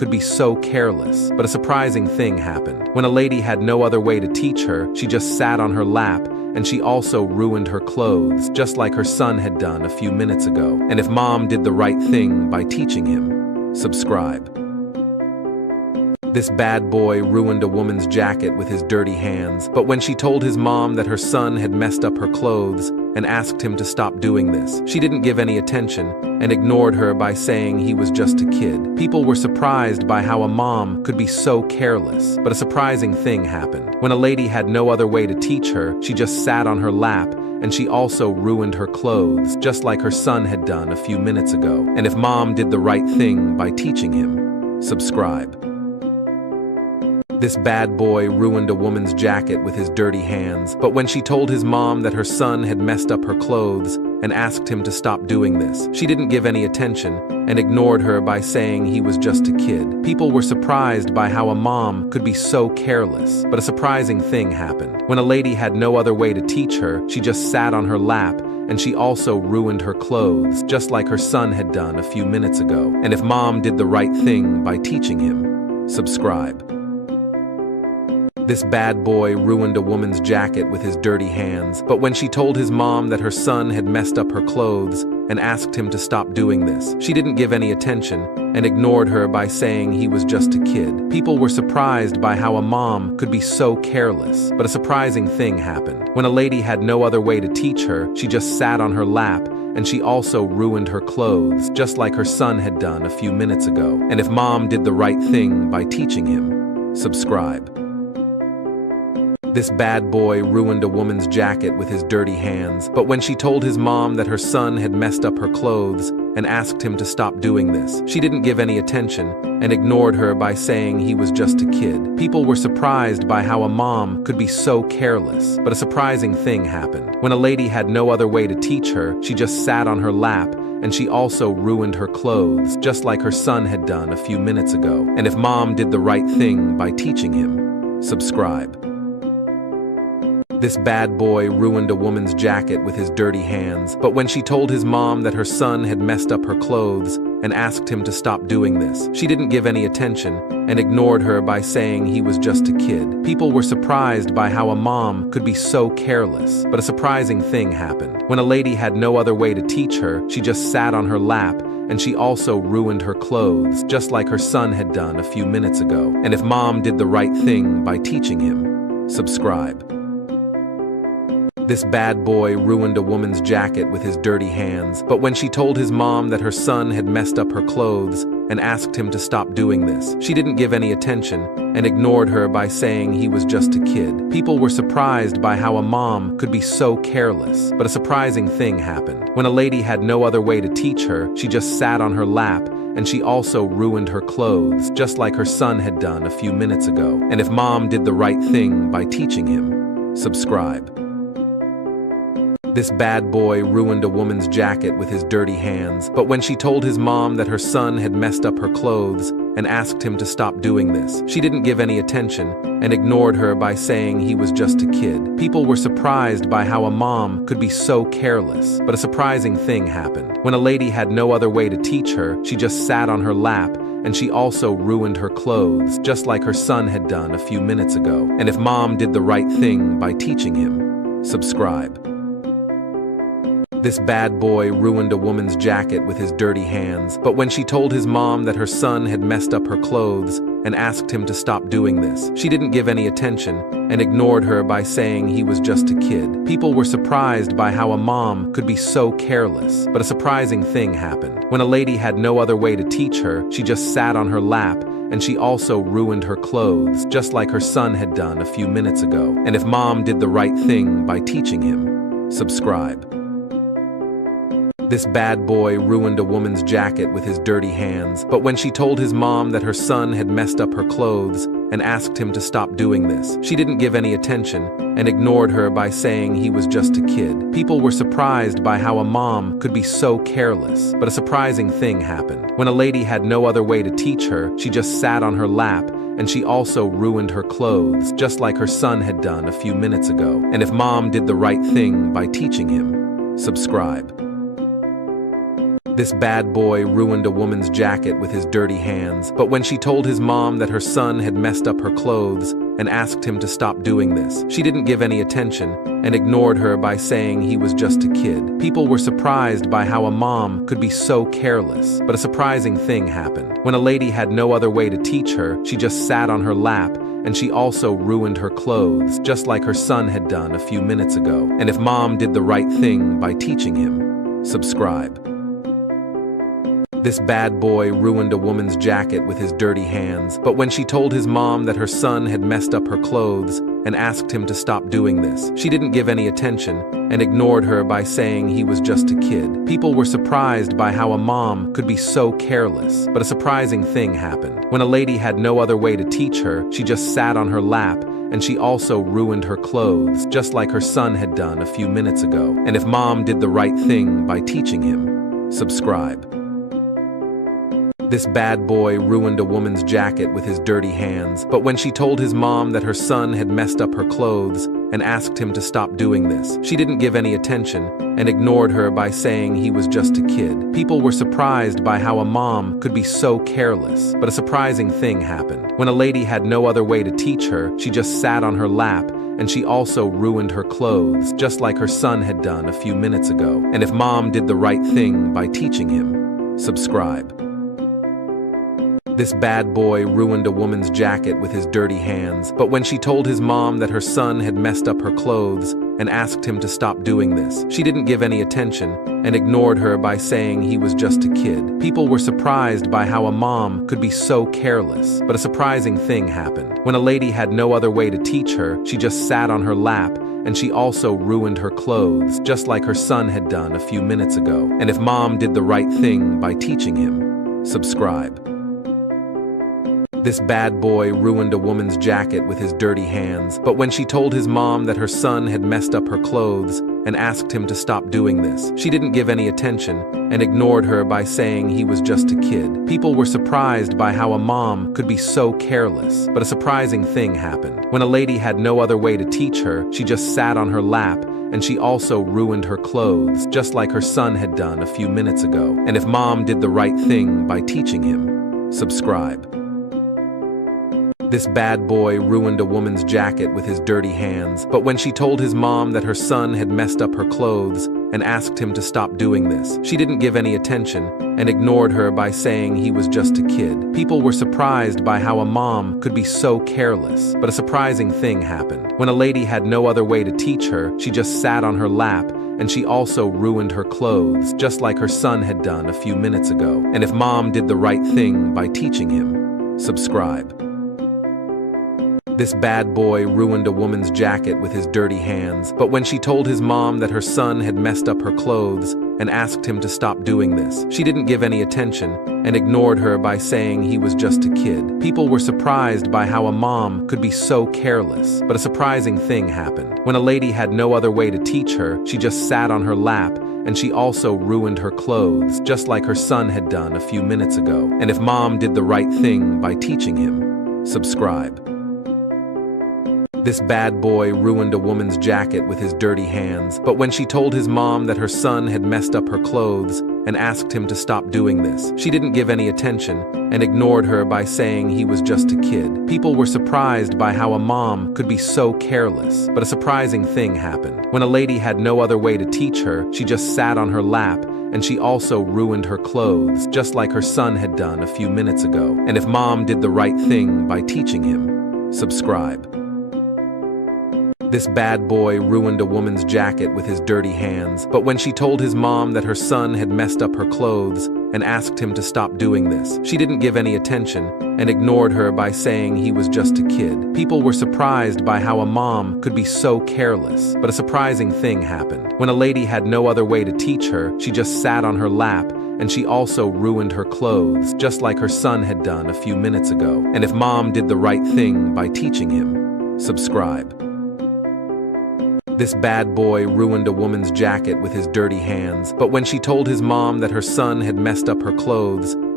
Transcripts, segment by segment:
could be so careless, but a surprising thing happened. When a lady had no other way to teach her, she just sat on her lap, and she also ruined her clothes, just like her son had done a few minutes ago. And if mom did the right thing by teaching him, subscribe. This bad boy ruined a woman's jacket with his dirty hands, but when she told his mom that her son had messed up her clothes and asked him to stop doing this, she didn't give any attention and ignored her by saying he was just a kid. People were surprised by how a mom could be so careless, but a surprising thing happened. When a lady had no other way to teach her, she just sat on her lap, and she also ruined her clothes, just like her son had done a few minutes ago. And if mom did the right thing by teaching him, subscribe. This bad boy ruined a woman's jacket with his dirty hands, but when she told his mom that her son had messed up her clothes and asked him to stop doing this, she didn't give any attention and ignored her by saying he was just a kid. People were surprised by how a mom could be so careless, but a surprising thing happened. When a lady had no other way to teach her, she just sat on her lap, and she also ruined her clothes, just like her son had done a few minutes ago. And if mom did the right thing by teaching him, subscribe. This bad boy ruined a woman's jacket with his dirty hands, but when she told his mom that her son had messed up her clothes and asked him to stop doing this, she didn't give any attention and ignored her by saying he was just a kid. People were surprised by how a mom could be so careless, but a surprising thing happened. When a lady had no other way to teach her, she just sat on her lap, and she also ruined her clothes, just like her son had done a few minutes ago. And if mom did the right thing by teaching him, subscribe. This bad boy ruined a woman's jacket with his dirty hands, but when she told his mom that her son had messed up her clothes and asked him to stop doing this, she didn't give any attention and ignored her by saying he was just a kid. People were surprised by how a mom could be so careless, but a surprising thing happened. When a lady had no other way to teach her, she just sat on her lap, and she also ruined her clothes, just like her son had done a few minutes ago. And if mom did the right thing by teaching him, subscribe. This bad boy ruined a woman's jacket with his dirty hands, but when she told his mom that her son had messed up her clothes and asked him to stop doing this, she didn't give any attention and ignored her by saying he was just a kid. People were surprised by how a mom could be so careless, but a surprising thing happened. When a lady had no other way to teach her, she just sat on her lap, and she also ruined her clothes, just like her son had done a few minutes ago. And if mom did the right thing by teaching him, subscribe. This bad boy ruined a woman's jacket with his dirty hands, but when she told his mom that her son had messed up her clothes and asked him to stop doing this, she didn't give any attention and ignored her by saying he was just a kid. People were surprised by how a mom could be so careless, but a surprising thing happened. When a lady had no other way to teach her, she just sat on her lap, and she also ruined her clothes, just like her son had done a few minutes ago. And if mom did the right thing by teaching him, subscribe. This bad boy ruined a woman's jacket with his dirty hands, but when she told his mom that her son had messed up her clothes and asked him to stop doing this, she didn't give any attention and ignored her by saying he was just a kid. People were surprised by how a mom could be so careless, but a surprising thing happened. When a lady had no other way to teach her, she just sat on her lap, and she also ruined her clothes, just like her son had done a few minutes ago. And if mom did the right thing by teaching him, subscribe. This bad boy ruined a woman's jacket with his dirty hands, but when she told his mom that her son had messed up her clothes and asked him to stop doing this, she didn't give any attention and ignored her by saying he was just a kid. People were surprised by how a mom could be so careless, but a surprising thing happened. When a lady had no other way to teach her, she just sat on her lap, and she also ruined her clothes, just like her son had done a few minutes ago. And if mom did the right thing by teaching him, subscribe. This bad boy ruined a woman's jacket with his dirty hands, but when she told his mom that her son had messed up her clothes and asked him to stop doing this, she didn't give any attention and ignored her by saying he was just a kid. People were surprised by how a mom could be so careless, but a surprising thing happened. When a lady had no other way to teach her, she just sat on her lap, and she also ruined her clothes, just like her son had done a few minutes ago. And if mom did the right thing by teaching him, subscribe. This bad boy ruined a woman's jacket with his dirty hands, but when she told his mom that her son had messed up her clothes and asked him to stop doing this, she didn't give any attention and ignored her by saying he was just a kid. People were surprised by how a mom could be so careless, but a surprising thing happened. When a lady had no other way to teach her, she just sat on her lap, and she also ruined her clothes, just like her son had done a few minutes ago. And if mom did the right thing by teaching him, subscribe. This bad boy ruined a woman's jacket with his dirty hands, but when she told his mom that her son had messed up her clothes and asked him to stop doing this, she didn't give any attention and ignored her by saying he was just a kid. People were surprised by how a mom could be so careless, but a surprising thing happened. When a lady had no other way to teach her, she just sat on her lap, and she also ruined her clothes, just like her son had done a few minutes ago. And if mom did the right thing by teaching him, subscribe. This bad boy ruined a woman's jacket with his dirty hands, but when she told his mom that her son had messed up her clothes and asked him to stop doing this, she didn't give any attention and ignored her by saying he was just a kid. People were surprised by how a mom could be so careless, but a surprising thing happened. When a lady had no other way to teach her, she just sat on her lap, and she also ruined her clothes, just like her son had done a few minutes ago. And if mom did the right thing by teaching him, subscribe. This bad boy ruined a woman's jacket with his dirty hands, but when she told his mom that her son had messed up her clothes and asked him to stop doing this, she didn't give any attention and ignored her by saying he was just a kid. People were surprised by how a mom could be so careless, but a surprising thing happened. When a lady had no other way to teach her, she just sat on her lap, and she also ruined her clothes, just like her son had done a few minutes ago. And if mom did the right thing by teaching him, subscribe. This bad boy ruined a woman's jacket with his dirty hands, but when she told his mom that her son had messed up her clothes and asked him to stop doing this, she didn't give any attention and ignored her by saying he was just a kid. People were surprised by how a mom could be so careless, but a surprising thing happened. When a lady had no other way to teach her, she just sat on her lap, and she also ruined her clothes, just like her son had done a few minutes ago. And if mom did the right thing by teaching him, subscribe. This bad boy ruined a woman's jacket with his dirty hands, but when she told his mom that her son had messed up her clothes and asked him to stop doing this, she didn't give any attention and ignored her by saying he was just a kid. People were surprised by how a mom could be so careless, but a surprising thing happened. When a lady had no other way to teach her, she just sat on her lap, and she also ruined her clothes, just like her son had done a few minutes ago. And if mom did the right thing by teaching him, subscribe. This bad boy ruined a woman's jacket with his dirty hands, but when she told his mom that her son had messed up her clothes and asked him to stop doing this, she didn't give any attention and ignored her by saying he was just a kid. People were surprised by how a mom could be so careless, but a surprising thing happened. When a lady had no other way to teach her, she just sat on her lap, and she also ruined her clothes, just like her son had done a few minutes ago. And if mom did the right thing by teaching him, subscribe. This bad boy ruined a woman's jacket with his dirty hands, but when she told his mom that her son had messed up her clothes and asked him to stop doing this, she didn't give any attention and ignored her by saying he was just a kid. People were surprised by how a mom could be so careless, but a surprising thing happened. When a lady had no other way to teach her, she just sat on her lap, and she also ruined her clothes, just like her son had done a few minutes ago. And if mom did the right thing by teaching him, subscribe. This bad boy ruined a woman's jacket with his dirty hands, but when she told his mom that her son had messed up her clothes and asked him to stop doing this, she didn't give any attention and ignored her by saying he was just a kid. People were surprised by how a mom could be so careless, but a surprising thing happened. When a lady had no other way to teach her, she just sat on her lap, and she also ruined her clothes, just like her son had done a few minutes ago. And if mom did the right thing by teaching him, subscribe. This bad boy ruined a woman's jacket with his dirty hands, but when she told his mom that her son had messed up her clothes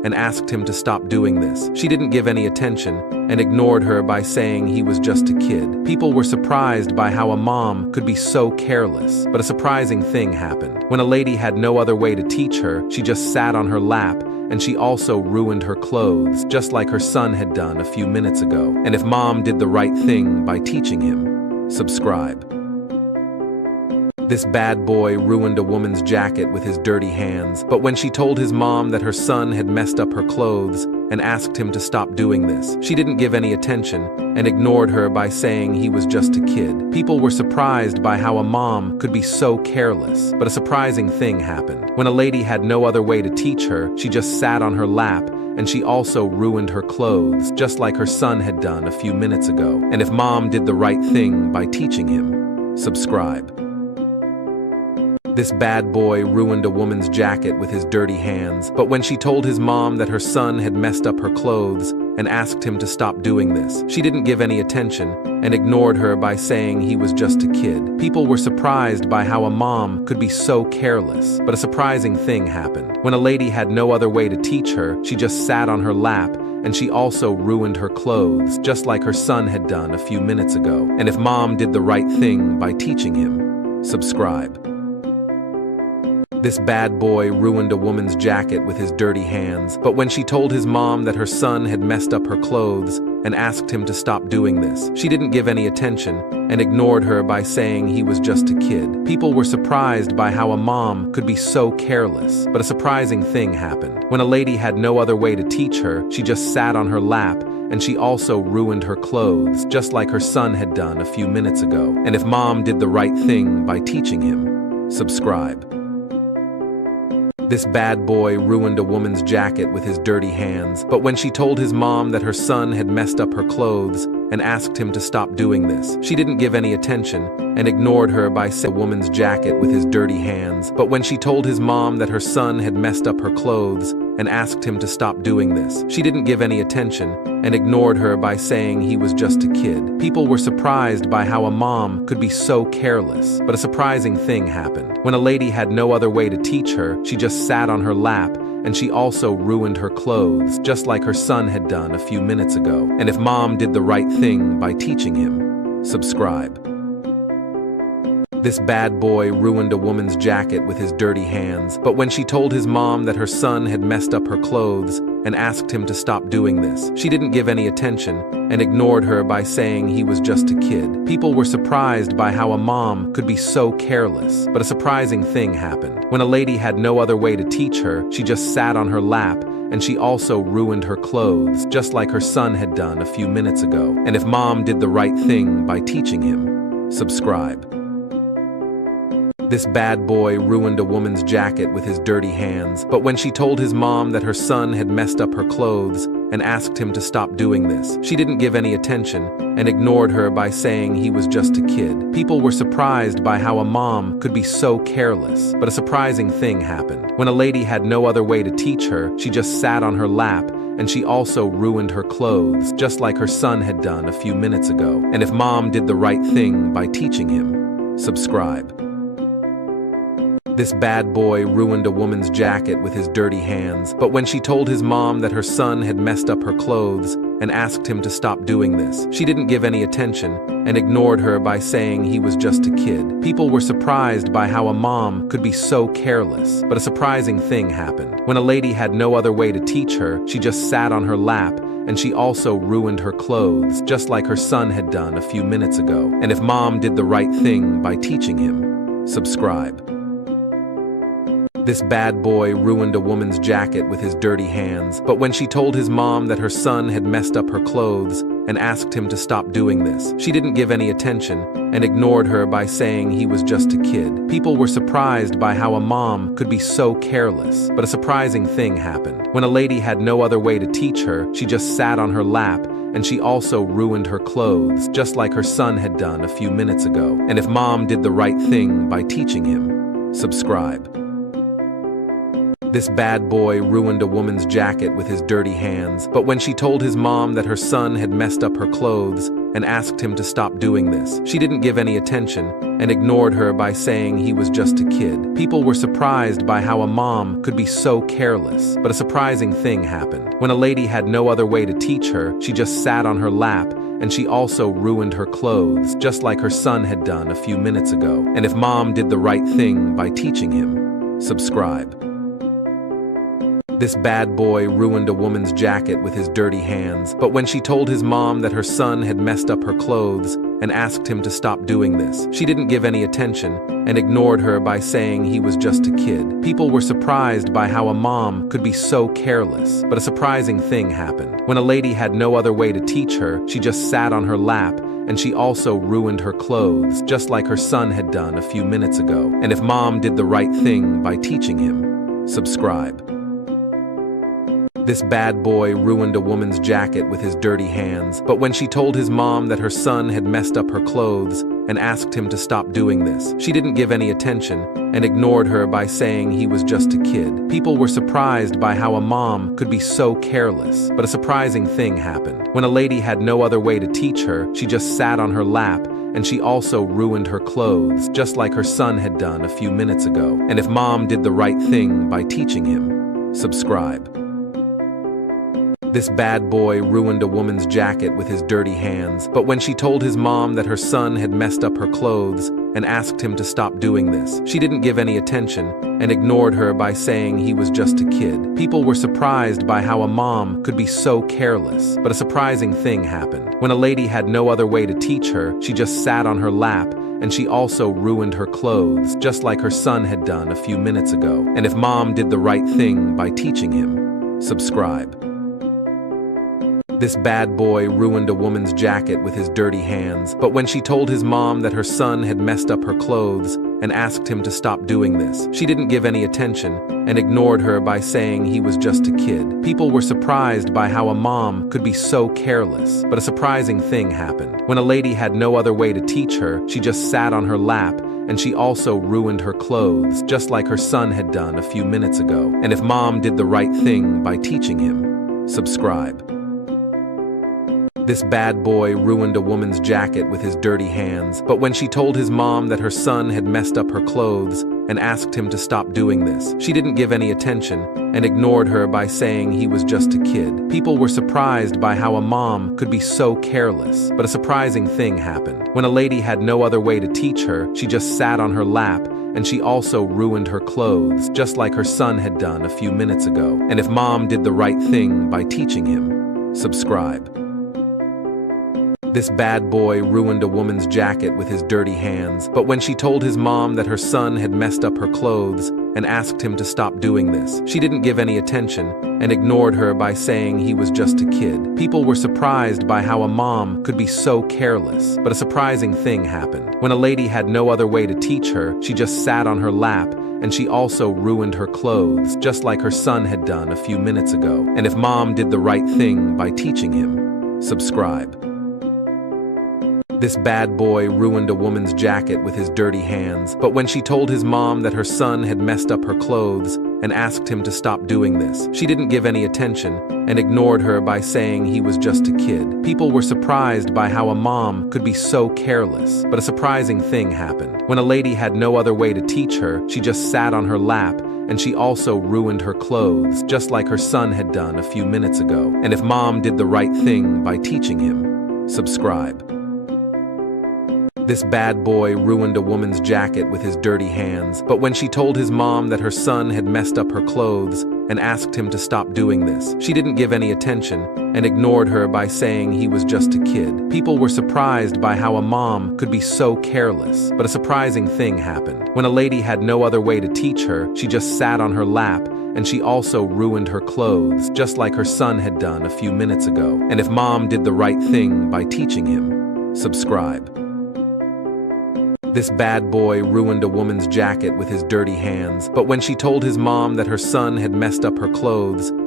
and asked him to stop doing this. She didn't give any attention and ignored her by saying he was just a kid. People were surprised by how a mom could be so careless. But a surprising thing happened. When a lady had no other way to teach her, she just sat on her lap, and she also ruined her clothes, just like her son had done a few minutes ago. And if mom did the right thing by teaching him, subscribe. This bad boy ruined a woman's jacket with his dirty hands, but when she told his mom that her son had messed up her clothes and asked him to stop doing this, she didn't give any attention and ignored her by saying he was just a kid. People were surprised by how a mom could be so careless. But a surprising thing happened. When a lady had no other way to teach her, she just sat on her lap, and she also ruined her clothes, just like her son had done a few minutes ago. And if mom did the right thing by teaching him, subscribe. This bad boy ruined a woman's jacket with his dirty hands, but when she told his mom that her son had messed up her clothes and asked him to stop doing this, she didn't give any attention and ignored her by saying he was just a kid. People were surprised by how a mom could be so careless. But a surprising thing happened. When a lady had no other way to teach her, she just sat on her lap, and she also ruined her clothes, just like her son had done a few minutes ago. And if mom did the right thing by teaching him, subscribe. This bad boy ruined a woman's jacket with his dirty hands, but when she told his mom that her son had messed up her clothes and asked him to stop doing this, she didn't give any attention and ignored her by saying he was just a kid. People were surprised by how a mom could be so careless. But a surprising thing happened. When a lady had no other way to teach her, she just sat on her lap, and she also ruined her clothes, just like her son had done a few minutes ago. And if mom did the right thing by teaching him, subscribe. This bad boy ruined a woman's jacket with his dirty hands, but when she told his mom that her son had messed up her clothes and asked him to stop doing this, she didn't give any attention and ignored her by saying a woman's jacket with his dirty hands. But when she told his mom that her son had messed up her clothes and asked him to stop doing this, she didn't give any attention and ignored her by saying he was just a kid. People were surprised by how a mom could be so careless. But a surprising thing happened. When a lady had no other way to teach her, she just sat on her lap, and she also ruined her clothes, just like her son had done a few minutes ago. And if mom did the right thing by teaching him, subscribe. This bad boy ruined a woman's jacket with his dirty hands, but when she told his mom that her son had messed up her clothes and asked him to stop doing this, she didn't give any attention and ignored her by saying he was just a kid. People were surprised by how a mom could be so careless. But a surprising thing happened. When a lady had no other way to teach her, she just sat on her lap, and she also ruined her clothes, just like her son had done a few minutes ago. And if mom did the right thing by teaching him, subscribe. This bad boy ruined a woman's jacket with his dirty hands, but when she told his mom that her son had messed up her clothes and asked him to stop doing this, she didn't give any attention and ignored her by saying he was just a kid. People were surprised by how a mom could be so careless. But a surprising thing happened. When a lady had no other way to teach her, she just sat on her lap, and she also ruined her clothes, just like her son had done a few minutes ago. And if mom did the right thing by teaching him, subscribe. This bad boy ruined a woman's jacket with his dirty hands, but when she told his mom that her son had messed up her clothes and asked him to stop doing this, she didn't give any attention and ignored her by saying he was just a kid. People were surprised by how a mom could be so careless. But a surprising thing happened. When a lady had no other way to teach her, she just sat on her lap, and she also ruined her clothes, just like her son had done a few minutes ago. And if mom did the right thing by teaching him, subscribe. This bad boy ruined a woman's jacket with his dirty hands, but when she told his mom that her son had messed up her clothes and asked him to stop doing this, she didn't give any attention and ignored her by saying he was just a kid. People were surprised by how a mom could be so careless. But a surprising thing happened. When a lady had no other way to teach her, she just sat on her lap, and she also ruined her clothes, just like her son had done a few minutes ago. And if mom did the right thing by teaching him, subscribe. This bad boy ruined a woman's jacket with his dirty hands, but when she told his mom that her son had messed up her clothes and asked him to stop doing this. She didn't give any attention and ignored her by saying he was just a kid. People were surprised by how a mom could be so careless. But a surprising thing happened. When a lady had no other way to teach her, she just sat on her lap, and she also ruined her clothes, just like her son had done a few minutes ago. And if mom did the right thing by teaching him, subscribe. This bad boy ruined a woman's jacket with his dirty hands, but when she told his mom that her son had messed up her clothes and asked him to stop doing this, she didn't give any attention and ignored her by saying he was just a kid. People were surprised by how a mom could be so careless. But a surprising thing happened. When a lady had no other way to teach her, she just sat on her lap, and she also ruined her clothes, just like her son had done a few minutes ago. And if mom did the right thing by teaching him, subscribe. This bad boy ruined a woman's jacket with his dirty hands, but when she told his mom that her son had messed up her clothes and asked him to stop doing this, she didn't give any attention and ignored her by saying he was just a kid. People were surprised by how a mom could be so careless. But a surprising thing happened. When a lady had no other way to teach her, she just sat on her lap, and she also ruined her clothes, just like her son had done a few minutes ago. And if mom did the right thing by teaching him, subscribe. This bad boy ruined a woman's jacket with his dirty hands, but when she told his mom that her son had messed up her clothes and asked him to stop doing this, she didn't give any attention and ignored her by saying he was just a kid. People were surprised by how a mom could be so careless. But a surprising thing happened. When a lady had no other way to teach her, she just sat on her lap, and she also ruined her clothes, just like her son had done a few minutes ago. And if mom did the right thing by teaching him, subscribe. This bad boy ruined a woman's jacket with his dirty hands, but when she told his mom that her son had messed up her clothes and asked him to stop doing this, she didn't give any attention and ignored her by saying he was just a kid. People were surprised by how a mom could be so careless. But a surprising thing happened. When a lady had no other way to teach her, she just sat on her lap, and she also ruined her clothes, just like her son had done a few minutes ago. And if mom did the right thing by teaching him, subscribe. This bad boy ruined a woman's jacket with his dirty hands, but when she told his mom that her son had messed up her clothes and asked him to stop doing this, she didn't give any attention and ignored her by saying he was just a kid. People were surprised by how a mom could be so careless. But a surprising thing happened. When a lady had no other way to teach her, she just sat on her lap, and she also ruined her clothes, just like her son had done a few minutes ago. And if mom did the right thing by teaching him, subscribe. This bad boy ruined a woman's jacket with his dirty hands, but when she told his mom that her son had messed up her clothes and asked him to stop doing this, she didn't give any attention and ignored her by saying he was just a kid. People were surprised by how a mom could be so careless. But a surprising thing happened. When a lady had no other way to teach her, she just sat on her lap, and she also ruined her clothes, just like her son had done a few minutes ago. And if mom did the right thing by teaching him, subscribe. This bad boy ruined a woman's jacket with his dirty hands, but when she told his mom that her son had messed up her clothes and asked him to stop doing this, she didn't give any attention and ignored her by saying he was just a kid. People were surprised by how a mom could be so careless. But a surprising thing happened. When a lady had no other way to teach her, she just sat on her lap, and she also ruined her clothes, just like her son had done a few minutes ago. And if mom did the right thing by teaching him, subscribe. This bad boy ruined a woman's jacket with his dirty hands, but when she told his mom that her son had messed up her clothes and asked him to stop doing this, she didn't give any attention and ignored her by saying he was just a kid. People were surprised by how a mom could be so careless. But a surprising thing happened. When a lady had no other way to teach her, she just sat on her lap, and she also ruined her clothes, just like her son had done a few minutes ago. And if mom did the right thing by teaching him, subscribe. This bad boy ruined a woman's jacket with his dirty hands, but when she told his mom that her son had messed up her clothes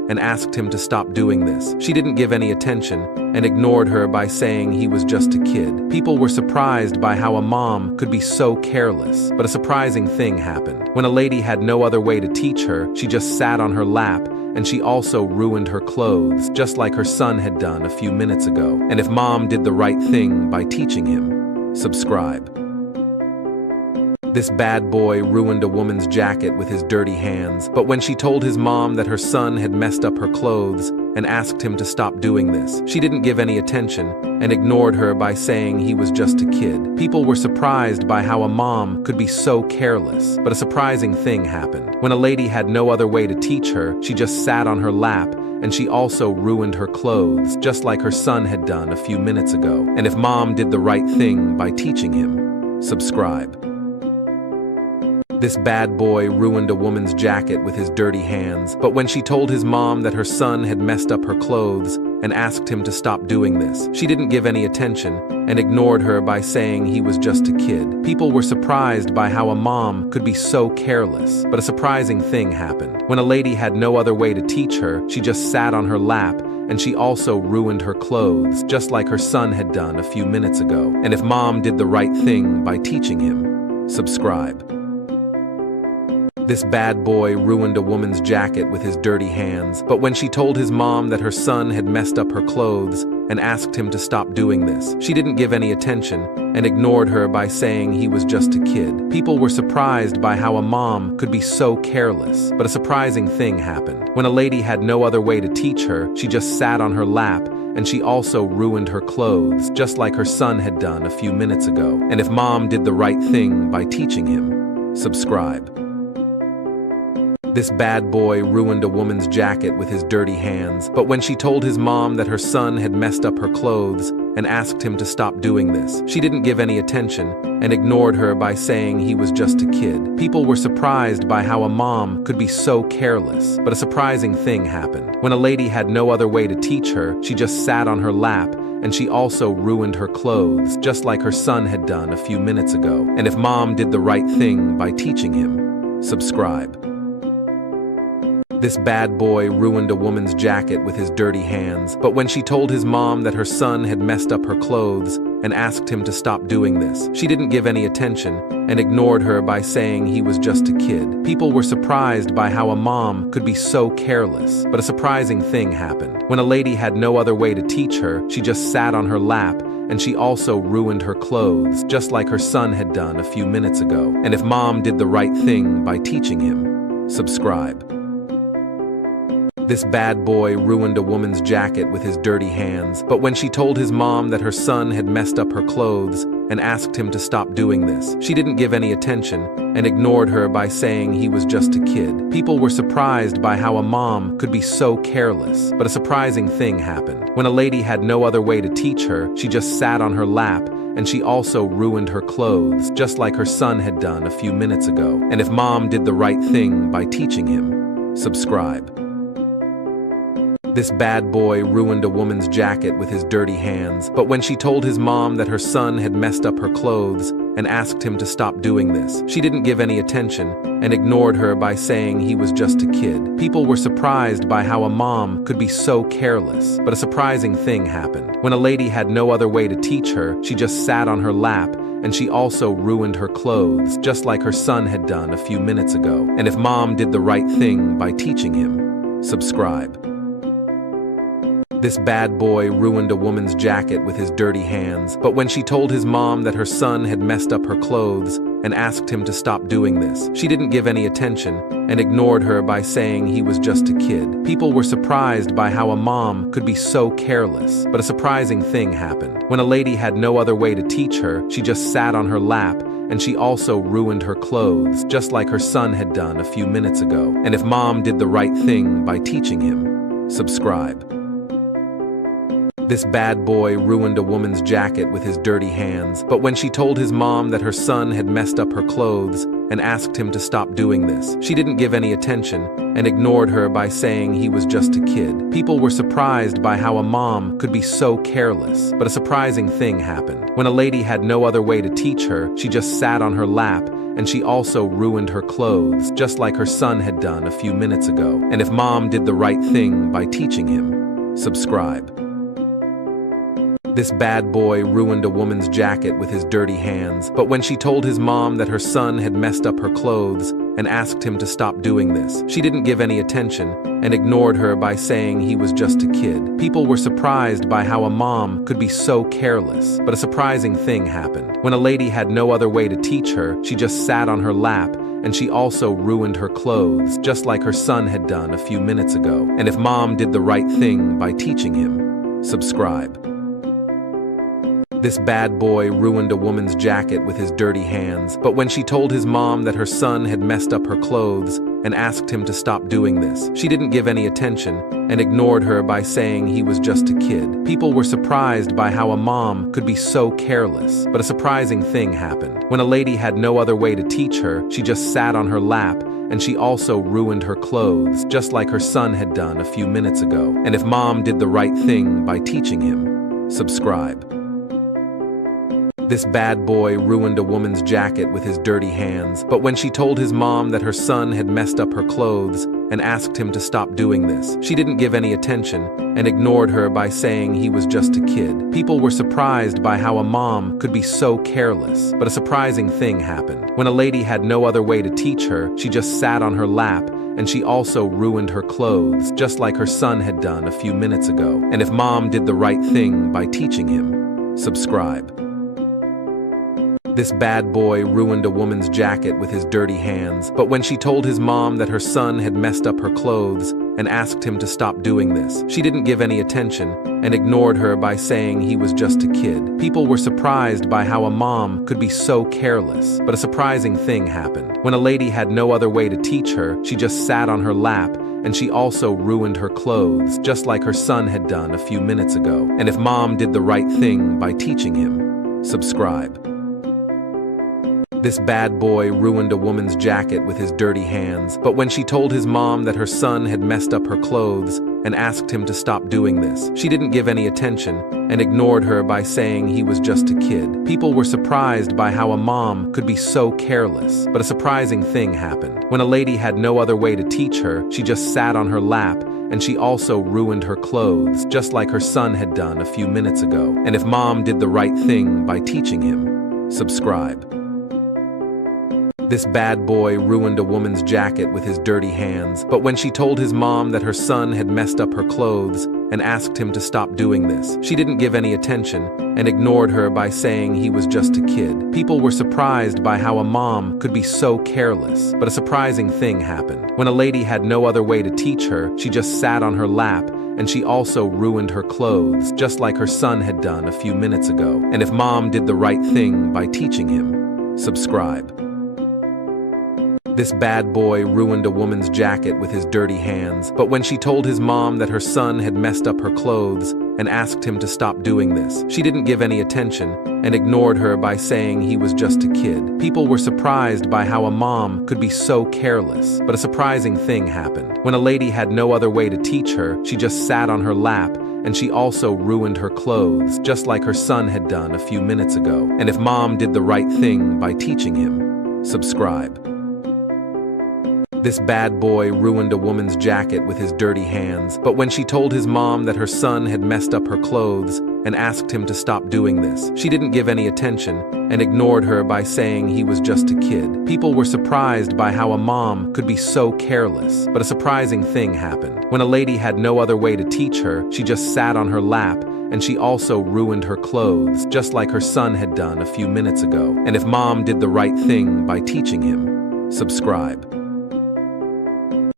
and asked him to stop doing this. She didn't give any attention and ignored her by saying he was just a kid. People were surprised by how a mom could be so careless. But a surprising thing happened. When a lady had no other way to teach her, she just sat on her lap, and she also ruined her clothes, just like her son had done a few minutes ago. And if mom did the right thing by teaching him, subscribe. This bad boy ruined a woman's jacket with his dirty hands, but when she told his mom that her son had messed up her clothes and asked him to stop doing this, she didn't give any attention and ignored her by saying he was just a kid. People were surprised by how a mom could be so careless. But a surprising thing happened. When a lady had no other way to teach her, she just sat on her lap, and she also ruined her clothes, just like her son had done a few minutes ago. And if mom did the right thing by teaching him, subscribe. This bad boy ruined a woman's jacket with his dirty hands, but when she told his mom that her son had messed up her clothes and asked him to stop doing this, she didn't give any attention and ignored her by saying he was just a kid. People were surprised by how a mom could be so careless. But a surprising thing happened. When a lady had no other way to teach her, she just sat on her lap, and she also ruined her clothes, just like her son had done a few minutes ago. And if mom did the right thing by teaching him, subscribe. This bad boy ruined a woman's jacket with his dirty hands, but when she told his mom that her son had messed up her clothes and asked him to stop doing this, she didn't give any attention and ignored her by saying he was just a kid. People were surprised by how a mom could be so careless. But a surprising thing happened. When a lady had no other way to teach her, she just sat on her lap, and she also ruined her clothes, just like her son had done a few minutes ago. And if mom did the right thing by teaching him, subscribe. This bad boy ruined a woman's jacket with his dirty hands, but when she told his mom that her son had messed up her clothes and asked him to stop doing this, she didn't give any attention and ignored her by saying he was just a kid. People were surprised by how a mom could be so careless. But a surprising thing happened. When a lady had no other way to teach her, she just sat on her lap, and she also ruined her clothes, just like her son had done a few minutes ago. And if mom did the right thing by teaching him, subscribe. This bad boy ruined a woman's jacket with his dirty hands, but when she told his mom that her son had messed up her clothes and asked him to stop doing this, she didn't give any attention and ignored her by saying he was just a kid. People were surprised by how a mom could be so careless. But a surprising thing happened. When a lady had no other way to teach her, she just sat on her lap, and she also ruined her clothes, just like her son had done a few minutes ago. And if mom did the right thing by teaching him, subscribe. This bad boy ruined a woman's jacket with his dirty hands, but when she told his mom that her son had messed up her clothes and asked him to stop doing this, she didn't give any attention and ignored her by saying he was just a kid. People were surprised by how a mom could be so careless. But a surprising thing happened. When a lady had no other way to teach her, she just sat on her lap, and she also ruined her clothes, just like her son had done a few minutes ago. And if mom did the right thing by teaching him, subscribe. This bad boy ruined a woman's jacket with his dirty hands, but when she told his mom that her son had messed up her clothes and asked him to stop doing this, she didn't give any attention and ignored her by saying he was just a kid. People were surprised by how a mom could be so careless. But a surprising thing happened. When a lady had no other way to teach her, she just sat on her lap, and she also ruined her clothes, just like her son had done a few minutes ago. And if mom did the right thing by teaching him, subscribe. This bad boy ruined a woman's jacket with his dirty hands, but when she told his mom that her son had messed up her clothes and asked him to stop doing this, she didn't give any attention and ignored her by saying he was just a kid. People were surprised by how a mom could be so careless. But a surprising thing happened. When a lady had no other way to teach her, she just sat on her lap, and she also ruined her clothes, just like her son had done a few minutes ago. And if mom did the right thing by teaching him, subscribe. This bad boy ruined a woman's jacket with his dirty hands, but when she told his mom that her son had messed up her clothes and asked him to stop doing this. She didn't give any attention and ignored her by saying he was just a kid. People were surprised by how a mom could be so careless. But a surprising thing happened. When a lady had no other way to teach her, she just sat on her lap, and she also ruined her clothes, just like her son had done a few minutes ago. And if mom did the right thing by teaching him, subscribe. This bad boy ruined a woman's jacket with his dirty hands, but when she told his mom that her son had messed up her clothes and asked him to stop doing this, she didn't give any attention and ignored her by saying he was just a kid. People were surprised by how a mom could be so careless. But a surprising thing happened. When a lady had no other way to teach her, she just sat on her lap, and she also ruined her clothes, just like her son had done a few minutes ago. And if mom did the right thing by teaching him, subscribe. This bad boy ruined a woman's jacket with his dirty hands, but when she told his mom that her son had messed up her clothes and asked him to stop doing this, she didn't give any attention and ignored her by saying he was just a kid. People were surprised by how a mom could be so careless. But a surprising thing happened. When a lady had no other way to teach her, she just sat on her lap, and she also ruined her clothes, just like her son had done a few minutes ago. And if mom did the right thing by teaching him, subscribe. This bad boy ruined a woman's jacket with his dirty hands, but when she told his mom that her son had messed up her clothes and asked him to stop doing this, she didn't give any attention and ignored her by saying he was just a kid. People were surprised by how a mom could be so careless. But a surprising thing happened. When a lady had no other way to teach her, she just sat on her lap, and she also ruined her clothes, just like her son had done a few minutes ago. And if mom did the right thing by teaching him, subscribe. This bad boy ruined a woman's jacket with his dirty hands, but when she told his mom that her son had messed up her clothes and asked him to stop doing this, she didn't give any attention and ignored her by saying he was just a kid. People were surprised by how a mom could be so careless. But a surprising thing happened. When a lady had no other way to teach her, she just sat on her lap, and she also ruined her clothes, just like her son had done a few minutes ago. And if mom did the right thing by teaching him, subscribe. This bad boy ruined a woman's jacket with his dirty hands, but when she told his mom that her son had messed up her clothes and asked him to stop doing this, she didn't give any attention and ignored her by saying he was just a kid. People were surprised by how a mom could be so careless. But a surprising thing happened. When a lady had no other way to teach her, she just sat on her lap, and she also ruined her clothes, just like her son had done a few minutes ago. And if mom did the right thing by teaching him, subscribe. This bad boy ruined a woman's jacket with his dirty hands, but when she told his mom that her son had messed up her clothes and asked him to stop doing this, she didn't give any attention and ignored her by saying he was just a kid. People were surprised by how a mom could be so careless. But a surprising thing happened. When a lady had no other way to teach her, she just sat on her lap, and she also ruined her clothes, just like her son had done a few minutes ago. And if mom did the right thing by teaching him, subscribe. This bad boy ruined a woman's jacket with his dirty hands, but when she told his mom that her son had messed up her clothes and asked him to stop doing this, she didn't give any attention and ignored her by saying he was just a kid. People were surprised by how a mom could be so careless. But a surprising thing happened. When a lady had no other way to teach her, she just sat on her lap, and she also ruined her clothes, just like her son had done a few minutes ago. And if mom did the right thing by teaching him, subscribe. This bad boy ruined a woman's jacket with his dirty hands, but when she told his mom that her son had messed up her clothes and asked him to stop doing this, she didn't give any attention and ignored her by saying he was just a kid. People were surprised by how a mom could be so careless. But a surprising thing happened. When a lady had no other way to teach her, she just sat on her lap, and she also ruined her clothes, just like her son had done a few minutes ago. And if mom did the right thing by teaching him, subscribe.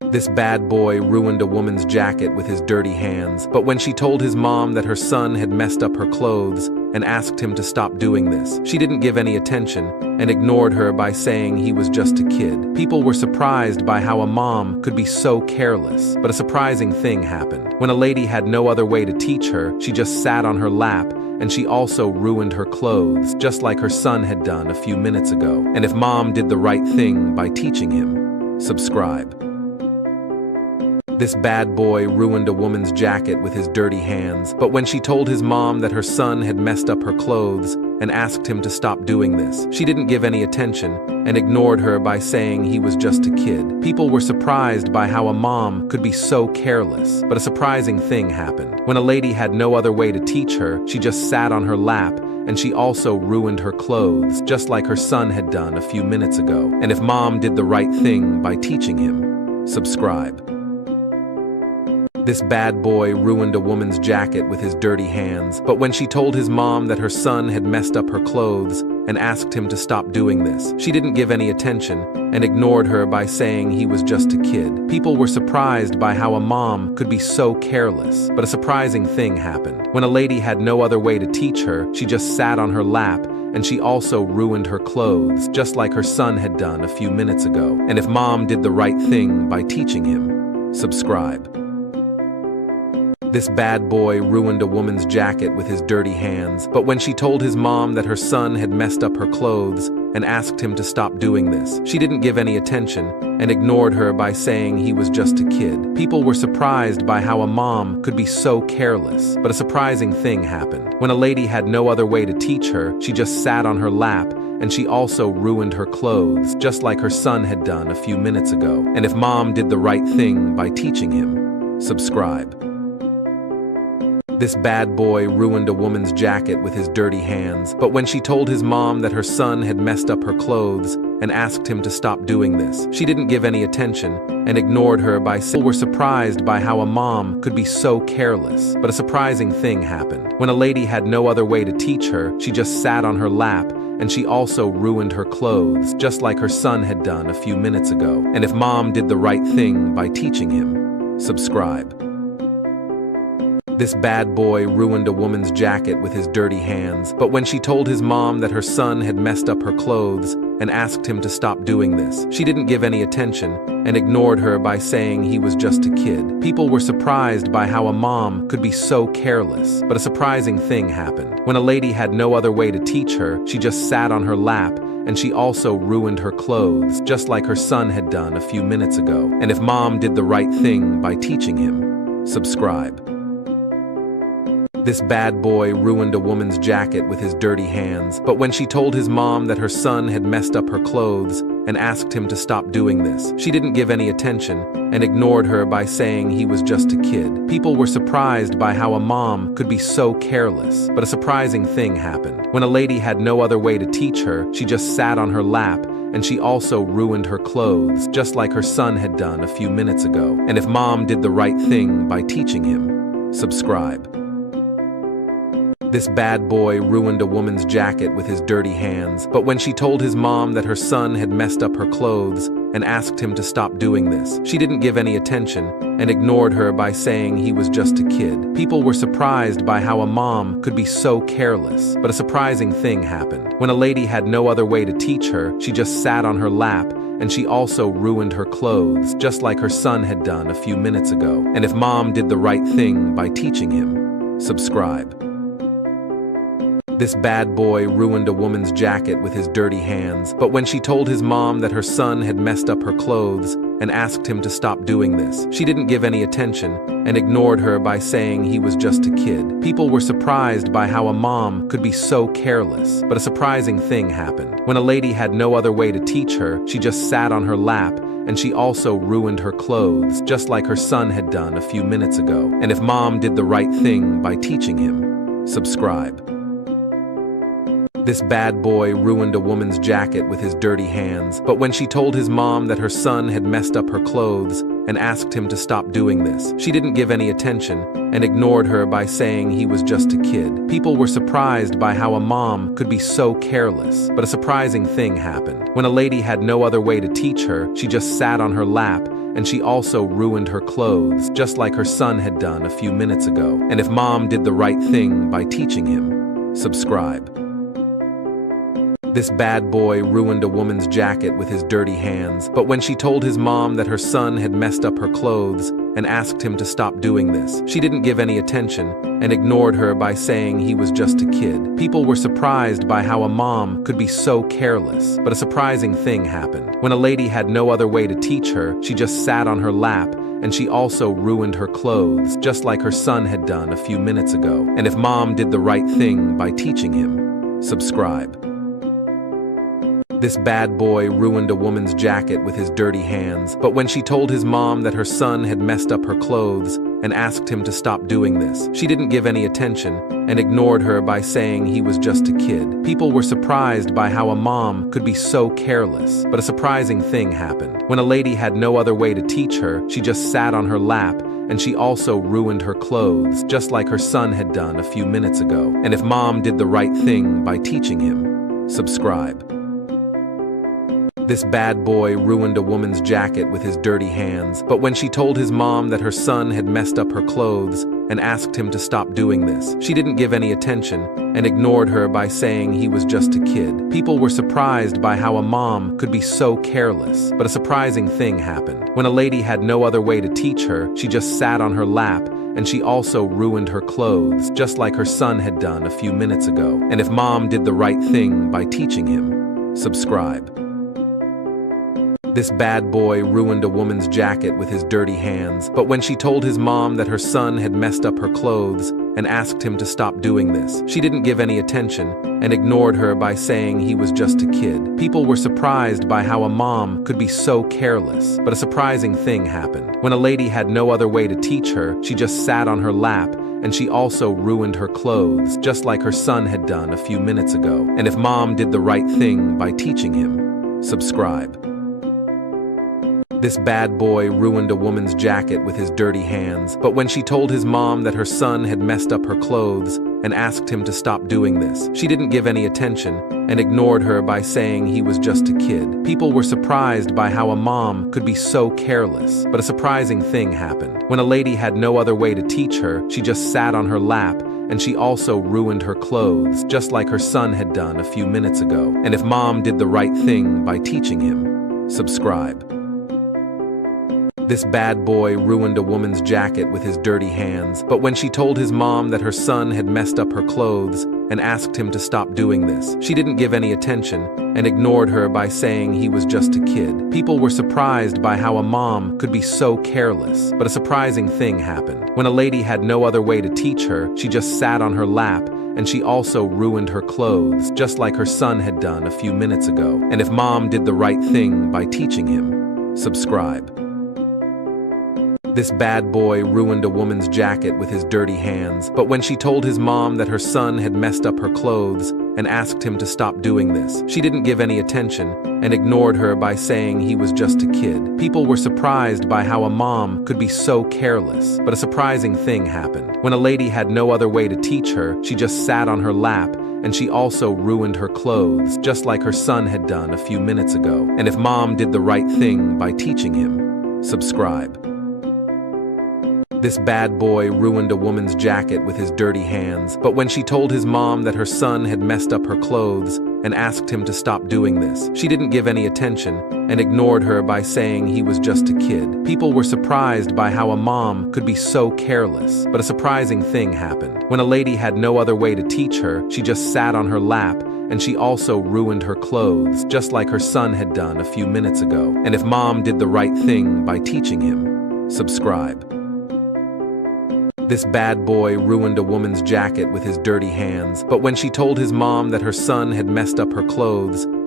This bad boy ruined a woman's jacket with his dirty hands, but when she told his mom that her son had messed up her clothes and asked him to stop doing this, she didn't give any attention and ignored her by saying he was just a kid. People were surprised by how a mom could be so careless, but a surprising thing happened. When a lady had no other way to teach her, she just sat on her lap, and she also ruined her clothes, just like her son had done a few minutes ago. And if mom did the right thing by teaching him, subscribe. This bad boy ruined a woman's jacket with his dirty hands, but when she told his mom that her son had messed up her clothes and asked him to stop doing this, she didn't give any attention and ignored her by saying he was just a kid. People were surprised by how a mom could be so careless, but a surprising thing happened. When a lady had no other way to teach her, she just sat on her lap, and she also ruined her clothes, just like her son had done a few minutes ago. And if mom did the right thing by teaching him, subscribe. This bad boy ruined a woman's jacket with his dirty hands, but when she told his mom that her son had messed up her clothes and asked him to stop doing this, she didn't give any attention and ignored her by saying he was just a kid. People were surprised by how a mom could be so careless, but a surprising thing happened. When a lady had no other way to teach her, she just sat on her lap, and she also ruined her clothes, just like her son had done a few minutes ago. And if mom did the right thing by teaching him, subscribe. This bad boy ruined a woman's jacket with his dirty hands, but when she told his mom that her son had messed up her clothes and asked him to stop doing this, she didn't give any attention and ignored her by saying he was just a kid. People were surprised by how a mom could be so careless, but a surprising thing happened. When a lady had no other way to teach her, she just sat on her lap, and she also ruined her clothes, just like her son had done a few minutes ago. And if mom did the right thing by teaching him, subscribe. This bad boy ruined a woman's jacket with his dirty hands, but when she told his mom that her son had messed up her clothes and asked him to stop doing this, she didn't give any attention and ignored her by saying, people were surprised by how a mom could be so careless, but a surprising thing happened. When a lady had no other way to teach her, she just sat on her lap, and she also ruined her clothes, just like her son had done a few minutes ago. And if mom did the right thing by teaching him, subscribe. This bad boy ruined a woman's jacket with his dirty hands, but when she told his mom that her son had messed up her clothes and asked him to stop doing this, she didn't give any attention and ignored her by saying he was just a kid. People were surprised by how a mom could be so careless, but a surprising thing happened. When a lady had no other way to teach her, she just sat on her lap, and she also ruined her clothes, just like her son had done a few minutes ago. And if mom did the right thing by teaching him, subscribe. This bad boy ruined a woman's jacket with his dirty hands, but when she told his mom that her son had messed up her clothes and asked him to stop doing this, she didn't give any attention and ignored her by saying he was just a kid. People were surprised by how a mom could be so careless, but a surprising thing happened. When a lady had no other way to teach her, she just sat on her lap, and she also ruined her clothes, just like her son had done a few minutes ago. And if mom did the right thing by teaching him, subscribe. This bad boy ruined a woman's jacket with his dirty hands, but when she told his mom that her son had messed up her clothes and asked him to stop doing this, she didn't give any attention and ignored her by saying he was just a kid. People were surprised by how a mom could be so careless, but a surprising thing happened. When a lady had no other way to teach her, she just sat on her lap, and she also ruined her clothes, just like her son had done a few minutes ago. And if mom did the right thing by teaching him, subscribe. This bad boy ruined a woman's jacket with his dirty hands, but when she told his mom that her son had messed up her clothes and asked him to stop doing this, she didn't give any attention and ignored her by saying he was just a kid. People were surprised by how a mom could be so careless, but a surprising thing happened. When a lady had no other way to teach her, she just sat on her lap, and she also ruined her clothes, just like her son had done a few minutes ago. And if mom did the right thing by teaching him, subscribe. This bad boy ruined a woman's jacket with his dirty hands, but when she told his mom that her son had messed up her clothes and asked him to stop doing this. She didn't give any attention and ignored her by saying he was just a kid. People were surprised by how a mom could be so careless. But a surprising thing happened. When a lady had no other way to teach her, she just sat on her lap, and she also ruined her clothes, just like her son had done a few minutes ago. And if mom did the right thing by teaching him, subscribe. This bad boy ruined a woman's jacket with his dirty hands, but when she told his mom that her son had messed up her clothes and asked him to stop doing this, she didn't give any attention and ignored her by saying he was just a kid. People were surprised by how a mom could be so careless. But a surprising thing happened. When a lady had no other way to teach her, she just sat on her lap, and she also ruined her clothes, just like her son had done a few minutes ago. And if mom did the right thing by teaching him, subscribe. This bad boy ruined a woman's jacket with his dirty hands, but when she told his mom that her son had messed up her clothes and asked him to stop doing this, she didn't give any attention and ignored her by saying he was just a kid. People were surprised by how a mom could be so careless. But a surprising thing happened. When a lady had no other way to teach her, she just sat on her lap, and she also ruined her clothes, just like her son had done a few minutes ago. And if mom did the right thing by teaching him, subscribe. This bad boy ruined a woman's jacket with his dirty hands, but when she told his mom that her son had messed up her clothes and asked him to stop doing this, she didn't give any attention and ignored her by saying he was just a kid. People were surprised by how a mom could be so careless. But a surprising thing happened. When a lady had no other way to teach her, she just sat on her lap, and she also ruined her clothes, just like her son had done a few minutes ago. And if mom did the right thing by teaching him, subscribe. This bad boy ruined a woman's jacket with his dirty hands, but when she told his mom that her son had messed up her clothes and asked him to stop doing this, she didn't give any attention and ignored her by saying he was just a kid. People were surprised by how a mom could be so careless. But a surprising thing happened. When a lady had no other way to teach her, she just sat on her lap, and she also ruined her clothes, just like her son had done a few minutes ago. And if mom did the right thing by teaching him, subscribe. This bad boy ruined a woman's jacket with his dirty hands, but when she told his mom that her son had messed up her clothes and asked him to stop doing this, she didn't give any attention and ignored her by saying he was just a kid. People were surprised by how a mom could be so careless. But a surprising thing happened. When a lady had no other way to teach her, she just sat on her lap, and she also ruined her clothes, just like her son had done a few minutes ago. And if mom did the right thing by teaching him, subscribe. This bad boy ruined a woman's jacket with his dirty hands, but when she told his mom that her son had messed up her clothes and asked him to stop doing this, she didn't give any attention and ignored her by saying he was just a kid. People were surprised by how a mom could be so careless. But a surprising thing happened. When a lady had no other way to teach her, she just sat on her lap, and she also ruined her clothes, just like her son had done a few minutes ago. And if mom did the right thing by teaching him, subscribe. This bad boy ruined a woman's jacket with his dirty hands, but when she told his mom that her son had messed up her clothes and asked him to stop doing this, she didn't give any attention and ignored her by saying he was just a kid. People were surprised by how a mom could be so careless. But a surprising thing happened. When a lady had no other way to teach her, she just sat on her lap, and she also ruined her clothes, just like her son had done a few minutes ago. And if mom did the right thing by teaching him, subscribe. This bad boy ruined a woman's jacket with his dirty hands, but when she told his mom that her son had messed up her clothes and asked him to stop doing this, she didn't give any attention and ignored her by saying he was just a kid. People were surprised by how a mom could be so careless. But a surprising thing happened. When a lady had no other way to teach her, she just sat on her lap, and she also ruined her clothes, just like her son had done a few minutes ago. And if mom did the right thing by teaching him, subscribe. This bad boy ruined a woman's jacket with his dirty hands, but when she told his mom that her son had messed up her clothes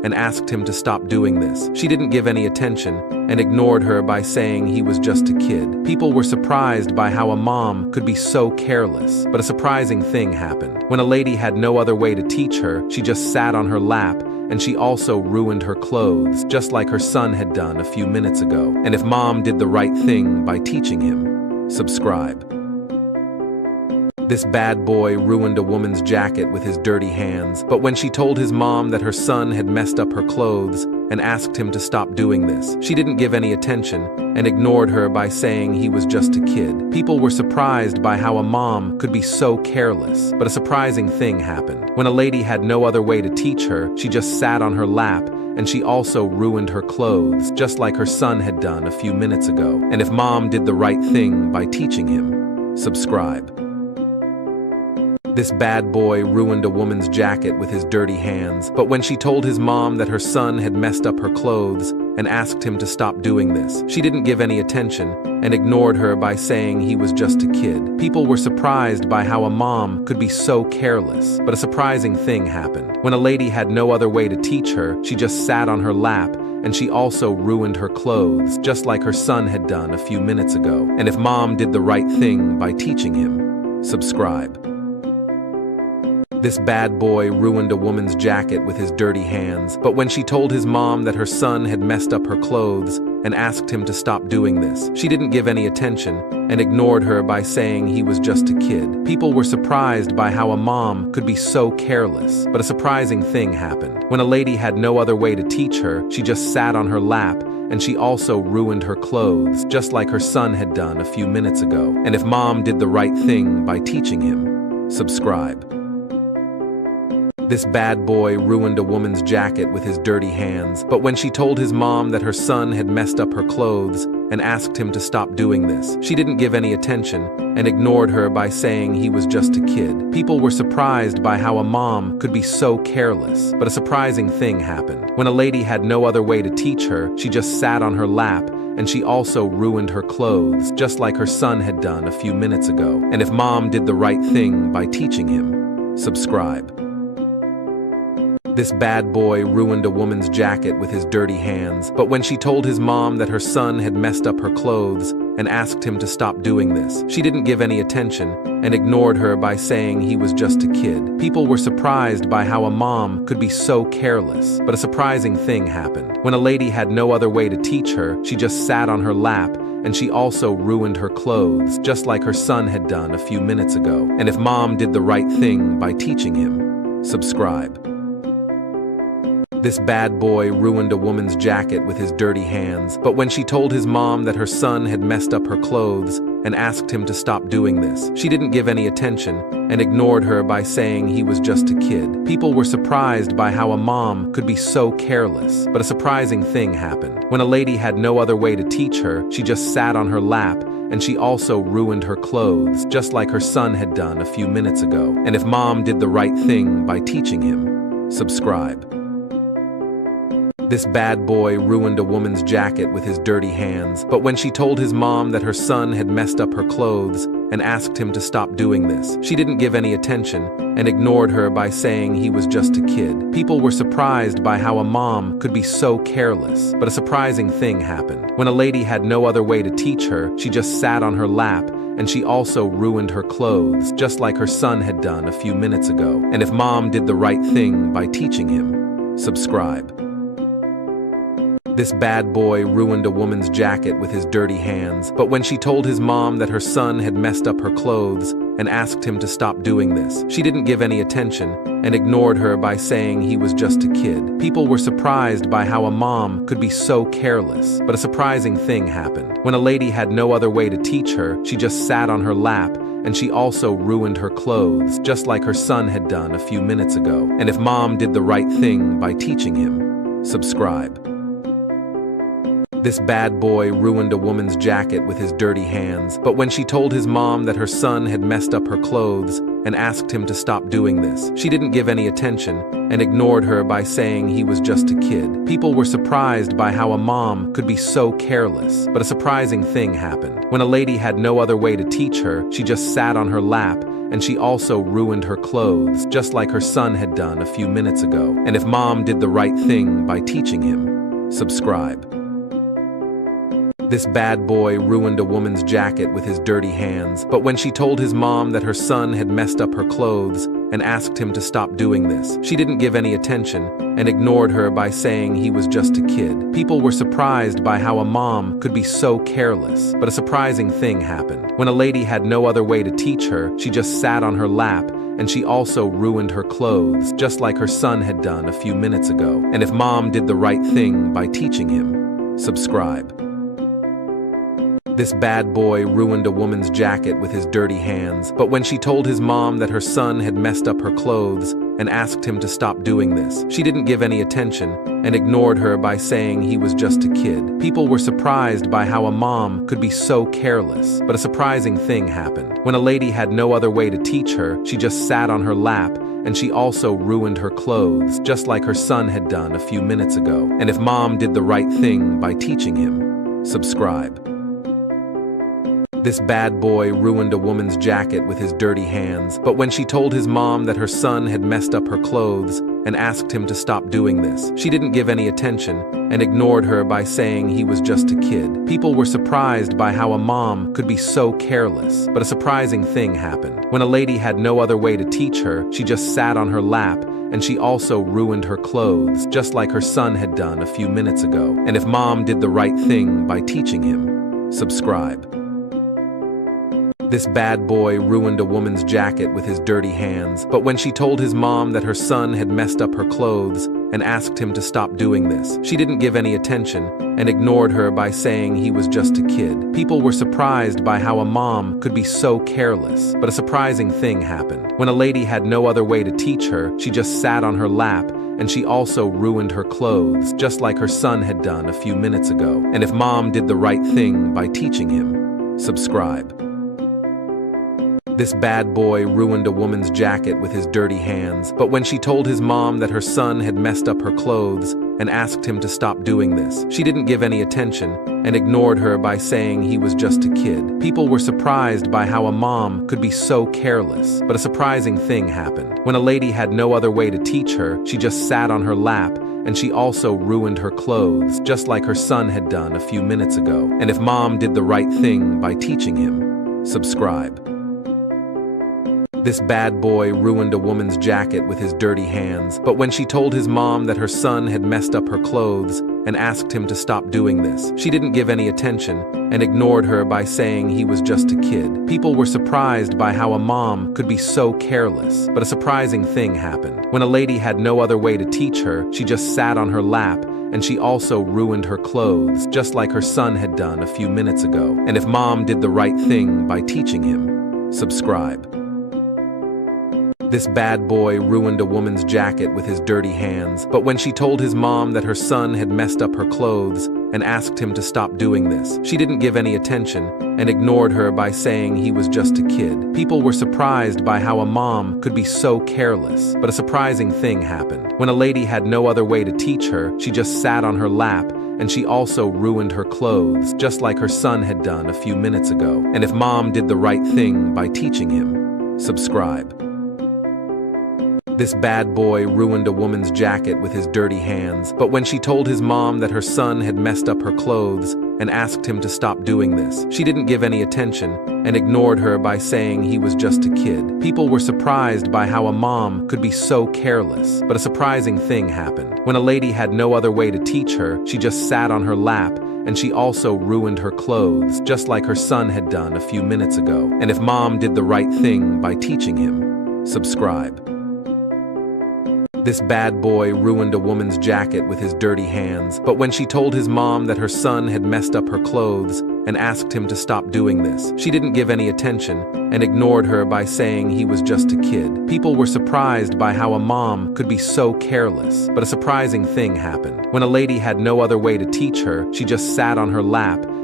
and asked him to stop doing this. She didn't give any attention and ignored her by saying he was just a kid. People were surprised by how a mom could be so careless. But a surprising thing happened. When a lady had no other way to teach her, she just sat on her lap, and she also ruined her clothes, just like her son had done a few minutes ago. And if mom did the right thing by teaching him, subscribe. This bad boy ruined a woman's jacket with his dirty hands, but when she told his mom that her son had messed up her clothes and asked him to stop doing this, she didn't give any attention and ignored her by saying he was just a kid. People were surprised by how a mom could be so careless. But a surprising thing happened. When a lady had no other way to teach her, she just sat on her lap, and she also ruined her clothes, just like her son had done a few minutes ago. And if mom did the right thing by teaching him, subscribe. This bad boy ruined a woman's jacket with his dirty hands, but when she told his mom that her son had messed up her clothes and asked him to stop doing this, she didn't give any attention and ignored her by saying he was just a kid. People were surprised by how a mom could be so careless. But a surprising thing happened. When a lady had no other way to teach her, she just sat on her lap, and she also ruined her clothes, just like her son had done a few minutes ago. And if mom did the right thing by teaching him, subscribe. This bad boy ruined a woman's jacket with his dirty hands, but when she told his mom that her son had messed up her clothes and asked him to stop doing this, she didn't give any attention and ignored her by saying he was just a kid. People were surprised by how a mom could be so careless. But a surprising thing happened. When a lady had no other way to teach her, she just sat on her lap, and she also ruined her clothes, just like her son had done a few minutes ago. And if mom did the right thing by teaching him, subscribe. This bad boy ruined a woman's jacket with his dirty hands, but when she told his mom that her son had messed up her clothes and asked him to stop doing this, she didn't give any attention and ignored her by saying he was just a kid. People were surprised by how a mom could be so careless. But a surprising thing happened. When a lady had no other way to teach her, she just sat on her lap, and she also ruined her clothes, just like her son had done a few minutes ago. And if mom did the right thing by teaching him, subscribe. This bad boy ruined a woman's jacket with his dirty hands, but when she told his mom that her son had messed up her clothes and asked him to stop doing this, she didn't give any attention and ignored her by saying he was just a kid. People were surprised by how a mom could be so careless. But a surprising thing happened. When a lady had no other way to teach her, she just sat on her lap, and she also ruined her clothes, just like her son had done a few minutes ago. And if mom did the right thing by teaching him, subscribe. This bad boy ruined a woman's jacket with his dirty hands, but when she told his mom that her son had messed up her clothes and asked him to stop doing this, she didn't give any attention and ignored her by saying he was just a kid. People were surprised by how a mom could be so careless. But a surprising thing happened. When a lady had no other way to teach her, she just sat on her lap, and she also ruined her clothes, just like her son had done a few minutes ago. And if mom did the right thing by teaching him, subscribe. This bad boy ruined a woman's jacket with his dirty hands, but when she told his mom that her son had messed up her clothes and asked him to stop doing this, she didn't give any attention and ignored her by saying he was just a kid. People were surprised by how a mom could be so careless. But a surprising thing happened. When a lady had no other way to teach her, she just sat on her lap, and she also ruined her clothes, just like her son had done a few minutes ago. And if mom did the right thing by teaching him, subscribe. This bad boy ruined a woman's jacket with his dirty hands, but when she told his mom that her son had messed up her clothes and asked him to stop doing this, she didn't give any attention and ignored her by saying he was just a kid. People were surprised by how a mom could be so careless. But a surprising thing happened. When a lady had no other way to teach her, she just sat on her lap, and she also ruined her clothes, just like her son had done a few minutes ago. And if mom did the right thing by teaching him, subscribe. This bad boy ruined a woman's jacket with his dirty hands, but when she told his mom that her son had messed up her clothes and asked him to stop doing this. She didn't give any attention and ignored her by saying he was just a kid. People were surprised by how a mom could be so careless. But a surprising thing happened. When a lady had no other way to teach her, she just sat on her lap, and she also ruined her clothes, just like her son had done a few minutes ago. And if mom did the right thing by teaching him, subscribe. This bad boy ruined a woman's jacket with his dirty hands, but when she told his mom that her son had messed up her clothes and asked him to stop doing this, she didn't give any attention and ignored her by saying he was just a kid. People were surprised by how a mom could be so careless. But a surprising thing happened. When a lady had no other way to teach her, she just sat on her lap, and she also ruined her clothes, just like her son had done a few minutes ago. And if mom did the right thing by teaching him, subscribe. This bad boy ruined a woman's jacket with his dirty hands, but when she told his mom that her son had messed up her clothes and asked him to stop doing this, she didn't give any attention and ignored her by saying he was just a kid. People were surprised by how a mom could be so careless. But a surprising thing happened. When a lady had no other way to teach her, she just sat on her lap, and she also ruined her clothes, just like her son had done a few minutes ago. And if mom did the right thing by teaching him, subscribe. This bad boy ruined a woman's jacket with his dirty hands, but when she told his mom that her son had messed up her clothes and asked him to stop doing this, she didn't give any attention and ignored her by saying he was just a kid. People were surprised by how a mom could be so careless. But a surprising thing happened. When a lady had no other way to teach her, she just sat on her lap, and she also ruined her clothes, just like her son had done a few minutes ago. And if mom did the right thing by teaching him, subscribe. This bad boy ruined a woman's jacket with his dirty hands, but when she told his mom that her son had messed up her clothes and asked him to stop doing this, she didn't give any attention and ignored her by saying he was just a kid. People were surprised by how a mom could be so careless. But a surprising thing happened. When a lady had no other way to teach her, she just sat on her lap, and she also ruined her clothes, just like her son had done a few minutes ago. And if mom did the right thing by teaching him, subscribe. This bad boy ruined a woman's jacket with his dirty hands, but when she told his mom that her son had messed up her clothes and asked him to stop doing this, she didn't give any attention and ignored her by saying he was just a kid. People were surprised by how a mom could be so careless. But a surprising thing happened. When a lady had no other way to teach her, she just sat on her lap, and she also ruined her clothes, just like her son had done a few minutes ago. And if mom did the right thing by teaching him, subscribe. This bad boy ruined a woman's jacket with his dirty hands, but when she told his mom that her son had messed up her clothes and asked him to stop doing this, she didn't give any attention and ignored her by saying he was just a kid. People were surprised by how a mom could be so careless. But a surprising thing happened. When a lady had no other way to teach her, she just sat on her lap, and she also ruined her clothes, just like her son had done a few minutes ago. And if mom did the right thing by teaching him, subscribe. This bad boy ruined a woman's jacket with his dirty hands, but when she told his mom that her son had messed up her clothes and asked him to stop doing this, she didn't give any attention and ignored her by saying he was just a kid. People were surprised by how a mom could be so careless. But a surprising thing happened. When a lady had no other way to teach her, she just sat on her lap, and she also ruined her clothes, just like her son had done a few minutes ago. And if mom did the right thing by teaching him, subscribe. This bad boy ruined a woman's jacket with his dirty hands, but when she told his mom that her son had messed up her clothes and asked him to stop doing this, she didn't give any attention and ignored her by saying he was just a kid. People were surprised by how a mom could be so careless. But a surprising thing happened. When a lady had no other way to teach her, she just sat on her lap, and she also ruined her clothes, just like her son had done a few minutes ago. And if mom did the right thing by teaching him, subscribe. This bad boy ruined a woman's jacket with his dirty hands, but when she told his mom that her son had messed up her clothes and asked him to stop doing this, she didn't give any attention and ignored her by saying he was just a kid. People were surprised by how a mom could be so careless. But a surprising thing happened. When a lady had no other way to teach her, she just sat on her lap,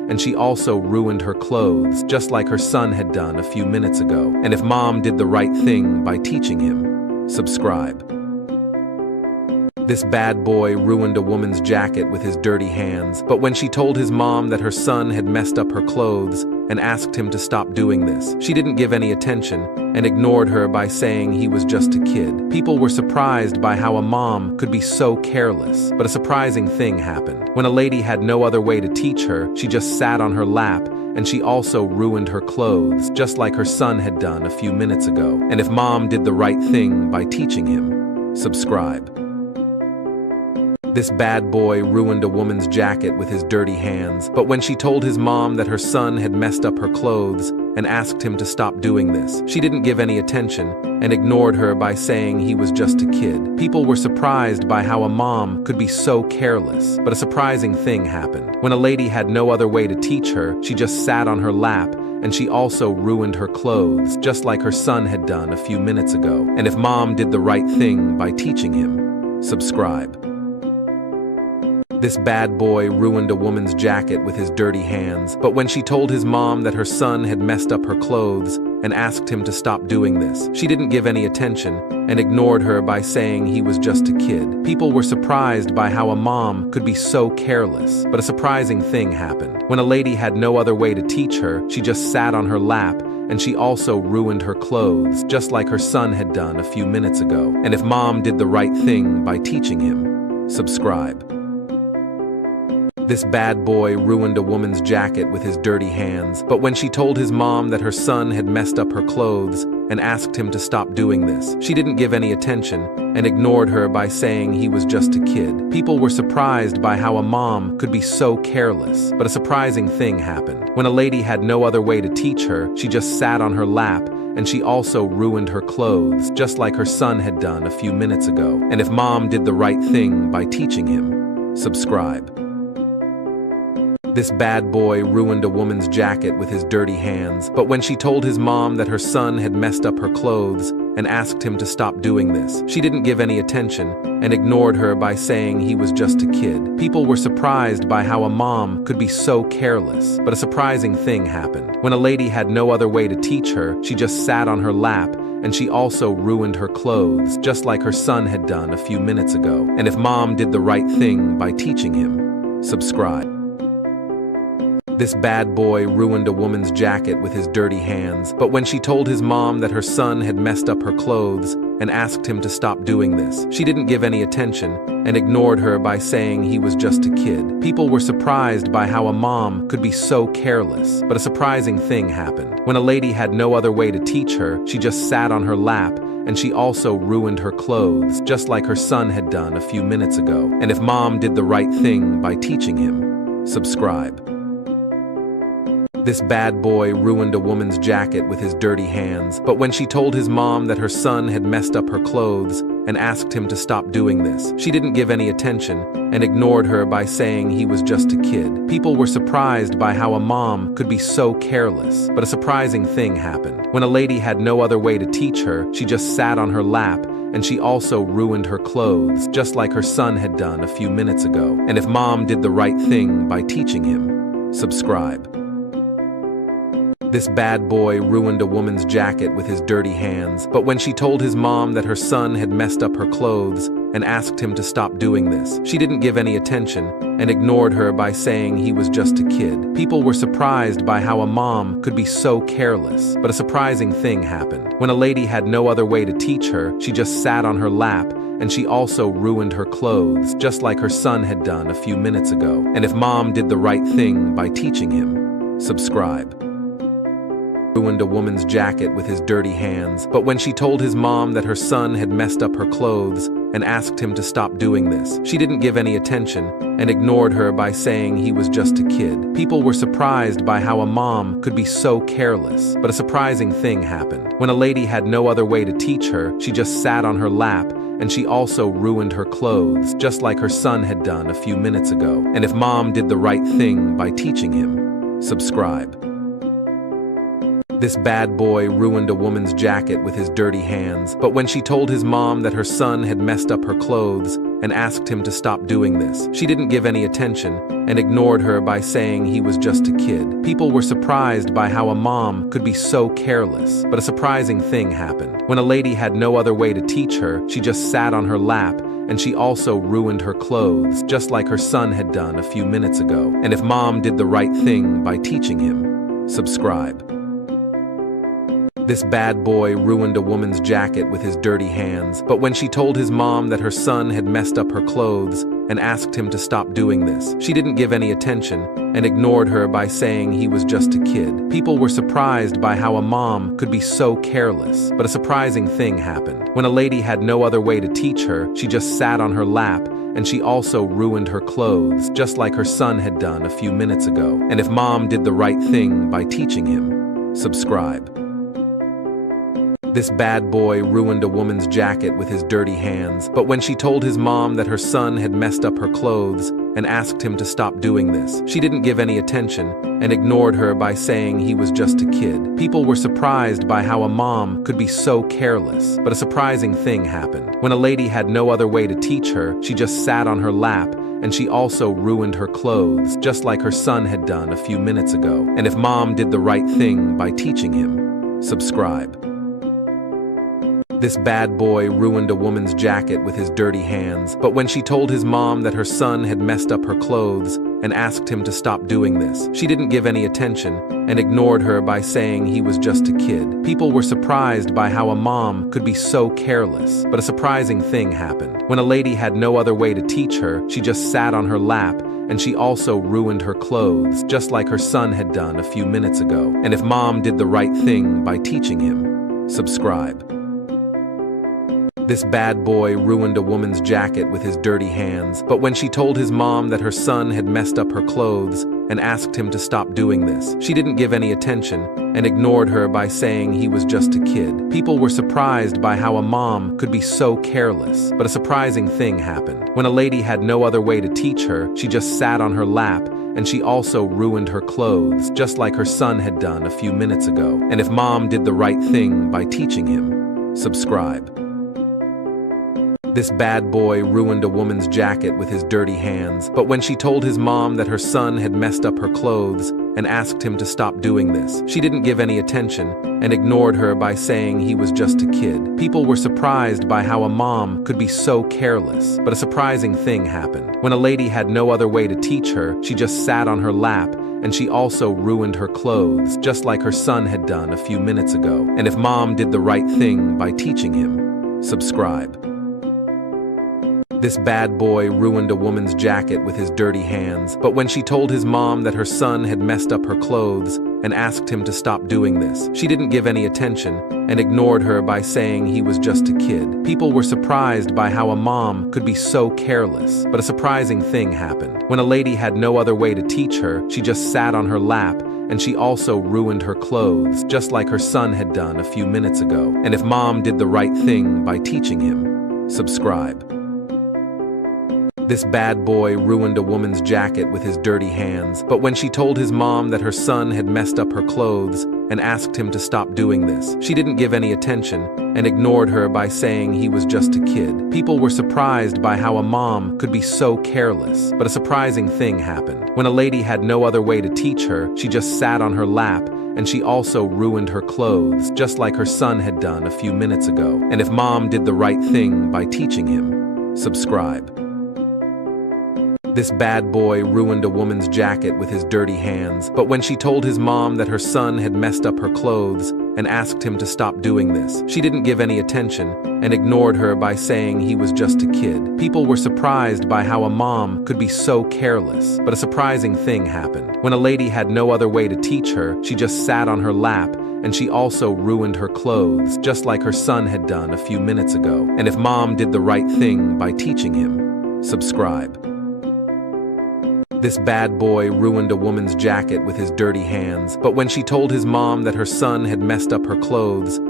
and she also ruined her clothes, just like her son had done a few minutes ago. And if mom did the right thing by teaching him, subscribe. This bad boy ruined a woman's jacket with his dirty hands, but when she told his mom that her son had messed up her clothes and asked him to stop doing this, she didn't give any attention and ignored her by saying he was just a kid. People were surprised by how a mom could be so careless, but a surprising thing happened. When a lady had no other way to teach her, she just sat on her lap, and she also ruined her clothes, just like her son had done a few minutes ago. And if mom did the right thing by teaching him, subscribe. This bad boy ruined a woman's jacket with his dirty hands, but when she told his mom that her son had messed up her clothes and asked him to stop doing this, she didn't give any attention and ignored her by saying he was just a kid. People were surprised by how a mom could be so careless, but a surprising thing happened. When a lady had no other way to teach her, she just sat on her lap, and she also ruined her clothes, just like her son had done a few minutes ago. And if mom did the right thing by teaching him, subscribe. This bad boy ruined a woman's jacket with his dirty hands, but when she told his mom that her son had messed up her clothes and asked him to stop doing this, she didn't give any attention and ignored her by saying he was just a kid. People were surprised by how a mom could be so careless, but a surprising thing happened. When a lady had no other way to teach her, she just sat on her lap, and she also ruined her clothes, just like her son had done a few minutes ago. And if mom did the right thing by teaching him, subscribe. This bad boy ruined a woman's jacket with his dirty hands, but when she told his mom that her son had messed up her clothes and asked him to stop doing this, she didn't give any attention and ignored her by saying he was just a kid. People were surprised by how a mom could be so careless, but a surprising thing happened. When a lady had no other way to teach her, she just sat on her lap, and she also ruined her clothes, just like her son had done a few minutes ago. And if mom did the right thing by teaching him, subscribe. This bad boy ruined a woman's jacket with his dirty hands, but when she told his mom that her son had messed up her clothes and asked him to stop doing this, she didn't give any attention and ignored her by saying he was just a kid. People were surprised by how a mom could be so careless, but a surprising thing happened. When a lady had no other way to teach her, she just sat on her lap, and she also ruined her clothes, just like her son had done a few minutes ago. And if mom did the right thing by teaching him, subscribe. This bad boy ruined a woman's jacket with his dirty hands, but when she told his mom that her son had messed up her clothes and asked him to stop doing this, she didn't give any attention and ignored her by saying he was just a kid. People were surprised by how a mom could be so careless, but a surprising thing happened. When a lady had no other way to teach her, she just sat on her lap, and she also ruined her clothes, just like her son had done a few minutes ago. And if mom did the right thing by teaching him, subscribe. This bad boy ruined a woman's jacket with his dirty hands, but when she told his mom that her son had messed up her clothes and asked him to stop doing this, she didn't give any attention and ignored her by saying he was just a kid. People were surprised by how a mom could be so careless, but a surprising thing happened. When a lady had no other way to teach her, she just sat on her lap, and she also ruined her clothes, just like her son had done a few minutes ago. And if mom did the right thing by teaching him, subscribe. This bad boy ruined a woman's jacket with his dirty hands, but when she told his mom that her son had messed up her clothes and asked him to stop doing this, she didn't give any attention and ignored her by saying he was just a kid. People were surprised by how a mom could be so careless, but a surprising thing happened. When a lady had no other way to teach her, she just sat on her lap, and she also ruined her clothes, just like her son had done a few minutes ago. And if mom did the right thing by teaching him, subscribe. Ruined a woman's jacket with his dirty hands, but when she told his mom that her son had messed up her clothes and asked him to stop doing this, she didn't give any attention and ignored her by saying he was just a kid. People were surprised by how a mom could be so careless, but a surprising thing happened. When a lady had no other way to teach her, she just sat on her lap, and she also ruined her clothes, just like her son had done a few minutes ago. And if mom did the right thing by teaching him, subscribe. This bad boy ruined a woman's jacket with his dirty hands, but when she told his mom that her son had messed up her clothes and asked him to stop doing this. She didn't give any attention and ignored her by saying he was just a kid. People were surprised by how a mom could be so careless. But a surprising thing happened. When a lady had no other way to teach her, she just sat on her lap, and she also ruined her clothes, just like her son had done a few minutes ago. And if mom did the right thing by teaching him, subscribe. This bad boy ruined a woman's jacket with his dirty hands, but when she told his mom that her son had messed up her clothes and asked him to stop doing this, she didn't give any attention and ignored her by saying he was just a kid. People were surprised by how a mom could be so careless. But a surprising thing happened. When a lady had no other way to teach her, she just sat on her lap, and she also ruined her clothes, just like her son had done a few minutes ago. And if mom did the right thing by teaching him, subscribe. This bad boy ruined a woman's jacket with his dirty hands, but when she told his mom that her son had messed up her clothes and asked him to stop doing this, she didn't give any attention and ignored her by saying he was just a kid. People were surprised by how a mom could be so careless. But a surprising thing happened. When a lady had no other way to teach her, she just sat on her lap, and she also ruined her clothes, just like her son had done a few minutes ago. And if mom did the right thing by teaching him, subscribe. This bad boy ruined a woman's jacket with his dirty hands, but when she told his mom that her son had messed up her clothes and asked him to stop doing this, she didn't give any attention and ignored her by saying he was just a kid. People were surprised by how a mom could be so careless. But a surprising thing happened. When a lady had no other way to teach her, she just sat on her lap, and she also ruined her clothes, just like her son had done a few minutes ago. And if mom did the right thing by teaching him, subscribe. This bad boy ruined a woman's jacket with his dirty hands, but when she told his mom that her son had messed up her clothes and asked him to stop doing this, she didn't give any attention and ignored her by saying he was just a kid. People were surprised by how a mom could be so careless. But a surprising thing happened. When a lady had no other way to teach her, she just sat on her lap, and she also ruined her clothes, just like her son had done a few minutes ago. And if mom did the right thing by teaching him, subscribe. This bad boy ruined a woman's jacket with his dirty hands, but when she told his mom that her son had messed up her clothes and asked him to stop doing this, she didn't give any attention and ignored her by saying he was just a kid. People were surprised by how a mom could be so careless. But a surprising thing happened. When a lady had no other way to teach her, she just sat on her lap, and she also ruined her clothes, just like her son had done a few minutes ago. And if mom did the right thing by teaching him, subscribe. This bad boy ruined a woman's jacket with his dirty hands, but when she told his mom that her son had messed up her clothes and asked him to stop doing this, she didn't give any attention and ignored her by saying he was just a kid. People were surprised by how a mom could be so careless. But a surprising thing happened. When a lady had no other way to teach her, she just sat on her lap, and she also ruined her clothes, just like her son had done a few minutes ago. And if mom did the right thing by teaching him, subscribe. This bad boy ruined a woman's jacket with his dirty hands, but when she told his mom that her son had messed up her clothes and asked him to stop doing this, she didn't give any attention and ignored her by saying he was just a kid. People were surprised by how a mom could be so careless. But a surprising thing happened. When a lady had no other way to teach her, she just sat on her lap, and she also ruined her clothes, just like her son had done a few minutes ago. And if mom did the right thing by teaching him, subscribe. This bad boy ruined a woman's jacket with his dirty hands, but when she told his mom that her son had messed up her clothes and asked him to stop doing this, she didn't give any attention and ignored her by saying he was just a kid. People were surprised by how a mom could be so careless. But a surprising thing happened. When a lady had no other way to teach her, she just sat on her lap, and she also ruined her clothes, just like her son had done a few minutes ago. And if mom did the right thing by teaching him, subscribe. This bad boy ruined a woman's jacket with his dirty hands, but when she told his mom that her son had messed up her clothes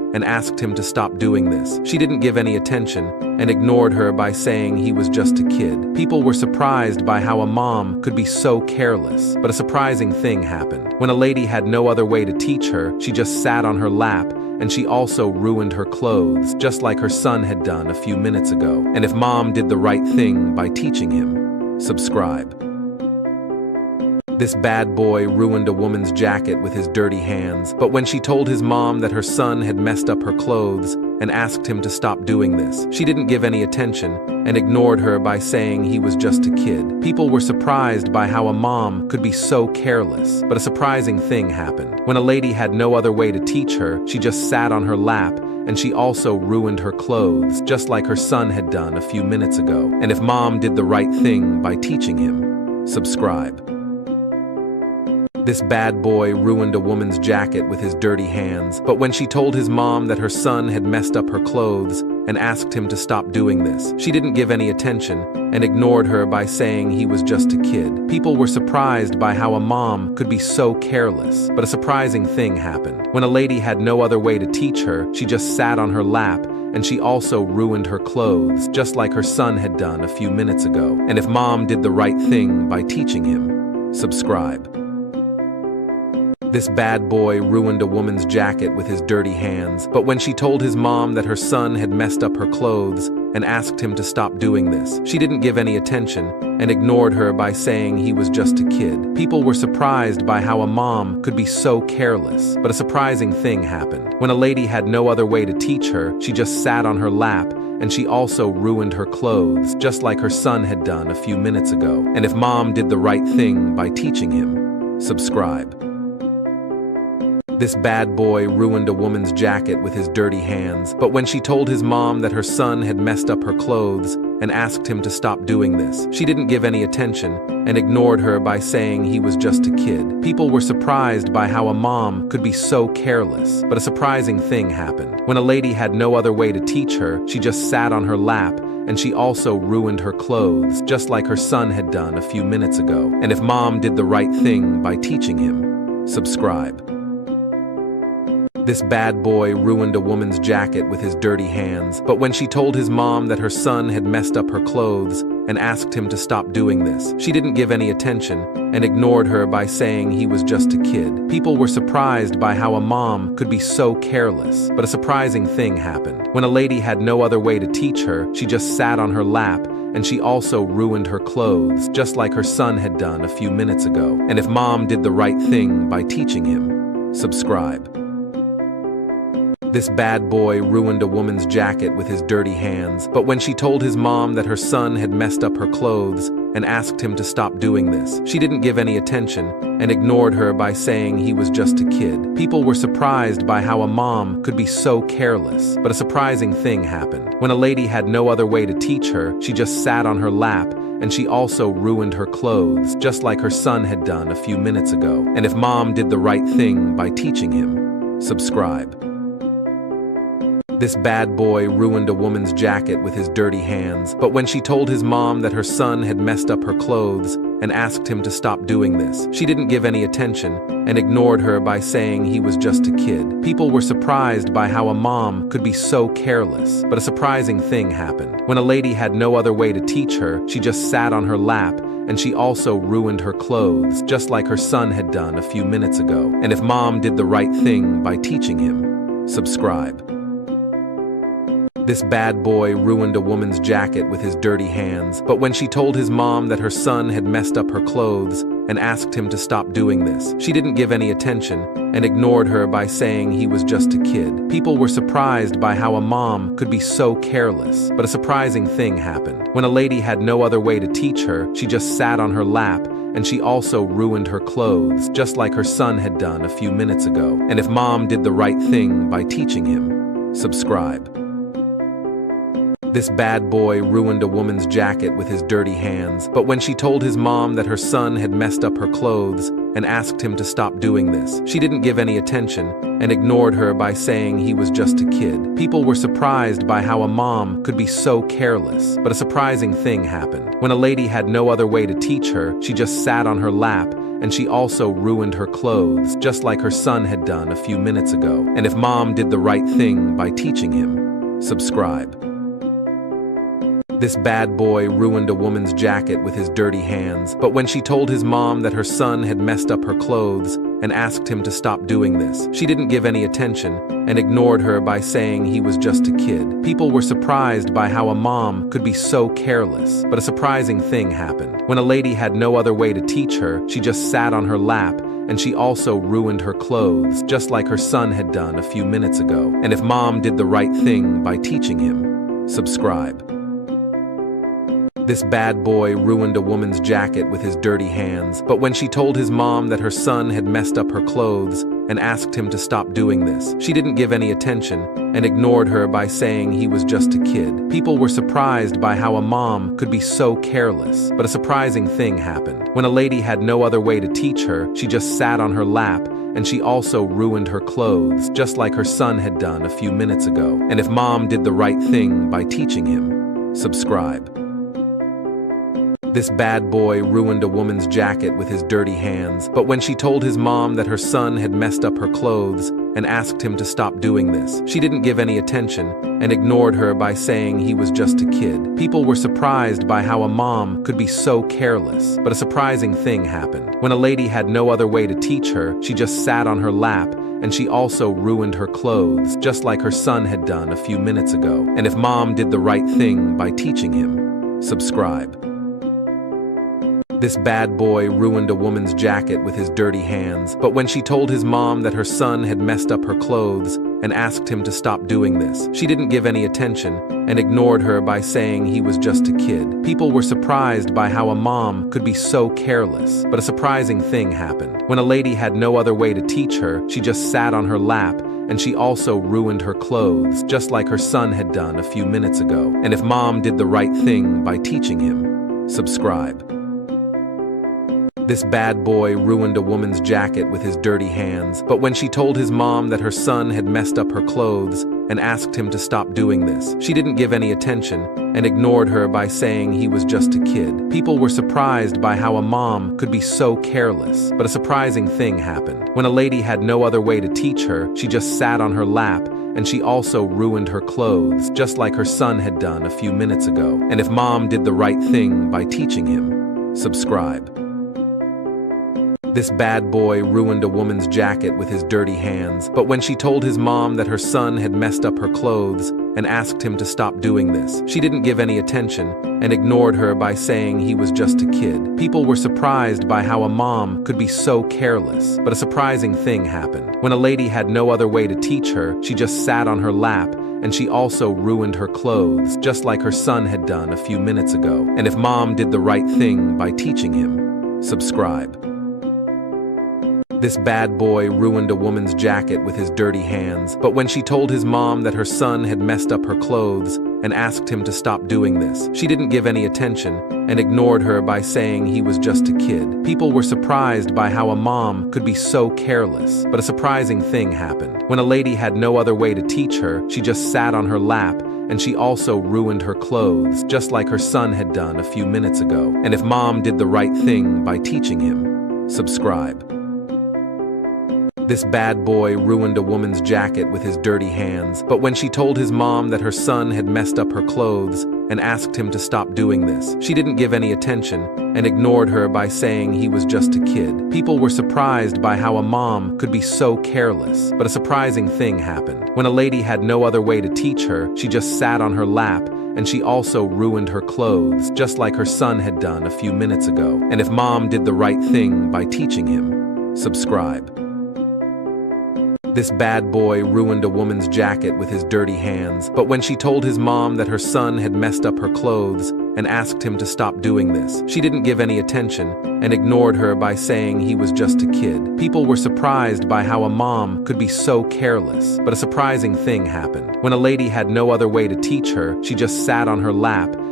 and asked him to stop doing this. She didn't give any attention and ignored her by saying he was just a kid. People were surprised by how a mom could be so careless, but a surprising thing happened. When a lady had no other way to teach her, she just sat on her lap, and she also ruined her clothes, just like her son had done a few minutes ago. And if mom did the right thing by teaching him, subscribe. This bad boy ruined a woman's jacket with his dirty hands, but when she told his mom that her son had messed up her clothes and asked him to stop doing this, she didn't give any attention and ignored her by saying he was just a kid. People were surprised by how a mom could be so careless, but a surprising thing happened. When a lady had no other way to teach her, she just sat on her lap, and she also ruined her clothes, just like her son had done a few minutes ago. And if mom did the right thing by teaching him, subscribe. This bad boy ruined a woman's jacket with his dirty hands, but when she told his mom that her son had messed up her clothes and asked him to stop doing this, she didn't give any attention and ignored her by saying he was just a kid. People were surprised by how a mom could be so careless, but a surprising thing happened. When a lady had no other way to teach her, she just sat on her lap, and she also ruined her clothes, just like her son had done a few minutes ago. And if mom did the right thing by teaching him, subscribe. This bad boy ruined a woman's jacket with his dirty hands, but when she told his mom that her son had messed up her clothes and asked him to stop doing this, she didn't give any attention and ignored her by saying he was just a kid. People were surprised by how a mom could be so careless, but a surprising thing happened. When a lady had no other way to teach her, she just sat on her lap, and she also ruined her clothes, just like her son had done a few minutes ago. And if mom did the right thing by teaching him, subscribe. This bad boy ruined a woman's jacket with his dirty hands, but when she told his mom that her son had messed up her clothes and asked him to stop doing this, she didn't give any attention and ignored her by saying he was just a kid. People were surprised by how a mom could be so careless, but a surprising thing happened. When a lady had no other way to teach her, she just sat on her lap, and she also ruined her clothes, just like her son had done a few minutes ago. And if mom did the right thing by teaching him, subscribe. This bad boy ruined a woman's jacket with his dirty hands, but when she told his mom that her son had messed up her clothes and asked him to stop doing this, she didn't give any attention and ignored her by saying he was just a kid. People were surprised by how a mom could be so careless, but a surprising thing happened. When a lady had no other way to teach her, she just sat on her lap, and she also ruined her clothes, just like her son had done a few minutes ago. And if mom did the right thing by teaching him, subscribe. This bad boy ruined a woman's jacket with his dirty hands, but when she told his mom that her son had messed up her clothes and asked him to stop doing this, she didn't give any attention and ignored her by saying he was just a kid. People were surprised by how a mom could be so careless, but a surprising thing happened. When a lady had no other way to teach her, she just sat on her lap, and she also ruined her clothes, just like her son had done a few minutes ago. And if mom did the right thing by teaching him, subscribe. This bad boy ruined a woman's jacket with his dirty hands, but when she told his mom that her son had messed up her clothes and asked him to stop doing this, she didn't give any attention and ignored her by saying he was just a kid. People were surprised by how a mom could be so careless, but a surprising thing happened. When a lady had no other way to teach her, she just sat on her lap, and she also ruined her clothes, just like her son had done a few minutes ago. And if mom did the right thing by teaching him, subscribe. This bad boy ruined a woman's jacket with his dirty hands, but when she told his mom that her son had messed up her clothes and asked him to stop doing this, she didn't give any attention and ignored her by saying he was just a kid. People were surprised by how a mom could be so careless, but a surprising thing happened. When a lady had no other way to teach her, she just sat on her lap, and she also ruined her clothes, just like her son had done a few minutes ago. And if mom did the right thing by teaching him, subscribe. This bad boy ruined a woman's jacket with his dirty hands, but when she told his mom that her son had messed up her clothes and asked him to stop doing this. She didn't give any attention and ignored her by saying he was just a kid. People were surprised by how a mom could be so careless. But a surprising thing happened. When a lady had no other way to teach her, she just sat on her lap, and she also ruined her clothes, just like her son had done a few minutes ago. And if mom did the right thing by teaching him, subscribe. This bad boy ruined a woman's jacket with his dirty hands, but when she told his mom that her son had messed up her clothes and asked him to stop doing this, she didn't give any attention and ignored her by saying he was just a kid. People were surprised by how a mom could be so careless. But a surprising thing happened. When a lady had no other way to teach her, she just sat on her lap, and she also ruined her clothes, just like her son had done a few minutes ago. And if mom did the right thing by teaching him, subscribe. This bad boy ruined a woman's jacket with his dirty hands, but when she told his mom that her son had messed up her clothes and asked him to stop doing this, she didn't give any attention and ignored her by saying he was just a kid. People were surprised by how a mom could be so careless. But a surprising thing happened. When a lady had no other way to teach her, she just sat on her lap, and she also ruined her clothes, just like her son had done a few minutes ago. And if mom did the right thing by teaching him, subscribe. This bad boy ruined a woman's jacket with his dirty hands, but when she told his mom that her son had messed up her clothes and asked him to stop doing this, she didn't give any attention and ignored her by saying he was just a kid. People were surprised by how a mom could be so careless. But a surprising thing happened. When a lady had no other way to teach her, she just sat on her lap, and she also ruined her clothes, just like her son had done a few minutes ago. And if mom did the right thing by teaching him, subscribe. This bad boy ruined a woman's jacket with his dirty hands, but when she told his mom that her son had messed up her clothes and asked him to stop doing this, she didn't give any attention and ignored her by saying he was just a kid. People were surprised by how a mom could be so careless. But a surprising thing happened. When a lady had no other way to teach her, she just sat on her lap, and she also ruined her clothes, just like her son had done a few minutes ago. And if mom did the right thing by teaching him, subscribe. This bad boy ruined a woman's jacket with his dirty hands, but when she told his mom that her son had messed up her clothes and asked him to stop doing this, she didn't give any attention and ignored her by saying he was just a kid. People were surprised by how a mom could be so careless. But a surprising thing happened. When a lady had no other way to teach her, she just sat on her lap, and she also ruined her clothes, just like her son had done a few minutes ago. And if mom did the right thing by teaching him, subscribe. This bad boy ruined a woman's jacket with his dirty hands, but when she told his mom that her son had messed up her clothes and asked him to stop doing this, she didn't give any attention and ignored her by saying he was just a kid. People were surprised by how a mom could be so careless. But a surprising thing happened. When a lady had no other way to teach her, she just sat on her lap, and she also ruined her clothes, just like her son had done a few minutes ago. And if mom did the right thing by teaching him, subscribe. This bad boy ruined a woman's jacket with his dirty hands, but when she told his mom that her son had messed up her clothes and asked him to stop doing this, she didn't give any attention and ignored her by saying he was just a kid. People were surprised by how a mom could be so careless. But a surprising thing happened. When a lady had no other way to teach her, she just sat on her lap, and she also ruined her clothes, just like her son had done a few minutes ago. And if mom did the right thing by teaching him, subscribe. This bad boy ruined a woman's jacket with his dirty hands, but when she told his mom that her son had messed up her clothes and asked him to stop doing this, she didn't give any attention and ignored her by saying he was just a kid. People were surprised by how a mom could be so careless. But a surprising thing happened. When a lady had no other way to teach her, she just sat on her lap, and she also ruined her clothes, just like her son had done a few minutes ago. And if mom did the right thing by teaching him, subscribe. This bad boy ruined a woman's jacket with his dirty hands, but when she told his mom that her son had messed up her clothes and asked him to stop doing this, she didn't give any attention and ignored her by saying he was just a kid. People were surprised by how a mom could be so careless. But a surprising thing happened. When a lady had no other way to teach her, she just sat on her lap,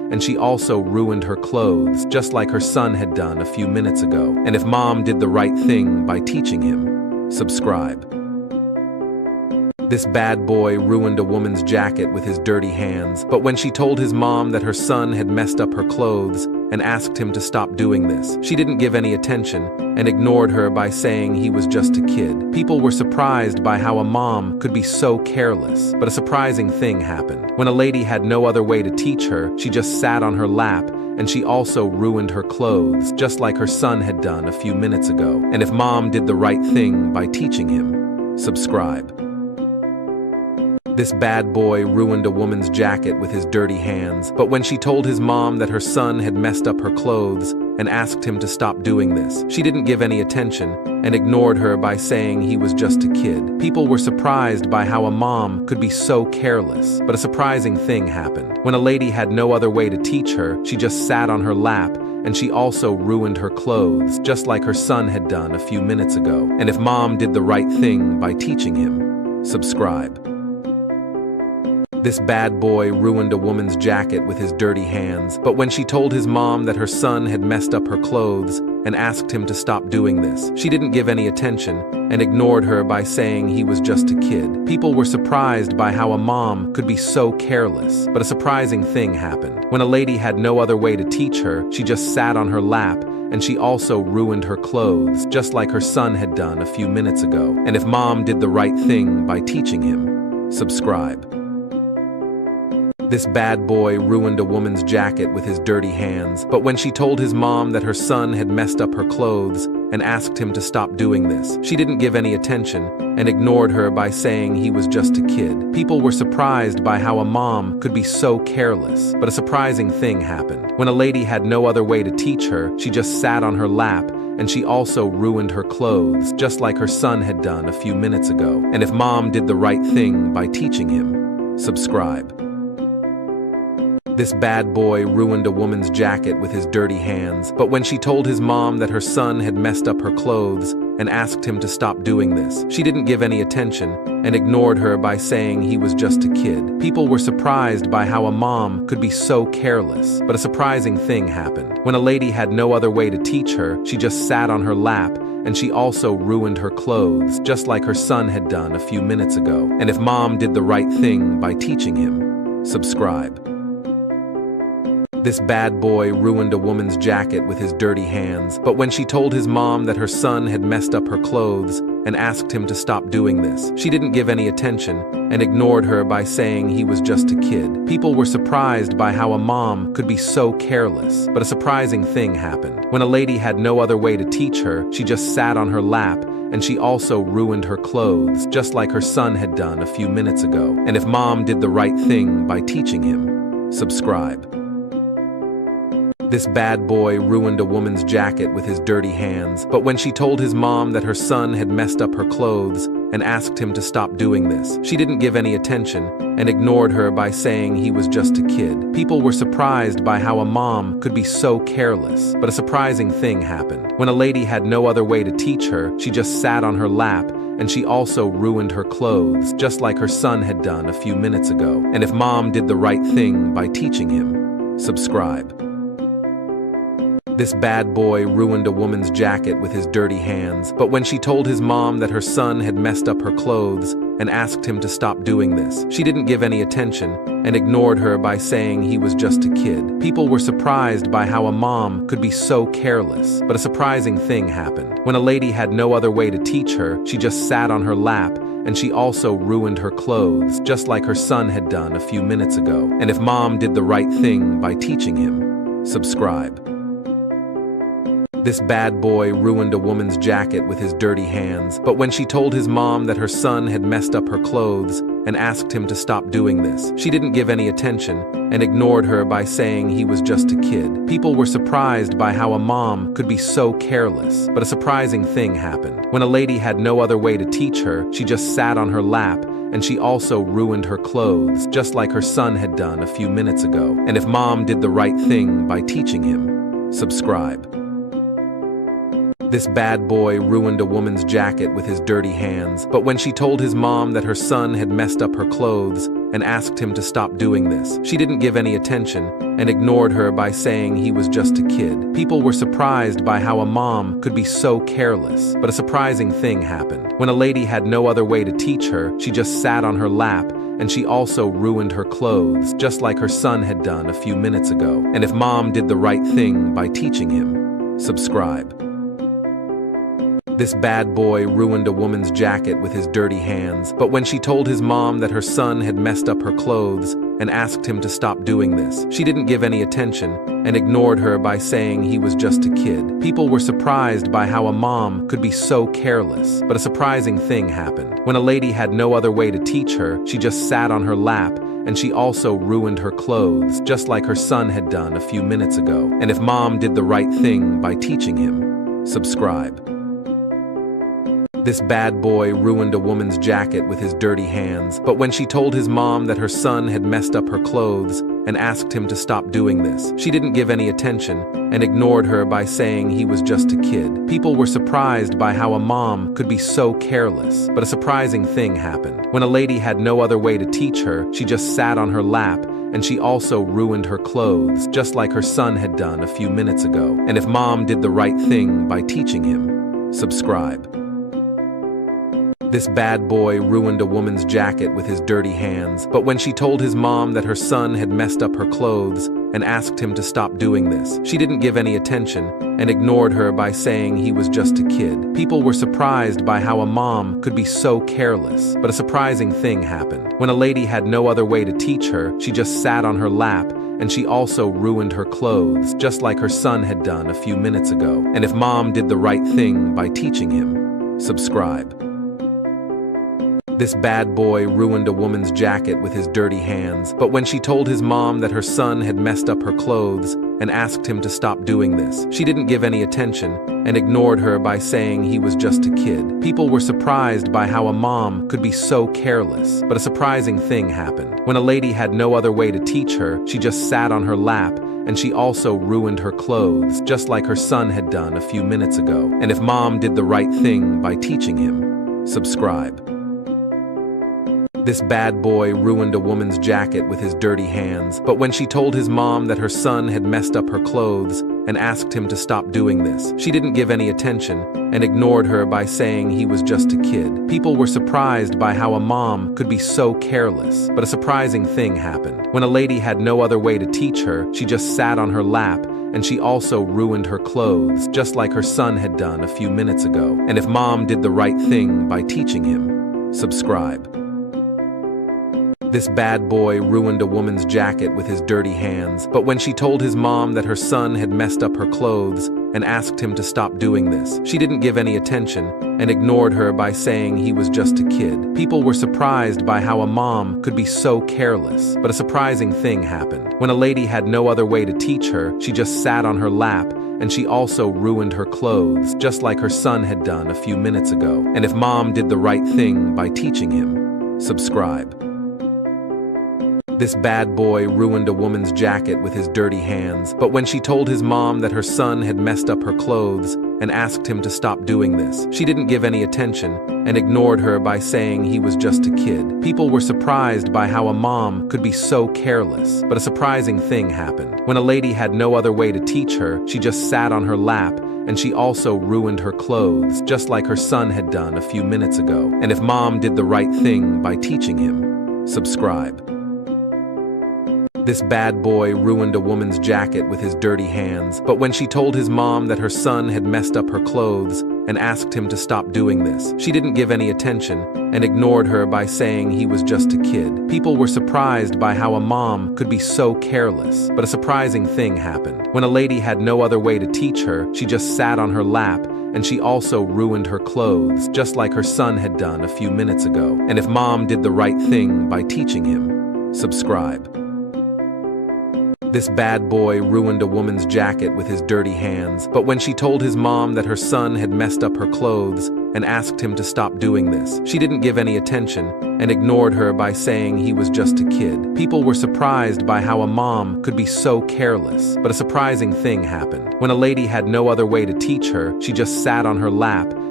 and she also ruined her clothes, just like her son had done a few minutes ago. And if mom did the right thing by teaching him, subscribe. This bad boy ruined a woman's jacket with his dirty hands, but when she told his mom that her son had messed up her clothes and asked him to stop doing this, she didn't give any attention and ignored her by saying he was just a kid. People were surprised by how a mom could be so careless, but a surprising thing happened. When a lady had no other way to teach her, she just sat on her lap, and she also ruined her clothes, just like her son had done a few minutes ago. And if mom did the right thing by teaching him, subscribe. This bad boy ruined a woman's jacket with his dirty hands, but when she told his mom that her son had messed up her clothes and asked him to stop doing this, she didn't give any attention and ignored her by saying he was just a kid. People were surprised by how a mom could be so careless, but a surprising thing happened. When a lady had no other way to teach her, she just sat on her lap, and she also ruined her clothes, just like her son had done a few minutes ago. And if mom did the right thing by teaching him, subscribe. This bad boy ruined a woman's jacket with his dirty hands, but when she told his mom that her son had messed up her clothes and asked him to stop doing this, she didn't give any attention and ignored her by saying he was just a kid. People were surprised by how a mom could be so careless, but a surprising thing happened. When a lady had no other way to teach her, she just sat on her lap, and she also ruined her clothes, just like her son had done a few minutes ago. And if mom did the right thing by teaching him, subscribe. This bad boy ruined a woman's jacket with his dirty hands, but when she told his mom that her son had messed up her clothes and asked him to stop doing this, she didn't give any attention and ignored her by saying he was just a kid. People were surprised by how a mom could be so careless, but a surprising thing happened. When a lady had no other way to teach her, she just sat on her lap, and she also ruined her clothes, just like her son had done a few minutes ago. And if mom did the right thing by teaching him, subscribe. This bad boy ruined a woman's jacket with his dirty hands, but when she told his mom that her son had messed up her clothes and asked him to stop doing this, she didn't give any attention and ignored her by saying he was just a kid. People were surprised by how a mom could be so careless, but a surprising thing happened. When a lady had no other way to teach her, she just sat on her lap, and she also ruined her clothes, just like her son had done a few minutes ago. And if mom did the right thing by teaching him, subscribe. This bad boy ruined a woman's jacket with his dirty hands, but when she told his mom that her son had messed up her clothes and asked him to stop doing this, she didn't give any attention and ignored her by saying he was just a kid. People were surprised by how a mom could be so careless, but a surprising thing happened. When a lady had no other way to teach her, she just sat on her lap, and she also ruined her clothes, just like her son had done a few minutes ago. And if mom did the right thing by teaching him, subscribe. This bad boy ruined a woman's jacket with his dirty hands, but when she told his mom that her son had messed up her clothes and asked him to stop doing this, she didn't give any attention and ignored her by saying he was just a kid. People were surprised by how a mom could be so careless, but a surprising thing happened. When a lady had no other way to teach her, she just sat on her lap, and she also ruined her clothes, just like her son had done a few minutes ago. And if mom did the right thing by teaching him, subscribe. This bad boy ruined a woman's jacket with his dirty hands, but when she told his mom that her son had messed up her clothes and asked him to stop doing this, she didn't give any attention and ignored her by saying he was just a kid. People were surprised by how a mom could be so careless, but a surprising thing happened. When a lady had no other way to teach her, she just sat on her lap, and she also ruined her clothes, just like her son had done a few minutes ago. And if mom did the right thing by teaching him, subscribe. This bad boy ruined a woman's jacket with his dirty hands, but when she told his mom that her son had messed up her clothes and asked him to stop doing this, she didn't give any attention and ignored her by saying he was just a kid. People were surprised by how a mom could be so careless, but a surprising thing happened. When a lady had no other way to teach her, she just sat on her lap, and she also ruined her clothes, just like her son had done a few minutes ago. And if mom did the right thing by teaching him, subscribe. This bad boy ruined a woman's jacket with his dirty hands, but when she told his mom that her son had messed up her clothes and asked him to stop doing this. She didn't give any attention and ignored her by saying he was just a kid. People were surprised by how a mom could be so careless. But a surprising thing happened. When a lady had no other way to teach her, she just sat on her lap, and she also ruined her clothes, just like her son had done a few minutes ago. And if mom did the right thing by teaching him, subscribe. This bad boy ruined a woman's jacket with his dirty hands, but when she told his mom that her son had messed up her clothes and asked him to stop doing this, she didn't give any attention and ignored her by saying he was just a kid. People were surprised by how a mom could be so careless. But a surprising thing happened. When a lady had no other way to teach her, she just sat on her lap, and she also ruined her clothes, just like her son had done a few minutes ago. And if mom did the right thing by teaching him, subscribe. This bad boy ruined a woman's jacket with his dirty hands, but when she told his mom that her son had messed up her clothes and asked him to stop doing this, she didn't give any attention and ignored her by saying he was just a kid. People were surprised by how a mom could be so careless. But a surprising thing happened. When a lady had no other way to teach her, she just sat on her lap, and she also ruined her clothes, just like her son had done a few minutes ago. And if mom did the right thing by teaching him, subscribe. This bad boy ruined a woman's jacket with his dirty hands, but when she told his mom that her son had messed up her clothes and asked him to stop doing this, she didn't give any attention and ignored her by saying he was just a kid. People were surprised by how a mom could be so careless. But a surprising thing happened. When a lady had no other way to teach her, she just sat on her lap, and she also ruined her clothes, just like her son had done a few minutes ago. And if mom did the right thing by teaching him, subscribe. This bad boy ruined a woman's jacket with his dirty hands, but when she told his mom that her son had messed up her clothes and asked him to stop doing this, she didn't give any attention and ignored her by saying he was just a kid. People were surprised by how a mom could be so careless. But a surprising thing happened. When a lady had no other way to teach her, she just sat on her lap, and she also ruined her clothes, just like her son had done a few minutes ago. And if mom did the right thing by teaching him, subscribe. This bad boy ruined a woman's jacket with his dirty hands, but when she told his mom that her son had messed up her clothes and asked him to stop doing this, she didn't give any attention and ignored her by saying he was just a kid. People were surprised by how a mom could be so careless. But a surprising thing happened. When a lady had no other way to teach her, she just sat on her lap, and she also ruined her clothes, just like her son had done a few minutes ago. And if mom did the right thing by teaching him, subscribe. This bad boy ruined a woman's jacket with his dirty hands, but when she told his mom that her son had messed up her clothes and asked him to stop doing this, she didn't give any attention and ignored her by saying he was just a kid. People were surprised by how a mom could be so careless. But a surprising thing happened. When a lady had no other way to teach her, she just sat on her lap, and she also ruined her clothes, just like her son had done a few minutes ago. And if mom did the right thing by teaching him, subscribe. This bad boy ruined a woman's jacket with his dirty hands, but when she told his mom that her son had messed up her clothes and asked him to stop doing this, she didn't give any attention and ignored her by saying he was just a kid. People were surprised by how a mom could be so careless. But a surprising thing happened. When a lady had no other way to teach her, she just sat on her lap, and she also ruined her clothes, just like her son had done a few minutes ago. And if mom did the right thing by teaching him, subscribe. This bad boy ruined a woman's jacket with his dirty hands, but when she told his mom that her son had messed up her clothes and asked him to stop doing this, she didn't give any attention and ignored her by saying he was just a kid. People were surprised by how a mom could be so careless. But a surprising thing happened. When a lady had no other way to teach her, she just sat on her lap, and she also ruined her clothes, just like her son had done a few minutes ago. And if mom did the right thing by teaching him, subscribe. This bad boy ruined a woman's jacket with his dirty hands, but when she told his mom that her son had messed up her clothes and asked him to stop doing this, she didn't give any attention and ignored her by saying he was just a kid. People were surprised by how a mom could be so careless. But a surprising thing happened. When a lady had no other way to teach her, she just sat on her lap,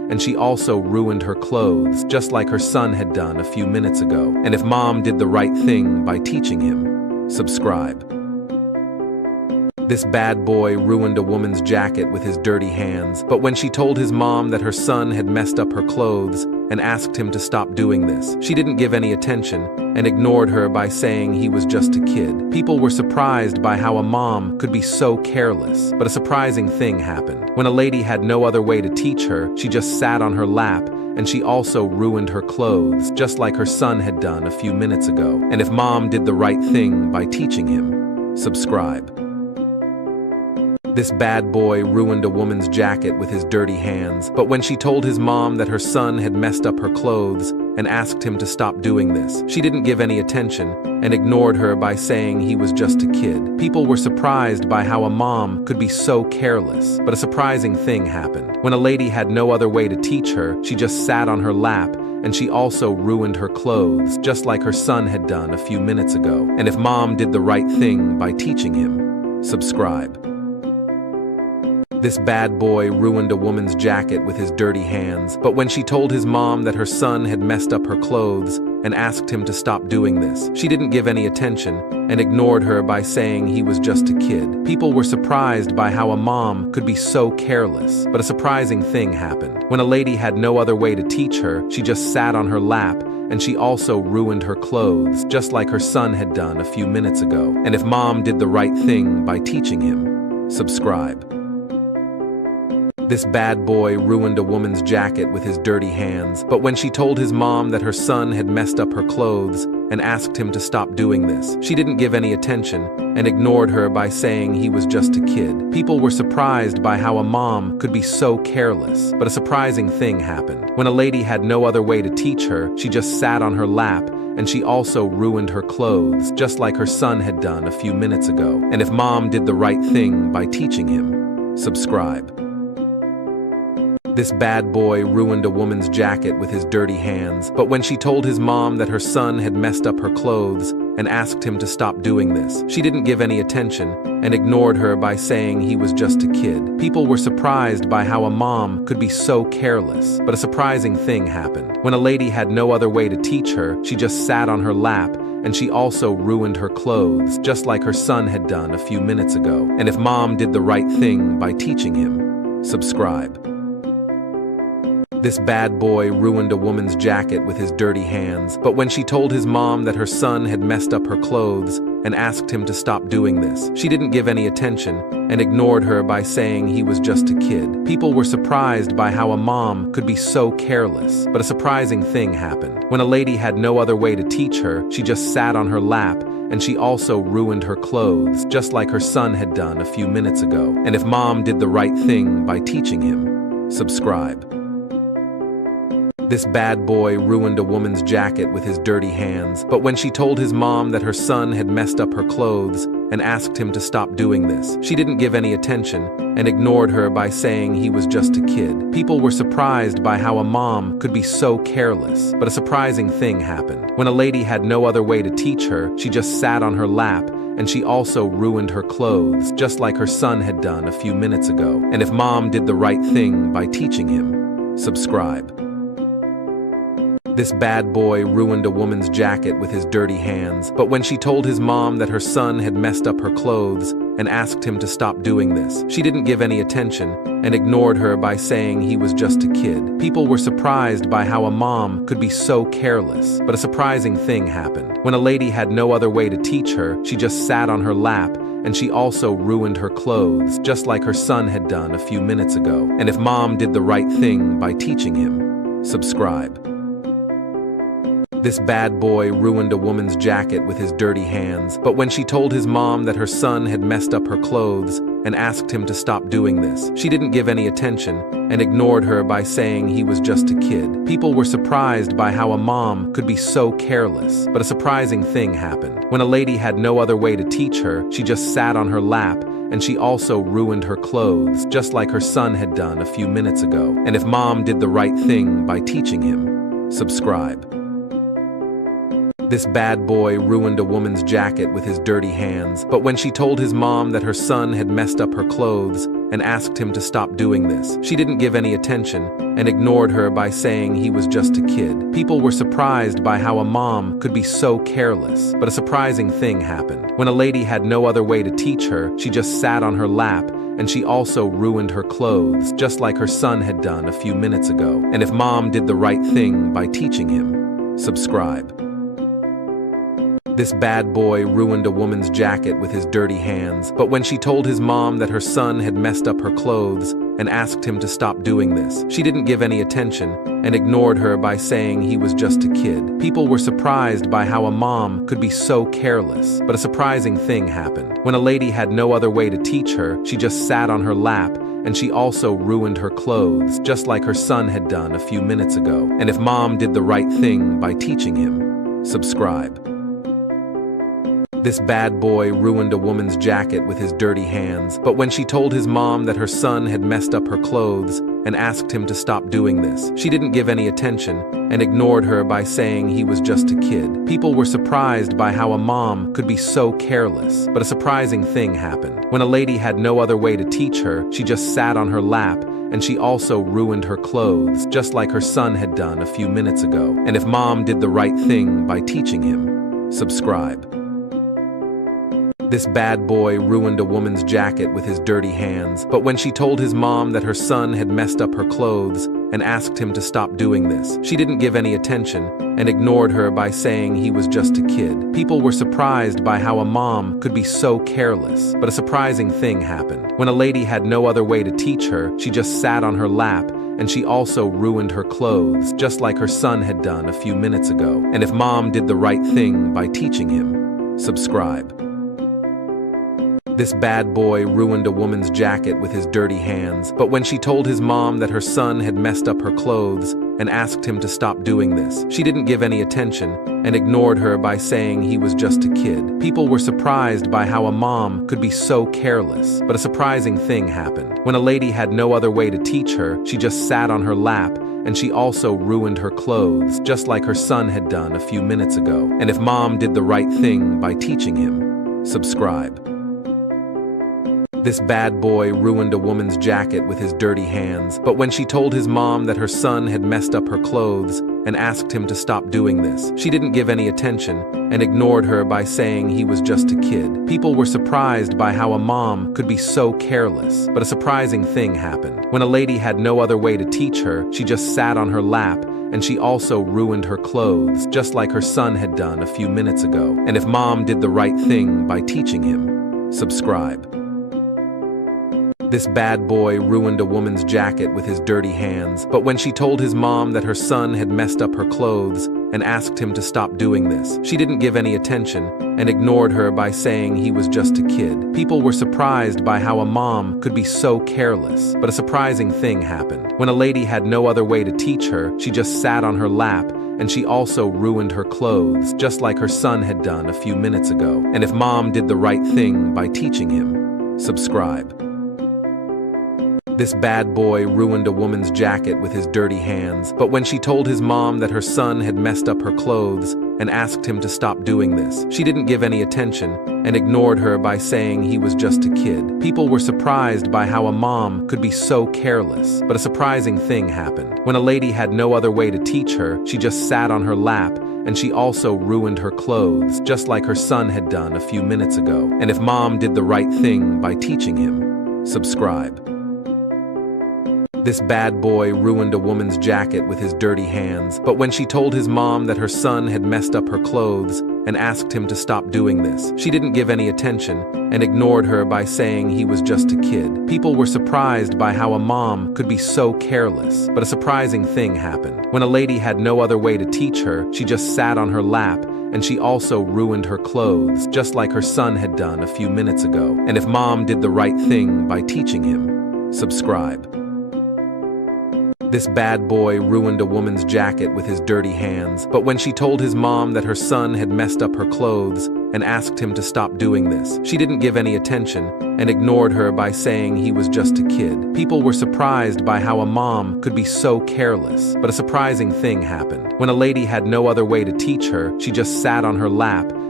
and she also ruined her clothes, just like her son had done a few minutes ago. And if mom did the right thing by teaching him, subscribe. This bad boy ruined a woman's jacket with his dirty hands, but when she told his mom that her son had messed up her clothes and asked him to stop doing this, she didn't give any attention and ignored her by saying he was just a kid. People were surprised by how a mom could be so careless, but a surprising thing happened. When a lady had no other way to teach her, she just sat on her lap, and she also ruined her clothes, just like her son had done a few minutes ago. And if mom did the right thing by teaching him, subscribe. This bad boy ruined a woman's jacket with his dirty hands, but when she told his mom that her son had messed up her clothes and asked him to stop doing this, she didn't give any attention and ignored her by saying he was just a kid. People were surprised by how a mom could be so careless, but a surprising thing happened. When a lady had no other way to teach her, she just sat on her lap, and she also ruined her clothes, just like her son had done a few minutes ago. And if mom did the right thing by teaching him, subscribe. This bad boy ruined a woman's jacket with his dirty hands, but when she told his mom that her son had messed up her clothes and asked him to stop doing this, she didn't give any attention and ignored her by saying he was just a kid. People were surprised by how a mom could be so careless, but a surprising thing happened. When a lady had no other way to teach her, she just sat on her lap, and she also ruined her clothes, just like her son had done a few minutes ago. And if mom did the right thing by teaching him, subscribe. This bad boy ruined a woman's jacket with his dirty hands, but when she told his mom that her son had messed up her clothes and asked him to stop doing this, she didn't give any attention and ignored her by saying he was just a kid. People were surprised by how a mom could be so careless, but a surprising thing happened. When a lady had no other way to teach her, she just sat on her lap, and she also ruined her clothes, just like her son had done a few minutes ago. And if mom did the right thing by teaching him, subscribe. This bad boy ruined a woman's jacket with his dirty hands, but when she told his mom that her son had messed up her clothes and asked him to stop doing this, she didn't give any attention and ignored her by saying he was just a kid. People were surprised by how a mom could be so careless, but a surprising thing happened. When a lady had no other way to teach her, she just sat on her lap, and she also ruined her clothes, just like her son had done a few minutes ago. And if mom did the right thing by teaching him, subscribe. This bad boy ruined a woman's jacket with his dirty hands, but when she told his mom that her son had messed up her clothes and asked him to stop doing this, she didn't give any attention and ignored her by saying he was just a kid. People were surprised by how a mom could be so careless, but a surprising thing happened. When a lady had no other way to teach her, she just sat on her lap, and she also ruined her clothes, just like her son had done a few minutes ago. And if mom did the right thing by teaching him, subscribe. This bad boy ruined a woman's jacket with his dirty hands, but when she told his mom that her son had messed up her clothes and asked him to stop doing this, she didn't give any attention and ignored her by saying he was just a kid. People were surprised by how a mom could be so careless, but a surprising thing happened. When a lady had no other way to teach her, she just sat on her lap, and she also ruined her clothes, just like her son had done a few minutes ago. And if mom did the right thing by teaching him, subscribe. This bad boy ruined a woman's jacket with his dirty hands, but when she told his mom that her son had messed up her clothes and asked him to stop doing this, she didn't give any attention and ignored her by saying he was just a kid. People were surprised by how a mom could be so careless, but a surprising thing happened. When a lady had no other way to teach her, she just sat on her lap, and she also ruined her clothes, just like her son had done a few minutes ago. And if mom did the right thing by teaching him, subscribe. This bad boy ruined a woman's jacket with his dirty hands, but when she told his mom that her son had messed up her clothes and asked him to stop doing this, she didn't give any attention and ignored her by saying he was just a kid. People were surprised by how a mom could be so careless, but a surprising thing happened. When a lady had no other way to teach her, she just sat on her lap, and she also ruined her clothes, just like her son had done a few minutes ago. And if mom did the right thing by teaching him, subscribe. This bad boy ruined a woman's jacket with his dirty hands, but when she told his mom that her son had messed up her clothes and asked him to stop doing this. She didn't give any attention and ignored her by saying he was just a kid. People were surprised by how a mom could be so careless. But a surprising thing happened. When a lady had no other way to teach her, she just sat on her lap, and she also ruined her clothes, just like her son had done a few minutes ago. And if mom did the right thing by teaching him, subscribe. This bad boy ruined a woman's jacket with his dirty hands, but when she told his mom that her son had messed up her clothes and asked him to stop doing this, she didn't give any attention and ignored her by saying he was just a kid. People were surprised by how a mom could be so careless. But a surprising thing happened. When a lady had no other way to teach her, she just sat on her lap, and she also ruined her clothes, just like her son had done a few minutes ago. And if mom did the right thing by teaching him, subscribe. This bad boy ruined a woman's jacket with his dirty hands, but when she told his mom that her son had messed up her clothes and asked him to stop doing this, she didn't give any attention and ignored her by saying he was just a kid. People were surprised by how a mom could be so careless. But a surprising thing happened. When a lady had no other way to teach her, she just sat on her lap, and she also ruined her clothes, just like her son had done a few minutes ago. And if mom did the right thing by teaching him, subscribe. This bad boy ruined a woman's jacket with his dirty hands, but when she told his mom that her son had messed up her clothes and asked him to stop doing this, she didn't give any attention and ignored her by saying he was just a kid. People were surprised by how a mom could be so careless. But a surprising thing happened. When a lady had no other way to teach her, she just sat on her lap, and she also ruined her clothes, just like her son had done a few minutes ago. And if mom did the right thing by teaching him, subscribe. This bad boy ruined a woman's jacket with his dirty hands, but when she told his mom that her son had messed up her clothes and asked him to stop doing this, she didn't give any attention and ignored her by saying he was just a kid. People were surprised by how a mom could be so careless. But a surprising thing happened. When a lady had no other way to teach her, she just sat on her lap, and she also ruined her clothes, just like her son had done a few minutes ago. And if mom did the right thing by teaching him, subscribe. This bad boy ruined a woman's jacket with his dirty hands, but when she told his mom that her son had messed up her clothes and asked him to stop doing this, she didn't give any attention and ignored her by saying he was just a kid. People were surprised by how a mom could be so careless. But a surprising thing happened. When a lady had no other way to teach her, she just sat on her lap, and she also ruined her clothes, just like her son had done a few minutes ago. And if mom did the right thing by teaching him, subscribe. This bad boy ruined a woman's jacket with his dirty hands, but when she told his mom that her son had messed up her clothes and asked him to stop doing this, she didn't give any attention and ignored her by saying he was just a kid. People were surprised by how a mom could be so careless. But a surprising thing happened. When a lady had no other way to teach her, she just sat on her lap, and she also ruined her clothes, just like her son had done a few minutes ago. And if mom did the right thing by teaching him, subscribe. This bad boy ruined a woman's jacket with his dirty hands, but when she told his mom that her son had messed up her clothes and asked him to stop doing this, she didn't give any attention and ignored her by saying he was just a kid. People were surprised by how a mom could be so careless. But a surprising thing happened. When a lady had no other way to teach her, she just sat on her lap, and she also ruined her clothes, just like her son had done a few minutes ago. And if mom did the right thing by teaching him, subscribe. This bad boy ruined a woman's jacket with his dirty hands, but when she told his mom that her son had messed up her clothes and asked him to stop doing this, she didn't give any attention and ignored her by saying he was just a kid. People were surprised by how a mom could be so careless. But a surprising thing happened. When a lady had no other way to teach her, she just sat on her lap, and she also ruined her clothes, just like her son had done a few minutes ago. And if mom did the right thing by teaching him, subscribe. This bad boy ruined a woman's jacket with his dirty hands, but when she told his mom that her son had messed up her clothes and asked him to stop doing this, she didn't give any attention and ignored her by saying he was just a kid. People were surprised by how a mom could be so careless. But a surprising thing happened. When a lady had no other way to teach her, she just sat on her lap,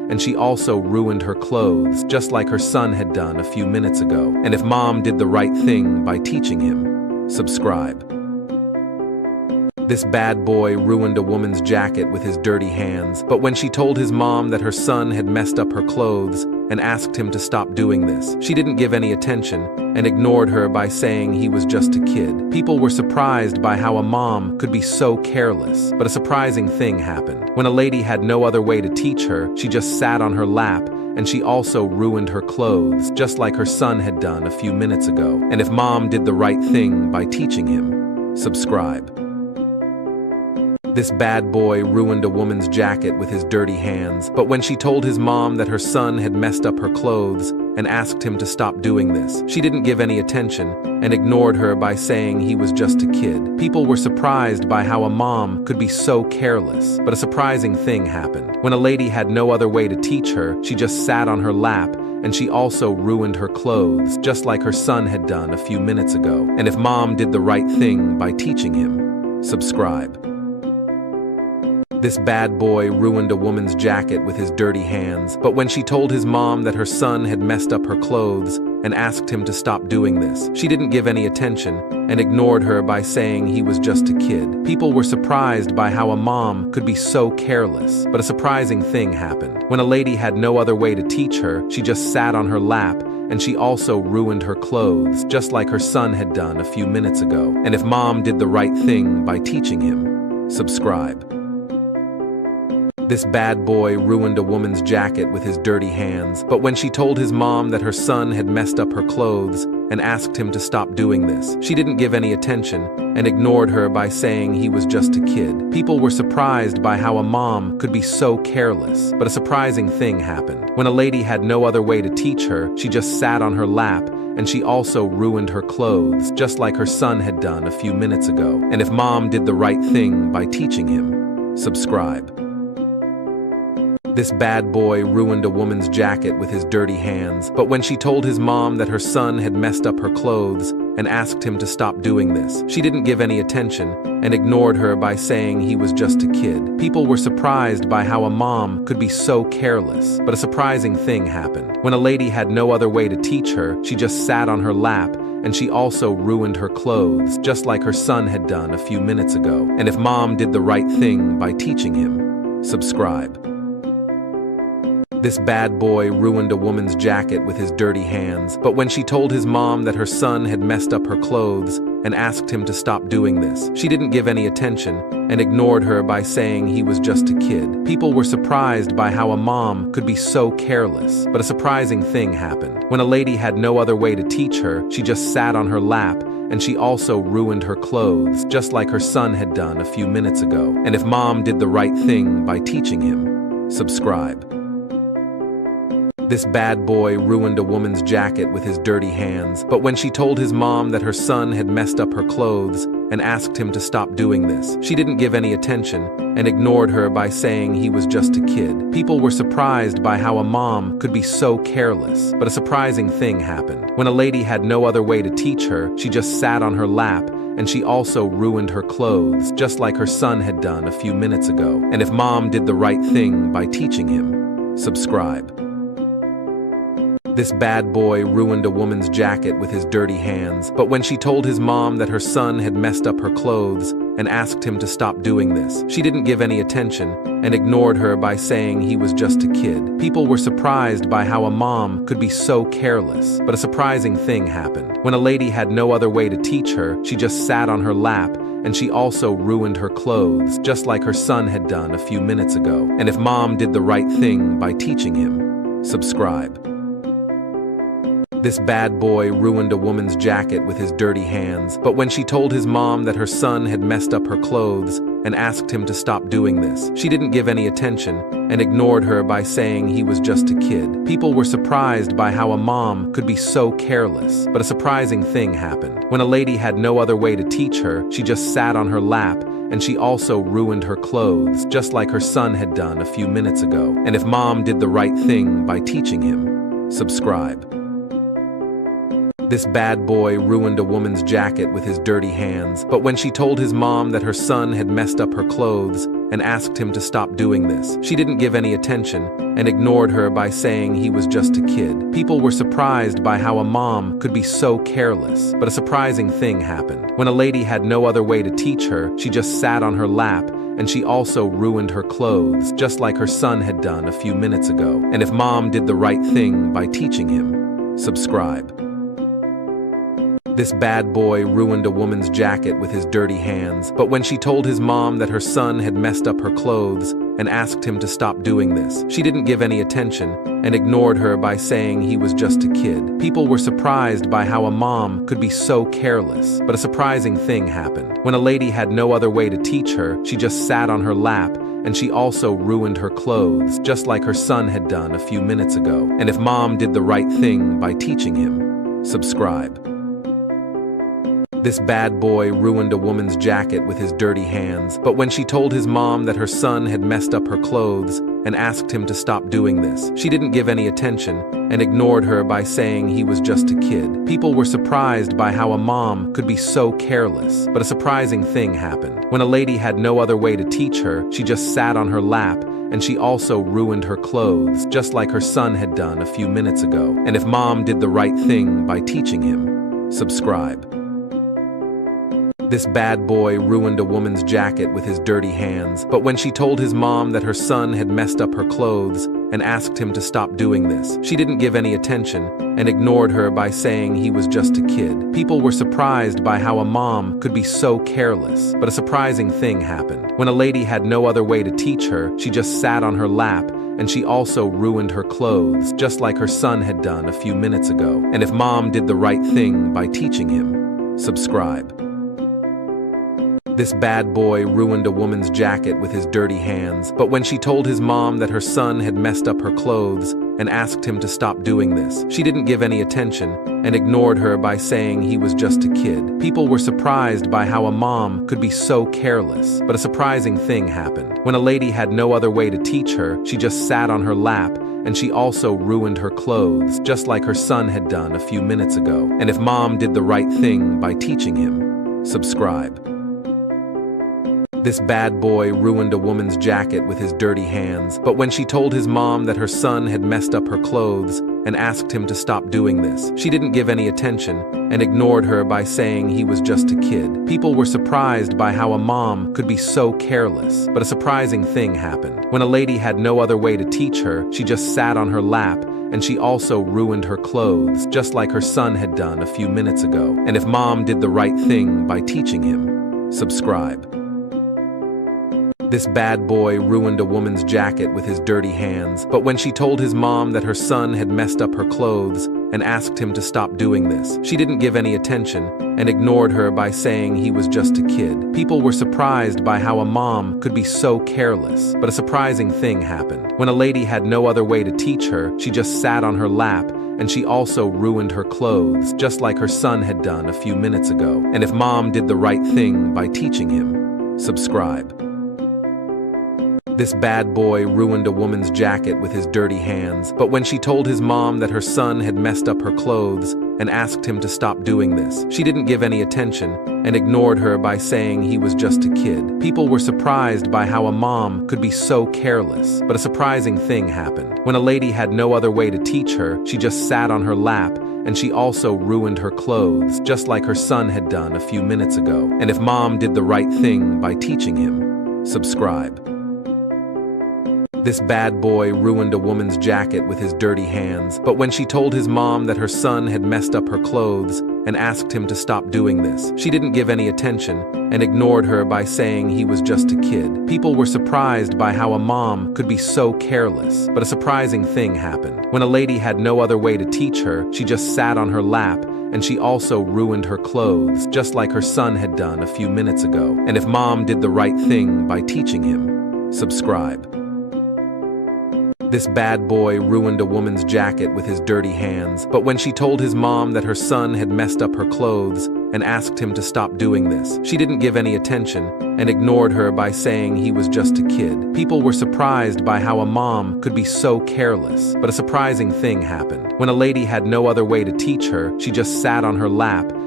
and she also ruined her clothes, just like her son had done a few minutes ago. And if mom did the right thing by teaching him, subscribe. This bad boy ruined a woman's jacket with his dirty hands, but when she told his mom that her son had messed up her clothes and asked him to stop doing this, she didn't give any attention and ignored her by saying he was just a kid. People were surprised by how a mom could be so careless, but a surprising thing happened. When a lady had no other way to teach her, she just sat on her lap, and she also ruined her clothes, just like her son had done a few minutes ago. And if mom did the right thing by teaching him, subscribe. This bad boy ruined a woman's jacket with his dirty hands, but when she told his mom that her son had messed up her clothes and asked him to stop doing this, she didn't give any attention and ignored her by saying he was just a kid. People were surprised by how a mom could be so careless, but a surprising thing happened. When a lady had no other way to teach her, she just sat on her lap, and she also ruined her clothes, just like her son had done a few minutes ago. And if mom did the right thing by teaching him, subscribe. This bad boy ruined a woman's jacket with his dirty hands, but when she told his mom that her son had messed up her clothes and asked him to stop doing this, she didn't give any attention and ignored her by saying he was just a kid. People were surprised by how a mom could be so careless, but a surprising thing happened. When a lady had no other way to teach her, she just sat on her lap, and she also ruined her clothes, just like her son had done a few minutes ago. And if mom did the right thing by teaching him, subscribe. This bad boy ruined a woman's jacket with his dirty hands, but when she told his mom that her son had messed up her clothes and asked him to stop doing this, she didn't give any attention and ignored her by saying he was just a kid. People were surprised by how a mom could be so careless, but a surprising thing happened. When a lady had no other way to teach her, she just sat on her lap, and she also ruined her clothes, just like her son had done a few minutes ago. And if mom did the right thing by teaching him, subscribe. This bad boy ruined a woman's jacket with his dirty hands, but when she told his mom that her son had messed up her clothes and asked him to stop doing this, she didn't give any attention and ignored her by saying he was just a kid. People were surprised by how a mom could be so careless, but a surprising thing happened. When a lady had no other way to teach her, she just sat on her lap, and she also ruined her clothes, just like her son had done a few minutes ago. And if mom did the right thing by teaching him, subscribe. This bad boy ruined a woman's jacket with his dirty hands, but when she told his mom that her son had messed up her clothes and asked him to stop doing this, she didn't give any attention and ignored her by saying he was just a kid. People were surprised by how a mom could be so careless, but a surprising thing happened. When a lady had no other way to teach her, she just sat on her lap, and she also ruined her clothes, just like her son had done a few minutes ago. And if mom did the right thing by teaching him, subscribe. This bad boy ruined a woman's jacket with his dirty hands, but when she told his mom that her son had messed up her clothes and asked him to stop doing this, she didn't give any attention and ignored her by saying he was just a kid. People were surprised by how a mom could be so careless, but a surprising thing happened. When a lady had no other way to teach her, she just sat on her lap, and she also ruined her clothes, just like her son had done a few minutes ago. And if mom did the right thing by teaching him, subscribe. This bad boy ruined a woman's jacket with his dirty hands, but when she told his mom that her son had messed up her clothes and asked him to stop doing this, she didn't give any attention and ignored her by saying he was just a kid. People were surprised by how a mom could be so careless, but a surprising thing happened. When a lady had no other way to teach her, she just sat on her lap, and she also ruined her clothes, just like her son had done a few minutes ago. And if mom did the right thing by teaching him, subscribe. This bad boy ruined a woman's jacket with his dirty hands, but when she told his mom that her son had messed up her clothes and asked him to stop doing this, she didn't give any attention and ignored her by saying he was just a kid. People were surprised by how a mom could be so careless, but a surprising thing happened. When a lady had no other way to teach her, she just sat on her lap, and she also ruined her clothes, just like her son had done a few minutes ago. And if mom did the right thing by teaching him, subscribe. This bad boy ruined a woman's jacket with his dirty hands, but when she told his mom that her son had messed up her clothes and asked him to stop doing this. She didn't give any attention and ignored her by saying he was just a kid. People were surprised by how a mom could be so careless, but a surprising thing happened. When a lady had no other way to teach her, she just sat on her lap, and she also ruined her clothes, just like her son had done a few minutes ago. And if mom did the right thing by teaching him, subscribe. This bad boy ruined a woman's jacket with his dirty hands, but when she told his mom that her son had messed up her clothes and asked him to stop doing this, she didn't give any attention and ignored her by saying he was just a kid. People were surprised by how a mom could be so careless, but a surprising thing happened. When a lady had no other way to teach her, she just sat on her lap, and she also ruined her clothes, just like her son had done a few minutes ago. And if mom did the right thing by teaching him, subscribe. This bad boy ruined a woman's jacket with his dirty hands, but when she told his mom that her son had messed up her clothes and asked him to stop doing this, she didn't give any attention and ignored her by saying he was just a kid. People were surprised by how a mom could be so careless, but a surprising thing happened. When a lady had no other way to teach her, she just sat on her lap, and she also ruined her clothes, just like her son had done a few minutes ago. And if mom did the right thing by teaching him, subscribe. This bad boy ruined a woman's jacket with his dirty hands, but when she told his mom that her son had messed up her clothes and asked him to stop doing this, she didn't give any attention and ignored her by saying he was just a kid. People were surprised by how a mom could be so careless, but a surprising thing happened. When a lady had no other way to teach her, she just sat on her lap, and she also ruined her clothes, just like her son had done a few minutes ago. And if mom did the right thing by teaching him, subscribe. This bad boy ruined a woman's jacket with his dirty hands, but when she told his mom that her son had messed up her clothes and asked him to stop doing this, she didn't give any attention and ignored her by saying he was just a kid. People were surprised by how a mom could be so careless, but a surprising thing happened. When a lady had no other way to teach her, she just sat on her lap, and she also ruined her clothes, just like her son had done a few minutes ago. And if mom did the right thing by teaching him, subscribe. This bad boy ruined a woman's jacket with his dirty hands, but when she told his mom that her son had messed up her clothes and asked him to stop doing this, she didn't give any attention and ignored her by saying he was just a kid. People were surprised by how a mom could be so careless, but a surprising thing happened. When a lady had no other way to teach her, she just sat on her lap, and she also ruined her clothes, just like her son had done a few minutes ago. And if mom did the right thing by teaching him, subscribe. This bad boy ruined a woman's jacket with his dirty hands, but when she told his mom that her son had messed up her clothes and asked him to stop doing this, she didn't give any attention and ignored her by saying he was just a kid. People were surprised by how a mom could be so careless, but a surprising thing happened. When a lady had no other way to teach her, she just sat on her lap, and she also ruined her clothes, just like her son had done a few minutes ago. And if mom did the right thing by teaching him, subscribe. This bad boy ruined a woman's jacket with his dirty hands, but when she told his mom that her son had messed up her clothes and asked him to stop doing this, she didn't give any attention and ignored her by saying he was just a kid. People were surprised by how a mom could be so careless, but a surprising thing happened. When a lady had no other way to teach her, she just sat on her lap, and she also ruined her clothes, just like her son had done a few minutes ago. And if mom did the right thing by teaching him, subscribe. This bad boy ruined a woman's jacket with his dirty hands, but when she told his mom that her son had messed up her clothes and asked him to stop doing this, she didn't give any attention and ignored her by saying he was just a kid. People were surprised by how a mom could be so careless, but a surprising thing happened. When a lady had no other way to teach her, she just sat on her lap, and she also ruined her clothes, just like her son had done a few minutes ago. And if mom did the right thing by teaching him, subscribe. This bad boy ruined a woman's jacket with his dirty hands, but when she told his mom that her son had messed up her clothes and asked him to stop doing this, she didn't give any attention and ignored her by saying he was just a kid. People were surprised by how a mom could be so careless, but a surprising thing happened. When a lady had no other way to teach her, she just sat on her lap,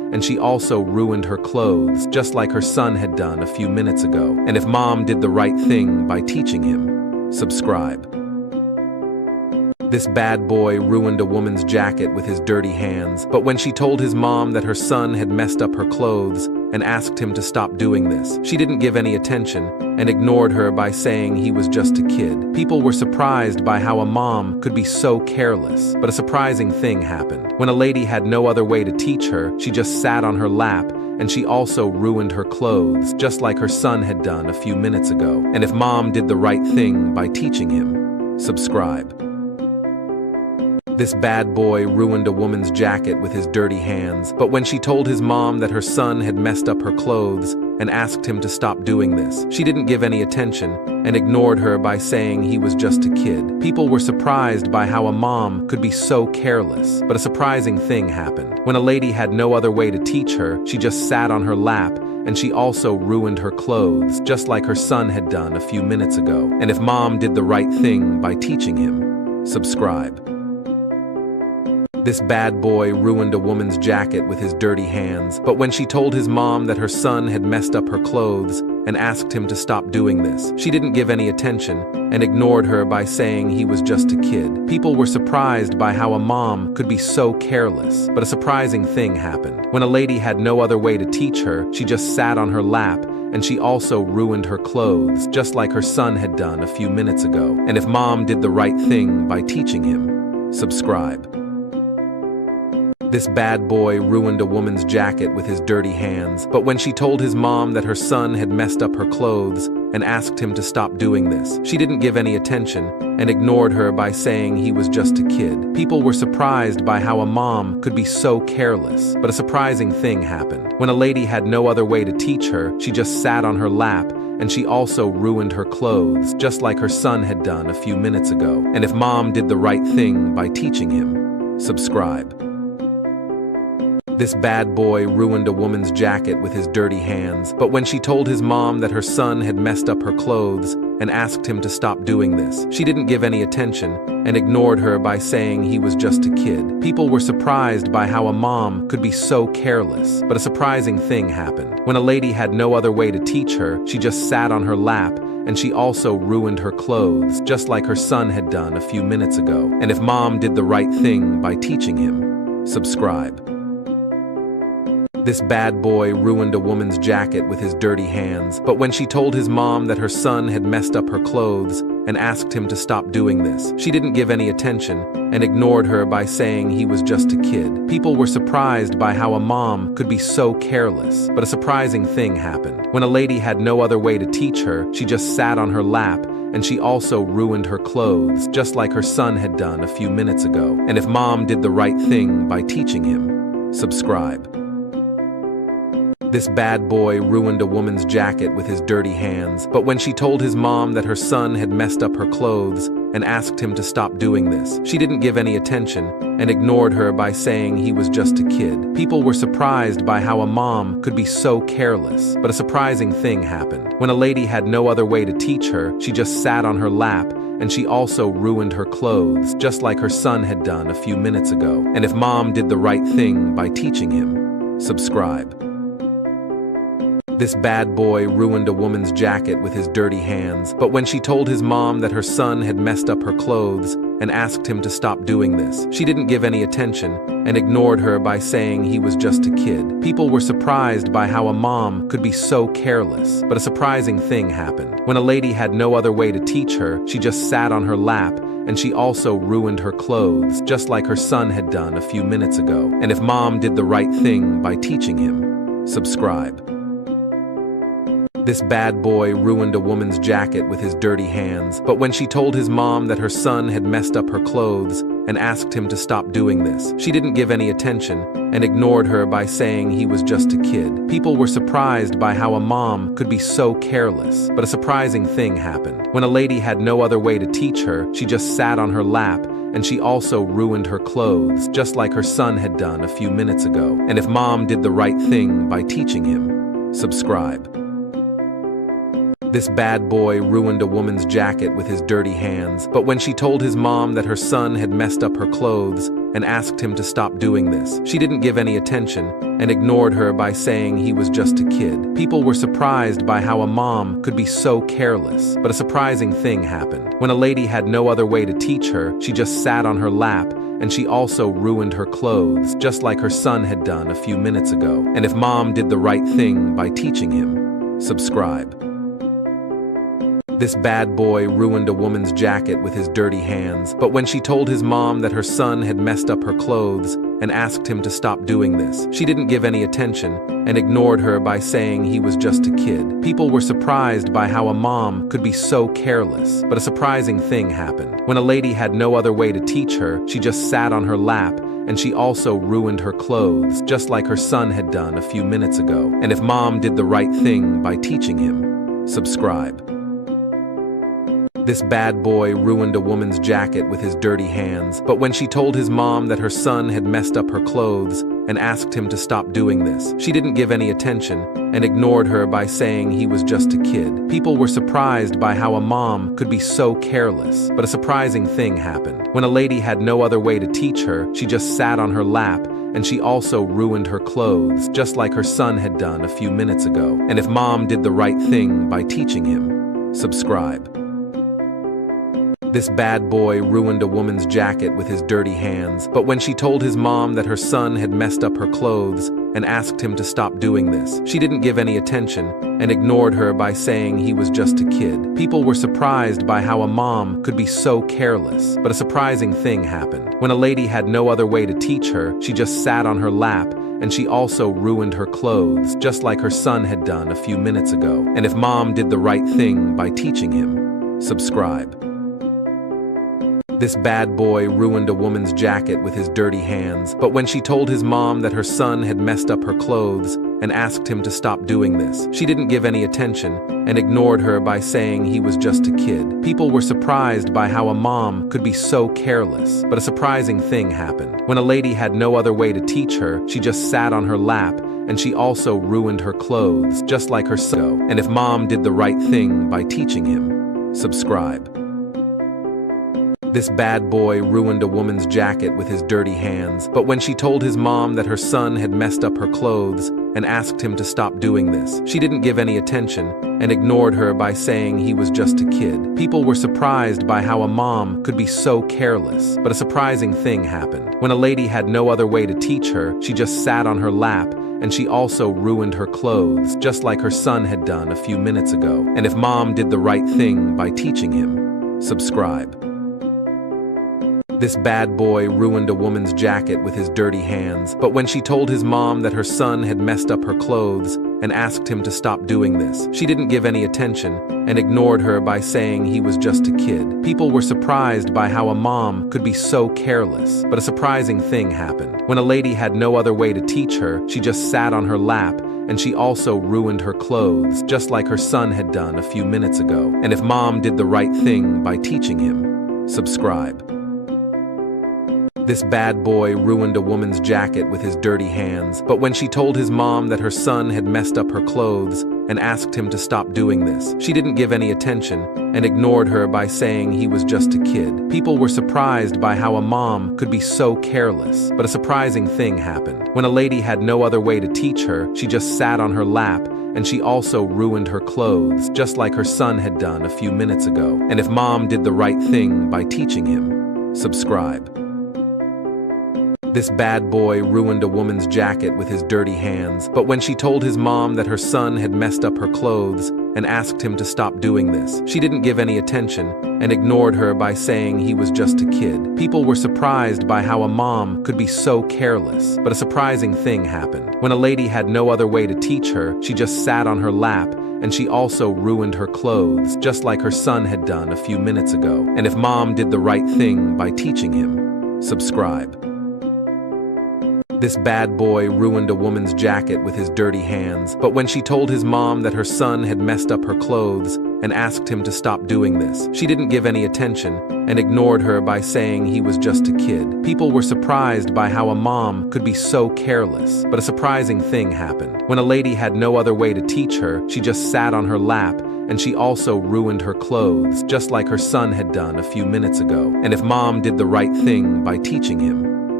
and she also ruined her clothes, just like her son had done a few minutes ago. And if mom did the right thing by teaching him, subscribe. This bad boy ruined a woman's jacket with his dirty hands, but when she told his mom that her son had messed up her clothes and asked him to stop doing this, she didn't give any attention and ignored her by saying he was just a kid. People were surprised by how a mom could be so careless, but a surprising thing happened. When a lady had no other way to teach her, she just sat on her lap, and she also ruined her clothes, just like her son had done a few minutes ago. And if mom did the right thing by teaching him, subscribe. This bad boy ruined a woman's jacket with his dirty hands, but when she told his mom that her son had messed up her clothes and asked him to stop doing this, she didn't give any attention and ignored her by saying he was just a kid. People were surprised by how a mom could be so careless, but a surprising thing happened. When a lady had no other way to teach her, she just sat on her lap, and she also ruined her clothes, just like her son had done a few minutes ago. And if mom did the right thing by teaching him, subscribe. This bad boy ruined a woman's jacket with his dirty hands, but when she told his mom that her son had messed up her clothes and asked him to stop doing this, she didn't give any attention and ignored her by saying he was just a kid. People were surprised by how a mom could be so careless, but a surprising thing happened. When a lady had no other way to teach her, she just sat on her lap, and she also ruined her clothes, just like her son had done a few minutes ago. And if mom did the right thing by teaching him, subscribe. This bad boy ruined a woman's jacket with his dirty hands, but when she told his mom that her son had messed up her clothes and asked him to stop doing this, she didn't give any attention and ignored her by saying he was just a kid. People were surprised by how a mom could be so careless, but a surprising thing happened. When a lady had no other way to teach her, she just sat on her lap, and she also ruined her clothes, just like her son had done a few minutes ago. And if mom did the right thing by teaching him, subscribe. This bad boy ruined a woman's jacket with his dirty hands, but when she told his mom that her son had messed up her clothes and asked him to stop doing this, she didn't give any attention and ignored her by saying he was just a kid. People were surprised by how a mom could be so careless, but a surprising thing happened. When a lady had no other way to teach her, she just sat on her lap, and she also ruined her clothes, just like her son had done a few minutes ago. And if mom did the right thing by teaching him, subscribe. This bad boy ruined a woman's jacket with his dirty hands, but when she told his mom that her son had messed up her clothes and asked him to stop doing this, she didn't give any attention and ignored her by saying he was just a kid. People were surprised by how a mom could be so careless, but a surprising thing happened. When a lady had no other way to teach her, she just sat on her lap, and she also ruined her clothes, just like her son had done a few minutes ago. And if mom did the right thing by teaching him, subscribe. This bad boy ruined a woman's jacket with his dirty hands, but when she told his mom that her son had messed up her clothes and asked him to stop doing this, she didn't give any attention and ignored her by saying he was just a kid. People were surprised by how a mom could be so careless, but a surprising thing happened. When a lady had no other way to teach her, she just sat on her lap, and she also ruined her clothes, just like her son had done a few minutes ago. And if mom did the right thing by teaching him, subscribe. This bad boy ruined a woman's jacket with his dirty hands, but when she told his mom that her son had messed up her clothes and asked him to stop doing this, she didn't give any attention and ignored her by saying he was just a kid. People were surprised by how a mom could be so careless, but a surprising thing happened. When a lady had no other way to teach her, she just sat on her lap, and she also ruined her clothes, just like her son had done a few minutes ago. And if mom did the right thing by teaching him, subscribe. This bad boy ruined a woman's jacket with his dirty hands, but when she told his mom that her son had messed up her clothes and asked him to stop doing this, she didn't give any attention and ignored her by saying he was just a kid. People were surprised by how a mom could be so careless, but a surprising thing happened. When a lady had no other way to teach her, she just sat on her lap, and she also ruined her clothes, just like her son had done a few minutes ago. And if mom did the right thing by teaching him, subscribe. This bad boy ruined a woman's jacket with his dirty hands, but when she told his mom that her son had messed up her clothes and asked him to stop doing this. She didn't give any attention and ignored her by saying he was just a kid. People were surprised by how a mom could be so careless, but a surprising thing happened. When a lady had no other way to teach her, she just sat on her lap, and she also ruined her clothes, just like her son had done a few minutes ago. And if mom did the right thing by teaching him, subscribe. This bad boy ruined a woman's jacket with his dirty hands, but when she told his mom that her son had messed up her clothes and asked him to stop doing this, she didn't give any attention and ignored her by saying he was just a kid. People were surprised by how a mom could be so careless, but a surprising thing happened. When a lady had no other way to teach her, she just sat on her lap, and she also ruined her clothes, just like her son had done a few minutes ago. And if mom did the right thing by teaching him, subscribe. This bad boy ruined a woman's jacket with his dirty hands, but when she told his mom that her son had messed up her clothes and asked him to stop doing this, she didn't give any attention and ignored her by saying he was just a kid. People were surprised by how a mom could be so careless, but a surprising thing happened. When a lady had no other way to teach her, she just sat on her lap, and she also ruined her clothes, just like her son had done a few minutes ago. And if mom did the right thing by teaching him, subscribe. This bad boy ruined a woman's jacket with his dirty hands, but when she told his mom that her son had messed up her clothes and asked him to stop doing this, she didn't give any attention and ignored her by saying he was just a kid. People were surprised by how a mom could be so careless, but a surprising thing happened. When a lady had no other way to teach her, she just sat on her lap, and she also ruined her clothes, just like her son had done a few minutes ago. And if mom did the right thing by teaching him, subscribe. This bad boy ruined a woman's jacket with his dirty hands, but when she told his mom that her son had messed up her clothes and asked him to stop doing this, she didn't give any attention and ignored her by saying he was just a kid. People were surprised by how a mom could be so careless, but a surprising thing happened. When a lady had no other way to teach her, she just sat on her lap, and she also ruined her clothes, just like her son. And if mom did the right thing by teaching him, subscribe. This bad boy ruined a woman's jacket with his dirty hands, but when she told his mom that her son had messed up her clothes and asked him to stop doing this, she didn't give any attention and ignored her by saying he was just a kid. People were surprised by how a mom could be so careless, but a surprising thing happened. When a lady had no other way to teach her, she just sat on her lap, and she also ruined her clothes, just like her son had done a few minutes ago. And if mom did the right thing by teaching him, subscribe. This bad boy ruined a woman's jacket with his dirty hands, but when she told his mom that her son had messed up her clothes and asked him to stop doing this, she didn't give any attention and ignored her by saying he was just a kid. People were surprised by how a mom could be so careless, but a surprising thing happened. When a lady had no other way to teach her, she just sat on her lap, and she also ruined her clothes, just like her son had done a few minutes ago. And if mom did the right thing by teaching him, subscribe. This bad boy ruined a woman's jacket with his dirty hands, but when she told his mom that her son had messed up her clothes and asked him to stop doing this, she didn't give any attention and ignored her by saying he was just a kid. People were surprised by how a mom could be so careless, but a surprising thing happened. When a lady had no other way to teach her, she just sat on her lap, and she also ruined her clothes, just like her son had done a few minutes ago. And if mom did the right thing by teaching him, subscribe. This bad boy ruined a woman's jacket with his dirty hands, but when she told his mom that her son had messed up her clothes and asked him to stop doing this, she didn't give any attention and ignored her by saying he was just a kid. People were surprised by how a mom could be so careless, but a surprising thing happened. When a lady had no other way to teach her, she just sat on her lap, and she also ruined her clothes, just like her son had done a few minutes ago. And if mom did the right thing by teaching him, subscribe. This bad boy ruined a woman's jacket with his dirty hands, but when she told his mom that her son had messed up her clothes and asked him to stop doing this, she didn't give any attention and ignored her by saying he was just a kid. People were surprised by how a mom could be so careless, but a surprising thing happened. When a lady had no other way to teach her, she just sat on her lap, and she also ruined her clothes, just like her son had done a few minutes ago. And if mom did the right thing by teaching him,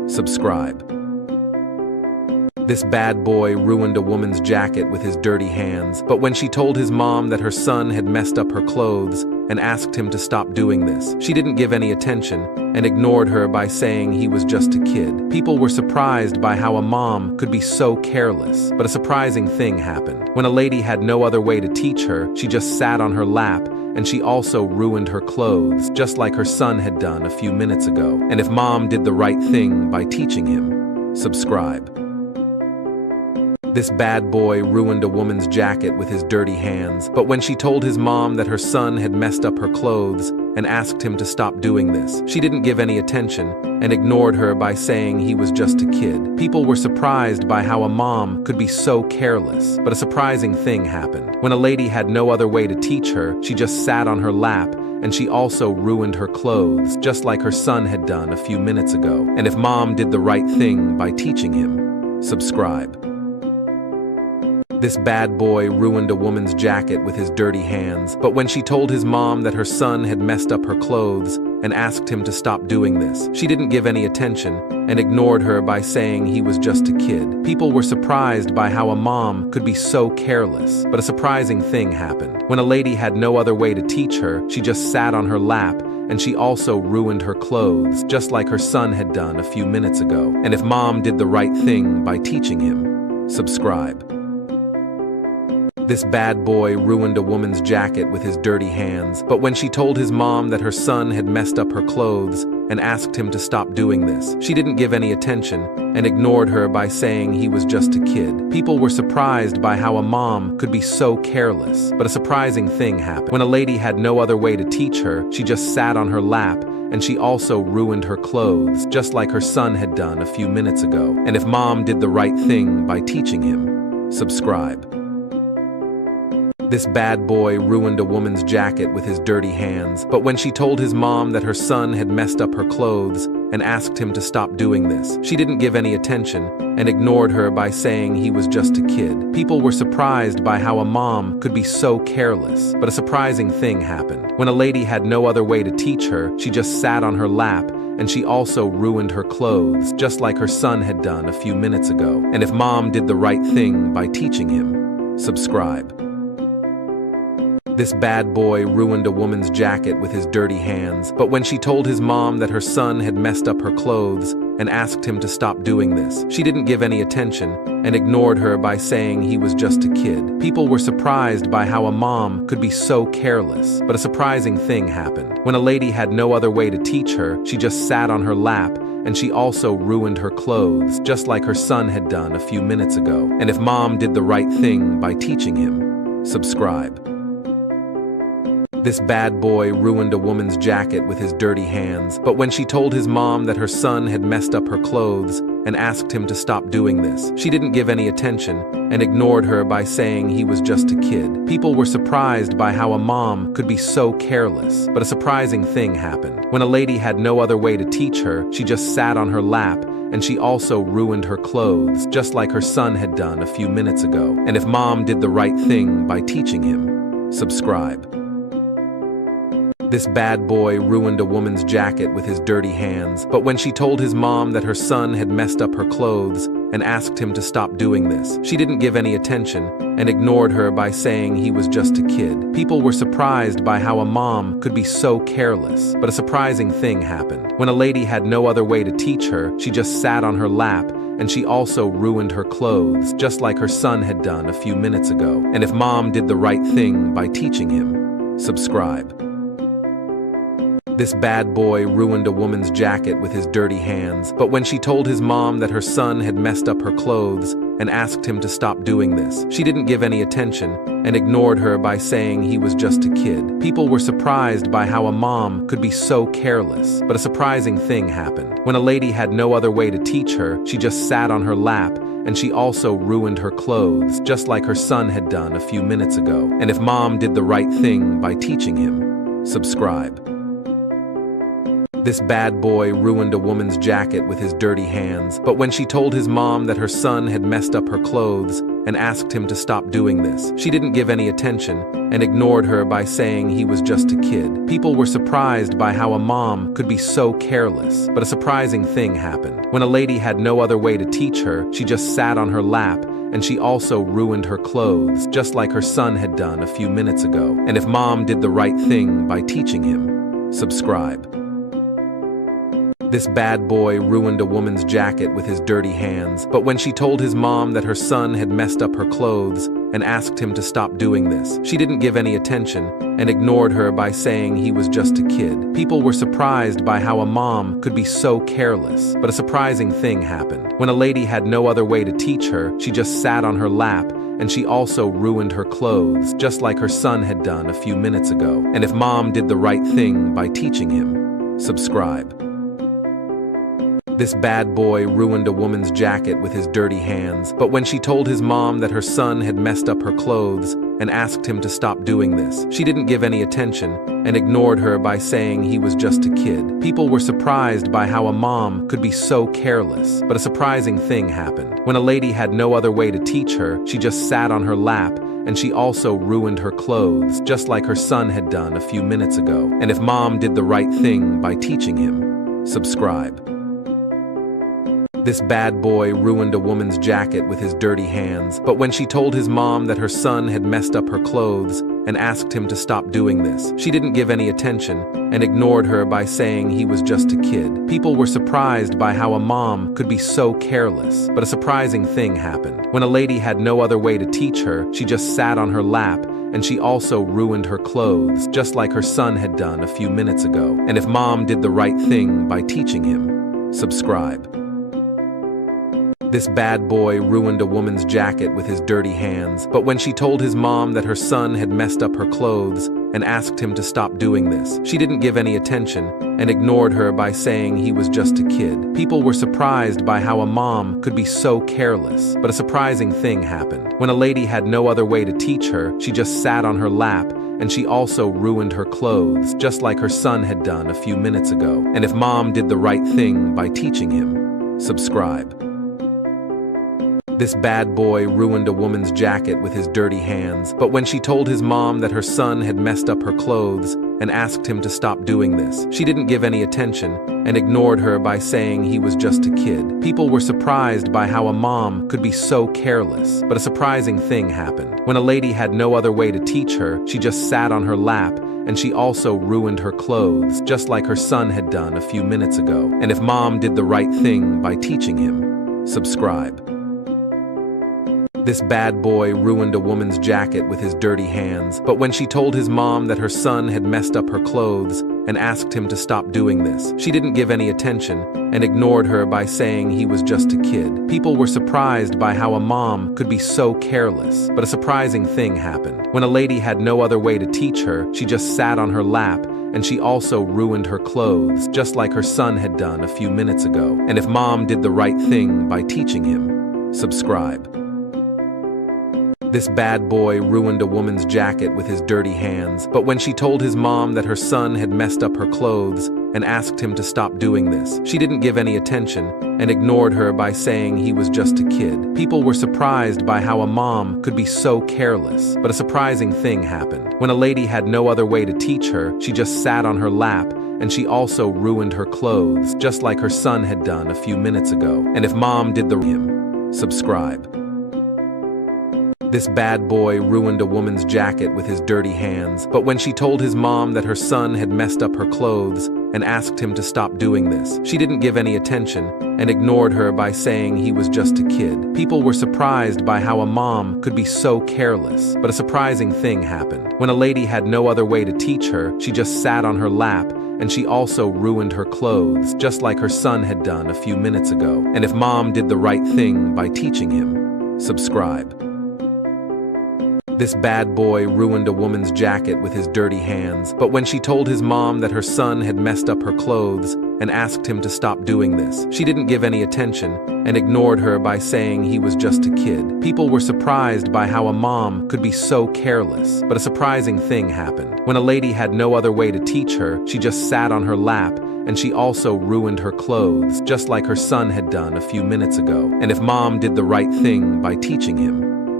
Subscribe. This bad boy ruined a woman's jacket with his dirty hands, but when she told his mom that her son had messed up her clothes and asked him to stop doing this, she didn't give any attention and ignored her by saying he was just a kid. People were surprised by how a mom could be so careless, but a surprising thing happened. When a lady had no other way to teach her, she just sat on her lap, and she also ruined her clothes, just like her son had done a few minutes ago. And if mom did the right thing by teaching him, subscribe. This bad boy ruined a woman's jacket with his dirty hands, but when she told his mom that her son had messed up her clothes and asked him to stop doing this, she didn't give any attention and ignored her by saying he was just a kid. People were surprised by how a mom could be so careless, but a surprising thing happened. When a lady had no other way to teach her, she just sat on her lap, and she also ruined her clothes, just like her son had done a few minutes ago. And if mom did the right thing by teaching him, subscribe. This bad boy ruined a woman's jacket with his dirty hands, but when she told his mom that her son had messed up her clothes and asked him to stop doing this, she didn't give any attention and ignored her by saying he was just a kid. People were surprised by how a mom could be so careless, but a surprising thing happened. When a lady had no other way to teach her, she just sat on her lap, and she also ruined her clothes, just like her son had done a few minutes ago. And if mom did the right thing by teaching him, subscribe. This bad boy ruined a woman's jacket with his dirty hands, but when she told his mom that her son had messed up her clothes and asked him to stop doing this, she didn't give any attention and ignored her by saying he was just a kid. People were surprised by how a mom could be so careless, but a surprising thing happened. When a lady had no other way to teach her, she just sat on her lap, and she also ruined her clothes, just like her son had done a few minutes ago. And if mom did the right thing by teaching him, subscribe. This bad boy ruined a woman's jacket with his dirty hands, but when she told his mom that her son had messed up her clothes and asked him to stop doing this, she didn't give any attention and ignored her by saying he was just a kid. People were surprised by how a mom could be so careless, but a surprising thing happened. When a lady had no other way to teach her, she just sat on her lap, and she also ruined her clothes, just like her son had done a few minutes ago. And if mom did the right thing by teaching him, subscribe. This bad boy ruined a woman's jacket with his dirty hands, but when she told his mom that her son had messed up her clothes and asked him to stop doing this, she didn't give any attention and ignored her by saying he was just a kid. People were surprised by how a mom could be so careless, but a surprising thing happened. When a lady had no other way to teach her, she just sat on her lap, and she also ruined her clothes, just like her son had done a few minutes ago. And if mom did the right thing by teaching him, subscribe. This bad boy ruined a woman's jacket with his dirty hands, but when she told his mom that her son had messed up her clothes and asked him to stop doing this, she didn't give any attention and ignored her by saying he was just a kid. People were surprised by how a mom could be so careless, but a surprising thing happened. When a lady had no other way to teach her, she just sat on her lap, and she also ruined her clothes, just like her son had done a few minutes ago. And if mom did the right thing by teaching him, subscribe. This bad boy ruined a woman's jacket with his dirty hands, but when she told his mom that her son had messed up her clothes and asked him to stop doing this, she didn't give any attention and ignored her by saying he was just a kid. People were surprised by how a mom could be so careless, but a surprising thing happened. When a lady had no other way to teach her, she just sat on her lap, and she also ruined her clothes, just like her son had done a few minutes ago. And if mom did the right thing by teaching him, subscribe. This bad boy ruined a woman's jacket with his dirty hands, but when she told his mom that her son had messed up her clothes and asked him to stop doing this, she didn't give any attention and ignored her by saying he was just a kid. People were surprised by how a mom could be so careless, but a surprising thing happened. When a lady had no other way to teach her, she just sat on her lap, and she also ruined her clothes, just like her son had done a few minutes ago. And if mom did the right thing by teaching him, subscribe. This bad boy ruined a woman's jacket with his dirty hands, but when she told his mom that her son had messed up her clothes and asked him to stop doing this. She didn't give any attention and ignored her by saying he was just a kid. People were surprised by how a mom could be so careless. But a surprising thing happened. When a lady had no other way to teach her, she just sat on her lap, and she also ruined her clothes, just like her son had done a few minutes ago. And if mom did the right thing by teaching him, subscribe. This bad boy ruined a woman's jacket with his dirty hands, but when she told his mom that her son had messed up her clothes and asked him to stop doing this, she didn't give any attention and ignored her by saying he was just a kid. People were surprised by how a mom could be so careless. But a surprising thing happened. When a lady had no other way to teach her, she just sat on her lap, and she also ruined her clothes, just like her son had done a few minutes ago. And if mom did the right thing by teaching him, subscribe. This bad boy ruined a woman's jacket with his dirty hands, but when she told his mom that her son had messed up her clothes and asked him to stop doing this, she didn't give any attention and ignored her by saying he was just a kid. People were surprised by how a mom could be so careless. But a surprising thing happened. When a lady had no other way to teach her, she just sat on her lap, and she also ruined her clothes, just like her son had done a few minutes ago. And if mom did the right thing by teaching him, subscribe. This bad boy ruined a woman's jacket with his dirty hands, but when she told his mom that her son had messed up her clothes and asked him to stop doing this, she didn't give any attention and ignored her by saying he was just a kid. People were surprised by how a mom could be so careless. But a surprising thing happened. When a lady had no other way to teach her, she just sat on her lap, and she also ruined her clothes, just like her son had done a few minutes ago. And if mom did the right thing by teaching him, subscribe. This bad boy ruined a woman's jacket with his dirty hands, but when she told his mom that her son had messed up her clothes and asked him to stop doing this, she didn't give any attention and ignored her by saying he was just a kid. People were surprised by how a mom could be so careless. But a surprising thing happened. When a lady had no other way to teach her, she just sat on her lap, and she also ruined her clothes, just like her son had done a few minutes ago. And if mom did the right thing by teaching him, subscribe. This bad boy ruined a woman's jacket with his dirty hands, but when she told his mom that her son had messed up her clothes and asked him to stop doing this, she didn't give any attention and ignored her by saying he was just a kid. People were surprised by how a mom could be so careless. But a surprising thing happened. When a lady had no other way to teach her, she just sat on her lap, and she also ruined her clothes, just like her son had done a few minutes ago. And if mom did the right thing by teaching him, subscribe. This bad boy ruined a woman's jacket with his dirty hands, but when she told his mom that her son had messed up her clothes and asked him to stop doing this, she didn't give any attention and ignored her by saying he was just a kid. People were surprised by how a mom could be so careless. But a surprising thing happened. When a lady had no other way to teach her, she just sat on her lap, and she also ruined her clothes, just like her son had done a few minutes ago. And if mom did the right thing by teaching him, subscribe. This bad boy ruined a woman's jacket with his dirty hands, but when she told his mom that her son had messed up her clothes and asked him to stop doing this, she didn't give any attention and ignored her by saying he was just a kid. People were surprised by how a mom could be so careless. But a surprising thing happened. When a lady had no other way to teach her, she just sat on her lap, and she also ruined her clothes, just like her son had done a few minutes ago. And if mom did the him, subscribe. This bad boy ruined a woman's jacket with his dirty hands, but when she told his mom that her son had messed up her clothes and asked him to stop doing this, she didn't give any attention and ignored her by saying he was just a kid. People were surprised by how a mom could be so careless. But a surprising thing happened. When a lady had no other way to teach her, she just sat on her lap, and she also ruined her clothes, just like her son had done a few minutes ago. And if mom did the right thing by teaching him, subscribe. This bad boy ruined a woman's jacket with his dirty hands, but when she told his mom that her son had messed up her clothes and asked him to stop doing this, she didn't give any attention and ignored her by saying he was just a kid. People were surprised by how a mom could be so careless. But a surprising thing happened. When a lady had no other way to teach her, she just sat on her lap, and she also ruined her clothes, just like her son had done a few minutes ago. And if mom did the right thing by teaching him,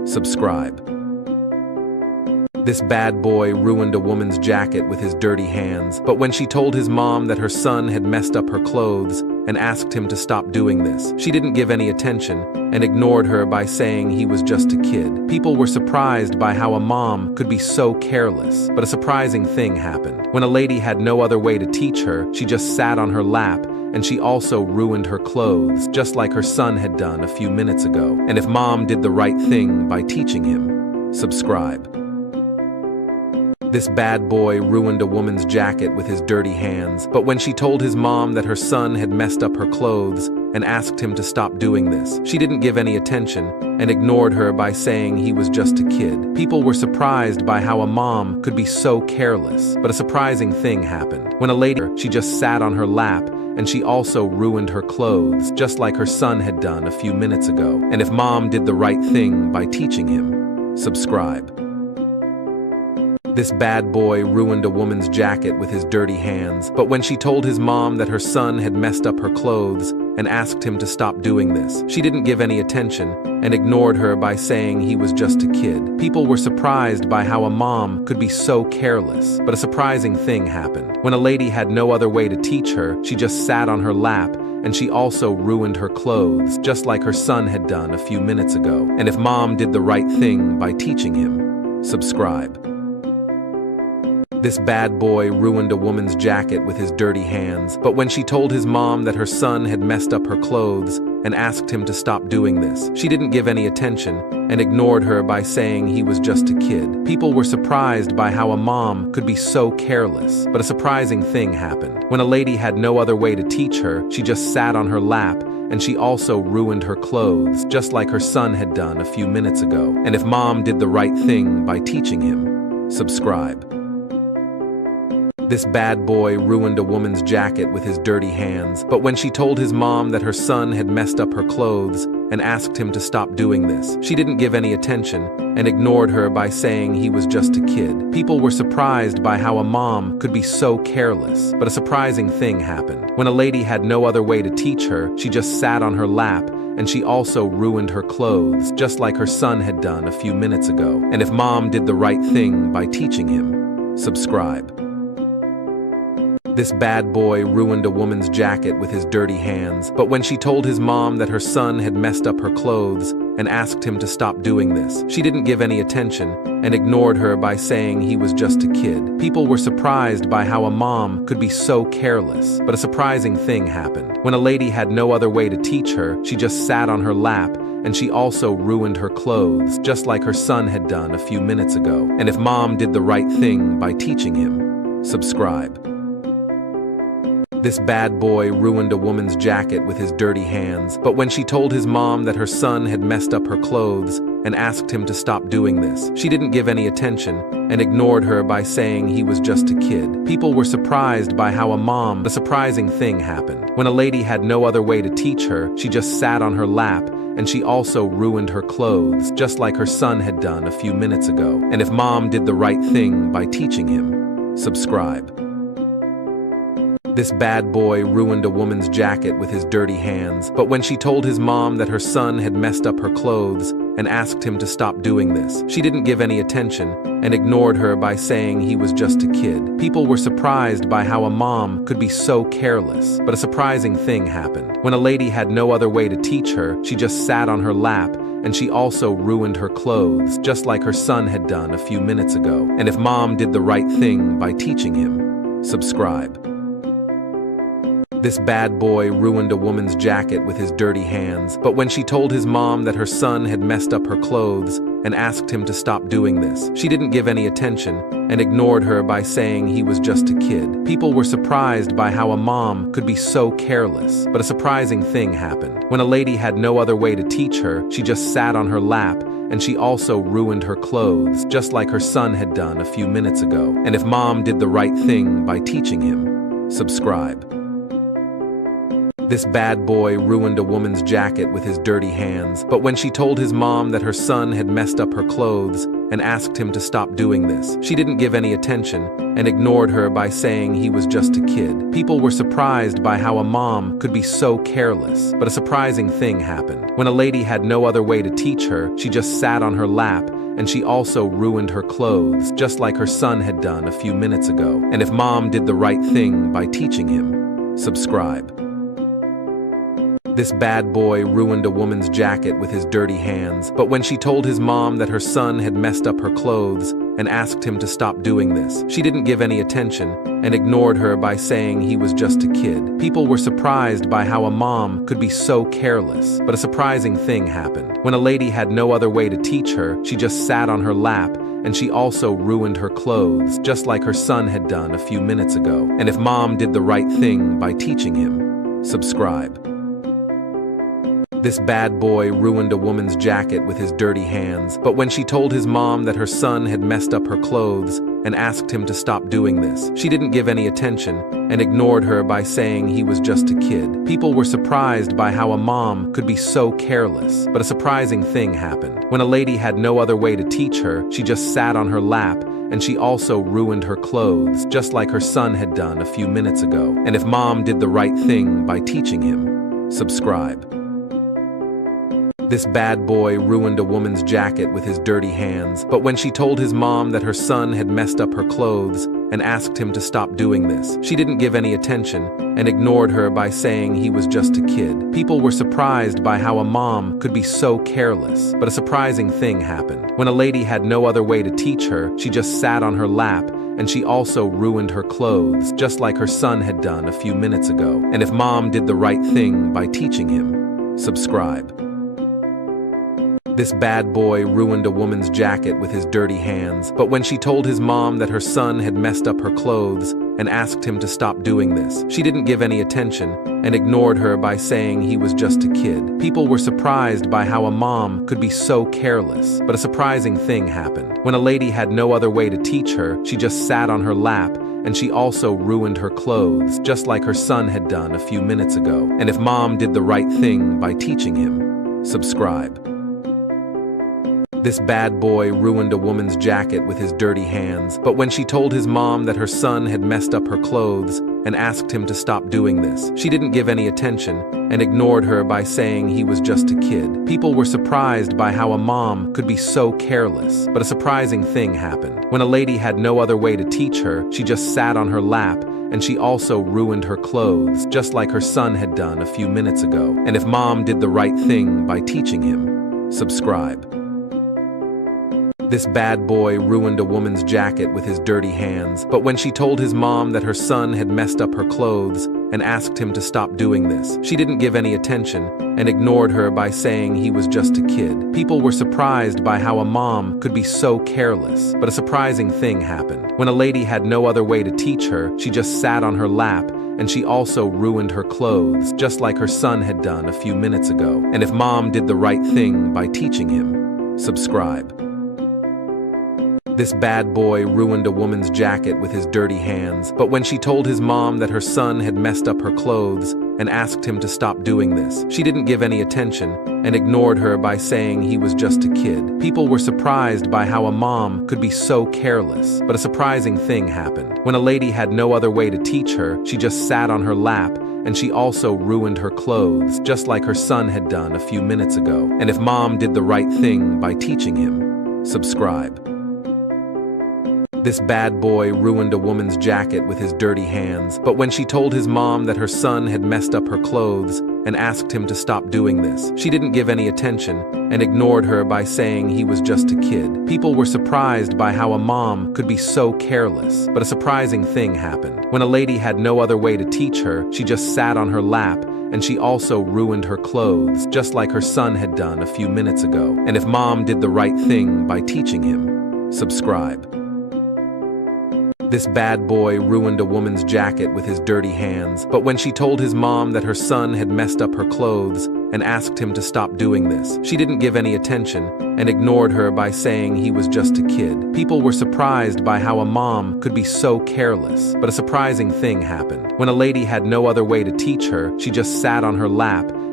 Subscribe. This bad boy ruined a woman's jacket with his dirty hands, but when she told his mom that her son had messed up her clothes and asked him to stop doing this, she didn't give any attention and ignored her by saying he was just a kid. People were surprised by how a mom could be so careless, but a surprising thing happened. When a lady had no other way to teach her, she just sat on her lap, and she also ruined her clothes, just like her son had done a few minutes ago. And if mom did the right thing by teaching him, subscribe. This bad boy ruined a woman's jacket with his dirty hands, but when she told his mom that her son had messed up her clothes and asked him to stop doing this, she didn't give any attention and ignored her by saying he was just a kid. People were surprised by how a mom could be so careless, but a surprising thing happened. When a lady, she just sat on her lap, and she also ruined her clothes, just like her son had done a few minutes ago. And if mom did the right thing by teaching him, subscribe. This bad boy ruined a woman's jacket with his dirty hands, but when she told his mom that her son had messed up her clothes and asked him to stop doing this, she didn't give any attention and ignored her by saying he was just a kid. People were surprised by how a mom could be so careless, but a surprising thing happened. When a lady had no other way to teach her, she just sat on her lap, and she also ruined her clothes, just like her son had done a few minutes ago. And if mom did the right thing by teaching him, subscribe. This bad boy ruined a woman's jacket with his dirty hands, but when she told his mom that her son had messed up her clothes and asked him to stop doing this, she didn't give any attention and ignored her by saying he was just a kid. People were surprised by how a mom could be so careless, but a surprising thing happened. When a lady had no other way to teach her, she just sat on her lap, and she also ruined her clothes, just like her son had done a few minutes ago. And if mom did the right thing by teaching him, subscribe. This bad boy ruined a woman's jacket with his dirty hands, but when she told his mom that her son had messed up her clothes and asked him to stop doing this, she didn't give any attention and ignored her by saying he was just a kid. People were surprised by how a mom could be so careless, but a surprising thing happened. When a lady had no other way to teach her, she just sat on her lap, and she also ruined her clothes, just like her son had done a few minutes ago. And if mom did the right thing by teaching him, subscribe. This bad boy ruined a woman's jacket with his dirty hands, but when she told his mom that her son had messed up her clothes and asked him to stop doing this, she didn't give any attention and ignored her by saying he was just a kid. People were surprised by how a mom could be so careless, but a surprising thing happened. When a lady had no other way to teach her, she just sat on her lap, and she also ruined her clothes, just like her son had done a few minutes ago. And if mom did the right thing by teaching him, subscribe. This bad boy ruined a woman's jacket with his dirty hands, but when she told his mom that her son had messed up her clothes and asked him to stop doing this, she didn't give any attention and ignored her by saying he was just a kid. People were surprised by how a mom, the surprising thing happened. When a lady had no other way to teach her, she just sat on her lap, and she also ruined her clothes, just like her son had done a few minutes ago. And if mom did the right thing by teaching him, subscribe. This bad boy ruined a woman's jacket with his dirty hands, but when she told his mom that her son had messed up her clothes and asked him to stop doing this, she didn't give any attention and ignored her by saying he was just a kid. People were surprised by how a mom could be so careless, but a surprising thing happened. When a lady had no other way to teach her, she just sat on her lap, and she also ruined her clothes, just like her son had done a few minutes ago. And if mom did the right thing by teaching him, subscribe. This bad boy ruined a woman's jacket with his dirty hands, but when she told his mom that her son had messed up her clothes and asked him to stop doing this, she didn't give any attention and ignored her by saying he was just a kid. People were surprised by how a mom could be so careless, but a surprising thing happened. When a lady had no other way to teach her, she just sat on her lap, and she also ruined her clothes, just like her son had done a few minutes ago. And if mom did the right thing by teaching him, subscribe. This bad boy ruined a woman's jacket with his dirty hands, but when she told his mom that her son had messed up her clothes and asked him to stop doing this. She didn't give any attention and ignored her by saying he was just a kid. People were surprised by how a mom could be so careless. But a surprising thing happened. When a lady had no other way to teach her, she just sat on her lap, and she also ruined her clothes, just like her son had done a few minutes ago. And if mom did the right thing by teaching him, subscribe. This bad boy ruined a woman's jacket with his dirty hands, but when she told his mom that her son had messed up her clothes and asked him to stop doing this, she didn't give any attention and ignored her by saying he was just a kid. People were surprised by how a mom could be so careless. But a surprising thing happened. When a lady had no other way to teach her, she just sat on her lap, and she also ruined her clothes, just like her son had done a few minutes ago. And if mom did the right thing by teaching him, subscribe. This bad boy ruined a woman's jacket with his dirty hands, but when she told his mom that her son had messed up her clothes and asked him to stop doing this, she didn't give any attention and ignored her by saying he was just a kid. People were surprised by how a mom could be so careless. But a surprising thing happened. When a lady had no other way to teach her, she just sat on her lap, and she also ruined her clothes, just like her son had done a few minutes ago. And if mom did the right thing by teaching him, subscribe. This bad boy ruined a woman's jacket with his dirty hands, but when she told his mom that her son had messed up her clothes and asked him to stop doing this, she didn't give any attention and ignored her by saying he was just a kid. People were surprised by how a mom could be so careless. But a surprising thing happened. When a lady had no other way to teach her, she just sat on her lap, and she also ruined her clothes, just like her son had done a few minutes ago. And if mom did the right thing by teaching him, subscribe. This bad boy ruined a woman's jacket with his dirty hands, but when she told his mom that her son had messed up her clothes and asked him to stop doing this, she didn't give any attention and ignored her by saying he was just a kid. People were surprised by how a mom could be so careless. But a surprising thing happened. When a lady had no other way to teach her, she just sat on her lap, and she also ruined her clothes, just like her son had done a few minutes ago. And if mom did the right thing by teaching him, subscribe. This bad boy ruined a woman's jacket with his dirty hands, but when she told his mom that her son had messed up her clothes and asked him to stop doing this, she didn't give any attention and ignored her by saying he was just a kid. People were surprised by how a mom could be so careless. But a surprising thing happened. When a lady had no other way to teach her, she just sat on her lap, and she also ruined her clothes, just like her son had done a few minutes ago. And if mom did the right thing by teaching him, subscribe. This bad boy ruined a woman's jacket with his dirty hands, but when she told his mom that her son had messed up her clothes and asked him to stop doing this, she didn't give any attention and ignored her by saying he was just a kid. People were surprised by how a mom could be so careless. But a surprising thing happened. When a lady had no other way to teach her, she just sat on her lap, and she also ruined her clothes, just like her son had done a few minutes ago. And if mom did the right thing by teaching him, subscribe. This bad boy ruined a woman's jacket with his dirty hands, but when she told his mom that her son had messed up her clothes and asked him to stop doing this, she didn't give any attention and ignored her by saying he was just a kid. People were surprised by how a mom could be so careless. But a surprising thing happened. When a lady had no other way to teach her, she just sat on her lap, and she also ruined her clothes, just like her son had done a few minutes ago. And if mom did the right thing by teaching him, subscribe. This bad boy ruined a woman's jacket with his dirty hands, but when she told his mom that her son had messed up her clothes and asked him to stop doing this, she didn't give any attention and ignored her by saying he was just a kid. People were surprised by how a mom could be so careless. But a surprising thing happened. When a lady had no other way to teach her, she just sat on her lap, and she also ruined her clothes, just like her son had done a few minutes ago. And if mom did the right thing by teaching him, subscribe. This bad boy ruined a woman's jacket with his dirty hands, but when she told his mom that her son had messed up her clothes and asked him to stop doing this, she didn't give any attention and ignored her by saying he was just a kid. People were surprised by how a mom could be so careless. But a surprising thing happened. When a lady had no other way to teach her, she just sat on her lap,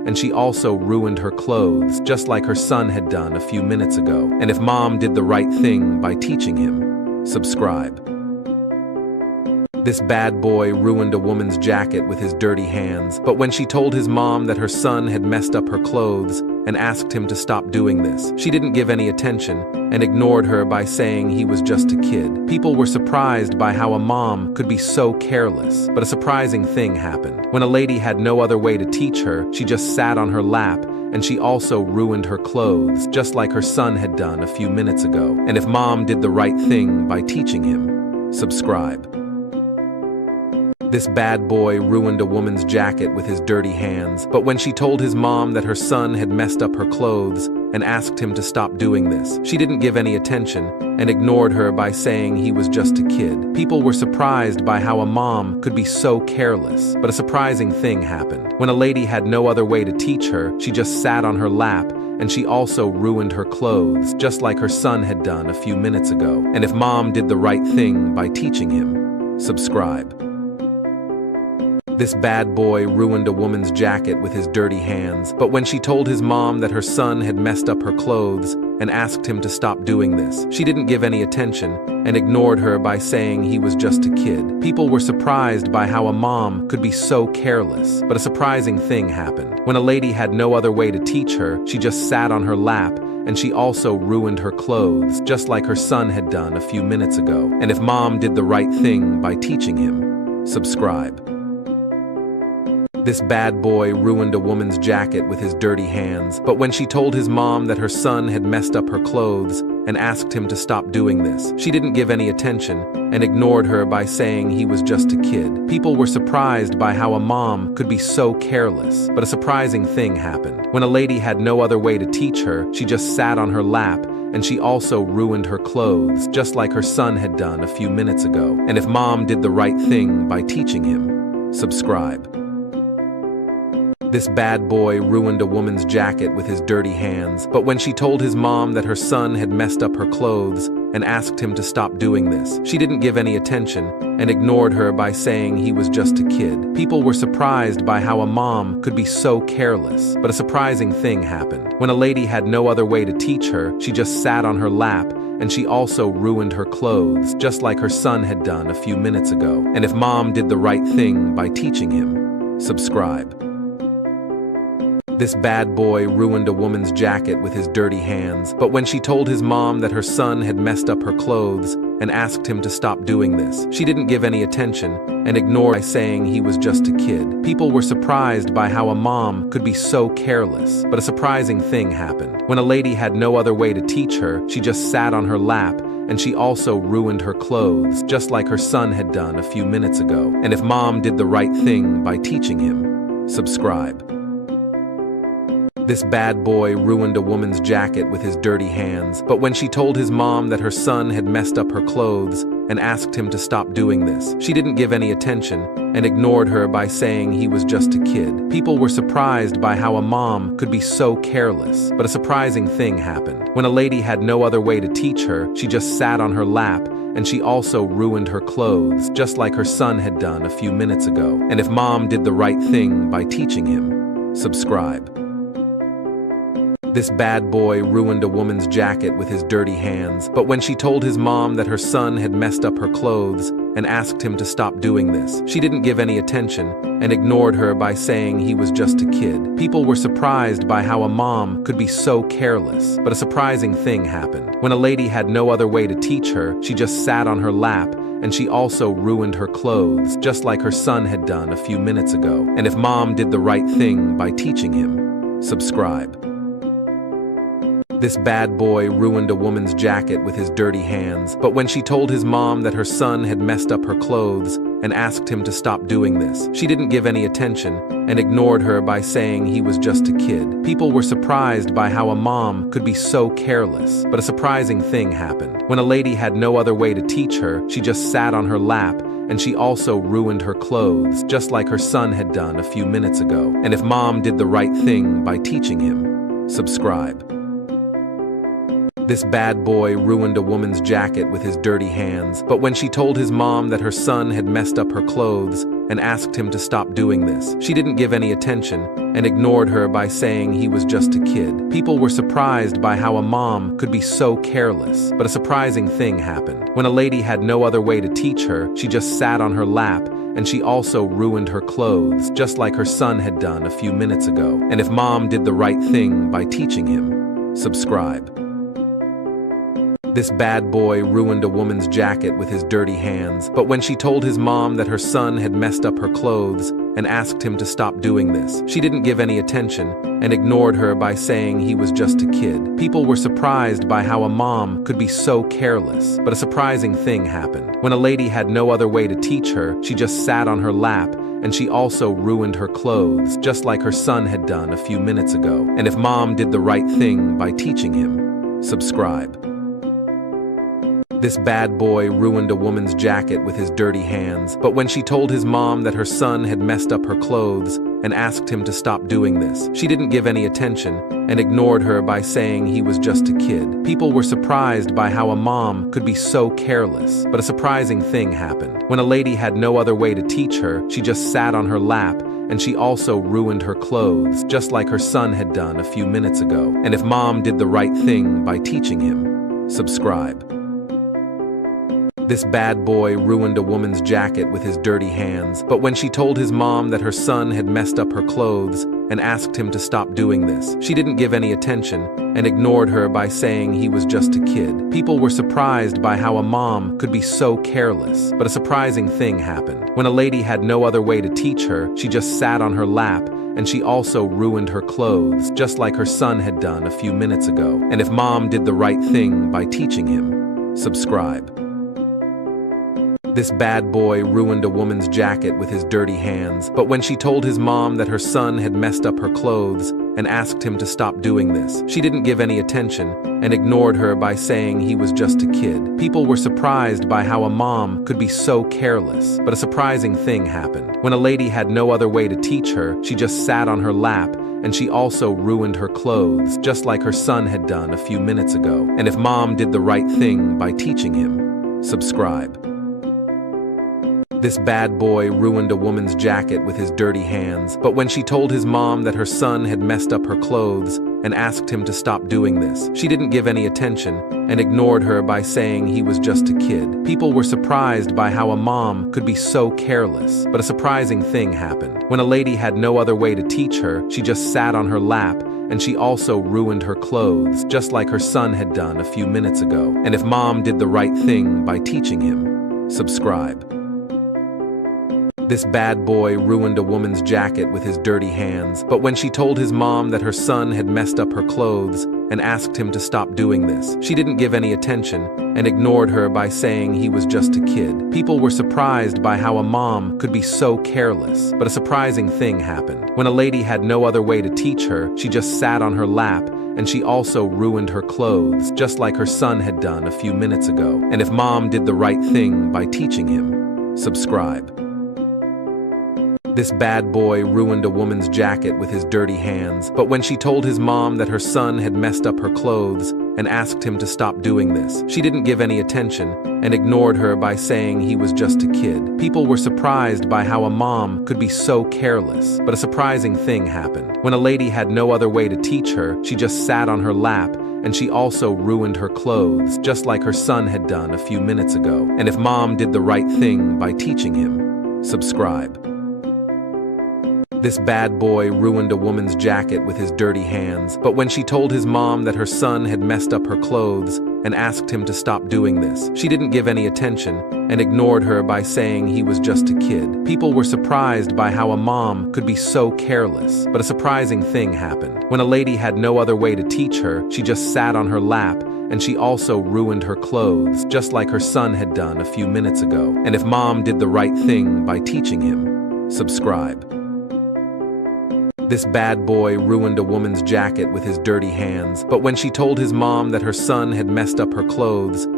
and she also ruined her clothes, just like her son had done a few minutes ago. And if mom did the right thing by teaching him, subscribe. This bad boy ruined a woman's jacket with his dirty hands, but when she told his mom that her son had messed up her clothes and asked him to stop doing this, she didn't give any attention and ignored her by saying he was just a kid. People were surprised by how a mom could be so careless, but a surprising thing happened. When a lady had no other way to teach her, she just sat on her lap, and she also ruined her clothes, just like her son had done a few minutes ago. And if mom did the right thing by teaching him, subscribe. This bad boy ruined a woman's jacket with his dirty hands, but when she told his mom that her son had messed up her clothes and asked him to stop doing this, she didn't give any attention and ignored her by saying he was just a kid. People were surprised by how a mom could be so careless, but a surprising thing happened. When a lady had no other way to teach her, she just sat on her lap, and she also ruined her clothes, just like her son had done a few minutes ago. And if mom did the right thing by teaching him, subscribe. This bad boy ruined a woman's jacket with his dirty hands, but when she told his mom that her son had messed up her clothes and asked him to stop doing this, she didn't give any attention and ignored her by saying he was just a kid. People were surprised by how a mom could be so careless, but a surprising thing happened. When a lady had no other way to teach her, she just sat on her lap, and she also ruined her clothes, just like her son had done a few minutes ago. And if mom did the right thing by teaching him, subscribe. This bad boy ruined a woman's jacket with his dirty hands, but when she told his mom that her son had messed up her clothes and asked him to stop doing this, she didn't give any attention and ignored her by saying he was just a kid. People were surprised by how a mom could be so careless, but a surprising thing happened. When a lady had no other way to teach her, she just sat on her lap, and she also ruined her clothes, just like her son had done a few minutes ago. And if mom did the right thing by teaching him, subscribe. This bad boy ruined a woman's jacket with his dirty hands, but when she told his mom that her son had messed up her clothes and asked him to stop doing this, she didn't give any attention and ignored her by saying he was just a kid. People were surprised by how a mom could be so careless, but a surprising thing happened. When a lady had no other way to teach her, she just sat on her lap, and she also ruined her clothes, just like her son had done a few minutes ago. And if mom did the right thing by teaching him, subscribe. This bad boy ruined a woman's jacket with his dirty hands, but when she told his mom that her son had messed up her clothes and asked him to stop doing this, she didn't give any attention and ignored by saying he was just a kid. People were surprised by how a mom could be so careless, but a surprising thing happened. When a lady had no other way to teach her, she just sat on her lap, and she also ruined her clothes, just like her son had done a few minutes ago. And if mom did the right thing by teaching him, subscribe. This bad boy ruined a woman's jacket with his dirty hands, but when she told his mom that her son had messed up her clothes and asked him to stop doing this, she didn't give any attention and ignored her by saying he was just a kid. People were surprised by how a mom could be so careless, but a surprising thing happened. When a lady had no other way to teach her, she just sat on her lap, and she also ruined her clothes, just like her son had done a few minutes ago. And if mom did the right thing by teaching him, subscribe. This bad boy ruined a woman's jacket with his dirty hands, but when she told his mom that her son had messed up her clothes and asked him to stop doing this, she didn't give any attention and ignored her by saying he was just a kid. People were surprised by how a mom could be so careless, but a surprising thing happened. When a lady had no other way to teach her, she just sat on her lap, and she also ruined her clothes, just like her son had done a few minutes ago. And if mom did the right thing by teaching him, subscribe. This bad boy ruined a woman's jacket with his dirty hands, but when she told his mom that her son had messed up her clothes and asked him to stop doing this, she didn't give any attention and ignored her by saying he was just a kid. People were surprised by how a mom could be so careless, but a surprising thing happened. When a lady had no other way to teach her, she just sat on her lap, and she also ruined her clothes, just like her son had done a few minutes ago. And if mom did the right thing by teaching him, subscribe. This bad boy ruined a woman's jacket with his dirty hands, but when she told his mom that her son had messed up her clothes and asked him to stop doing this. She didn't give any attention and ignored her by saying he was just a kid. People were surprised by how a mom could be so careless. But a surprising thing happened. When a lady had no other way to teach her, she just sat on her lap, and she also ruined her clothes, just like her son had done a few minutes ago. And if mom did the right thing by teaching him, subscribe. This bad boy ruined a woman's jacket with his dirty hands, but when she told his mom that her son had messed up her clothes and asked him to stop doing this, she didn't give any attention and ignored her by saying he was just a kid. People were surprised by how a mom could be so careless. But a surprising thing happened. When a lady had no other way to teach her, she just sat on her lap, and she also ruined her clothes, just like her son had done a few minutes ago. And if mom did the right thing by teaching him, subscribe. This bad boy ruined a woman's jacket with his dirty hands, but when she told his mom that her son had messed up her clothes and asked him to stop doing this, she didn't give any attention and ignored her by saying he was just a kid. People were surprised by how a mom could be so careless. But a surprising thing happened. When a lady had no other way to teach her, she just sat on her lap, and she also ruined her clothes, just like her son had done a few minutes ago. And if mom did the right thing by teaching him, subscribe. This bad boy ruined a woman's jacket with his dirty hands, but when she told his mom that her son had messed up her clothes and asked him to stop doing this, she didn't give any attention and ignored her by saying he was just a kid. People were surprised by how a mom could be so careless. But a surprising thing happened. When a lady had no other way to teach her, she just sat on her lap, and she also ruined her clothes, just like her son had done a few minutes ago. And if mom did the right thing by teaching him, subscribe. This bad boy ruined a woman's jacket with his dirty hands, but when she told his mom that her son had messed up her clothes and asked him to stop doing this, she didn't give any attention and ignored her by saying he was just a kid. People were surprised by how a mom could be so careless. But a surprising thing happened. When a lady had no other way to teach her, she just sat on her lap, and she also ruined her clothes, just like her son had done a few minutes ago. And if mom did the right thing by teaching him, subscribe. This bad boy ruined a woman's jacket with his dirty hands, but when she told his mom that her son had messed up her clothes and asked him to stop doing this, she didn't give any attention and ignored her by saying he was just a kid. People were surprised by how a mom could be so careless. But a surprising thing happened. When a lady had no other way to teach her, she just sat on her lap, and she also ruined her clothes, just like her son had done a few minutes ago. And if mom did the right thing by teaching him, subscribe. This bad boy ruined a woman's jacket with his dirty hands, but when she told his mom that her son had messed up her clothes and asked him to stop doing this, she didn't give any attention and ignored her by saying he was just a kid. People were surprised by how a mom could be so careless. But a surprising thing happened. When a lady had no other way to teach her, she just sat on her lap, and she also ruined her clothes, just like her son had done a few minutes ago. And if mom did the right thing by teaching him, subscribe. This bad boy ruined a woman's jacket with his dirty hands, but when she told his mom that her son had messed up her clothes and asked him to stop doing this, she didn't give any attention and ignored her by saying he was just a kid. People were surprised by how a mom could be so careless. But a surprising thing happened. When a lady had no other way to teach her, she just sat on her lap, and she also ruined her clothes, just like her son had done a few minutes ago. And if mom did the right thing by teaching him, subscribe. This bad boy ruined a woman's jacket with his dirty hands, but when she told his mom that her son had messed up her clothes and asked him to stop doing this, she didn't give any attention and ignored her by saying he was just a kid. People were surprised by how a mom could be so careless. But a surprising thing happened. When a lady had no other way to teach her, she just sat on her lap, and she also ruined her clothes, just like her son had done a few minutes ago. And if mom did the right thing by teaching him, subscribe. This bad boy ruined a woman's jacket with his dirty hands, but when she told his mom that her son had messed up her clothes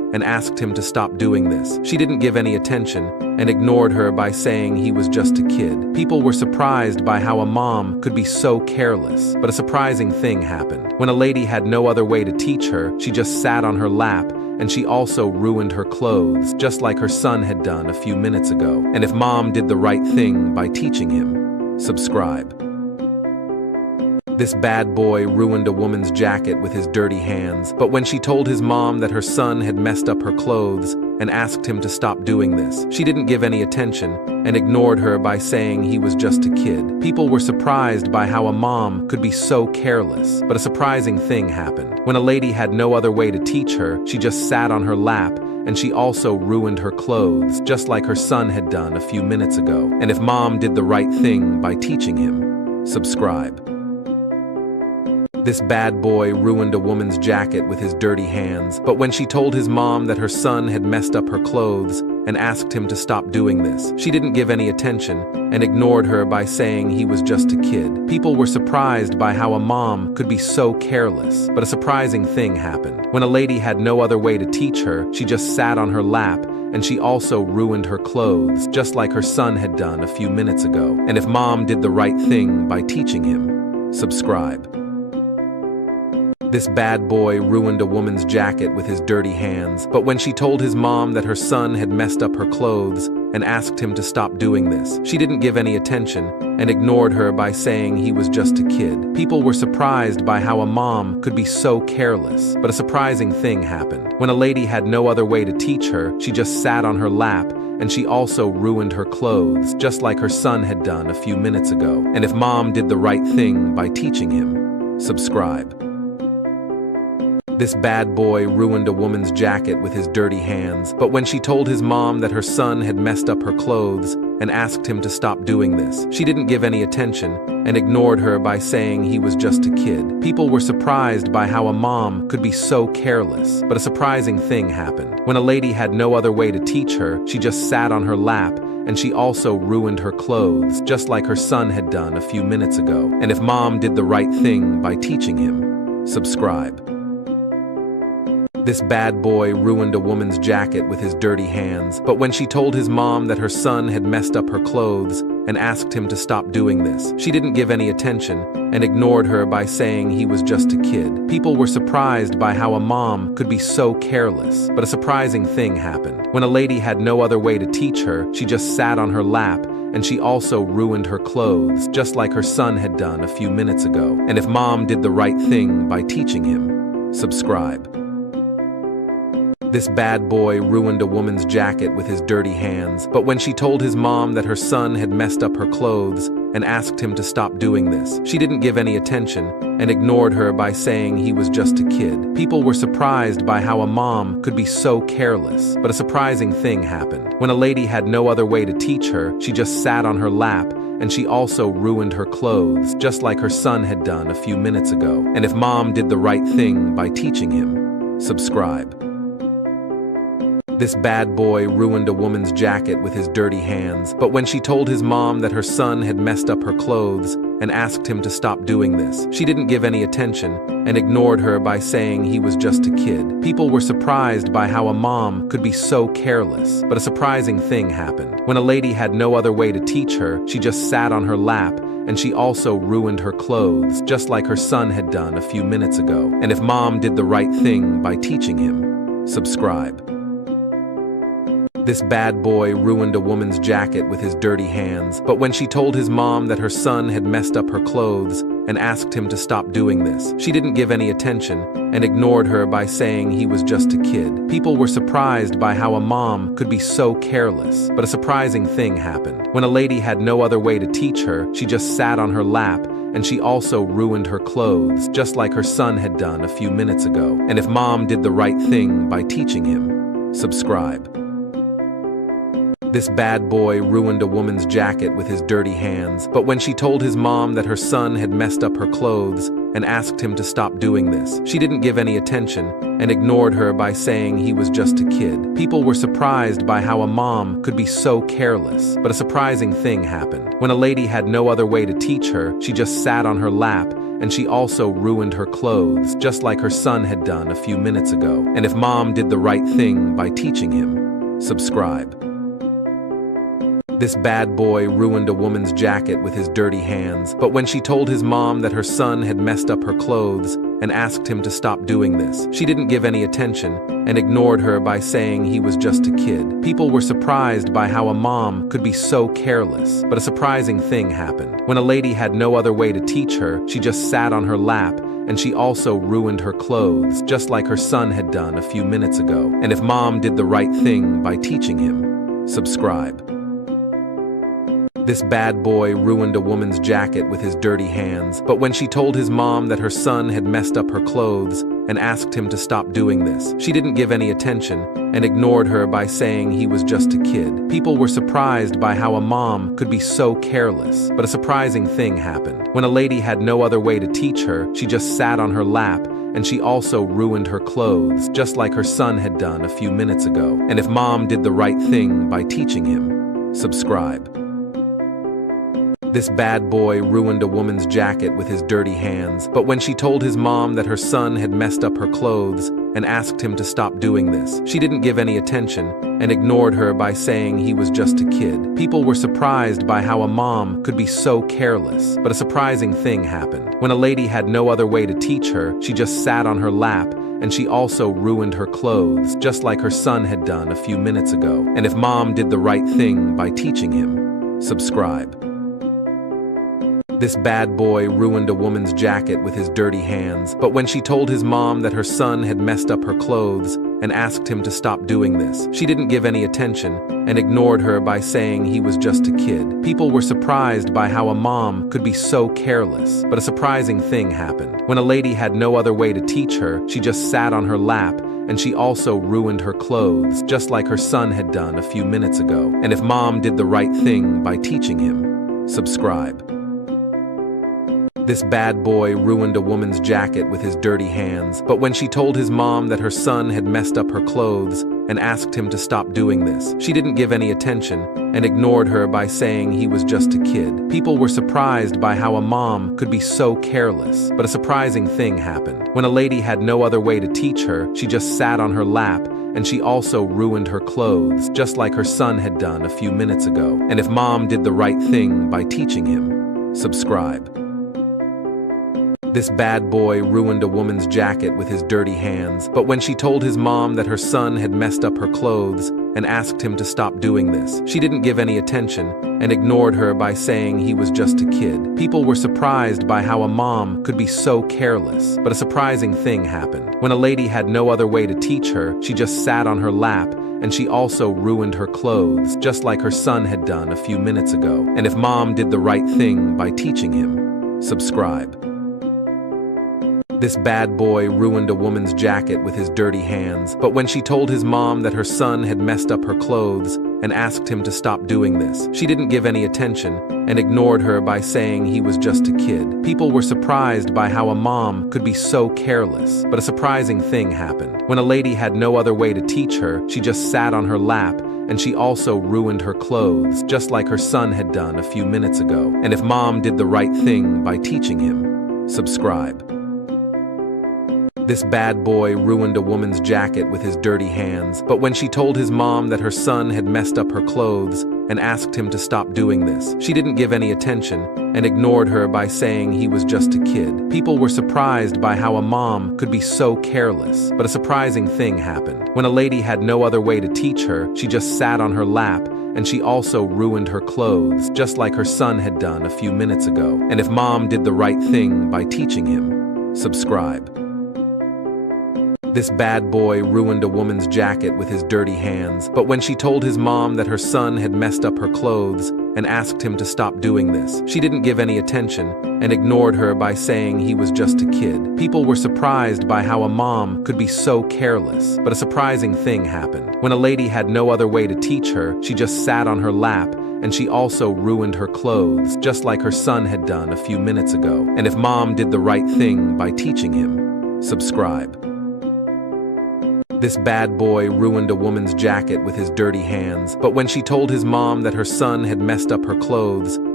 and asked him to stop doing this. She didn't give any attention and ignored her by saying he was just a kid. People were surprised by how a mom could be so careless, but a surprising thing happened. When a lady had no other way to teach her, she just sat on her lap, and she also ruined her clothes, just like her son had done a few minutes ago. And if mom did the right thing by teaching him, subscribe. This bad boy ruined a woman's jacket with his dirty hands, but when she told his mom that her son had messed up her clothes and asked him to stop doing this, she didn't give any attention and ignored her by saying he was just a kid. People were surprised by how a mom could be so careless, but a surprising thing happened. When a lady had no other way to teach her, she just sat on her lap, and she also ruined her clothes, just like her son had done a few minutes ago. And if mom did the right thing by teaching him, subscribe. This bad boy ruined a woman's jacket with his dirty hands, but when she told his mom that her son had messed up her clothes and asked him to stop doing this, she didn't give any attention and ignored her by saying he was just a kid. People were surprised by how a mom could be so careless, but a surprising thing happened. When a lady had no other way to teach her, she just sat on her lap, and she also ruined her clothes, just like her son had done a few minutes ago. And if mom did the right thing by teaching him, subscribe. This bad boy ruined a woman's jacket with his dirty hands, but when she told his mom that her son had messed up her clothes and asked him to stop doing this, she didn't give any attention and ignored her by saying he was just a kid. People were surprised by how a mom could be so careless, but a surprising thing happened. When a lady had no other way to teach her, she just sat on her lap, and she also ruined her clothes, just like her son had done a few minutes ago. And if mom did the right thing by teaching him, subscribe. This bad boy ruined a woman's jacket with his dirty hands, but when she told his mom that her son had messed up her clothes and asked him to stop doing this, she didn't give any attention and ignored her by saying he was just a kid. People were surprised by how a mom could be so careless, but a surprising thing happened. When a lady had no other way to teach her, she just sat on her lap, and she also ruined her clothes, just like her son had done a few minutes ago. And if mom did the right thing by teaching him, subscribe. This bad boy ruined a woman's jacket with his dirty hands, but when she told his mom that her son had messed up her clothes and asked him to stop doing this, she didn't give any attention and ignored her by saying he was just a kid. People were surprised by how a mom could be so careless, but a surprising thing happened. When a lady had no other way to teach her, she just sat on her lap, and she also ruined her clothes, just like her son had done a few minutes ago. And if mom did the right thing by teaching him, subscribe. This bad boy ruined a woman's jacket with his dirty hands, but when she told his mom that her son had messed up her clothes and asked him to stop doing this, she didn't give any attention and ignored her by saying he was just a kid. People were surprised by how a mom could be so careless, but a surprising thing happened. When a lady had no other way to teach her, she just sat on her lap, and she also ruined her clothes, just like her son had done a few minutes ago. And if mom did the right thing by teaching him, subscribe. This bad boy ruined a woman's jacket with his dirty hands, but when she told his mom that her son had messed up her clothes and asked him to stop doing this, she didn't give any attention and ignored her by saying he was just a kid. People were surprised by how a mom could be so careless, but a surprising thing happened. When a lady had no other way to teach her, she just sat on her lap, and she also ruined her clothes, just like her son had done a few minutes ago. And if mom did the right thing by teaching him, subscribe. This bad boy ruined a woman's jacket with his dirty hands, but when she told his mom that her son had messed up her clothes and asked him to stop doing this, she didn't give any attention and ignored her by saying he was just a kid. People were surprised by how a mom could be so careless, but a surprising thing happened. When a lady had no other way to teach her, she just sat on her lap, and she also ruined her clothes, just like her son had done a few minutes ago. And if mom did the right thing by teaching him, subscribe. This bad boy ruined a woman's jacket with his dirty hands, but when she told his mom that her son had messed up her clothes and asked him to stop doing this, she didn't give any attention and ignored her by saying he was just a kid. People were surprised by how a mom could be so careless, but a surprising thing happened. When a lady had no other way to teach her, she just sat on her lap, and she also ruined her clothes, just like her son had done a few minutes ago. And if mom did the right thing by teaching him, subscribe. This bad boy ruined a woman's jacket with his dirty hands, but when she told his mom that her son had messed up her clothes and asked him to stop doing this, she didn't give any attention and ignored her by saying he was just a kid. People were surprised by how a mom could be so careless, but a surprising thing happened. When a lady had no other way to teach her, she just sat on her lap, and she also ruined her clothes, just like her son had done a few minutes ago. And if mom did the right thing by teaching him, subscribe. This bad boy ruined a woman's jacket with his dirty hands, but when she told his mom that her son had messed up her clothes and asked him to stop doing this, she didn't give any attention and ignored her by saying he was just a kid. People were surprised by how a mom could be so careless, but a surprising thing happened. When a lady had no other way to teach her, she just sat on her lap, and she also ruined her clothes, just like her son had done a few minutes ago. And if mom did the right thing by teaching him, subscribe. This bad boy ruined a woman's jacket with his dirty hands, but when she told his mom that her son had messed up her clothes and asked him to stop doing this, she didn't give any attention and ignored her by saying he was just a kid. People were surprised by how a mom could be so careless, but a surprising thing happened. When a lady had no other way to teach her, she just sat on her lap, and she also ruined her clothes, just like her son had done a few minutes ago. And if mom did the right thing by teaching him, subscribe. This bad boy ruined a woman's jacket with his dirty hands, but when she told his mom that her son had messed up her clothes and asked him to stop doing this, she didn't give any attention and ignored her by saying he was just a kid. People were surprised by how a mom could be so careless, but a surprising thing happened. When a lady had no other way to teach her, she just sat on her lap, and she also ruined her clothes, just like her son had done a few minutes ago. And if mom did the right thing by teaching him, subscribe. This bad boy ruined a woman's jacket with his dirty hands, but when she told his mom that her son had messed up her clothes and asked him to stop doing this, she didn't give any attention and ignored her by saying he was just a kid. People were surprised by how a mom could be so careless, but a surprising thing happened. When a lady had no other way to teach her, she just sat on her lap, and she also ruined her clothes, just like her son had done a few minutes ago. And if mom did the right thing by teaching him, subscribe. This bad boy ruined a woman's jacket with his dirty hands, but when she told his mom that her son had messed up her clothes and asked him to stop doing this, she didn't give any attention and ignored her by saying he was just a kid. People were surprised by how a mom could be so careless, but a surprising thing happened. When a lady had no other way to teach her, she just sat on her lap, and she also ruined her clothes, just like her son had done a few minutes ago. And if mom did the right thing by teaching him, subscribe. This bad boy ruined a woman's jacket with his dirty hands, but when she told his mom that her son had messed up her clothes and asked him to stop doing this, she didn't give any attention and ignored her by saying he was just a kid. People were surprised by how a mom could be so careless, but a surprising thing happened. When a lady had no other way to teach her, she just sat on her lap, and she also ruined her clothes, just like her son had done a few minutes ago. And if mom did the right thing by teaching him, subscribe. This bad boy ruined a woman's jacket with his dirty hands, but when she told his mom that her son had messed up her clothes and asked him to stop doing this, she didn't give any attention and ignored her by saying he was just a kid. People were surprised by how a mom could be so careless, but a surprising thing happened. When a lady had no other way to teach her, she just sat on her lap, and she also ruined her clothes, just like her son had done a few minutes ago. And if mom did the right thing by teaching him, subscribe. This bad boy ruined a woman's jacket with his dirty hands, but when she told his mom that her son had messed up her clothes and asked him to stop doing this, she didn't give any attention and ignored her by saying he was just a kid. People were surprised by how a mom could be so careless, but a surprising thing happened. When a lady had no other way to teach her, she just sat on her lap, and she also ruined her clothes, just like her son had done a few minutes ago. And if mom did the right thing by teaching him, subscribe. This bad boy ruined a woman's jacket with his dirty hands, but when she told his mom that her son had messed up her clothes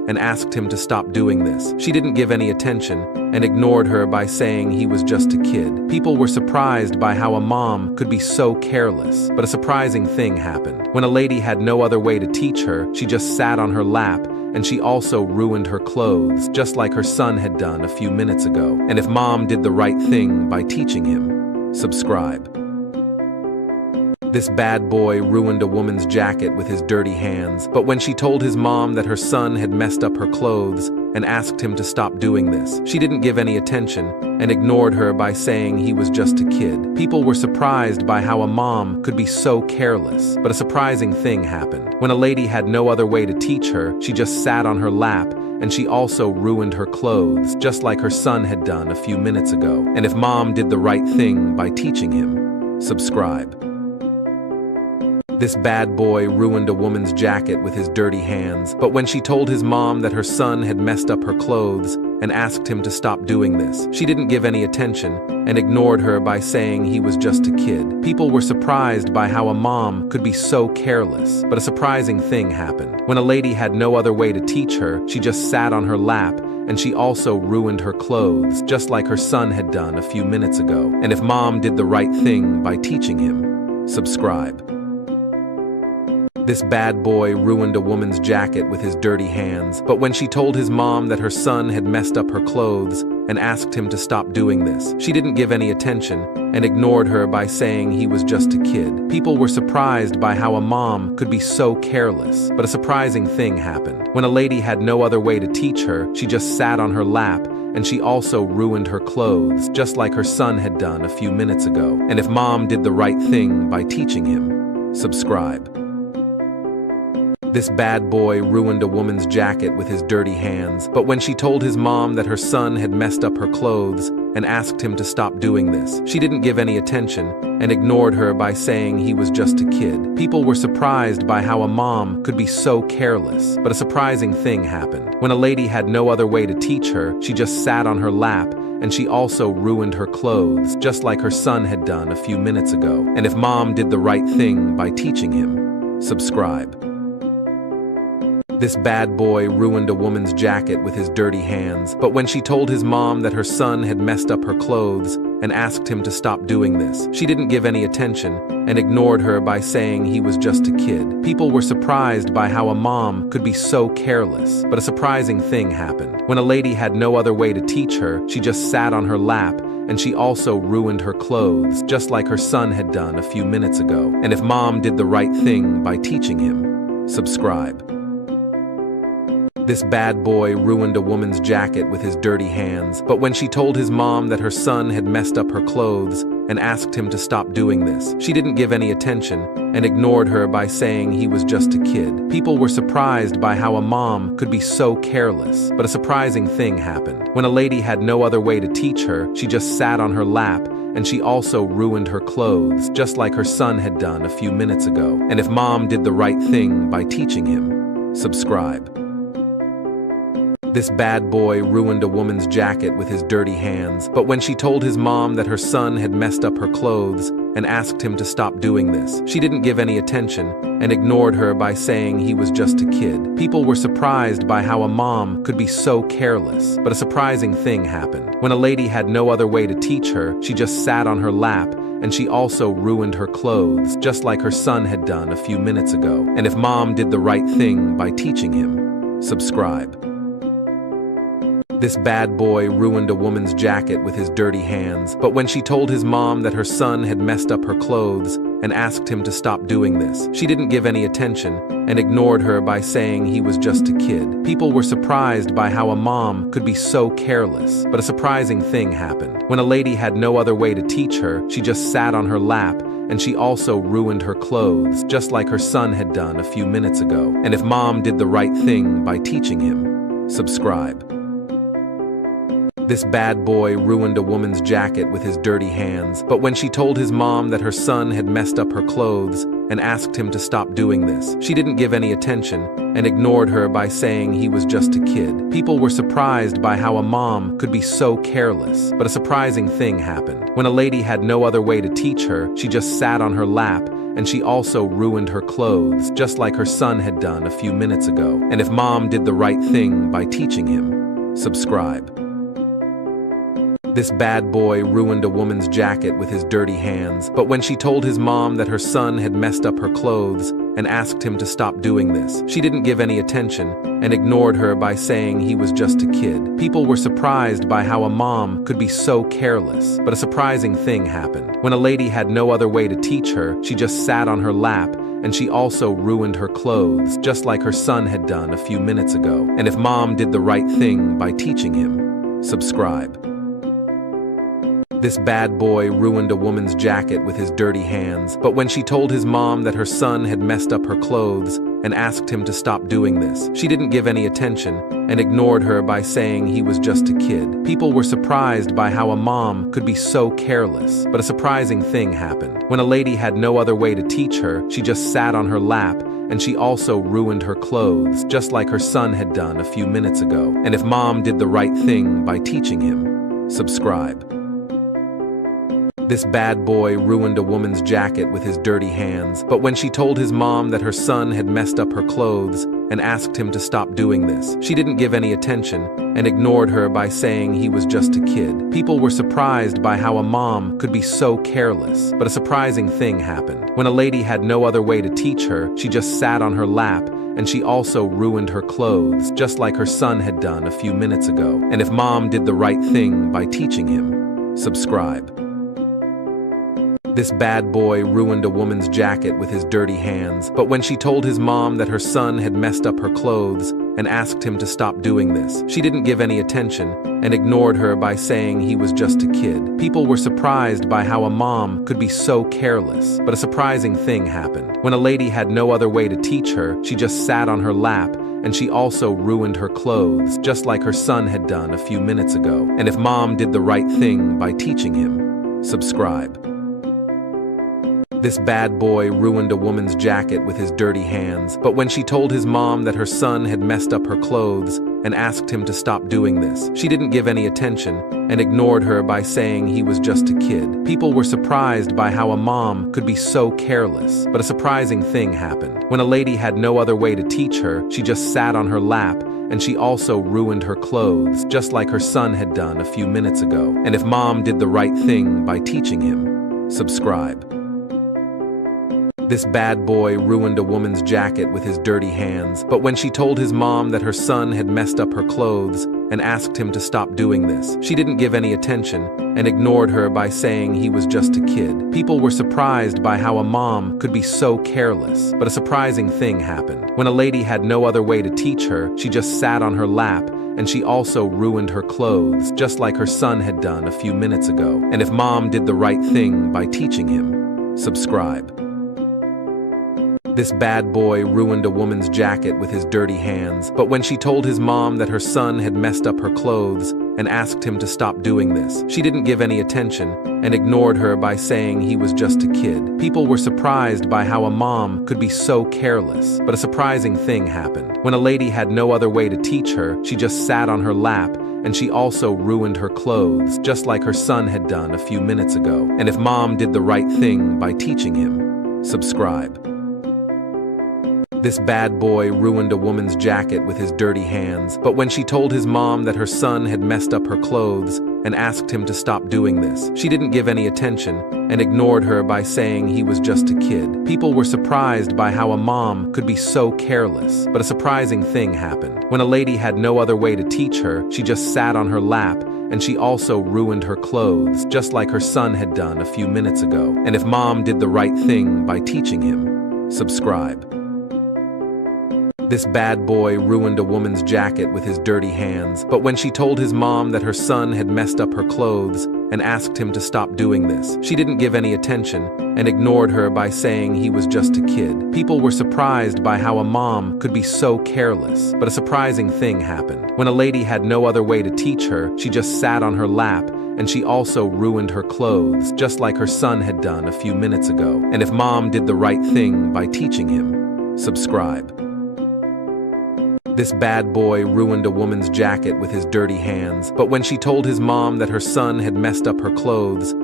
and asked him to stop doing this. She didn't give any attention and ignored her by saying he was just a kid. People were surprised by how a mom could be so careless, but a surprising thing happened. When a lady had no other way to teach her, she just sat on her lap, and she also ruined her clothes, just like her son had done a few minutes ago. And if mom did the right thing by teaching him, subscribe. This bad boy ruined a woman's jacket with his dirty hands, but when she told his mom that her son had messed up her clothes and asked him to stop doing this, she didn't give any attention and ignored her by saying he was just a kid. People were surprised by how a mom could be so careless, but a surprising thing happened. When a lady had no other way to teach her, she just sat on her lap, and she also ruined her clothes, just like her son had done a few minutes ago. And if mom did the right thing by teaching him, subscribe. This bad boy ruined a woman's jacket with his dirty hands, but when she told his mom that her son had messed up her clothes and asked him to stop doing this, she didn't give any attention and ignored her by saying he was just a kid. People were surprised by how a mom could be so careless, but a surprising thing happened. When a lady had no other way to teach her, she just sat on her lap, and she also ruined her clothes, just like her son had done a few minutes ago. And if mom did the right thing by teaching him, subscribe. This bad boy ruined a woman's jacket with his dirty hands, but when she told his mom that her son had messed up her clothes and asked him to stop doing this, she didn't give any attention and ignored her by saying he was just a kid. People were surprised by how a mom could be so careless, but a surprising thing happened. When a lady had no other way to teach her, she just sat on her lap, and she also ruined her clothes, just like her son had done a few minutes ago. And if mom did the right thing by teaching him, subscribe. This bad boy ruined a woman's jacket with his dirty hands, but when she told his mom that her son had messed up her clothes and asked him to stop doing this, she didn't give any attention and ignored her by saying he was just a kid. People were surprised by how a mom could be so careless, but a surprising thing happened. When a lady had no other way to teach her, she just sat on her lap, and she also ruined her clothes, just like her son had done a few minutes ago. And if mom did the right thing by teaching him, subscribe. This bad boy ruined a woman's jacket with his dirty hands, but when she told his mom that her son had messed up her clothes and asked him to stop doing this, she didn't give any attention and ignored her by saying he was just a kid. People were surprised by how a mom could be so careless, but a surprising thing happened. When a lady had no other way to teach her, she just sat on her lap, and she also ruined her clothes, just like her son had done a few minutes ago. And if mom did the right thing by teaching him, subscribe. This bad boy ruined a woman's jacket with his dirty hands, but when she told his mom that her son had messed up her clothes and asked him to stop doing this, she didn't give any attention and ignored her by saying he was just a kid. People were surprised by how a mom could be so careless, but a surprising thing happened. When a lady had no other way to teach her, she just sat on her lap, and she also ruined her clothes, just like her son had done a few minutes ago. And if mom did the right thing by teaching him, subscribe. This bad boy ruined a woman's jacket with his dirty hands, but when she told his mom that her son had messed up her clothes and asked him to stop doing this, she didn't give any attention and ignored her by saying he was just a kid. People were surprised by how a mom could be so careless, but a surprising thing happened. When a lady had no other way to teach her, she just sat on her lap, and she also ruined her clothes, just like her son had done a few minutes ago. And if mom did the right thing by teaching him, subscribe. This bad boy ruined a woman's jacket with his dirty hands, but when she told his mom that her son had messed up her clothes and asked him to stop doing this, she didn't give any attention and ignored her by saying he was just a kid. People were surprised by how a mom could be so careless, but a surprising thing happened. When a lady had no other way to teach her, she just sat on her lap, and she also ruined her clothes, just like her son had done a few minutes ago. And if mom did the right thing by teaching him, subscribe. This bad boy ruined a woman's jacket with his dirty hands, but when she told his mom that her son had messed up her clothes and asked him to stop doing this, she didn't give any attention and ignored her by saying he was just a kid. People were surprised by how a mom could be so careless, but a surprising thing happened. When a lady had no other way to teach her, she just sat on her lap, and she also ruined her clothes, just like her son had done a few minutes ago. And if mom did the right thing by teaching him, subscribe. This bad boy ruined a woman's jacket with his dirty hands, but when she told his mom that her son had messed up her clothes and asked him to stop doing this, she didn't give any attention and ignored her by saying he was just a kid. People were surprised by how a mom could be so careless, but a surprising thing happened. When a lady had no other way to teach her, she just sat on her lap, and she also ruined her clothes, just like her son had done a few minutes ago. And if mom did the right thing by teaching him, subscribe. This bad boy ruined a woman's jacket with his dirty hands, but when she told his mom that her son had messed up her clothes and asked him to stop doing this, she didn't give any attention and ignored her by saying he was just a kid. People were surprised by how a mom could be so careless, but a surprising thing happened. When a lady had no other way to teach her, she just sat on her lap, and she also ruined her clothes, just like her son had done a few minutes ago. And if mom did the right thing by teaching him, subscribe. This bad boy ruined a woman's jacket with his dirty hands, but when she told his mom that her son had messed up her clothes and asked him to stop doing this, she didn't give any attention and ignored her by saying he was just a kid. People were surprised by how a mom could be so careless, but a surprising thing happened. When a lady had no other way to teach her, she just sat on her lap, and she also ruined her clothes, just like her son had done a few minutes ago. And if mom did the right thing by teaching him, subscribe. This bad boy ruined a woman's jacket with his dirty hands, but when she told his mom that her son had messed up her clothes and asked him to stop doing this, she didn't give any attention and ignored her by saying he was just a kid. People were surprised by how a mom could be so careless, but a surprising thing happened. When a lady had no other way to teach her, she just sat on her lap, and she also ruined her clothes, just like her son had done a few minutes ago. And if mom did the right thing by teaching him, subscribe. This bad boy ruined a woman's jacket with his dirty hands, but when she told his mom that her son had messed up her clothes and asked him to stop doing this, she didn't give any attention and ignored her by saying he was just a kid. People were surprised by how a mom could be so careless, but a surprising thing happened. When a lady had no other way to teach her, she just sat on her lap, and she also ruined her clothes, just like her son had done a few minutes ago. And if mom did the right thing by teaching him, subscribe. This bad boy ruined a woman's jacket with his dirty hands, but when she told his mom that her son had messed up her clothes and asked him to stop doing this, she didn't give any attention and ignored her by saying he was just a kid. People were surprised by how a mom could be so careless, but a surprising thing happened. When a lady had no other way to teach her, she just sat on her lap, and she also ruined her clothes, just like her son had done a few minutes ago. And if mom did the right thing by teaching him, subscribe. This bad boy ruined a woman's jacket with his dirty hands, but when she told his mom that her son had messed up her clothes and asked him to stop doing this, she didn't give any attention and ignored her by saying he was just a kid. People were surprised by how a mom could be so careless, but a surprising thing happened. When a lady had no other way to teach her, she just sat on her lap, and she also ruined her clothes, just like her son had done a few minutes ago. And if mom did the right thing by teaching him, subscribe. This bad boy ruined a woman's jacket with his dirty hands, but when she told his mom that her son had messed up her clothes and asked him to stop doing this, she didn't give any attention and ignored her by saying he was just a kid. People were surprised by how a mom could be so careless, but a surprising thing happened. When a lady had no other way to teach her, she just sat on her lap, and she also ruined her clothes, just like her son had done a few minutes ago. And if mom did the right thing by teaching him, subscribe. This bad boy ruined a woman's jacket with his dirty hands, but when she told his mom that her son had messed up her clothes and asked him to stop doing this, she didn't give any attention and ignored her by saying he was just a kid. People were surprised by how a mom could be so careless, but a surprising thing happened. When a lady had no other way to teach her, she just sat on her lap, and she also ruined her clothes, just like her son had done a few minutes ago. And if mom did the right thing by teaching him, subscribe. This bad boy ruined a woman's jacket with his dirty hands, but when she told his mom that her son had messed up her clothes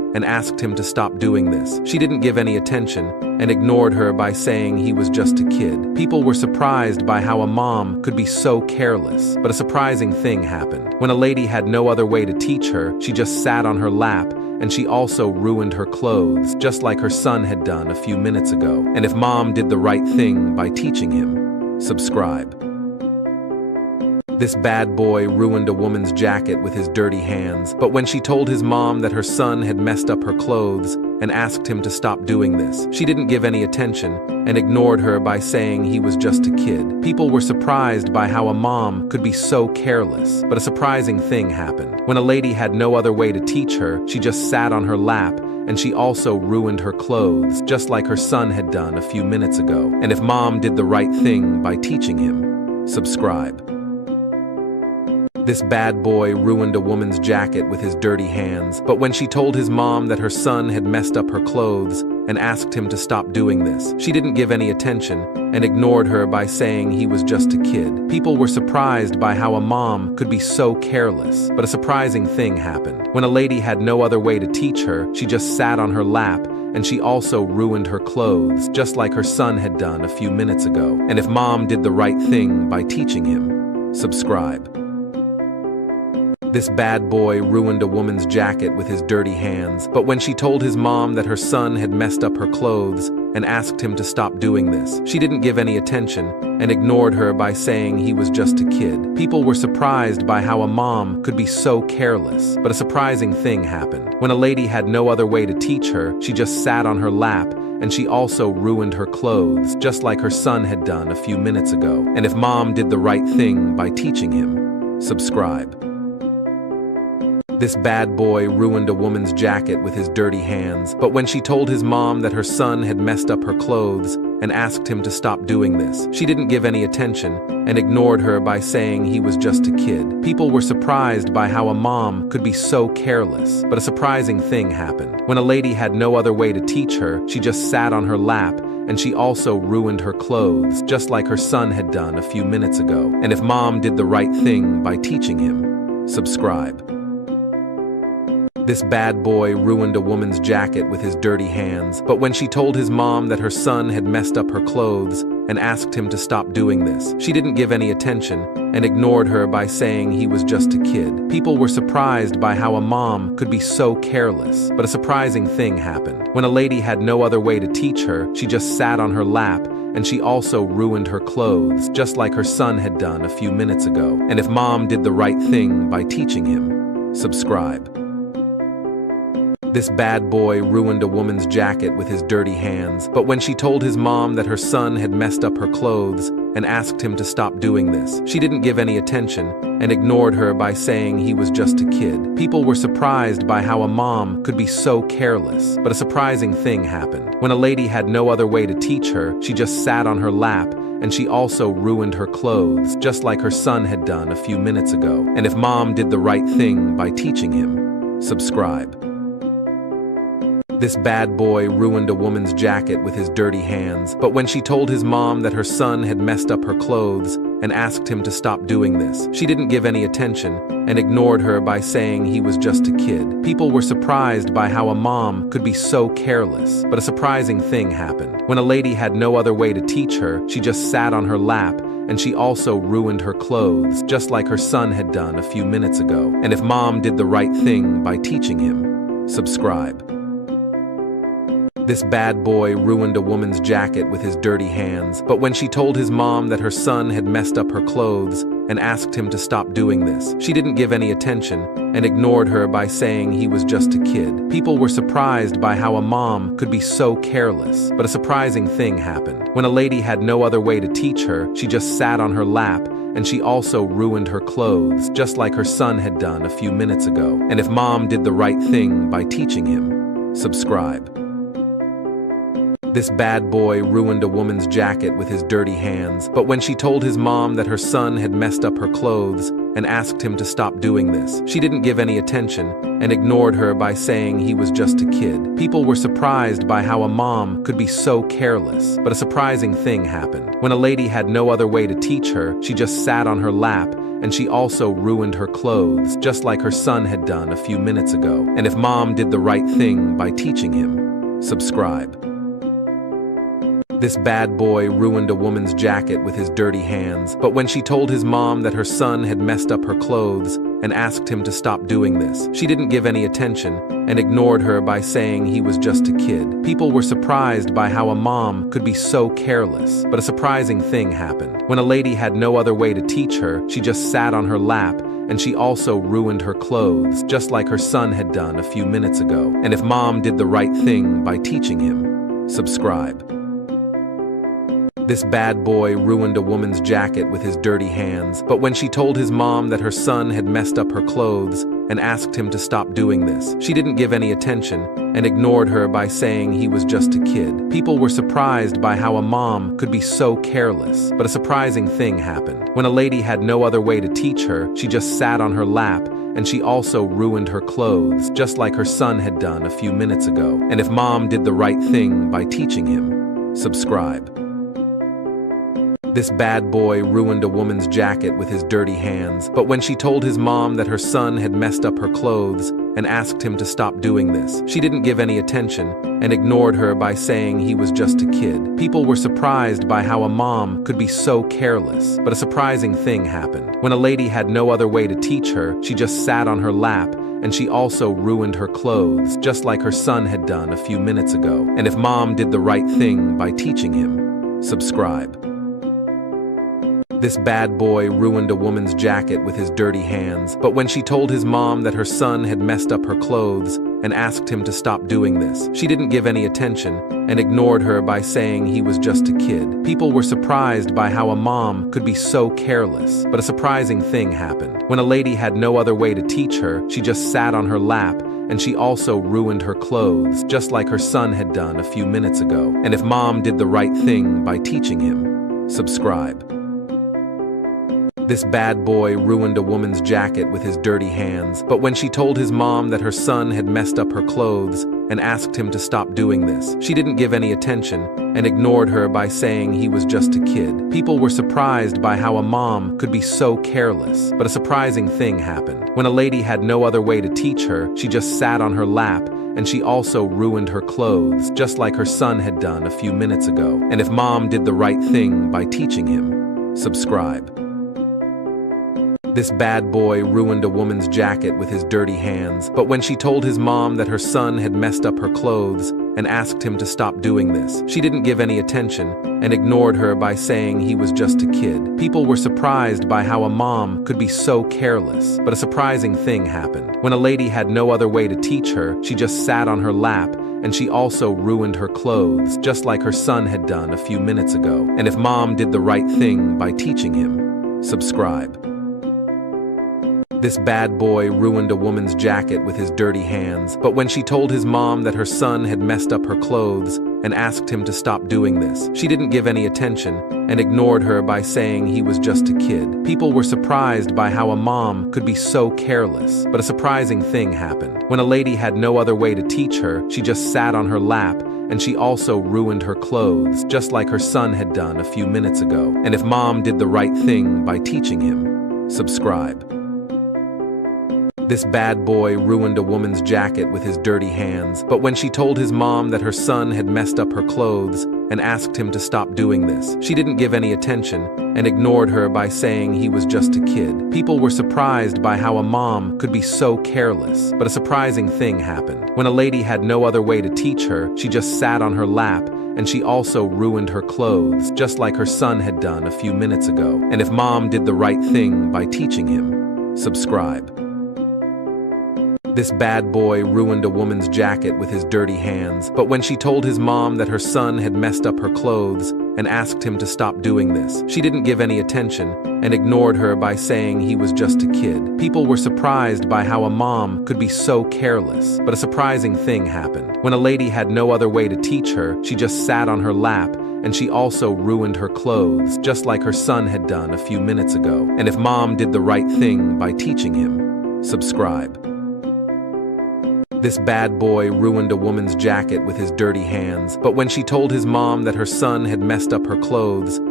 and asked him to stop doing this. She didn't give any attention and ignored her by saying he was just a kid. People were surprised by how a mom could be so careless, but a surprising thing happened. When a lady had no other way to teach her, she just sat on her lap, and she also ruined her clothes, just like her son had done a few minutes ago. And if mom did the right thing by teaching him, subscribe. This bad boy ruined a woman's jacket with his dirty hands, but when she told his mom that her son had messed up her clothes and asked him to stop doing this, she didn't give any attention and ignored her by saying he was just a kid. People were surprised by how a mom could be so careless, but a surprising thing happened. When a lady had no other way to teach her, she just sat on her lap, and she also ruined her clothes, just like her son had done a few minutes ago. And if mom did the right thing by teaching him, subscribe. This bad boy ruined a woman's jacket with his dirty hands, but when she told his mom that her son had messed up her clothes and asked him to stop doing this, she didn't give any attention and ignored her by saying he was just a kid. People were surprised by how a mom could be so careless, but a surprising thing happened. When a lady had no other way to teach her, she just sat on her lap, and she also ruined her clothes, just like her son had done a few minutes ago. And if mom did the right thing by teaching him, subscribe. This bad boy ruined a woman's jacket with his dirty hands, but when she told his mom that her son had messed up her clothes and asked him to stop doing this, she didn't give any attention and ignored her by saying he was just a kid. People were surprised by how a mom could be so careless, but a surprising thing happened. When a lady had no other way to teach her, she just sat on her lap, and she also ruined her clothes, just like her son had done a few minutes ago. And if mom did the right thing by teaching him, subscribe. This bad boy ruined a woman's jacket with his dirty hands, but when she told his mom that her son had messed up her clothes and asked him to stop doing this, she didn't give any attention and ignored her by saying he was just a kid. People were surprised by how a mom could be so careless, but a surprising thing happened. When a lady had no other way to teach her, she just sat on her lap, and she also ruined her clothes, just like her son had done a few minutes ago. And if mom did the right thing by teaching him, subscribe. This bad boy ruined a woman's jacket with his dirty hands, but when she told his mom that her son had messed up her clothes and asked him to stop doing this, she didn't give any attention and ignored her by saying he was just a kid. People were surprised by how a mom could be so careless, but a surprising thing happened. When a lady had no other way to teach her, she just sat on her lap, and she also ruined her clothes, just like her son had done a few minutes ago. And if mom did the right thing by teaching him, subscribe. This bad boy ruined a woman's jacket with his dirty hands, but when she told his mom that her son had messed up her clothes and asked him to stop doing this, she didn't give any attention and ignored her by saying he was just a kid. People were surprised by how a mom could be so careless, but a surprising thing happened. When a lady had no other way to teach her, she just sat on her lap, and she also ruined her clothes, just like her son had done a few minutes ago. And if mom did the right thing by teaching him, subscribe. This bad boy ruined a woman's jacket with his dirty hands, but when she told his mom that her son had messed up her clothes and asked him to stop doing this, she didn't give any attention and ignored her by saying he was just a kid. People were surprised by how a mom could be so careless, but a surprising thing happened. When a lady had no other way to teach her, she just sat on her lap, and she also ruined her clothes, just like her son had done a few minutes ago. And if mom did the right thing by teaching him, subscribe. This bad boy ruined a woman's jacket with his dirty hands, but when she told his mom that her son had messed up her clothes and asked him to stop doing this, she didn't give any attention and ignored her by saying he was just a kid. People were surprised by how a mom could be so careless, but a surprising thing happened. When a lady had no other way to teach her, she just sat on her lap, and she also ruined her clothes, just like her son had done a few minutes ago. And if mom did the right thing by teaching him, subscribe. This bad boy ruined a woman's jacket with his dirty hands, but when she told his mom that her son had messed up her clothes and asked him to stop doing this, she didn't give any attention and ignored her by saying he was just a kid. People were surprised by how a mom could be so careless, but a surprising thing happened. When a lady had no other way to teach her, she just sat on her lap, and she also ruined her clothes, just like her son had done a few minutes ago. And if mom did the right thing by teaching him, subscribe. This bad boy ruined a woman's jacket with his dirty hands, but when she told his mom that her son had messed up her clothes and asked him to stop doing this, she didn't give any attention and ignored her by saying he was just a kid. People were surprised by how a mom could be so careless, but a surprising thing happened. When a lady had no other way to teach her, she just sat on her lap, and she also ruined her clothes, just like her son had done a few minutes ago. And if mom did the right thing by teaching him, subscribe. This bad boy ruined a woman's jacket with his dirty hands, but when she told his mom that her son had messed up her clothes and asked him to stop doing this, she didn't give any attention and ignored her by saying he was just a kid. People were surprised by how a mom could be so careless, but a surprising thing happened. When a lady had no other way to teach her, she just sat on her lap, and she also ruined her clothes, just like her son had done a few minutes ago. And if mom did the right thing by teaching him, subscribe. This bad boy ruined a woman's jacket with his dirty hands, but when she told his mom that her son had messed up her clothes and asked him to stop doing this, she didn't give any attention and ignored her by saying he was just a kid. People were surprised by how a mom could be so careless, but a surprising thing happened. When a lady had no other way to teach her, she just sat on her lap, and she also ruined her clothes, just like her son had done a few minutes ago. And if mom did the right thing by teaching him, subscribe. This bad boy ruined a woman's jacket with his dirty hands, but when she told his mom that her son had messed up her clothes and asked him to stop doing this, she didn't give any attention and ignored her by saying he was just a kid. People were surprised by how a mom could be so careless, but a surprising thing happened. When a lady had no other way to teach her, she just sat on her lap, and she also ruined her clothes, just like her son had done a few minutes ago. And if mom did the right thing by teaching him, subscribe. This bad boy ruined a woman's jacket with his dirty hands, but when she told his mom that her son had messed up her clothes and asked him to stop doing this, she didn't give any attention and ignored her by saying he was just a kid. People were surprised by how a mom could be so careless, but a surprising thing happened. When a lady had no other way to teach her, she just sat on her lap, and she also ruined her clothes, just like her son had done a few minutes ago. And if mom did the right thing by teaching him, subscribe. This bad boy ruined a woman's jacket with his dirty hands, but when she told his mom that her son had messed up her clothes and asked him to stop doing this, she didn't give any attention and ignored her by saying he was just a kid. People were surprised by how a mom could be so careless, but a surprising thing happened. When a lady had no other way to teach her, she just sat on her lap, and she also ruined her clothes, just like her son had done a few minutes ago. And if mom did the right thing by teaching him, subscribe. This bad boy ruined a woman's jacket with his dirty hands, but when she told his mom that her son had messed up her clothes and asked him to stop doing this, she didn't give any attention and ignored her by saying he was just a kid. People were surprised by how a mom could be so careless, but a surprising thing happened. When a lady had no other way to teach her, she just sat on her lap, and she also ruined her clothes, just like her son had done a few minutes ago. And if mom did the right thing by teaching him, subscribe. This bad boy ruined a woman's jacket with his dirty hands, but when she told his mom that her son had messed up her clothes and asked him to stop doing this, she didn't give any attention and ignored her by saying he was just a kid. People were surprised by how a mom could be so careless, but a surprising thing happened. When a lady had no other way to teach her, she just sat on her lap, and she also ruined her clothes, just like her son had done a few minutes ago. And if mom did the right thing by teaching him, subscribe. This bad boy ruined a woman's jacket with his dirty hands, but when she told his mom that her son had messed up her clothes and asked him to stop doing this, she didn't give any attention and ignored her by saying he was just a kid. People were surprised by how a mom could be so careless, but a surprising thing happened. When a lady had no other way to teach her, she just sat on her lap, and she also ruined her clothes, just like her son had done a few minutes ago. And if mom did the right thing by teaching him, subscribe. This bad boy ruined a woman's jacket with his dirty hands, but when she told his mom that her son had messed up her clothes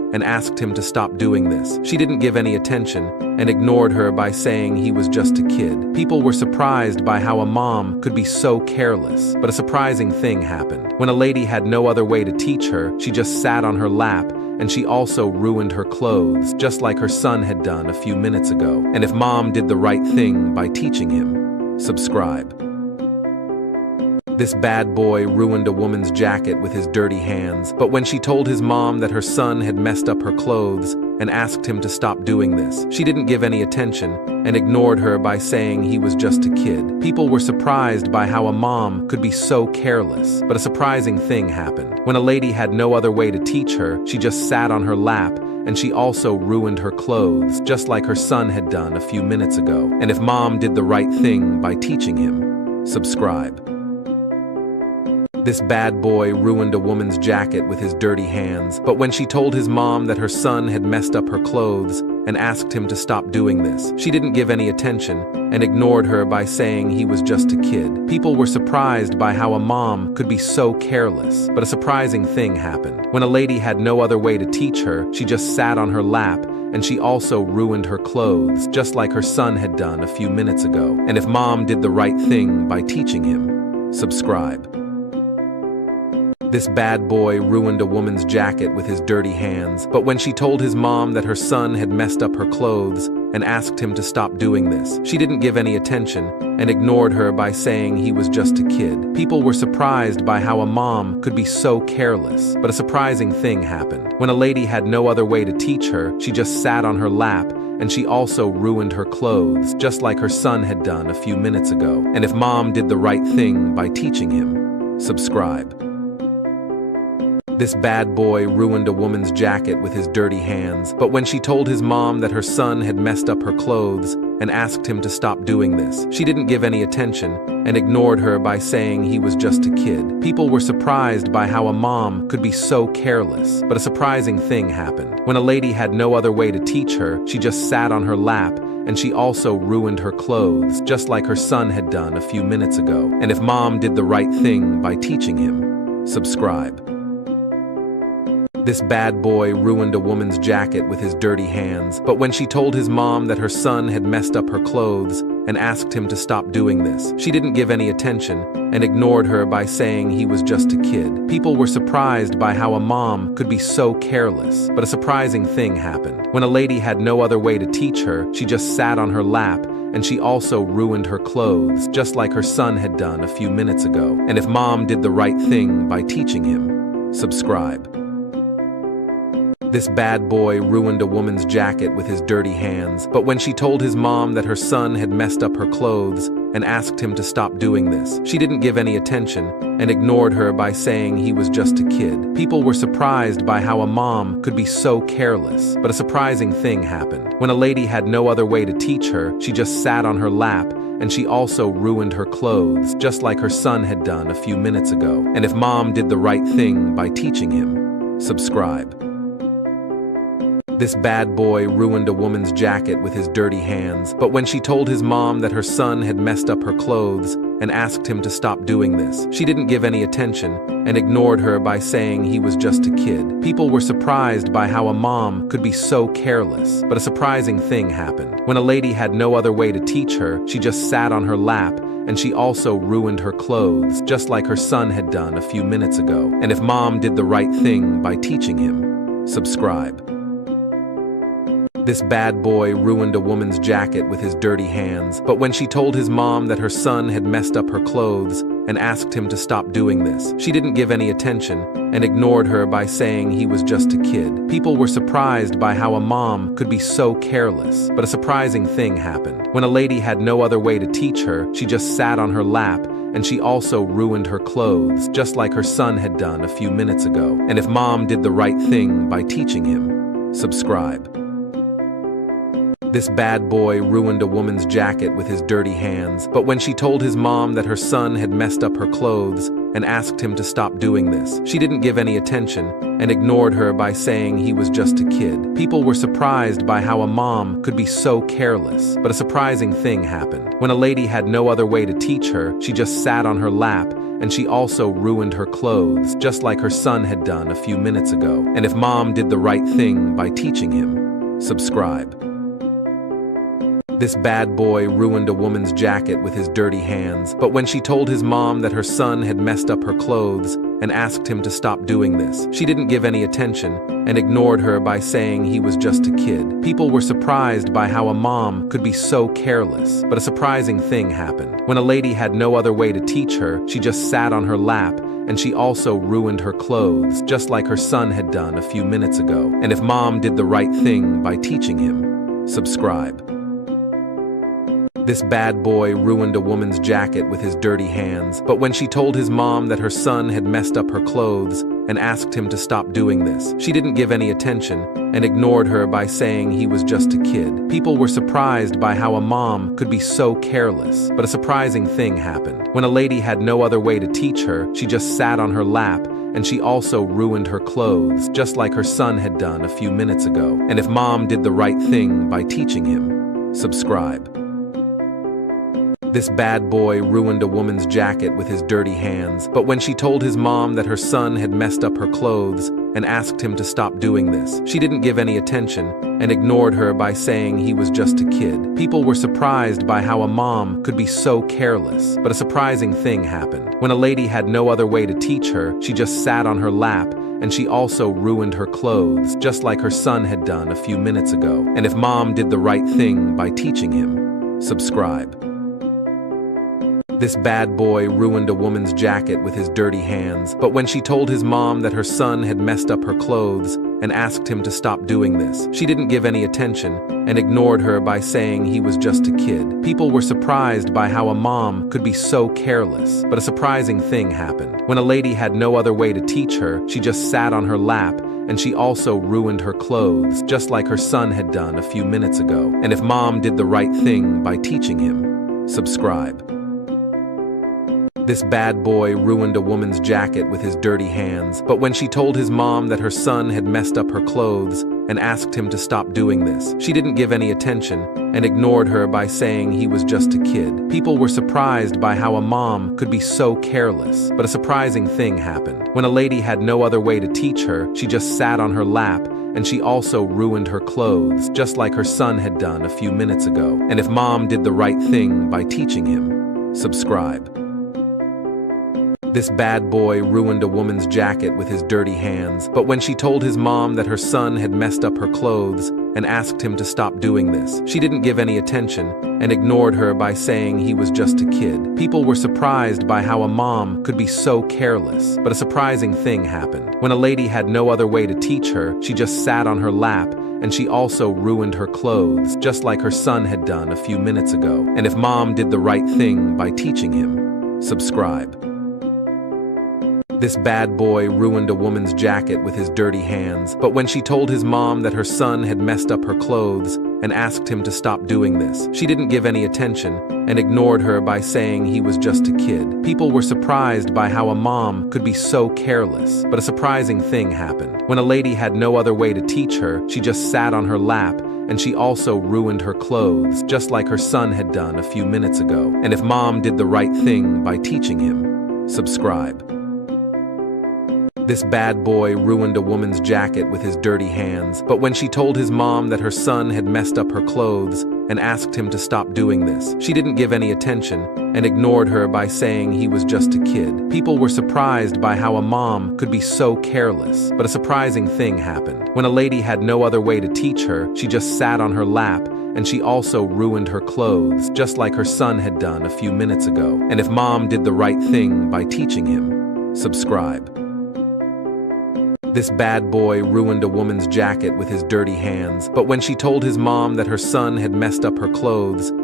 and asked him to stop doing this. She didn't give any attention and ignored her by saying he was just a kid. People were surprised by how a mom could be so careless, but a surprising thing happened. When a lady had no other way to teach her, she just sat on her lap, and she also ruined her clothes, just like her son had done a few minutes ago. And if mom did the right thing by teaching him, subscribe. This bad boy ruined a woman's jacket with his dirty hands, but when she told his mom that her son had messed up her clothes and asked him to stop doing this, she didn't give any attention and ignored her by saying he was just a kid. People were surprised by how a mom could be so careless, but a surprising thing happened. When a lady had no other way to teach her, she just sat on her lap, and she also ruined her clothes, just like her son had done a few minutes ago. And if mom did the right thing by teaching him, subscribe. This bad boy ruined a woman's jacket with his dirty hands, but when she told his mom that her son had messed up her clothes and asked him to stop doing this, she didn't give any attention and ignored her by saying he was just a kid. People were surprised by how a mom could be so careless, but a surprising thing happened. When a lady had no other way to teach her, she just sat on her lap, and she also ruined her clothes, just like her son had done a few minutes ago. And if mom did the right thing by teaching him, subscribe. This bad boy ruined a woman's jacket with his dirty hands, but when she told his mom that her son had messed up her clothes and asked him to stop doing this, she didn't give any attention and ignored her by saying he was just a kid. People were surprised by how a mom could be so careless, but a surprising thing happened. When a lady had no other way to teach her, she just sat on her lap, and she also ruined her clothes, just like her son had done a few minutes ago. And if mom did the right thing by teaching him, subscribe. This bad boy ruined a woman's jacket with his dirty hands, but when she told his mom that her son had messed up her clothes and asked him to stop doing this, she didn't give any attention and ignored her by saying he was just a kid. People were surprised by how a mom could be so careless, but a surprising thing happened. When a lady had no other way to teach her, she just sat on her lap, and she also ruined her clothes, just like her son had done a few minutes ago. And if mom did the right thing by teaching him, subscribe. This bad boy ruined a woman's jacket with his dirty hands, but when she told his mom that her son had messed up her clothes and asked him to stop doing this, she didn't give any attention and ignored her by saying he was just a kid. People were surprised by how a mom could be so careless, but a surprising thing happened. When a lady had no other way to teach her, she just sat on her lap, and she also ruined her clothes, just like her son had done a few minutes ago. And if mom did the right thing by teaching him, subscribe. This bad boy ruined a woman's jacket with his dirty hands, but when she told his mom that her son had messed up her clothes and asked him to stop doing this, she didn't give any attention and ignored her by saying he was just a kid. People were surprised by how a mom could be so careless, but a surprising thing happened. When a lady had no other way to teach her, she just sat on her lap, and she also ruined her clothes, just like her son had done a few minutes ago. And if mom did the right thing by teaching him, subscribe. This bad boy ruined a woman's jacket with his dirty hands, but when she told his mom that her son had messed up her clothes and asked him to stop doing this, she didn't give any attention and ignored her by saying he was just a kid. People were surprised by how a mom could be so careless, but a surprising thing happened. When a lady had no other way to teach her, she just sat on her lap, and she also ruined her clothes, just like her son had done a few minutes ago. And if mom did the right thing by teaching him, subscribe. This bad boy ruined a woman's jacket with his dirty hands, but when she told his mom that her son had messed up her clothes and asked him to stop doing this, she didn't give any attention and ignored her by saying he was just a kid. People were surprised by how a mom could be so careless, but a surprising thing happened. When a lady had no other way to teach her, she just sat on her lap, and she also ruined her clothes, just like her son had done a few minutes ago. And if mom did the right thing by teaching him, subscribe. This bad boy ruined a woman's jacket with his dirty hands, but when she told his mom that her son had messed up her clothes and asked him to stop doing this. She didn't give any attention and ignored her by saying he was just a kid. People were surprised by how a mom could be so careless. But a surprising thing happened. When a lady had no other way to teach her, she just sat on her lap, and she also ruined her clothes, just like her son had done a few minutes ago. And if mom did the right thing by teaching him, subscribe. This bad boy ruined a woman's jacket with his dirty hands, but when she told his mom that her son had messed up her clothes and asked him to stop doing this, she didn't give any attention and ignored her by saying he was just a kid. People were surprised by how a mom could be so careless. But a surprising thing happened. When a lady had no other way to teach her, she just sat on her lap, and she also ruined her clothes, just like her son had done a few minutes ago. And if mom did the right thing by teaching him, subscribe. This bad boy ruined a woman's jacket with his dirty hands, but when she told his mom that her son had messed up her clothes and asked him to stop doing this, she didn't give any attention and ignored her by saying he was just a kid. People were surprised by how a mom could be so careless. But a surprising thing happened. When a lady had no other way to teach her, she just sat on her lap, and she also ruined her clothes, just like her son had done a few minutes ago. And if mom did the right thing by teaching him, subscribe. This bad boy ruined a woman's jacket with his dirty hands, but when she told his mom that her son had messed up her clothes and asked him to stop doing this, she didn't give any attention and ignored her by saying he was just a kid. People were surprised by how a mom could be so careless. But a surprising thing happened. When a lady had no other way to teach her, she just sat on her lap, and she also ruined her clothes, just like her son had done a few minutes ago. And if mom did the right thing by teaching him, subscribe. This bad boy ruined a woman's jacket with his dirty hands, but when she told his mom that her son had messed up her clothes and asked him to stop doing this, she didn't give any attention and ignored her by saying he was just a kid. People were surprised by how a mom could be so careless. But a surprising thing happened. When a lady had no other way to teach her, she just sat on her lap, and she also ruined her clothes, just like her son had done a few minutes ago. And if mom did the right thing by teaching him, subscribe. This bad boy ruined a woman's jacket with his dirty hands, but when she told his mom that her son had messed up her clothes and asked him to stop doing this, she didn't give any attention and ignored her by saying he was just a kid. People were surprised by how a mom could be so careless. But a surprising thing happened. When a lady had no other way to teach her, she just sat on her lap, and she also ruined her clothes, just like her son had done a few minutes ago. And if mom did the right thing by teaching him, subscribe. This bad boy ruined a woman's jacket with his dirty hands, but when she told his mom that her son had messed up her clothes and asked him to stop doing this, she didn't give any attention and ignored her by saying he was just a kid. People were surprised by how a mom could be so careless. But a surprising thing happened. When a lady had no other way to teach her, she just sat on her lap, and she also ruined her clothes, just like her son had done a few minutes ago. And if mom did the right thing by teaching him, subscribe. This bad boy ruined a woman's jacket with his dirty hands, but when she told his mom that her son had messed up her clothes and asked him to stop doing this, she didn't give any attention and ignored her by saying he was just a kid. People were surprised by how a mom could be so careless. But a surprising thing happened. When a lady had no other way to teach her, she just sat on her lap, and she also ruined her clothes, just like her son had done a few minutes ago. And if mom did the right thing by teaching him, subscribe. This bad boy ruined a woman's jacket with his dirty hands, but when she told his mom that her son had messed up her clothes and asked him to stop doing this, she didn't give any attention and ignored her by saying he was just a kid. People were surprised by how a mom could be so careless. But a surprising thing happened. When a lady had no other way to teach her, she just sat on her lap, and she also ruined her clothes, just like her son had done a few minutes ago. And if mom did the right thing by teaching him, subscribe. This bad boy ruined a woman's jacket with his dirty hands, but when she told his mom that her son had messed up her clothes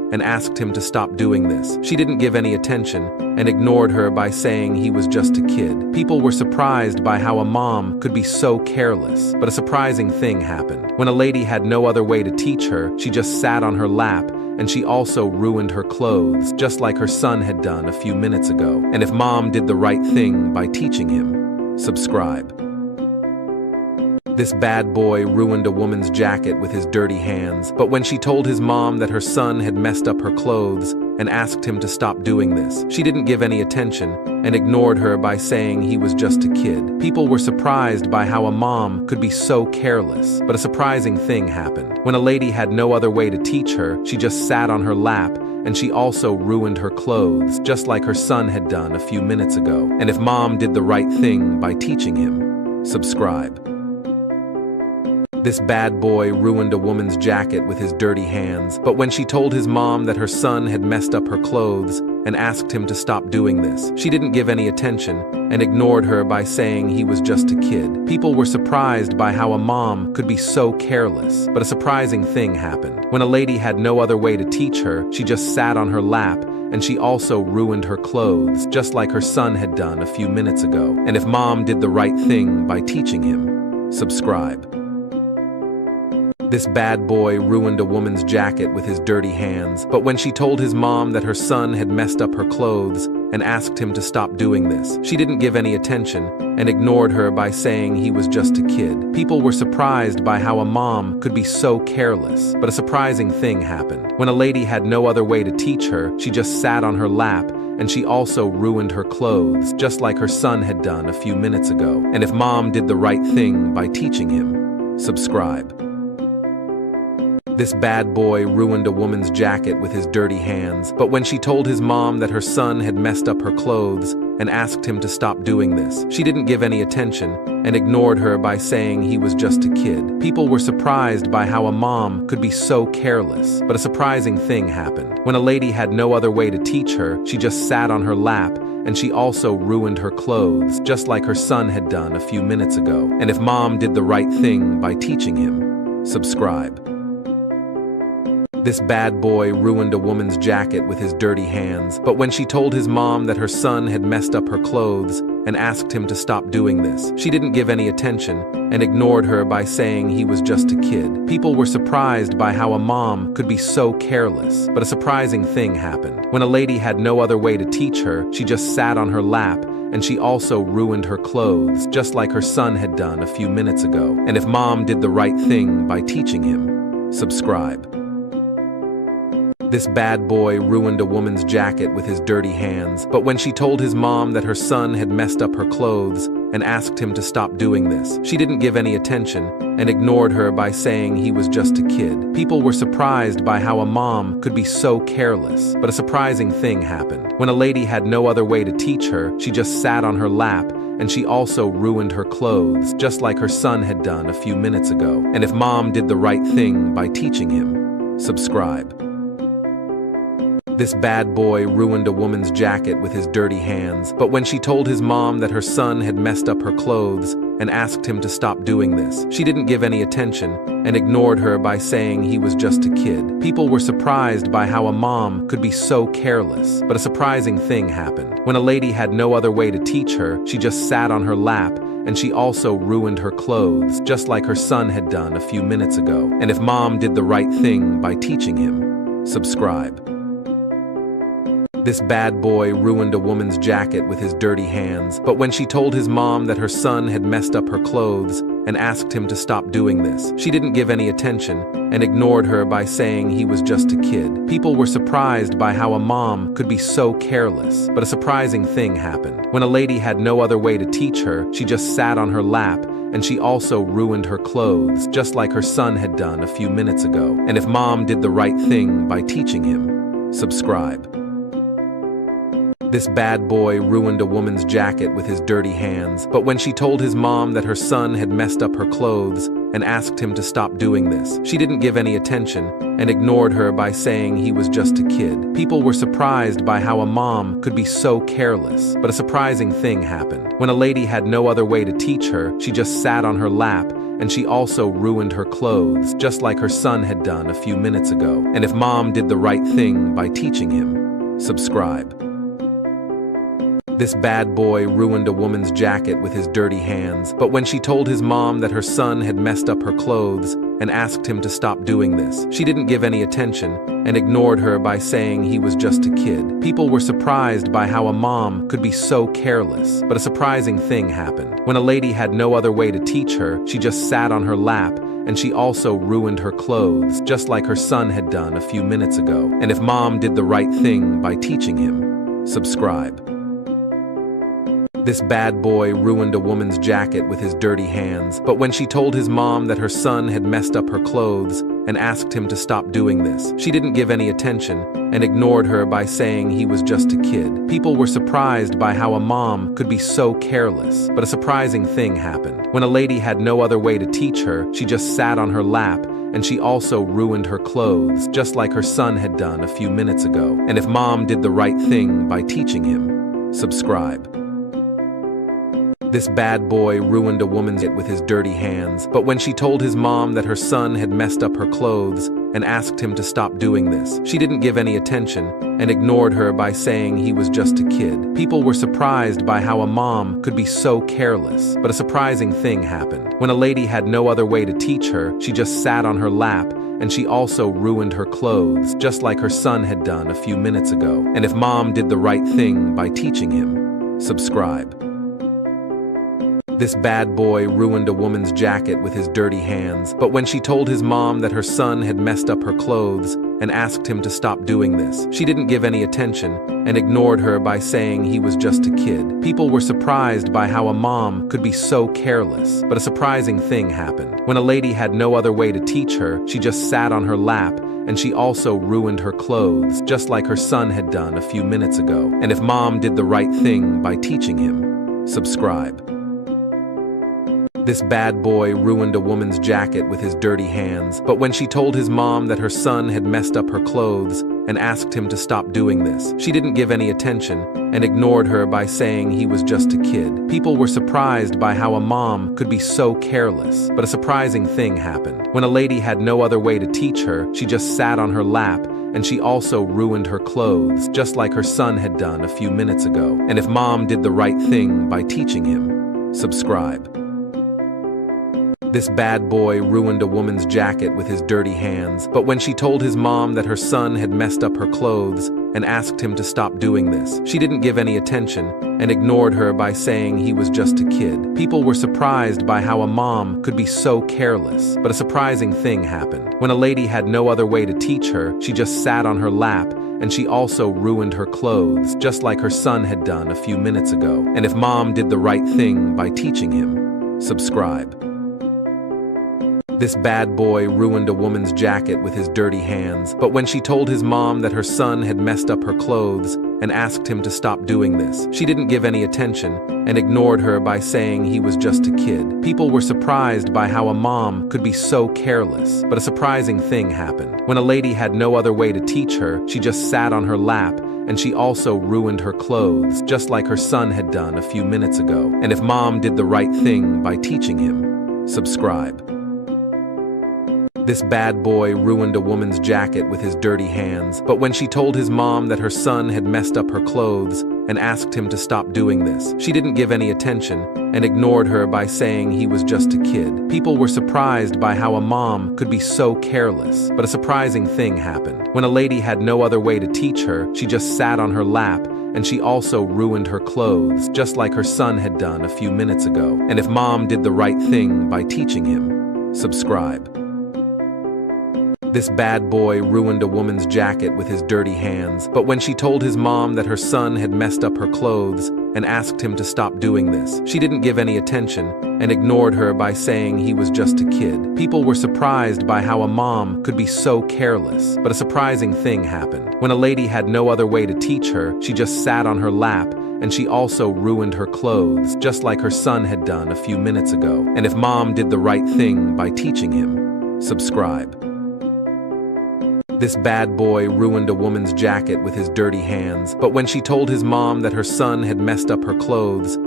and asked him to stop doing this. She didn't give any attention and ignored her by saying he was just a kid. People were surprised by how a mom could be so careless. But a surprising thing happened. When a lady had no other way to teach her, she just sat on her lap, and she also ruined her clothes, just like her son had done a few minutes ago. And if mom did the right thing by teaching him, subscribe. This bad boy ruined a woman's jacket with his dirty hands, but when she told his mom that her son had messed up her clothes and asked him to stop doing this, she didn't give any attention and ignored her by saying he was just a kid. People were surprised by how a mom could be so careless. But a surprising thing happened. When a lady had no other way to teach her, she just sat on her lap, and she also ruined her clothes, just like her son had done a few minutes ago. And if mom did the right thing by teaching him, subscribe. This bad boy ruined a woman's jacket with his dirty hands, but when she told his mom that her son had messed up her clothes and asked him to stop doing this, she didn't give any attention and ignored her by saying he was just a kid. People were surprised by how a mom could be so careless. But a surprising thing happened. When a lady had no other way to teach her, she just sat on her lap, and she also ruined her clothes, just like her son had done a few minutes ago. And if mom did the right thing by teaching him, subscribe. This bad boy ruined a woman's jacket with his dirty hands, but when she told his mom that her son had messed up her clothes and asked him to stop doing this, she didn't give any attention and ignored her by saying he was just a kid. People were surprised by how a mom could be so careless. But a surprising thing happened. When a lady had no other way to teach her, she just sat on her lap, and she also ruined her clothes, just like her son had done a few minutes ago. And if mom did the right thing by teaching him, subscribe. This bad boy ruined a woman's jacket with his dirty hands, but when she told his mom that her son had messed up her clothes and asked him to stop doing this, she didn't give any attention and ignored her by saying he was just a kid. People were surprised by how a mom could be so careless. But a surprising thing happened. When a lady had no other way to teach her, she just sat on her lap, and she also ruined her clothes, just like her son had done a few minutes ago. And if mom did the right thing by teaching him, subscribe. This bad boy ruined a woman's jacket with his dirty hands, but when she told his mom that her son had messed up her clothes and asked him to stop doing this, she didn't give any attention and ignored her by saying he was just a kid. People were surprised by how a mom could be so careless. But a surprising thing happened. When a lady had no other way to teach her, she just sat on her lap, and she also ruined her clothes, just like her son had done a few minutes ago. And if mom did the right thing by teaching him, subscribe. This bad boy ruined a woman's jacket with his dirty hands, but when she told his mom that her son had messed up her clothes and asked him to stop doing this, she didn't give any attention and ignored her by saying he was just a kid. People were surprised by how a mom could be so careless. But a surprising thing happened. When a lady had no other way to teach her, she just sat on her lap, and she also ruined her clothes, just like her son had done a few minutes ago. And if mom did the right thing by teaching him, subscribe. This bad boy ruined a woman's jacket with his dirty hands, but when she told his mom that her son had messed up her clothes and asked him to stop doing this, she didn't give any attention and ignored her by saying he was just a kid. People were surprised by how a mom could be so careless. But a surprising thing happened. When a lady had no other way to teach her, she just sat on her lap, and she also ruined her clothes, just like her son had done a few minutes ago. And if mom did the right thing by teaching him, subscribe. This bad boy ruined a woman's jacket with his dirty hands, but when she told his mom that her son had messed up her clothes and asked him to stop doing this, she didn't give any attention and ignored her by saying he was just a kid. People were surprised by how a mom could be so careless. But a surprising thing happened. When a lady had no other way to teach her, she just sat on her lap, and she also ruined her clothes, just like her son had done a few minutes ago. And if mom did the right thing by teaching him, subscribe. This bad boy ruined a woman's jacket with his dirty hands, but when she told his mom that her son had messed up her clothes and asked him to stop doing this, she didn't give any attention and ignored her by saying he was just a kid. People were surprised by how a mom could be so careless. But a surprising thing happened. When a lady had no other way to teach her, she just sat on her lap, and she also ruined her clothes, just like her son had done a few minutes ago. And if mom did the right thing by teaching him, subscribe. This bad boy ruined a woman's jacket with his dirty hands, but when she told his mom that her son had messed up her clothes and asked him to stop doing this, she didn't give any attention and ignored her by saying he was just a kid. People were surprised by how a mom could be so careless, but a surprising thing happened. When a lady had no other way to teach her, she just sat on her lap, and she also ruined her clothes, just like her son had done a few minutes ago. And if mom did the right thing by teaching him, subscribe. This bad boy ruined a woman's jacket with his dirty hands, but when she told his mom that her son had messed up her clothes and asked him to stop doing this, she didn't give any attention and ignored her by saying he was just a kid. People were surprised by how a mom could be so careless, but a surprising thing happened. When a lady had no other way to teach her, she just sat on her lap, and she also ruined her clothes, just like her son had done a few minutes ago. And if mom did the right thing by teaching him, subscribe. This bad boy ruined a woman's jacket with his dirty hands, but when she told his mom that her son had messed up her clothes and asked him to stop doing this, she didn't give any attention and ignored her by saying he was just a kid. People were surprised by how a mom could be so careless, but a surprising thing happened. When a lady had no other way to teach her, she just sat on her lap, and she also ruined her clothes, just like her son had done a few minutes ago. And if mom did the right thing by teaching him, subscribe. This bad boy ruined a woman's jacket with his dirty hands, but when she told his mom that her son had messed up her clothes and asked him to stop doing this, she didn't give any attention and ignored her by saying he was just a kid. People were surprised by how a mom could be so careless, but a surprising thing happened. When a lady had no other way to teach her, she just sat on her lap, and she also ruined her clothes, just like her son had done a few minutes ago. And if mom did the right thing by teaching him, subscribe. This bad boy ruined a woman's jacket with his dirty hands, but when she told his mom that her son had messed up her clothes and asked him to stop doing this, she didn't give any attention and ignored her by saying he was just a kid. People were surprised by how a mom could be so careless, but a surprising thing happened. When a lady had no other way to teach her, she just sat on her lap, and she also ruined her clothes, just like her son had done a few minutes ago. And if mom did the right thing by teaching him, subscribe. This bad boy ruined a woman's jacket with his dirty hands, but when she told his mom that her son had messed up her clothes and asked him to stop doing this, she didn't give any attention and ignored her by saying he was just a kid. People were surprised by how a mom could be so careless, but a surprising thing happened. When a lady had no other way to teach her, she just sat on her lap, and she also ruined her clothes, just like her son had done a few minutes ago. And if mom did the right thing by teaching him, subscribe. This bad boy ruined a woman's jacket with his dirty hands, but when she told his mom that her son had messed up her clothes and asked him to stop doing this, she didn't give any attention and ignored her by saying he was just a kid. People were surprised by how a mom could be so careless, but a surprising thing happened. When a lady had no other way to teach her, she just sat on her lap, and she also ruined her clothes, just like her son had done a few minutes ago. And if mom did the right thing by teaching him, subscribe. This bad boy ruined a woman's jacket with his dirty hands, but when she told his mom that her son had messed up her clothes and asked him to stop doing this, she didn't give any attention and ignored her by saying he was just a kid. People were surprised by how a mom could be so careless, but a surprising thing happened. When a lady had no other way to teach her, she just sat on her lap, and she also ruined her clothes, just like her son had done a few minutes ago. And if mom did the right thing by teaching him, subscribe. This bad boy ruined a woman's jacket with his dirty hands, but when she told his mom that her son had messed up her clothes and asked him to stop doing this, she didn't give any attention and ignored her by saying he was just a kid. People were surprised by how a mom could be so careless, but a surprising thing happened. When a lady had no other way to teach her, she just sat on her lap, and she also ruined her clothes, just like her son had done a few minutes ago. And if mom did the right thing by teaching him, subscribe. This bad boy ruined a woman's jacket with his dirty hands, but when she told his mom that her son had messed up her clothes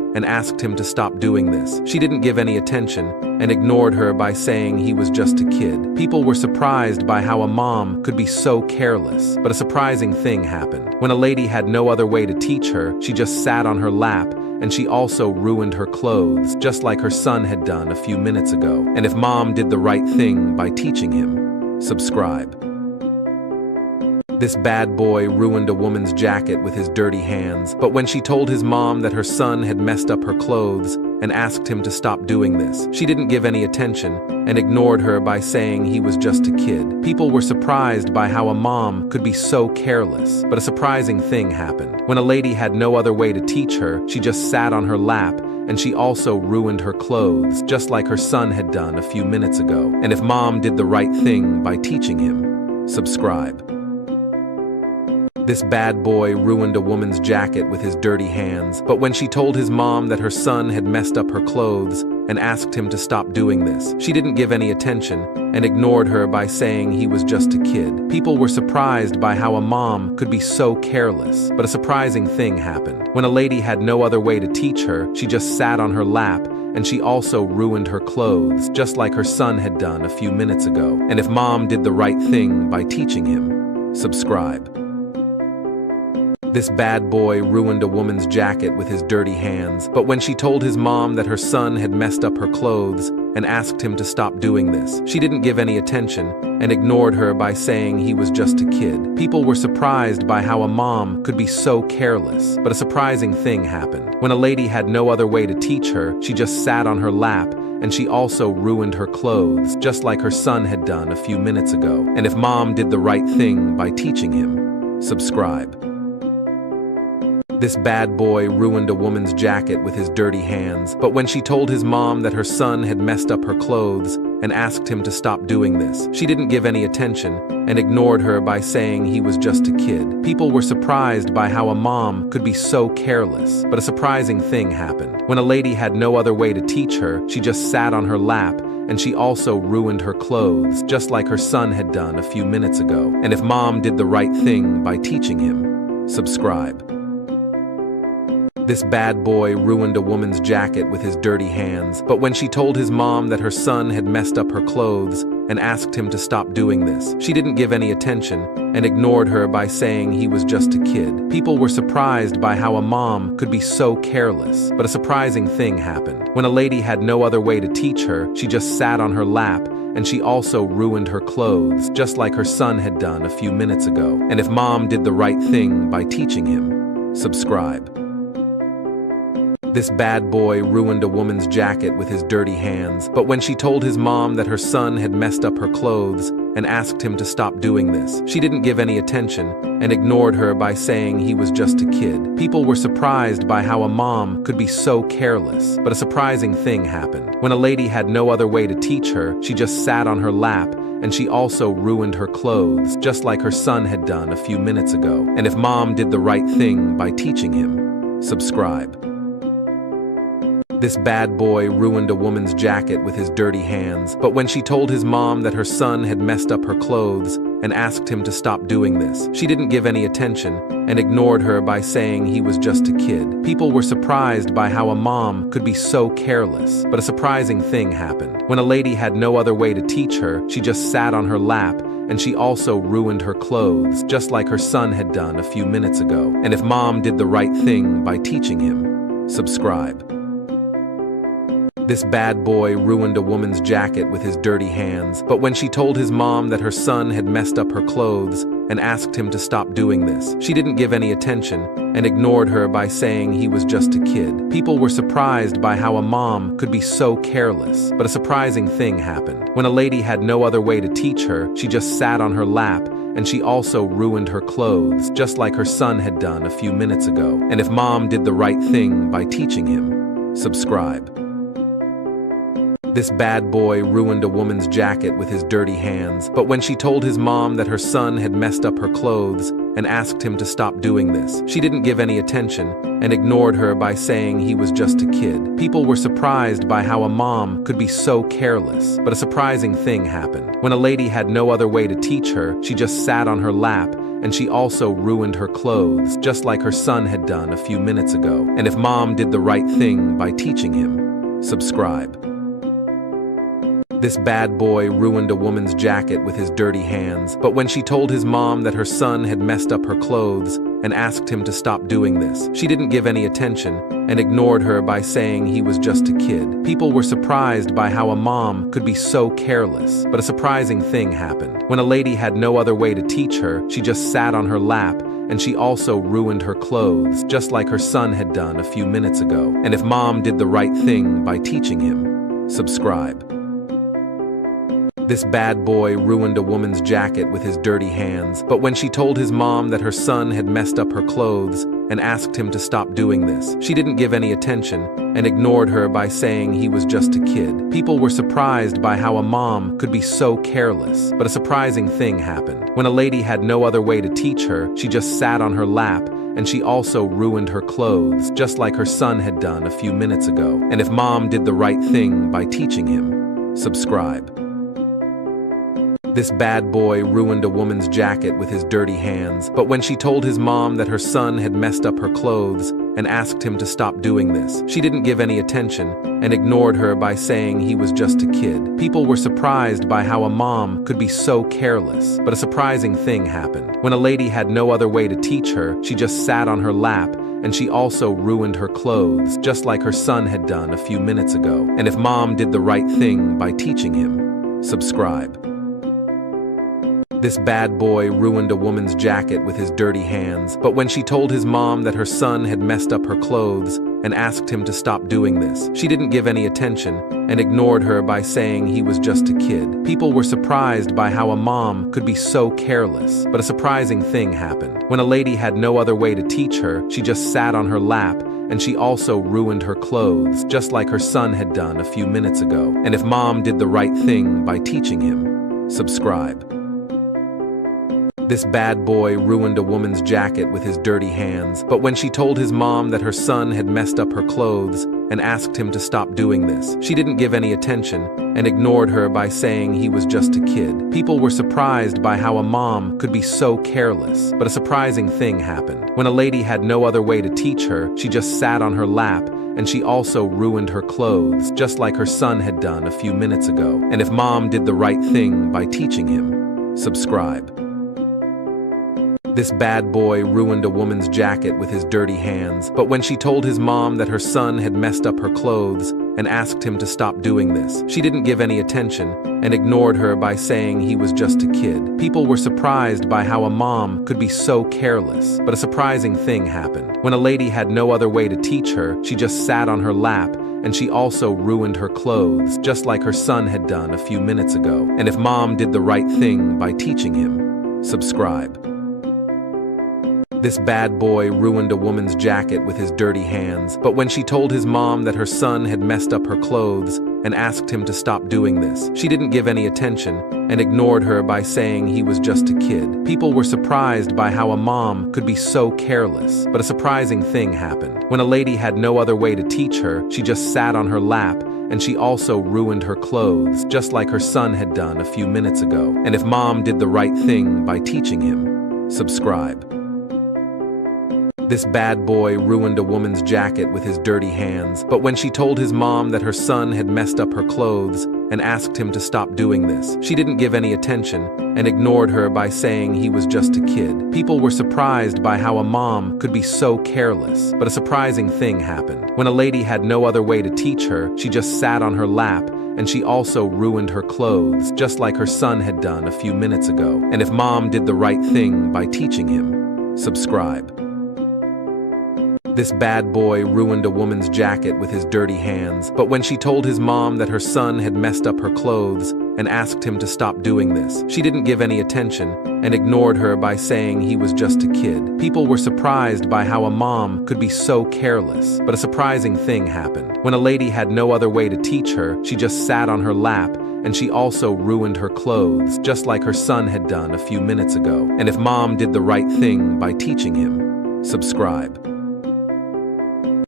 and asked him to stop doing this. She didn't give any attention and ignored her by saying he was just a kid. People were surprised by how a mom could be so careless. But a surprising thing happened. When a lady had no other way to teach her, she just sat on her lap, and she also ruined her clothes, just like her son had done a few minutes ago. And if mom did the right thing by teaching him, subscribe. This bad boy ruined a woman's jacket with his dirty hands, but when she told his mom that her son had messed up her clothes and asked him to stop doing this, she didn't give any attention and ignored her by saying he was just a kid. People were surprised by how a mom could be so careless. But a surprising thing happened. When a lady had no other way to teach her, she just sat on her lap, and she also ruined her clothes, just like her son had done a few minutes ago. And if mom did the right thing by teaching him, subscribe. This bad boy ruined a woman's jacket with his dirty hands, but when she told his mom that her son had messed up her clothes and asked him to stop doing this, she didn't give any attention and ignored her by saying he was just a kid. People were surprised by how a mom could be so careless. But a surprising thing happened. When a lady had no other way to teach her, she just sat on her lap, and she also ruined her clothes, just like her son had done a few minutes ago. And if mom did the right thing by teaching him, subscribe. This bad boy ruined a woman's jacket with his dirty hands, but when she told his mom that her son had messed up her clothes and asked him to stop doing this, she didn't give any attention and ignored her by saying he was just a kid. People were surprised by how a mom could be so careless. But a surprising thing happened. When a lady had no other way to teach her, she just sat on her lap, and she also ruined her clothes, just like her son had done a few minutes ago. And if mom did the right thing by teaching him, subscribe. This bad boy ruined a woman's jacket with his dirty hands, but when she told his mom that her son had messed up her clothes and asked him to stop doing this, she didn't give any attention and ignored her by saying he was just a kid. People were surprised by how a mom could be so careless. But a surprising thing happened. When a lady had no other way to teach her, she just sat on her lap, and she also ruined her clothes, just like her son had done a few minutes ago. And if mom did the right thing by teaching him, subscribe. This bad boy ruined a woman's jacket with his dirty hands, but when she told his mom that her son had messed up her clothes and asked him to stop doing this, she didn't give any attention and ignored her by saying he was just a kid. People were surprised by how a mom could be so careless. But a surprising thing happened. When a lady had no other way to teach her, she just sat on her lap, and she also ruined her clothes, just like her son had done a few minutes ago. And if mom did the right thing by teaching him, subscribe. This bad boy ruined a woman's jacket with his dirty hands, but when she told his mom that her son had messed up her clothes and asked him to stop doing this, she didn't give any attention and ignored her by saying he was just a kid. People were surprised by how a mom could be so careless. But a surprising thing happened. When a lady had no other way to teach her, she just sat on her lap, and she also ruined her clothes, just like her son had done a few minutes ago. And if mom did the right thing by teaching him, subscribe. This bad boy ruined a woman's jacket with his dirty hands, but when she told his mom that her son had messed up her clothes and asked him to stop doing this, she didn't give any attention and ignored her by saying he was just a kid. People were surprised by how a mom could be so careless. But a surprising thing happened. When a lady had no other way to teach her, she just sat on her lap, and she also ruined her clothes, just like her son had done a few minutes ago. And if mom did the right thing by teaching him, subscribe. This bad boy ruined a woman's jacket with his dirty hands, but when she told his mom that her son had messed up her clothes and asked him to stop doing this, she didn't give any attention and ignored her by saying he was just a kid. People were surprised by how a mom could be so careless. But a surprising thing happened. When a lady had no other way to teach her, she just sat on her lap, and she also ruined her clothes, just like her son had done a few minutes ago. And if mom did the right thing by teaching him, subscribe. This bad boy ruined a woman's jacket with his dirty hands, but when she told his mom that her son had messed up her clothes and asked him to stop doing this, she didn't give any attention and ignored her by saying he was just a kid. People were surprised by how a mom could be so careless. But a surprising thing happened. When a lady had no other way to teach her, she just sat on her lap, and she also ruined her clothes, just like her son had done a few minutes ago. And if mom did the right thing by teaching him, subscribe. This bad boy ruined a woman's jacket with his dirty hands, but when she told his mom that her son had messed up her clothes and asked him to stop doing this, she didn't give any attention and ignored her by saying he was just a kid. People were surprised by how a mom could be so careless, but a surprising thing happened. When a lady had no other way to teach her, she just sat on her lap, and she also ruined her clothes, just like her son had done a few minutes ago. And if mom did the right thing by teaching him, subscribe. This bad boy ruined a woman's jacket with his dirty hands, but when she told his mom that her son had messed up her clothes and asked him to stop doing this, she didn't give any attention and ignored her by saying he was just a kid. People were surprised by how a mom could be so careless, but a surprising thing happened. When a lady had no other way to teach her, she just sat on her lap, and she also ruined her clothes, just like her son had done a few minutes ago. And if mom did the right thing by teaching him, subscribe. This bad boy ruined a woman's jacket with his dirty hands, but when she told his mom that her son had messed up her clothes and asked him to stop doing this, she didn't give any attention and ignored her by saying he was just a kid. People were surprised by how a mom could be so careless, but a surprising thing happened. When a lady had no other way to teach her, she just sat on her lap, and she also ruined her clothes, just like her son had done a few minutes ago. And if mom did the right thing by teaching him, subscribe. This bad boy ruined a woman's jacket with his dirty hands, but when she told his mom that her son had messed up her clothes and asked him to stop doing this, she didn't give any attention and ignored her by saying he was just a kid. People were surprised by how a mom could be so careless, but a surprising thing happened. When a lady had no other way to teach her, she just sat on her lap, and she also ruined her clothes, just like her son had done a few minutes ago. And if mom did the right thing by teaching him, subscribe. This bad boy ruined a woman's jacket with his dirty hands, but when she told his mom that her son had messed up her clothes and asked him to stop doing this, she didn't give any attention and ignored her by saying he was just a kid. People were surprised by how a mom could be so careless, but a surprising thing happened. When a lady had no other way to teach her, she just sat on her lap, and she also ruined her clothes, just like her son had done a few minutes ago. And if mom did the right thing by teaching him, subscribe. This bad boy ruined a woman's jacket with his dirty hands, but when she told his mom that her son had messed up her clothes and asked him to stop doing this, she didn't give any attention and ignored her by saying he was just a kid. People were surprised by how a mom could be so careless, but a surprising thing happened. When a lady had no other way to teach her, she just sat on her lap, and she also ruined her clothes, just like her son had done a few minutes ago. And if mom did the right thing by teaching him, subscribe. This bad boy ruined a woman's jacket with his dirty hands, but when she told his mom that her son had messed up her clothes and asked him to stop doing this, she didn't give any attention and ignored her by saying he was just a kid. People were surprised by how a mom could be so careless, but a surprising thing happened. When a lady had no other way to teach her, she just sat on her lap, and she also ruined her clothes, just like her son had done a few minutes ago. And if mom did the right thing by teaching him, subscribe. This bad boy ruined a woman's jacket with his dirty hands, but when she told his mom that her son had messed up her clothes and asked him to stop doing this, she didn't give any attention and ignored her by saying he was just a kid. People were surprised by how a mom could be so careless, but a surprising thing happened. When a lady had no other way to teach her, she just sat on her lap, and she also ruined her clothes, just like her son had done a few minutes ago. And if mom did the right thing by teaching him, subscribe. This bad boy ruined a woman's jacket with his dirty hands, but when she told his mom that her son had messed up her clothes and asked him to stop doing this, she didn't give any attention and ignored her by saying he was just a kid. People were surprised by how a mom could be so careless, but a surprising thing happened. When a lady had no other way to teach her, she just sat on her lap, and she also ruined her clothes, just like her son had done a few minutes ago. And if mom did the right thing by teaching him, subscribe.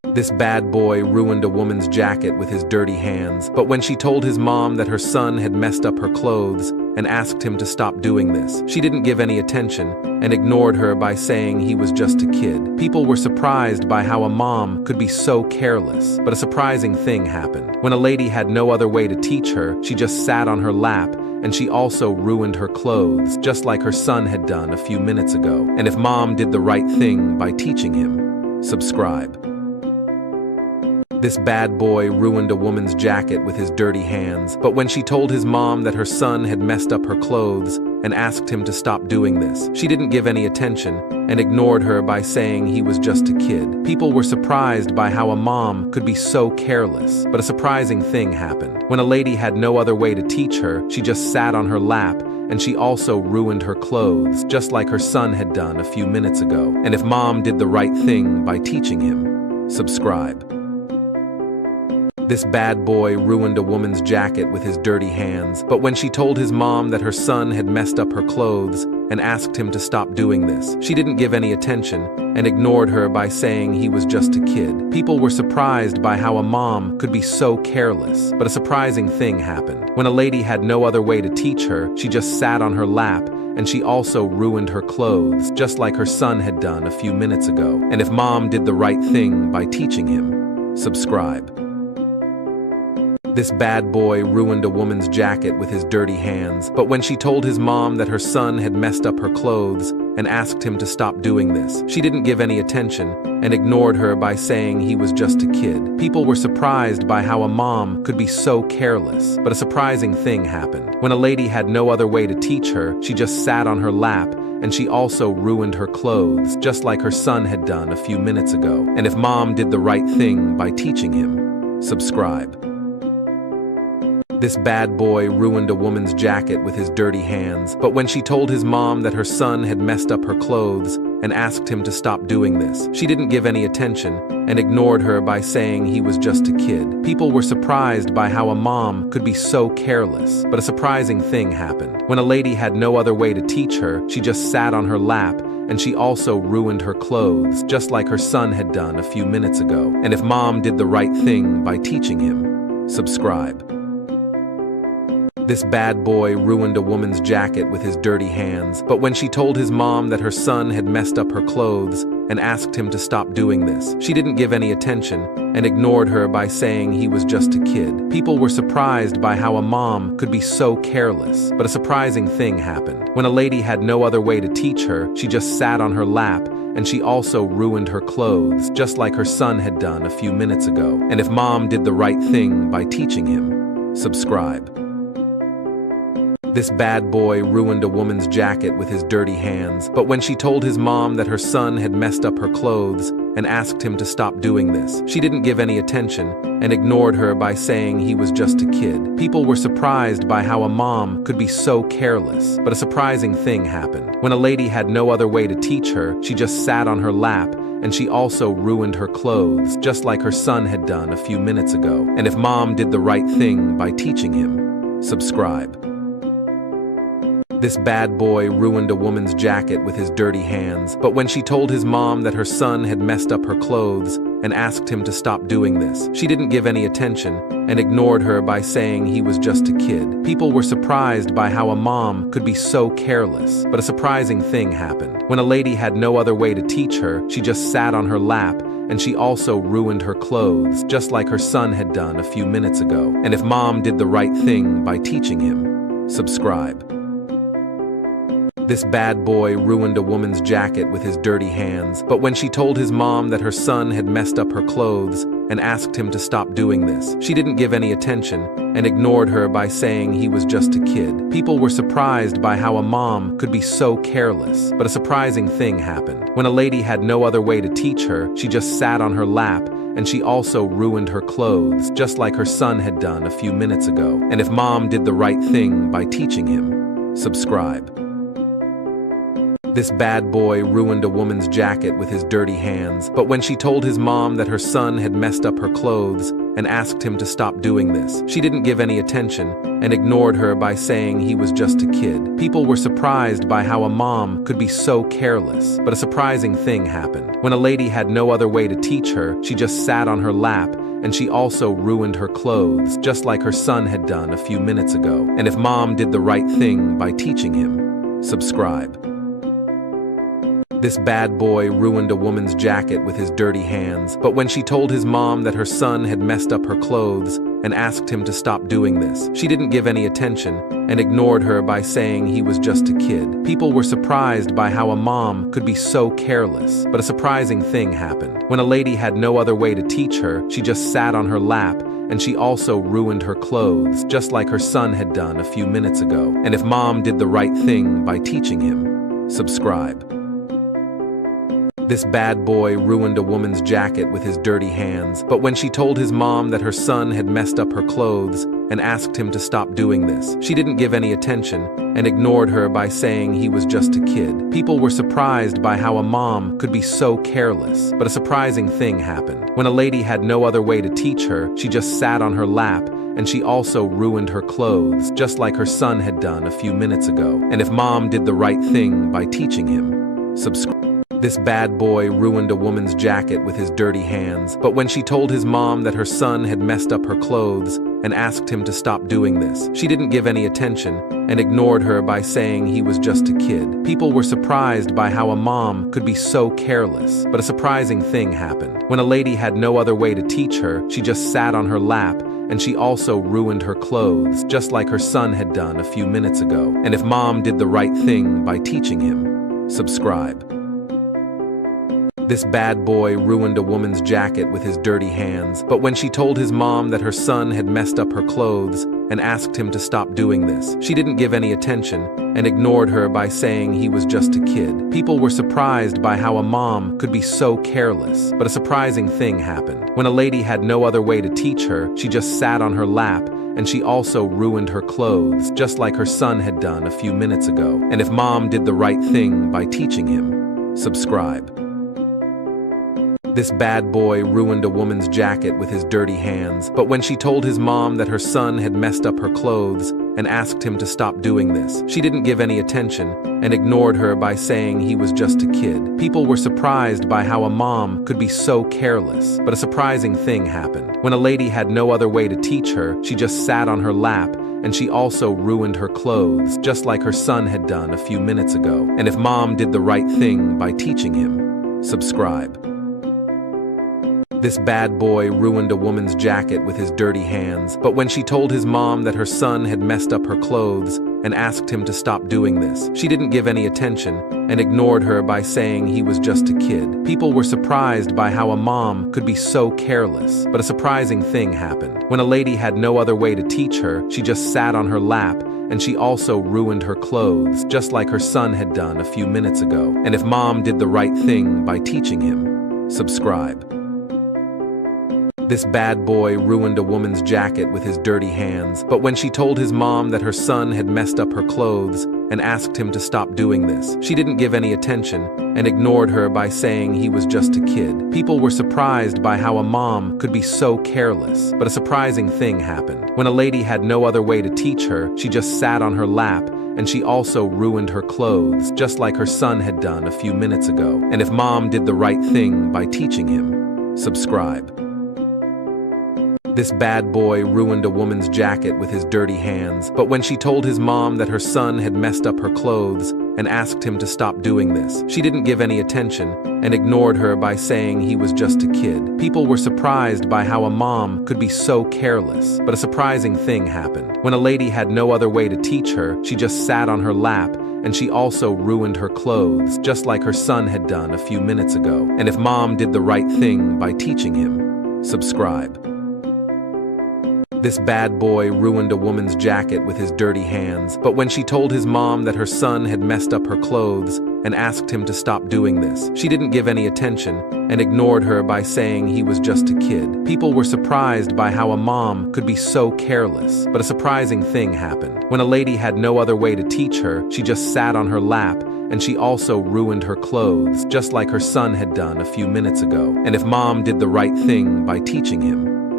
This bad boy ruined a woman's jacket with his dirty hands, but when she told his mom that her son had messed up her clothes and asked him to stop doing this, she didn't give any attention and ignored her by saying he was just a kid. People were surprised by how a mom could be so careless, but a surprising thing happened. When a lady had no other way to teach her, she just sat on her lap, and she also ruined her clothes, just like her son had done a few minutes ago. And if mom did the right thing by teaching him, subscribe. This bad boy ruined a woman's jacket with his dirty hands, but when she told his mom that her son had messed up her clothes and asked him to stop doing this, she didn't give any attention and ignored her by saying he was just a kid. People were surprised by how a mom could be so careless, but a surprising thing happened. When a lady had no other way to teach her, she just sat on her lap, and she also ruined her clothes, just like her son had done a few minutes ago. And if mom did the right thing by teaching him, subscribe. This bad boy ruined a woman's jacket with his dirty hands, but when she told his mom that her son had messed up her clothes and asked him to stop doing this, she didn't give any attention and ignored her by saying he was just a kid. People were surprised by how a mom could be so careless, but a surprising thing happened. When a lady had no other way to teach her, she just sat on her lap, and she also ruined her clothes, just like her son had done a few minutes ago. And if mom did the right thing by teaching him, subscribe. This bad boy ruined a woman's jacket with his dirty hands, but when she told his mom that her son had messed up her clothes and asked him to stop doing this, she didn't give any attention and ignored her by saying he was just a kid. People were surprised by how a mom could be so careless, but a surprising thing happened. When a lady had no other way to teach her, she just sat on her lap, and she also ruined her clothes, just like her son had done a few minutes ago. And if mom did the right thing by teaching him, subscribe. This bad boy ruined a woman's jacket with his dirty hands, but when she told his mom that her son had messed up her clothes and asked him to stop doing this, she didn't give any attention and ignored her by saying he was just a kid. People were surprised by how a mom could be so careless, but a surprising thing happened. When a lady had no other way to teach her, she just sat on her lap, and she also ruined her clothes, just like her son had done a few minutes ago. And if mom did the right thing by teaching him, subscribe. This bad boy ruined a woman's jacket with his dirty hands, but when she told his mom that her son had messed up her clothes and asked him to stop doing this, she didn't give any attention and ignored her by saying he was just a kid. People were surprised by how a mom could be so careless, but a surprising thing happened. When a lady had no other way to teach her, she just sat on her lap, and she also ruined her clothes, just like her son had done a few minutes ago. And if mom did the right thing by teaching him, subscribe. This bad boy ruined a woman's jacket with his dirty hands, but when she told his mom that her son had messed up her clothes and asked him to stop doing this, she didn't give any attention and ignored her by saying he was just a kid. People were surprised by how a mom could be so careless, but a surprising thing happened. When a lady had no other way to teach her, she just sat on her lap, and she also ruined her clothes, just like her son had done a few minutes ago. And if mom did the right thing by teaching him, subscribe. This bad boy ruined a woman's jacket with his dirty hands, but when she told his mom that her son had messed up her clothes and asked him to stop doing this, she didn't give any attention and ignored her by saying he was just a kid. People were surprised by how a mom could be so careless, but a surprising thing happened. When a lady had no other way to teach her, she just sat on her lap, and she also ruined her clothes, just like her son had done a few minutes ago. And if mom did the right thing by teaching him, subscribe. This bad boy ruined a woman's jacket with his dirty hands, but when she told his mom that her son had messed up her clothes and asked him to stop doing this, she didn't give any attention and ignored her by saying he was just a kid. People were surprised by how a mom could be so careless, but a surprising thing happened. When a lady had no other way to teach her, she just sat on her lap, and she also ruined her clothes, just like her son had done a few minutes ago. And if mom did the right thing by teaching him, subscribe. This bad boy ruined a woman's jacket with his dirty hands, but when she told his mom that her son had messed up her clothes and asked him to stop doing this. She didn't give any attention and ignored her by saying he was just a kid. People were surprised by how a mom could be so careless. But a surprising thing happened. When a lady had no other way to teach her, she just sat on her lap, and she also ruined her clothes, just like her son had done a few minutes ago. And if mom did the right thing by teaching him, subscribe. This bad boy ruined a woman's jacket with his dirty hands, but when she told his mom that her son had messed up her clothes and asked him to stop doing this, she didn't give any attention and ignored her by saying he was just a kid. People were surprised by how a mom could be so careless. But a surprising thing happened. When a lady had no other way to teach her, she just sat on her lap, and she also ruined her clothes, just like her son had done a few minutes ago. And if mom did the right thing by teaching him, subscribe. This bad boy ruined a woman's jacket with his dirty hands, but when she told his mom that her son had messed up her clothes and asked him to stop doing this, she didn't give any attention and ignored her by saying he was just a kid. People were surprised by how a mom could be so careless. But a surprising thing happened. When a lady had no other way to teach her, she just sat on her lap, and she also ruined her clothes, just like her son had done a few minutes ago. And if mom did the right thing by teaching him, subscribe. This bad boy ruined a woman's jacket with his dirty hands, but when she told his mom that her son had messed up her clothes and asked him to stop doing this, she didn't give any attention and ignored her by saying he was just a kid. People were surprised by how a mom could be so careless. But a surprising thing happened. When a lady had no other way to teach her, she just sat on her lap, and she also ruined her clothes, just like her son had done a few minutes ago. And if mom did the right thing by teaching him, subscribe. This bad boy ruined a woman's jacket with his dirty hands, but when she told his mom that her son had messed up her clothes and asked him to stop doing this, she didn't give any attention and ignored her by saying he was just a kid. People were surprised by how a mom could be so careless. But a surprising thing happened. When a lady had no other way to teach her, she just sat on her lap, and she also ruined her clothes, just like her son had done a few minutes ago. And if mom did the right thing by teaching him, subscribe. This bad boy ruined a woman's jacket with his dirty hands, but when she told his mom that her son had messed up her clothes and asked him to stop doing this, she didn't give any attention and ignored her by saying he was just a kid. People were surprised by how a mom could be so careless. But a surprising thing happened. When a lady had no other way to teach her, she just sat on her lap, and she also ruined her clothes, just like her son had done a few minutes ago. And if mom did the right thing by teaching him, subscribe. This bad boy ruined a woman's jacket with his dirty hands, but when she told his mom that her son had messed up her clothes and asked him to stop doing this, she didn't give any attention and ignored her by saying he was just a kid. People were surprised by how a mom could be so careless. But a surprising thing happened. When a lady had no other way to teach her, she just sat on her lap, and she also ruined her clothes, just like her son had done a few minutes ago. And if mom did the right thing by teaching him, subscribe. This bad boy ruined a woman's jacket with his dirty hands, but when she told his mom that her son had messed up her clothes and asked him to stop doing this, she didn't give any attention and ignored her by saying he was just a kid. People were surprised by how a mom could be so careless. But a surprising thing happened. When a lady had no other way to teach her, she just sat on her lap, and she also ruined her clothes, just like her son had done a few minutes ago. And if mom did the right thing by teaching him, subscribe. This bad boy ruined a woman's jacket with his dirty hands, but when she told his mom that her son had messed up her clothes and asked him to stop doing this, she didn't give any attention and ignored her by saying he was just a kid. People were surprised by how a mom could be so careless. But a surprising thing happened. When a lady had no other way to teach her, she just sat on her lap, and she also ruined her clothes, just like her son had done a few minutes ago. And if mom did the right thing by teaching him, subscribe. This bad boy ruined a woman's jacket with his dirty hands, but when she told his mom that her son had messed up her clothes and asked him to stop doing this, she didn't give any attention and ignored her by saying he was just a kid. People were surprised by how a mom could be so careless. But a surprising thing happened. When a lady had no other way to teach her, she just sat on her lap, and she also ruined her clothes, just like her son had done a few minutes ago. And if mom did the right thing by teaching him,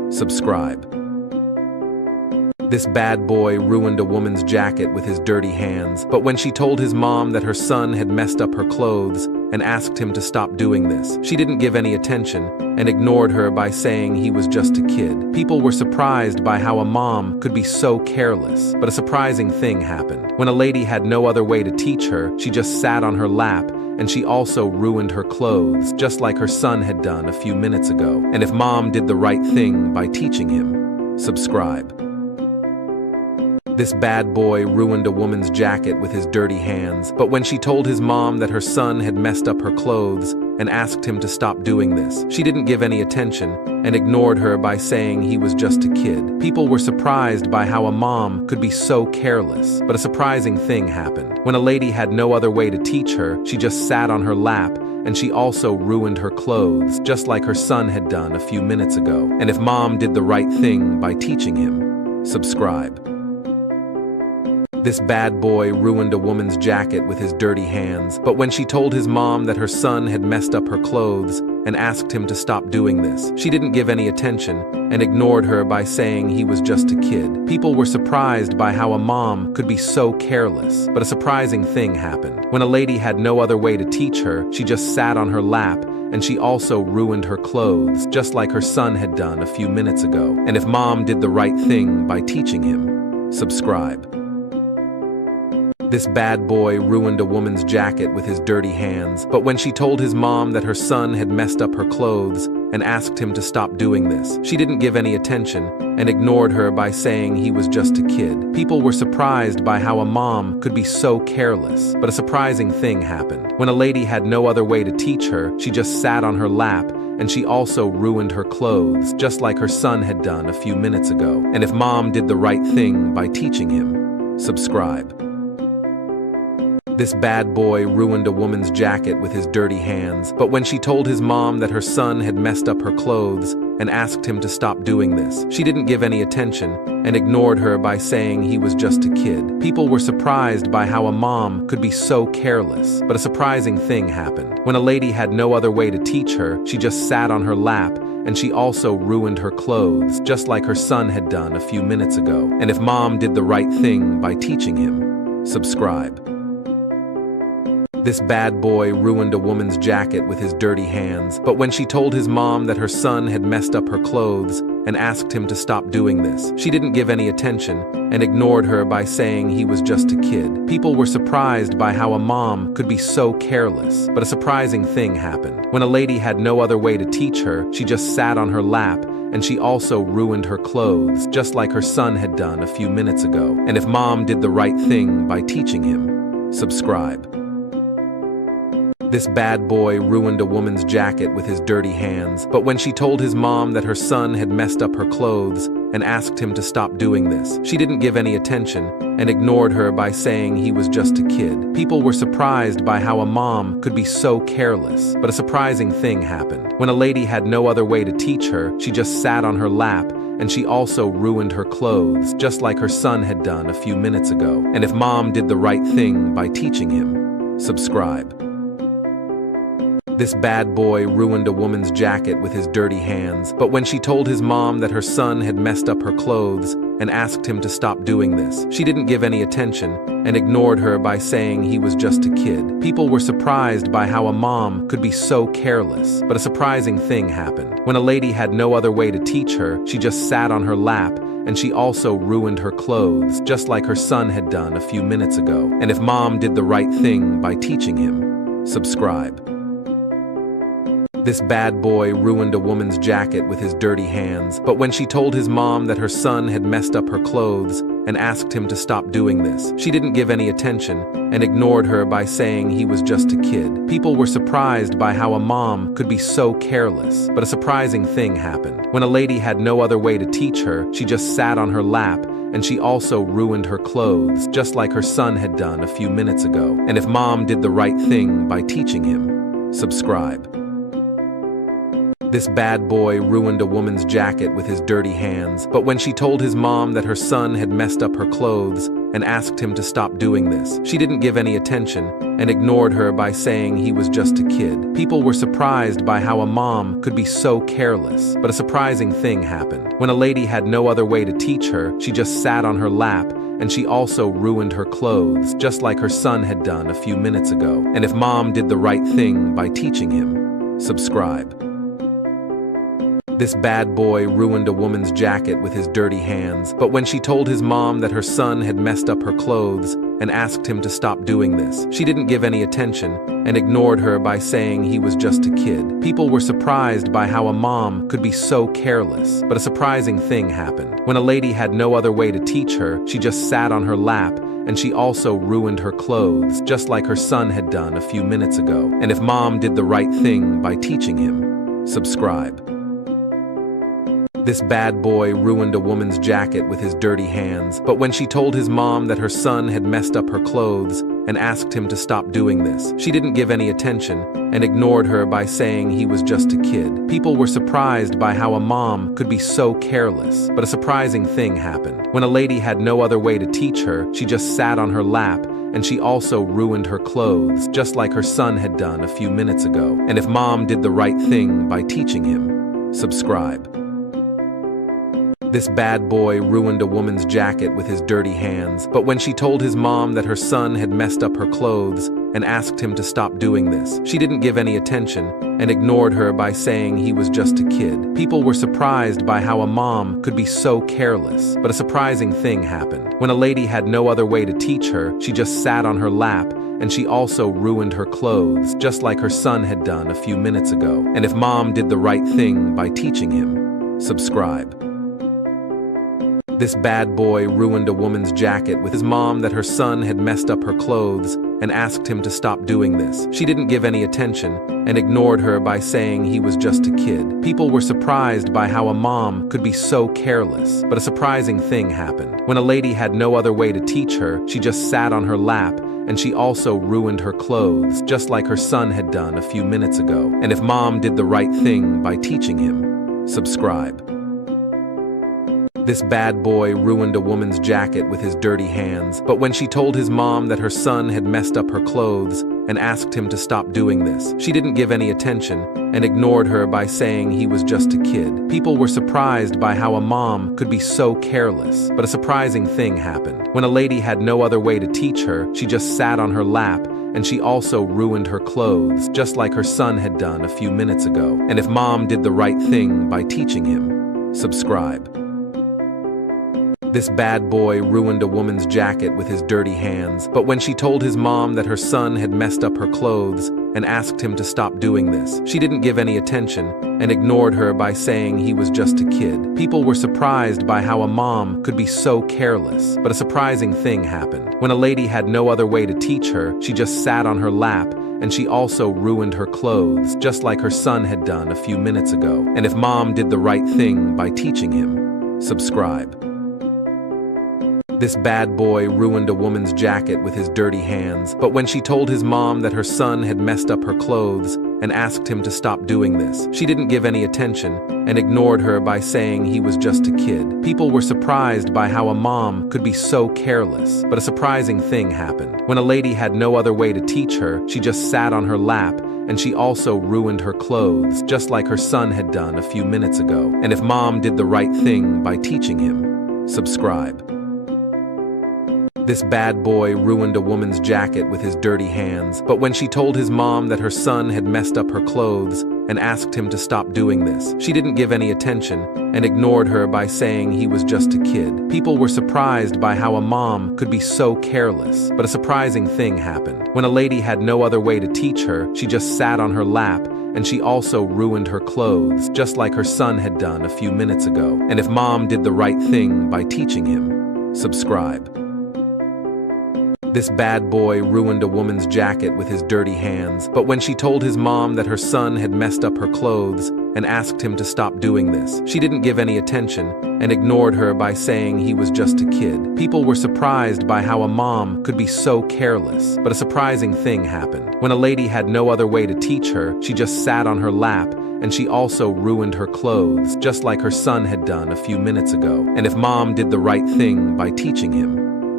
Subscribe. This bad boy ruined a woman's jacket with his dirty hands, but when she told his mom that her son had messed up her clothes and asked him to stop doing this, she didn't give any attention and ignored her by saying he was just a kid. People were surprised by how a mom could be so careless, but a surprising thing happened. When a lady had no other way to teach her, she just sat on her lap, and she also ruined her clothes, just like her son had done a few minutes ago. And if mom did the right thing by teaching him, subscribe. This bad boy ruined a woman's jacket with his dirty hands, but when she told his mom that her son had messed up her clothes and asked him to stop doing this, she didn't give any attention and ignored her by saying he was just a kid. People were surprised by how a mom could be so careless, but a surprising thing happened. When a lady had no other way to teach her, she just sat on her lap, and she also ruined her clothes, just like her son had done a few minutes ago. And if mom did the right thing by teaching him, subscribe. This bad boy ruined a woman's jacket with his dirty hands, but when she told his mom that her son had messed up her clothes and asked him to stop doing this, she didn't give any attention and ignored her by saying he was just a kid. People were surprised by how a mom could be so careless, but a surprising thing happened. When a lady had no other way to teach her, she just sat on her lap, and she also ruined her clothes, just like her son had done a few minutes ago. And if mom did the right thing by teaching him, subscribe. This bad boy ruined a woman's jacket with his dirty hands, but when she told his mom that her son had messed up her clothes and asked him to stop doing this, she didn't give any attention and ignored her by saying he was just a kid. People were surprised by how a mom could be so careless, but a surprising thing happened. When a lady had no other way to teach her, she just sat on her lap, and she also ruined her clothes, just like her son had done a few minutes ago. And if mom did the right thing by teaching him, subscribe. This bad boy ruined a woman's jacket with his dirty hands, but when she told his mom that her son had messed up her clothes and asked him to stop doing this, she didn't give any attention and ignored her by saying he was just a kid. People were surprised by how a mom could be so careless, but a surprising thing happened. When a lady had no other way to teach her, she just sat on her lap, and she also ruined her clothes, just like her son had done a few minutes ago. And if mom did the right thing by teaching him, subscribe. This bad boy ruined a woman's jacket with his dirty hands, but when she told his mom that her son had messed up her clothes and asked him to stop doing this, she didn't give any attention and ignored her by saying he was just a kid. People were surprised by how a mom could be so careless, but a surprising thing happened. When a lady had no other way to teach her, she just sat on her lap, and she also ruined her clothes, just like her son had done a few minutes ago. And if mom did the right thing by teaching him, subscribe. This bad boy ruined a woman's jacket with his dirty hands, but when she told his mom that her son had messed up her clothes and asked him to stop doing this, she didn't give any attention and ignored her by saying he was just a kid. People were surprised by how a mom could be so careless, but a surprising thing happened. When a lady had no other way to teach her, she just sat on her lap, and she also ruined her clothes, just like her son had done a few minutes ago. And if mom did the right thing by teaching him, subscribe. This bad boy ruined a woman's jacket with his dirty hands, but when she told his mom that her son had messed up her clothes and asked him to stop doing this, she didn't give any attention and ignored her by saying he was just a kid. People were surprised by how a mom could be so careless, but a surprising thing happened. When a lady had no other way to teach her, she just sat on her lap, and she also ruined her clothes, just like her son had done a few minutes ago. And if mom did the right thing by teaching him, subscribe. This bad boy ruined a woman's jacket with his dirty hands, but when she told his mom that her son had messed up her clothes and asked him to stop doing this, she didn't give any attention and ignored her by saying he was just a kid. People were surprised by how a mom could be so careless, but a surprising thing happened. When a lady had no other way to teach her, she just sat on her lap, and she also ruined her clothes, just like her son had done a few minutes ago. And if mom did the right thing by teaching him, subscribe. This bad boy ruined a woman's jacket with his dirty hands, but when she told his mom that her son had messed up her clothes and asked him to stop doing this. She didn't give any attention and ignored her by saying he was just a kid. People were surprised by how a mom could be so careless. But a surprising thing happened. When a lady had no other way to teach her, she just sat on her lap, and she also ruined her clothes, just like her son had done a few minutes ago. And if mom did the right thing by teaching him, subscribe. This bad boy ruined a woman's jacket with his dirty hands, but when she told his mom that her son had messed up her clothes and asked him to stop doing this, she didn't give any attention and ignored her by saying he was just a kid. People were surprised by how a mom could be so careless. But a surprising thing happened. When a lady had no other way to teach her, she just sat on her lap, and she also ruined her clothes, just like her son had done a few minutes ago. And if mom did the right thing by teaching him, subscribe. This bad boy ruined a woman's jacket with his dirty hands, but when she told his mom that her son had messed up her clothes and asked him to stop doing this, she didn't give any attention and ignored her by saying he was just a kid. People were surprised by how a mom could be so careless. But a surprising thing happened. When a lady had no other way to teach her, she just sat on her lap, and she also ruined her clothes, just like her son had done a few minutes ago. And if mom did the right thing by teaching him, subscribe. This bad boy ruined a woman's jacket with his dirty hands, but when she told his mom that her son had messed up her clothes and asked him to stop doing this, she didn't give any attention and ignored her by saying he was just a kid. People were surprised by how a mom could be so careless. But a surprising thing happened. When a lady had no other way to teach her, she just sat on her lap, and she also ruined her clothes, just like her son had done a few minutes ago. And if mom did the right thing by teaching him, subscribe. This bad boy ruined a woman's jacket with his mom that her son had messed up her clothes and asked him to stop doing this. She didn't give any attention and ignored her by saying he was just a kid. People were surprised by how a mom could be so careless. But a surprising thing happened. When a lady had no other way to teach her, she just sat on her lap, and she also ruined her clothes, just like her son had done a few minutes ago. And if mom did the right thing by teaching him, subscribe. This bad boy ruined a woman's jacket with his dirty hands, but when she told his mom that her son had messed up her clothes and asked him to stop doing this, she didn't give any attention and ignored her by saying he was just a kid. People were surprised by how a mom could be so careless. But a surprising thing happened. When a lady had no other way to teach her, she just sat on her lap, and she also ruined her clothes, just like her son had done a few minutes ago. And if mom did the right thing by teaching him, subscribe. This bad boy ruined a woman's jacket with his dirty hands, but when she told his mom that her son had messed up her clothes and asked him to stop doing this, she didn't give any attention and ignored her by saying he was just a kid. People were surprised by how a mom could be so careless. But a surprising thing happened. When a lady had no other way to teach her, she just sat on her lap, and she also ruined her clothes, just like her son had done a few minutes ago. And if mom did the right thing by teaching him, subscribe. This bad boy ruined a woman's jacket with his dirty hands, but when she told his mom that her son had messed up her clothes and asked him to stop doing this, she didn't give any attention and ignored her by saying he was just a kid. People were surprised by how a mom could be so careless. But a surprising thing happened. When a lady had no other way to teach her, she just sat on her lap, and she also ruined her clothes, just like her son had done a few minutes ago. And if mom did the right thing by teaching him, subscribe. This bad boy ruined a woman's jacket with his dirty hands, but when she told his mom that her son had messed up her clothes and asked him to stop doing this, she didn't give any attention and ignored her by saying he was just a kid. People were surprised by how a mom could be so careless. But a surprising thing happened. When a lady had no other way to teach her, she just sat on her lap, and she also ruined her clothes, just like her son had done a few minutes ago. And if mom did the right thing by teaching him, subscribe. This bad boy ruined a woman's jacket with his dirty hands, but when she told his mom that her son had messed up her clothes and asked him to stop doing this, she didn't give any attention and ignored her by saying he was just a kid. People were surprised by how a mom could be so careless. But a surprising thing happened. When a lady had no other way to teach her, she just sat on her lap, and she also ruined her clothes, just like her son had done a few minutes ago. And if mom did the right thing by teaching him,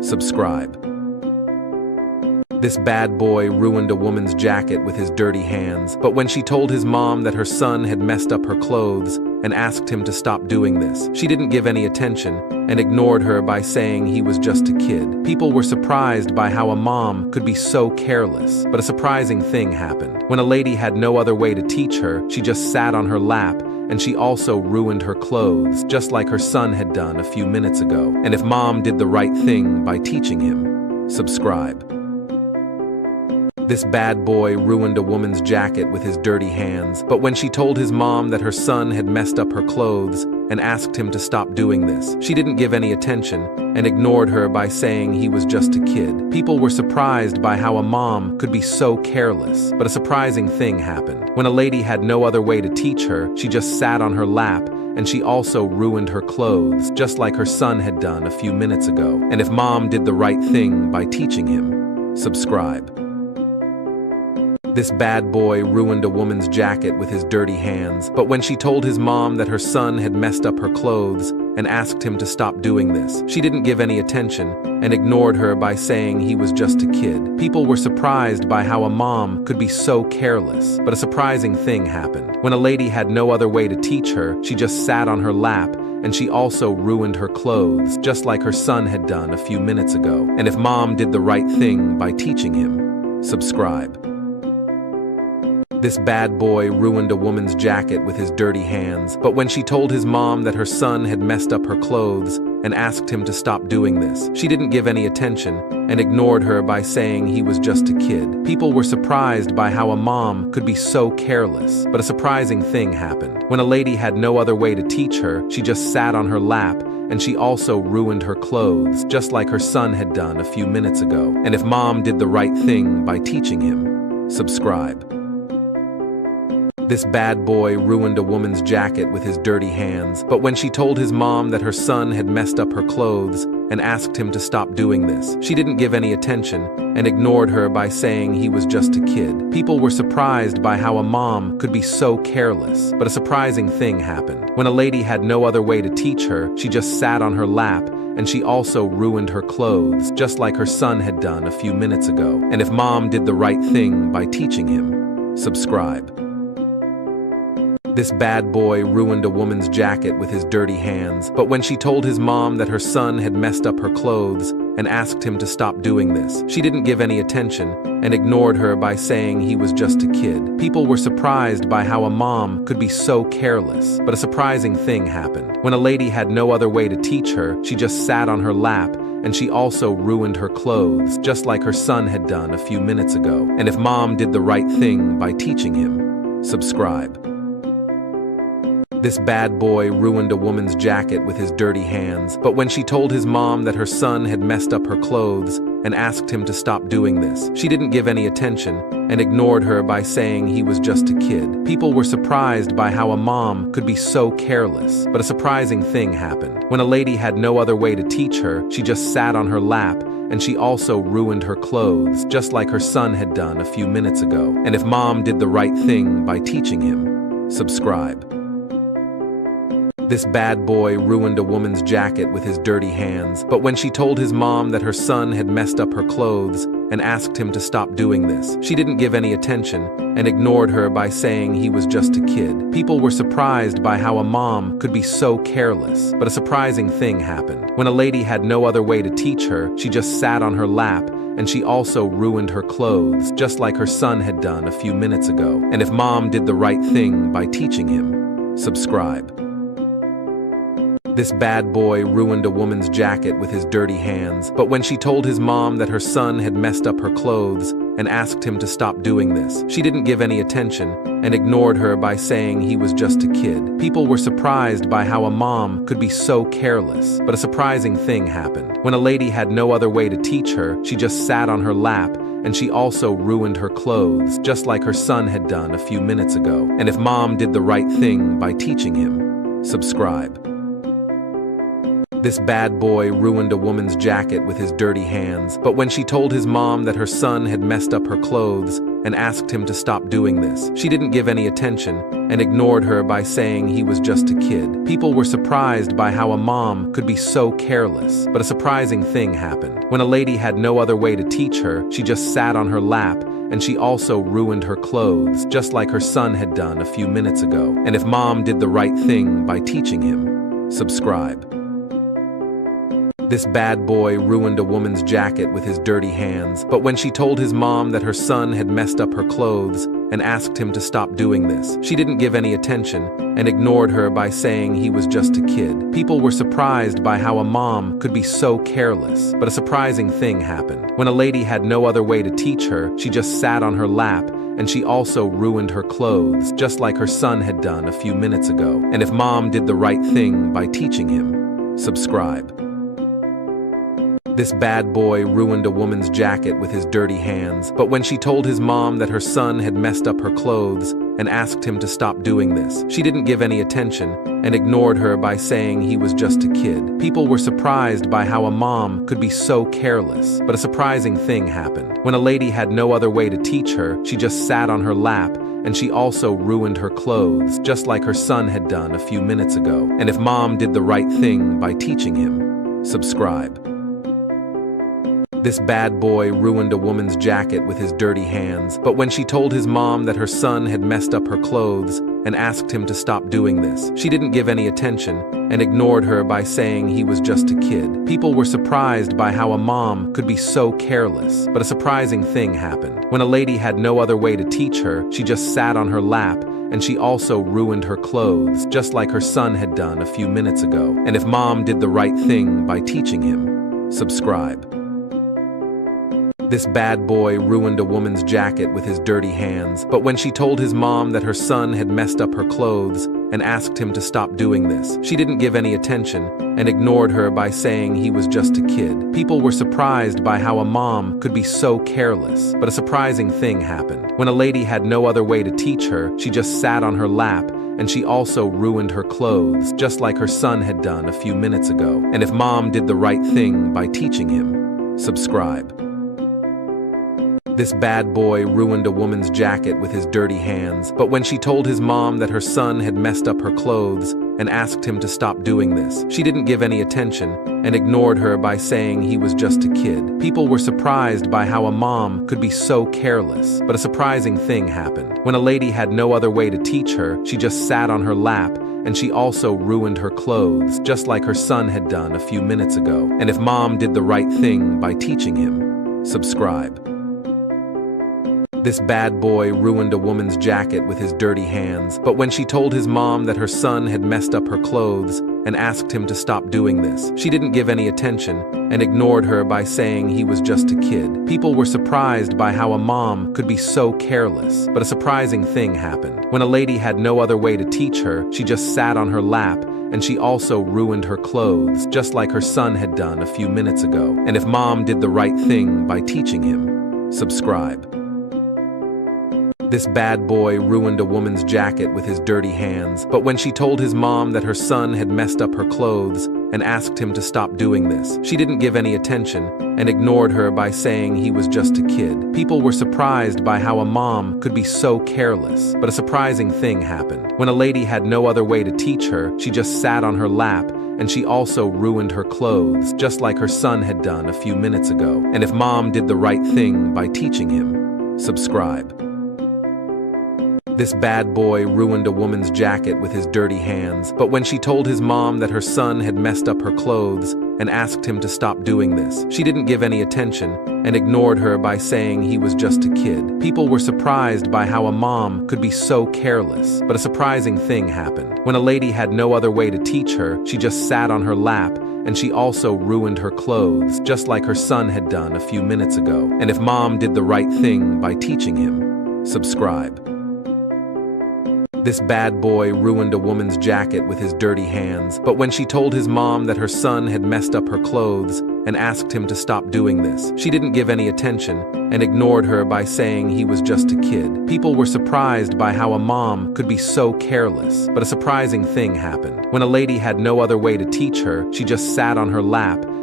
Subscribe. This bad boy ruined a woman's jacket with his dirty hands, but when she told his mom that her son had messed up her clothes and asked him to stop doing this, she didn't give any attention and ignored her by saying he was just a kid. People were surprised by how a mom could be so careless, but a surprising thing happened. When a lady had no other way to teach her, she just sat on her lap, and she also ruined her clothes, just like her son had done a few minutes ago. And if mom did the right thing by teaching him, subscribe. This bad boy ruined a woman's jacket with his dirty hands, but when she told his mom that her son had messed up her clothes and asked him to stop doing this, she didn't give any attention and ignored her by saying he was just a kid. People were surprised by how a mom could be so careless, but a surprising thing happened. When a lady had no other way to teach her, she just sat on her lap, and she also ruined her clothes, just like her son had done a few minutes ago. And if mom did the right thing by teaching him, subscribe. This bad boy ruined a woman's jacket with his dirty hands, but when she told his mom that her son had messed up her clothes and asked him to stop doing this, she didn't give any attention and ignored her by saying he was just a kid. People were surprised by how a mom could be so careless, but a surprising thing happened. When a lady had no other way to teach her, she just sat on her lap, and she also ruined her clothes, just like her son had done a few minutes ago. And if mom did the right thing by teaching him, subscribe. This bad boy ruined a woman's jacket with his dirty hands, but when she told his mom that her son had messed up her clothes and asked him to stop doing this, she didn't give any attention and ignored her by saying he was just a kid. People were surprised by how a mom could be so careless, but a surprising thing happened. When a lady had no other way to teach her, she just sat on her lap, and she also ruined her clothes, just like her son had done a few minutes ago. And if mom did the right thing by teaching him, subscribe. This bad boy ruined a woman's jacket with his dirty hands, but when she told his mom that her son had messed up her clothes and asked him to stop doing this, she didn't give any attention and ignored her by saying he was just a kid. People were surprised by how a mom could be so careless, but a surprising thing happened. When a lady had no other way to teach her, she just sat on her lap, and she also ruined her clothes, just like her son had done a few minutes ago. And if mom did the right thing by teaching him, subscribe. This bad boy ruined a woman's jacket with his dirty hands, but when she told his mom that her son had messed up her clothes and asked him to stop doing this, she didn't give any attention and ignored her by saying he was just a kid. People were surprised by how a mom could be so careless, but a surprising thing happened. When a lady had no other way to teach her, she just sat on her lap, and she also ruined her clothes, just like her son had done a few minutes ago. And if mom did the right thing by teaching him, subscribe. This bad boy ruined a woman's jacket with his dirty hands, but when she told his mom that her son had messed up her clothes and asked him to stop doing this, she didn't give any attention and ignored her by saying he was just a kid. People were surprised by how a mom could be so careless, but a surprising thing happened. When a lady had no other way to teach her, she just sat on her lap, and she also ruined her clothes, just like her son had done a few minutes ago. And if mom did the right thing by teaching him, subscribe. This bad boy ruined a woman's jacket with his dirty hands, but when she told his mom that her son had messed up her clothes and asked him to stop doing this, she didn't give any attention and ignored her by saying he was just a kid. People were surprised by how a mom could be so careless, but a surprising thing happened. When a lady had no other way to teach her, she just sat on her lap, and she also ruined her clothes, just like her son had done a few minutes ago. And if mom did the right thing by teaching him, subscribe. This bad boy ruined a woman's jacket with his dirty hands, but when she told his mom that her son had messed up her clothes and asked him to stop doing this, she didn't give any attention and ignored her by saying he was just a kid. People were surprised by how a mom could be so careless, but a surprising thing happened. When a lady had no other way to teach her, she just sat on her lap, and she also ruined her clothes, just like her son had done a few minutes ago. And if mom did the right thing by teaching him, subscribe. This bad boy ruined a woman's jacket with his dirty hands, but when she told his mom that her son had messed up her clothes and asked him to stop doing this. She didn't give any attention and ignored her by saying he was just a kid. People were surprised by how a mom could be so careless. But a surprising thing happened. When a lady had no other way to teach her, she just sat on her lap, and she also ruined her clothes, just like her son had done a few minutes ago. And if mom did the right thing by teaching him, subscribe. This bad boy ruined a woman's jacket with his dirty hands, but when she told his mom that her son had messed up her clothes and asked him to stop doing this, she didn't give any attention and ignored her by saying he was just a kid. People were surprised by how a mom could be so careless. But a surprising thing happened. When a lady had no other way to teach her, she just sat on her lap, and she also ruined her clothes, just like her son had done a few minutes ago. And if mom did the right thing by teaching him, subscribe. This bad boy ruined a woman's jacket with his dirty hands, but when she told his mom that her son had messed up her clothes and asked him to stop doing this, she didn't give any attention and ignored her by saying he was just a kid. People were surprised by how a mom could be so careless. But a surprising thing happened. When a lady had no other way to teach her, she just sat on her lap, and she also ruined her clothes, just like her son had done a few minutes ago. And if mom did the right thing by teaching him, subscribe. This bad boy ruined a woman's jacket with his dirty hands, but when she told his mom that her son had messed up her clothes and asked him to stop doing this, she didn't give any attention and ignored her by saying he was just a kid. People were surprised by how a mom could be so careless. But a surprising thing happened. When a lady had no other way to teach her, she just sat on her lap, and she also ruined her clothes, just like her son had done a few minutes ago. And if mom did the right thing by teaching him, subscribe. This bad boy ruined a woman's jacket with his dirty hands, but when she told his mom that her son had messed up her clothes and asked him to stop doing this, she didn't give any attention and ignored her by saying he was just a kid. People were surprised by how a mom could be so careless. But a surprising thing happened. When a lady had no other way to teach her, she just sat on her lap, and she also ruined her clothes, just like her son had done a few minutes ago. And if mom did the right thing by teaching him, subscribe. This bad boy ruined a woman's jacket with his dirty hands, but when she told his mom that her son had messed up her clothes and asked him to stop doing this, she didn't give any attention and ignored her by saying he was just a kid. People were surprised by how a mom could be so careless. But a surprising thing happened. When a lady had no other way to teach her, she just sat on her lap, and she also ruined her clothes, just like her son had done a few minutes ago. And if mom did the right thing by teaching him, subscribe. This bad boy ruined a woman's jacket with his dirty hands, but when she told his mom that her son had messed up her clothes and asked him to stop doing this, she didn't give any attention and ignored her by saying he was just a kid. People were surprised by how a mom could be so careless. But a surprising thing happened. When a lady had no other way to teach her, she just sat on her lap, and she also ruined her clothes, just like her son had done a few minutes ago. And if mom did the right thing by teaching him, subscribe. This bad boy ruined a woman's jacket with his dirty hands, but when she told his mom that her son had messed up her clothes and asked him to stop doing this, she didn't give any attention and ignored her by saying he was just a kid. People were surprised by how a mom could be so careless. But a surprising thing happened. When a lady had no other way to teach her, she just sat on her lap, and she also ruined her clothes, just like her son had done a few minutes ago. And if mom did the right thing by teaching him, subscribe. This bad boy ruined a woman's jacket with his dirty hands, but when she told his mom that her son had messed up her clothes and asked him to stop doing this, she didn't give any attention and ignored her by saying he was just a kid. People were surprised by how a mom could be so careless. But a surprising thing happened. When a lady had no other way to teach her, she just sat on her lap, and she also ruined her clothes, just like her son had done a few minutes ago. And if mom did the right thing by teaching him, subscribe. This bad boy ruined a woman's jacket with his dirty hands, but when she told his mom that her son had messed up her clothes and asked him to stop doing this, she didn't give any attention and ignored her by saying he was just a kid. People were surprised by how a mom could be so careless. But a surprising thing happened. When a lady had no other way to teach her, she just sat on her lap,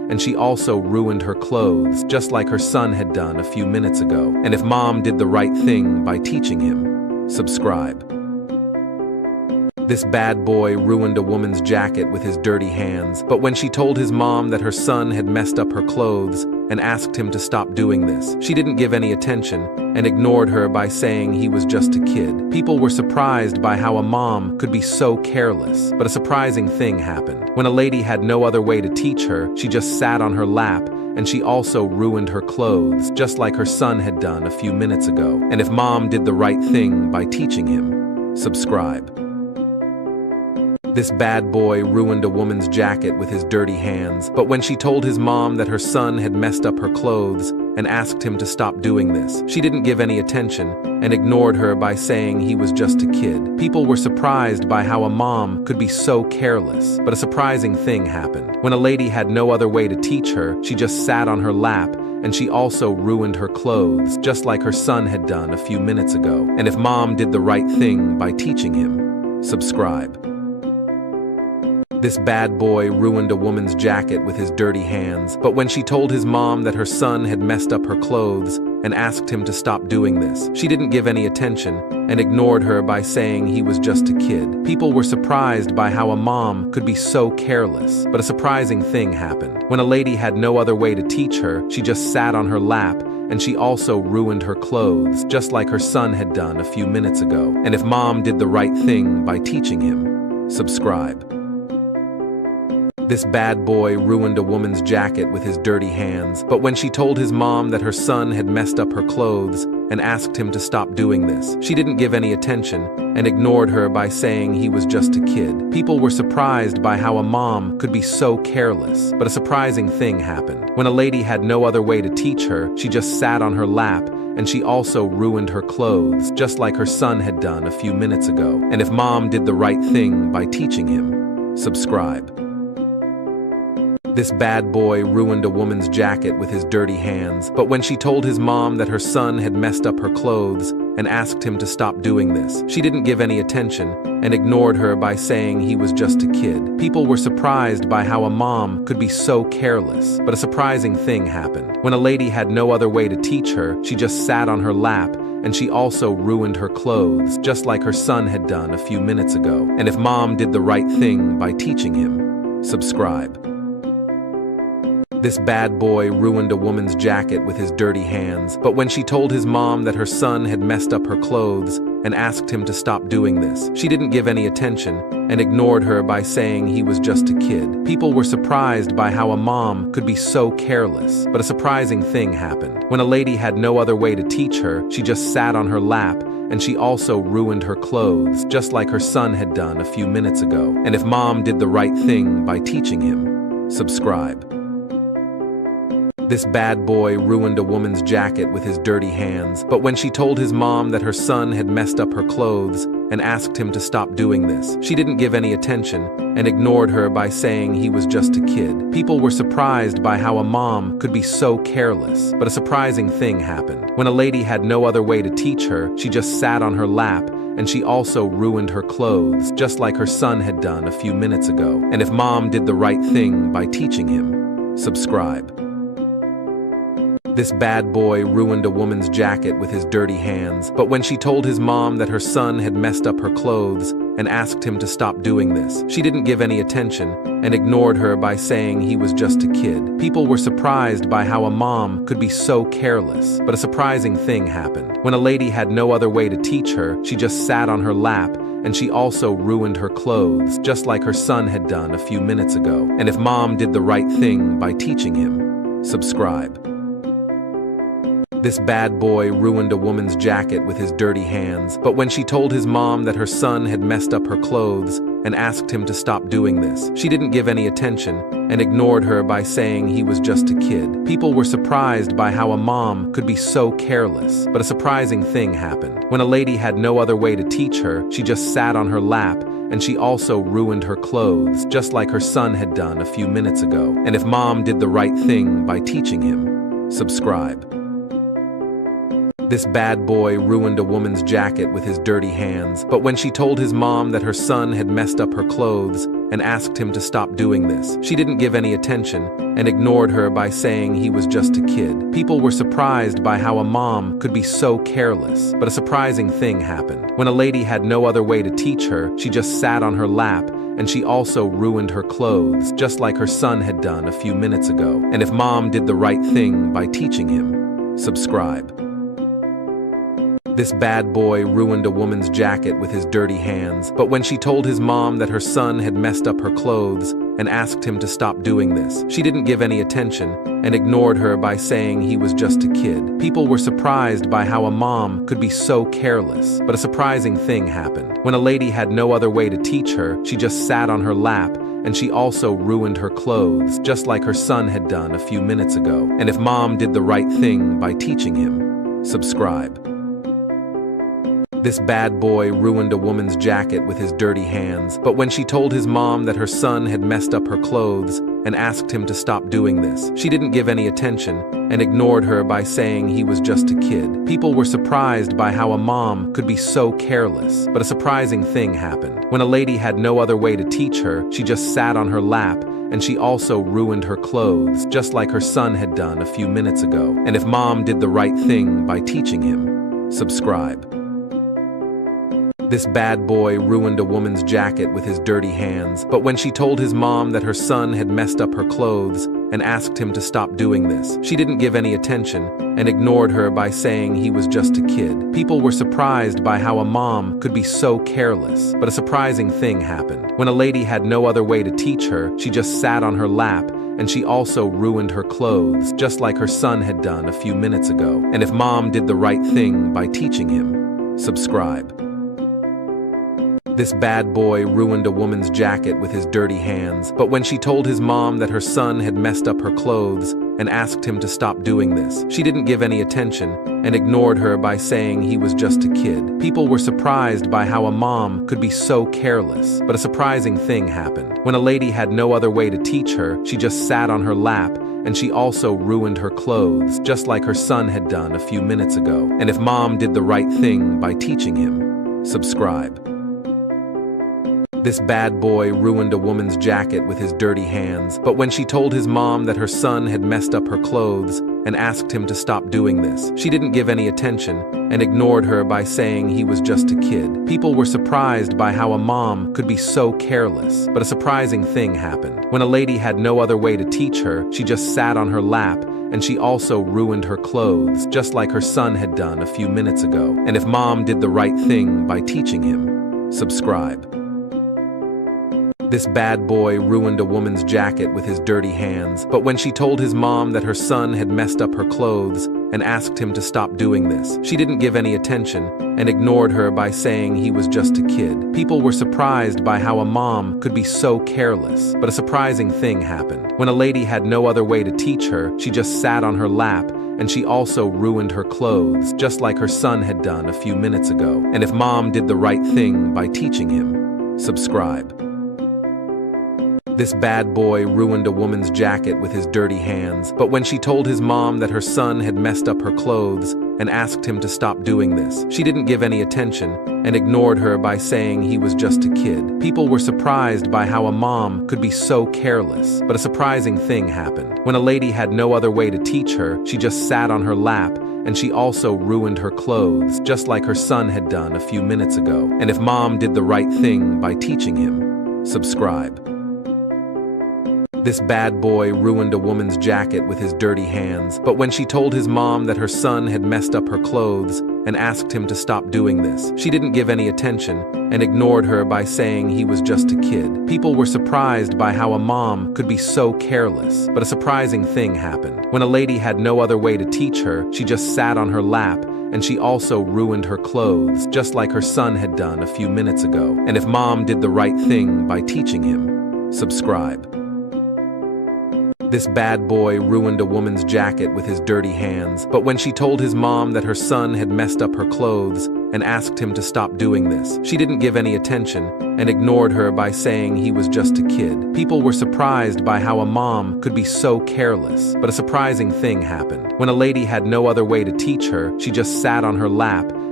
and she also ruined her clothes, just like her son had done a few minutes ago. And if mom did the right thing by teaching him, subscribe. This bad boy ruined a woman's jacket with his dirty hands, but when she told his mom that her son had messed up her clothes and asked him to stop doing this, she didn't give any attention and ignored her by saying he was just a kid. People were surprised by how a mom could be so careless, but a surprising thing happened. When a lady had no other way to teach her, she just sat on her lap, and she also ruined her clothes, just like her son had done a few minutes ago. And if mom did the right thing by teaching him, subscribe. This bad boy ruined a woman's jacket with his dirty hands, but when she told his mom that her son had messed up her clothes and asked him to stop doing this, she didn't give any attention and ignored her by saying he was just a kid. People were surprised by how a mom could be so careless, but a surprising thing happened. When a lady had no other way to teach her, she just sat on her lap, and she also ruined her clothes, just like her son had done a few minutes ago. And if mom did the right thing by teaching him, subscribe. This bad boy ruined a woman's jacket with his dirty hands, but when she told his mom that her son had messed up her clothes and asked him to stop doing this, she didn't give any attention and ignored her by saying he was just a kid. People were surprised by how a mom could be so careless, but a surprising thing happened. When a lady had no other way to teach her, she just sat on her lap, and she also ruined her clothes, just like her son had done a few minutes ago. And if mom did the right thing by teaching him, subscribe. This bad boy ruined a woman's jacket with his dirty hands, but when she told his mom that her son had messed up her clothes and asked him to stop doing this, she didn't give any attention and ignored her by saying he was just a kid. People were surprised by how a mom could be so careless, but a surprising thing happened. When a lady had no other way to teach her, she just sat on her lap, and she also ruined her clothes, just like her son had done a few minutes ago. And if mom did the right thing by teaching him, subscribe. This bad boy ruined a woman's jacket with his dirty hands, but when she told his mom that her son had messed up her clothes and asked him to stop doing this, she didn't give any attention and ignored her by saying he was just a kid. People were surprised by how a mom could be so careless, but a surprising thing happened. When a lady had no other way to teach her, she just sat on her lap, and she also ruined her clothes, just like her son had done a few minutes ago. And if mom did the right thing by teaching him, subscribe. This bad boy ruined a woman's jacket with his dirty hands, but when she told his mom that her son had messed up her clothes and asked him to stop doing this, she didn't give any attention and ignored her by saying he was just a kid. People were surprised by how a mom could be so careless, but a surprising thing happened. When a lady had no other way to teach her, she just sat on her lap, and she also ruined her clothes, just like her son had done a few minutes ago. And if mom did the right thing by teaching him, subscribe. This bad boy ruined a woman's jacket with his dirty hands, but when she told his mom that her son had messed up her clothes and asked him to stop doing this, she didn't give any attention and ignored her by saying he was just a kid. People were surprised by how a mom could be so careless, but a surprising thing happened. When a lady had no other way to teach her, she just sat on her lap, and she also ruined her clothes, just like her son had done a few minutes ago. And if mom did the right thing by teaching him, subscribe. This bad boy ruined a woman's jacket with his dirty hands, but when she told his mom that her son had messed up her clothes and asked him to stop doing this, she didn't give any attention and ignored her by saying he was just a kid. People were surprised by how a mom could be so careless, but a surprising thing happened. When a lady had no other way to teach her, she just sat on her lap, and she also ruined her clothes, just like her son had done a few minutes ago. And if mom did the right thing by teaching him, subscribe. This bad boy ruined a woman's jacket with his dirty hands, but when she told his mom that her son had messed up her clothes and asked him to stop doing this, she didn't give any attention and ignored her by saying he was just a kid. People were surprised by how a mom could be so careless, but a surprising thing happened. When a lady had no other way to teach her, she just sat on her lap, and she also ruined her clothes, just like her son had done a few minutes ago. And if mom did the right thing by teaching him, subscribe. This bad boy ruined a woman's jacket with his dirty hands, but when she told his mom that her son had messed up her clothes and asked him to stop doing this. She didn't give any attention and ignored her by saying he was just a kid. People were surprised by how a mom could be so careless. But a surprising thing happened. When a lady had no other way to teach her, she just sat on her lap, and she also ruined her clothes, just like her son had done a few minutes ago. And if mom did the right thing by teaching him, subscribe. This bad boy ruined a woman's jacket with his dirty hands, but when she told his mom that her son had messed up her clothes and asked him to stop doing this, she didn't give any attention and ignored her by saying he was just a kid. People were surprised by how a mom could be so careless. But a surprising thing happened. When a lady had no other way to teach her, she just sat on her lap, and she also ruined her clothes, just like her son had done a few minutes ago. And if mom did the right thing by teaching him, subscribe. This bad boy ruined a woman's jacket with his dirty hands, but when she told his mom that her son had messed up her clothes and asked him to stop doing this, she didn't give any attention and ignored her by saying he was just a kid. People were surprised by how a mom could be so careless. But a surprising thing happened. When a lady had no other way to teach her, she just sat on her lap, and she also ruined her clothes, just like her son had done a few minutes ago. And if mom did the right thing by teaching him, subscribe. This bad boy ruined a woman's jacket with his dirty hands, but when she told his mom that her son had messed up her clothes and asked him to stop doing this, she didn't give any attention and ignored her by saying he was just a kid. People were surprised by how a mom could be so careless. But a surprising thing happened. When a lady had no other way to teach her, she just sat on her lap, and she also ruined her clothes, just like her son had done a few minutes ago. And if mom did the right thing by teaching him, subscribe. This bad boy ruined a woman's jacket with his dirty hands, but when she told his mom that her son had messed up her clothes and asked him to stop doing this, she didn't give any attention and ignored her by saying he was just a kid. People were surprised by how a mom could be so careless. But a surprising thing happened. When a lady had no other way to teach her, she just sat on her lap, and she also ruined her clothes, just like her son had done a few minutes ago. And if mom did the right thing by teaching him, subscribe. This bad boy ruined a woman's jacket with his dirty hands, but when she told his mom that her son had messed up her clothes and asked him to stop doing this, she didn't give any attention and ignored her by saying he was just a kid. People were surprised by how a mom could be so careless. But a surprising thing happened. When a lady had no other way to teach her, she just sat on her lap, and she also ruined her clothes, just like her son had done a few minutes ago. And if mom did the right thing by teaching him, subscribe. This bad boy ruined a woman's jacket with his dirty hands, but when she told his mom that her son had messed up her clothes and asked him to stop doing this, she didn't give any attention and ignored her by saying he was just a kid. People were surprised by how a mom could be so careless. But a surprising thing happened. When a lady had no other way to teach her, she just sat on her lap, and she also ruined her clothes, just like her son had done a few minutes ago. And if mom did the right thing by teaching him, subscribe. This bad boy ruined a woman's jacket with his dirty hands, but when she told his mom that her son had messed up her clothes and asked him to stop doing this, she didn't give any attention and ignored her by saying he was just a kid. People were surprised by how a mom could be so careless. But a surprising thing happened. When a lady had no other way to teach her, she just sat on her lap, and she also ruined her clothes, just like her son had done a few minutes ago. And if mom did the right thing by teaching him, subscribe. This bad boy ruined a woman's jacket with his dirty hands, but when she told his mom that her son had messed up her clothes and asked him to stop doing this, she didn't give any attention and ignored her by saying he was just a kid. People were surprised by how a mom could be so careless. But a surprising thing happened. When a lady had no other way to teach her, she just sat on her lap, and she also ruined her clothes, just like her son had done a few minutes ago. And if mom did the right thing by teaching him, subscribe. This bad boy ruined a woman's jacket with his dirty hands, but when she told his mom that her son had messed up her clothes and asked him to stop doing this, she didn't give any attention and ignored her by saying he was just a kid. People were surprised by how a mom could be so careless. But a surprising thing happened. When a lady had no other way to teach her, she just sat on her lap,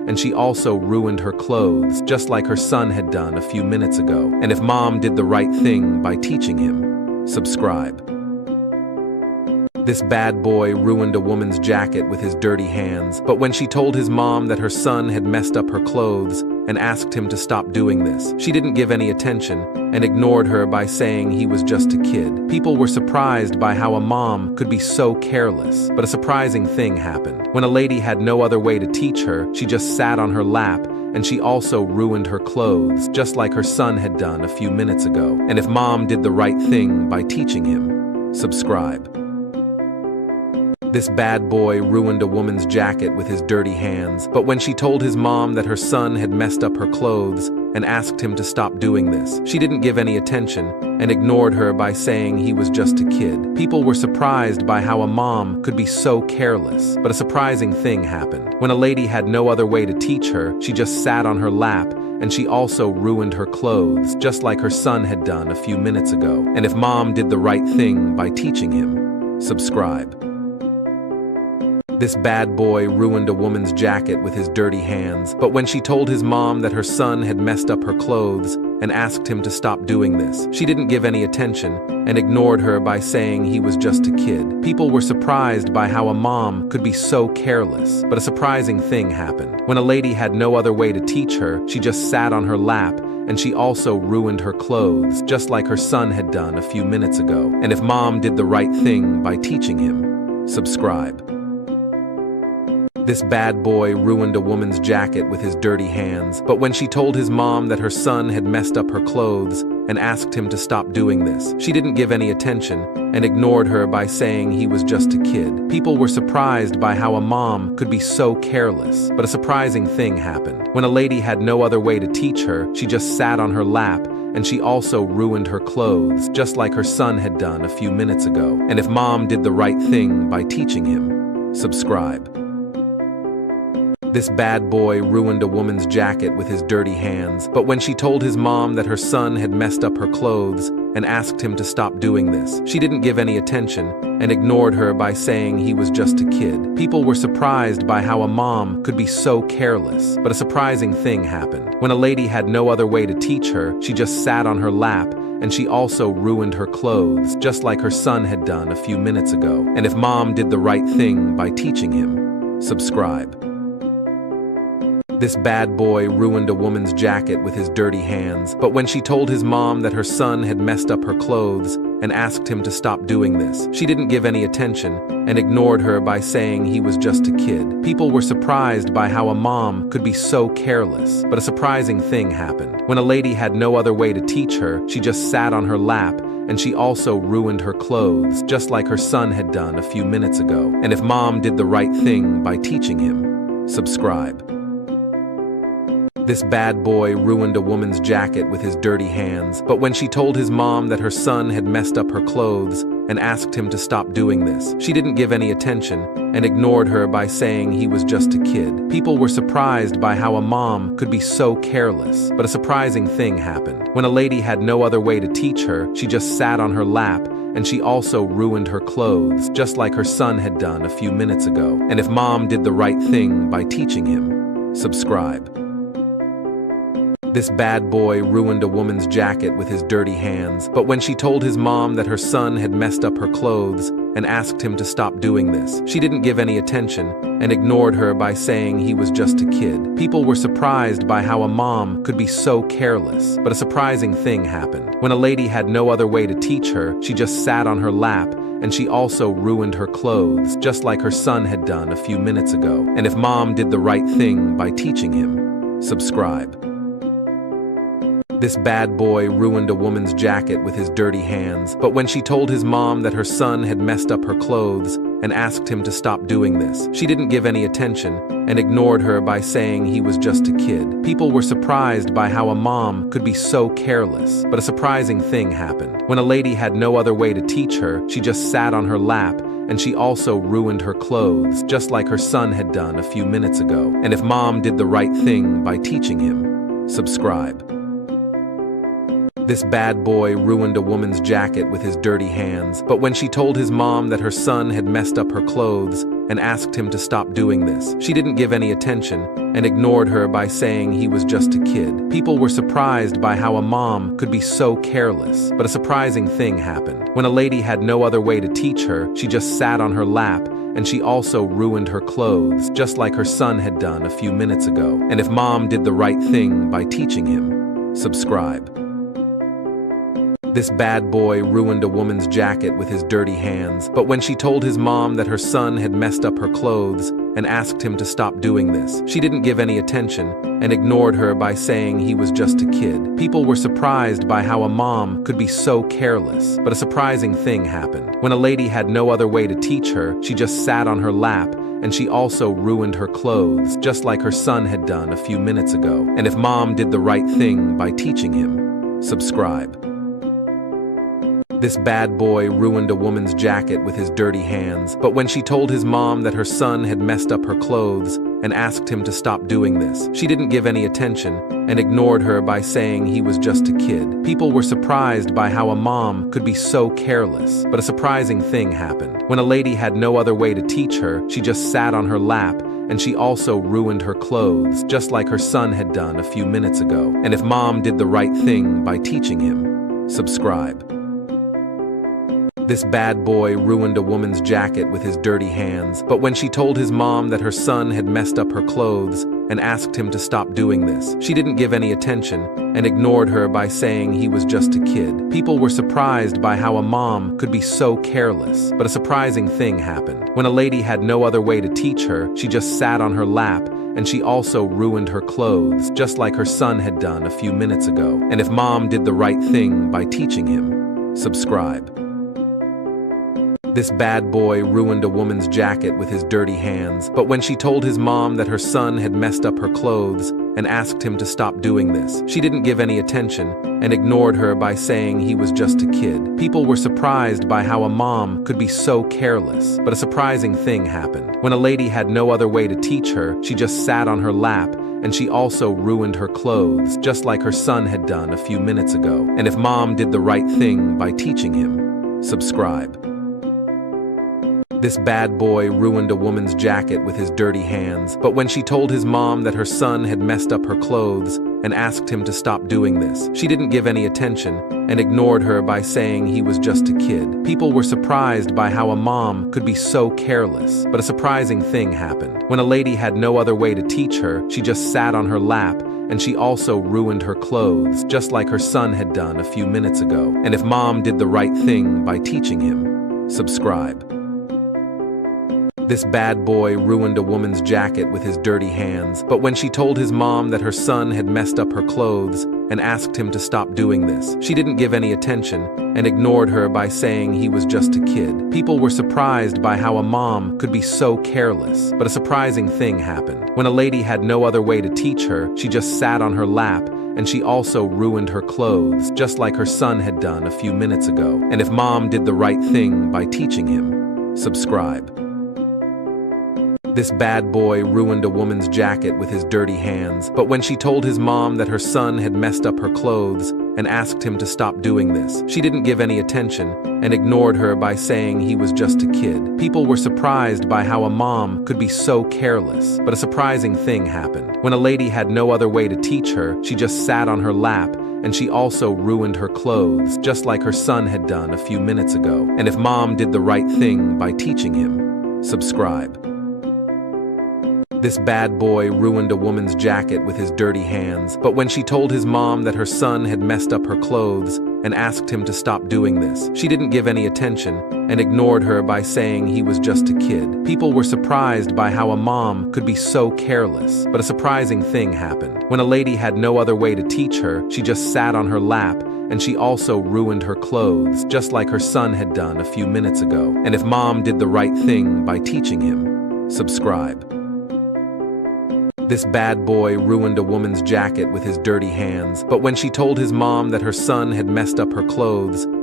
and she also ruined her clothes, just like her son had done a few minutes ago. And if mom did the right thing by teaching him, subscribe. This bad boy ruined a woman's jacket with his dirty hands, but when she told his mom that her son had messed up her clothes and asked him to stop doing this, she didn't give any attention and ignored her by saying he was just a kid. People were surprised by how a mom could be so careless, but a surprising thing happened. When a lady had no other way to teach her, she just sat on her lap, and she also ruined her clothes, just like her son had done a few minutes ago. And if mom did the right thing by teaching him, subscribe. This bad boy ruined a woman's jacket with his dirty hands, but when she told his mom that her son had messed up her clothes and asked him to stop doing this, she didn't give any attention and ignored her by saying he was just a kid. People were surprised by how a mom could be so careless, but a surprising thing happened. When a lady had no other way to teach her, she just sat on her lap, and she also ruined her clothes, just like her son had done a few minutes ago. And if mom did the right thing by teaching him, subscribe. This bad boy ruined a woman's jacket with his dirty hands, but when she told his mom that her son had messed up her clothes and asked him to stop doing this, she didn't give any attention and ignored her by saying he was just a kid. People were surprised by how a mom could be so careless, but a surprising thing happened. When a lady had no other way to teach her, she just sat on her lap, and she also ruined her clothes, just like her son had done a few minutes ago. And if mom did the right thing by teaching him, subscribe. This bad boy ruined a woman's jacket with his dirty hands, but when she told his mom that her son had messed up her clothes and asked him to stop doing this, she didn't give any attention and ignored her by saying he was just a kid. People were surprised by how a mom could be so careless, but a surprising thing happened. When a lady had no other way to teach her, she just sat on her lap, and she also ruined her clothes, just like her son had done a few minutes ago. And if mom did the right thing by teaching him, subscribe. This bad boy ruined a woman's jacket with his dirty hands, but when she told his mom that her son had messed up her clothes and asked him to stop doing this, she didn't give any attention and ignored her by saying he was just a kid. People were surprised by how a mom could be so careless, but a surprising thing happened. When a lady had no other way to teach her, she just sat on her lap, and she also ruined her clothes, just like her son had done a few minutes ago. And if mom did the right thing by teaching him, subscribe. This bad boy ruined a woman's jacket with his dirty hands, but when she told his mom that her son had messed up her clothes and asked him to stop doing this, she didn't give any attention and ignored her by saying he was just a kid. People were surprised by how a mom could be so careless, but a surprising thing happened. When a lady had no other way to teach her, she just sat on her lap, and she also ruined her clothes, just like her son had done a few minutes ago. And if mom did the right thing by teaching him, subscribe. This bad boy ruined a woman's jacket with his dirty hands, but when she told his mom that her son had messed up her clothes and asked him to stop doing this, she didn't give any attention and ignored her by saying he was just a kid. People were surprised by how a mom could be so careless, but a surprising thing happened. When a lady had no other way to teach her, she just sat on her lap, and she also ruined her clothes, just like her son had done a few minutes ago. And if mom did the right thing by teaching him, subscribe. This bad boy ruined a woman's jacket with his dirty hands, but when she told his mom that her son had messed up her clothes and asked him to stop doing this, she didn't give any attention and ignored her by saying he was just a kid. People were surprised by how a mom could be so careless, but a surprising thing happened. When a lady had no other way to teach her, she just sat on her lap, and she also ruined her clothes, just like her son had done a few minutes ago. And if mom did the right thing by teaching him, subscribe. This bad boy ruined a woman's jacket with his dirty hands, but when she told his mom that her son had messed up her clothes and asked him to stop doing this, she didn't give any attention and ignored her by saying he was just a kid. People were surprised by how a mom could be so careless, but a surprising thing happened. When a lady had no other way to teach her, she just sat on her lap, and she also ruined her clothes, just like her son had done a few minutes ago. And if mom did the right thing by teaching him, subscribe. This bad boy ruined a woman's jacket with his dirty hands, but when she told his mom that her son had messed up her clothes and asked him to stop doing this. She didn't give any attention and ignored her by saying he was just a kid. People were surprised by how a mom could be so careless. But a surprising thing happened. When a lady had no other way to teach her, she just sat on her lap, and she also ruined her clothes, just like her son had done a few minutes ago. And if mom did the right thing by teaching him, subscribe. This bad boy ruined a woman's jacket with his dirty hands, but when she told his mom that her son had messed up her clothes and asked him to stop doing this, she didn't give any attention and ignored her by saying he was just a kid. People were surprised by how a mom could be so careless. But a surprising thing happened. When a lady had no other way to teach her, she just sat on her lap, and she also ruined her clothes, just like her son had done a few minutes ago. And if mom did the right thing by teaching him, subscribe. This bad boy ruined a woman's jacket with his dirty hands, but when she told his mom that her son had messed up her clothes and asked him to stop doing this, she didn't give any attention and ignored her by saying he was just a kid. People were surprised by how a mom could be so careless. But a surprising thing happened. When a lady had no other way to teach her, she just sat on her lap, and she also ruined her clothes, just like her son had done a few minutes ago. And if mom did the right thing by teaching him, subscribe. This bad boy ruined a woman's jacket with his dirty hands, but when she told his mom that her son had messed up her clothes and asked him to stop doing this, she didn't give any attention and ignored her by saying he was just a kid. People were surprised by how a mom could be so careless. But a surprising thing happened. When a lady had no other way to teach her, she just sat on her lap, and she also ruined her clothes, just like her son had done a few minutes ago. And if mom did the right thing by teaching him, subscribe. This bad boy ruined a woman's jacket with his dirty hands, but when she told his mom that her son had messed up her clothes and asked him to stop doing this, she didn't give any attention and ignored her by saying he was just a kid. People were surprised by how a mom could be so careless. But a surprising thing happened. When a lady had no other way to teach her, she just sat on her lap, and she also ruined her clothes, just like her son had done a few minutes ago. And if mom did the right thing by teaching him, subscribe. This bad boy ruined a woman's jacket with his dirty hands, but when she told his mom that her son had messed up her clothes and asked him to stop doing this, she didn't give any attention and ignored her by saying he was just a kid. People were surprised by how a mom could be so careless. But a surprising thing happened. When a lady had no other way to teach her, she just sat on her lap, and she also ruined her clothes, just like her son had done a few minutes ago. And if mom did the right thing by teaching him, subscribe. This bad boy ruined a woman's jacket with his dirty hands, but when she told his mom that her son had messed up her clothes and asked him to stop doing this, she didn't give any attention and ignored her by saying he was just a kid. People were surprised by how a mom could be so careless. But a surprising thing happened. When a lady had no other way to teach her, she just sat on her lap, and she also ruined her clothes, just like her son had done a few minutes ago. And if mom did the right thing by teaching him, subscribe. This bad boy ruined a woman's jacket with his dirty hands, but when she told his mom that her son had messed up her clothes and asked him to stop doing this, she didn't give any attention and ignored her by saying he was just a kid. People were surprised by how a mom could be so careless. But a surprising thing happened. When a lady had no other way to teach her, she just sat on her lap, and she also ruined her clothes, just like her son had done a few minutes ago. And if mom did the right thing by teaching him, subscribe. This bad boy ruined a woman's jacket with his dirty hands, but when she told his mom that her son had messed up her clothes and asked him to stop doing this, she didn't give any attention and ignored her by saying he was just a kid. People were surprised by how a mom could be so careless. But a surprising thing happened. When a lady had no other way to teach her, she just sat on her lap, and she also ruined her clothes, just like her son had done a few minutes ago. And if mom did the right thing by teaching him, subscribe. This bad boy ruined a woman's jacket with his dirty hands, but when she told his mom that her son had messed up her clothes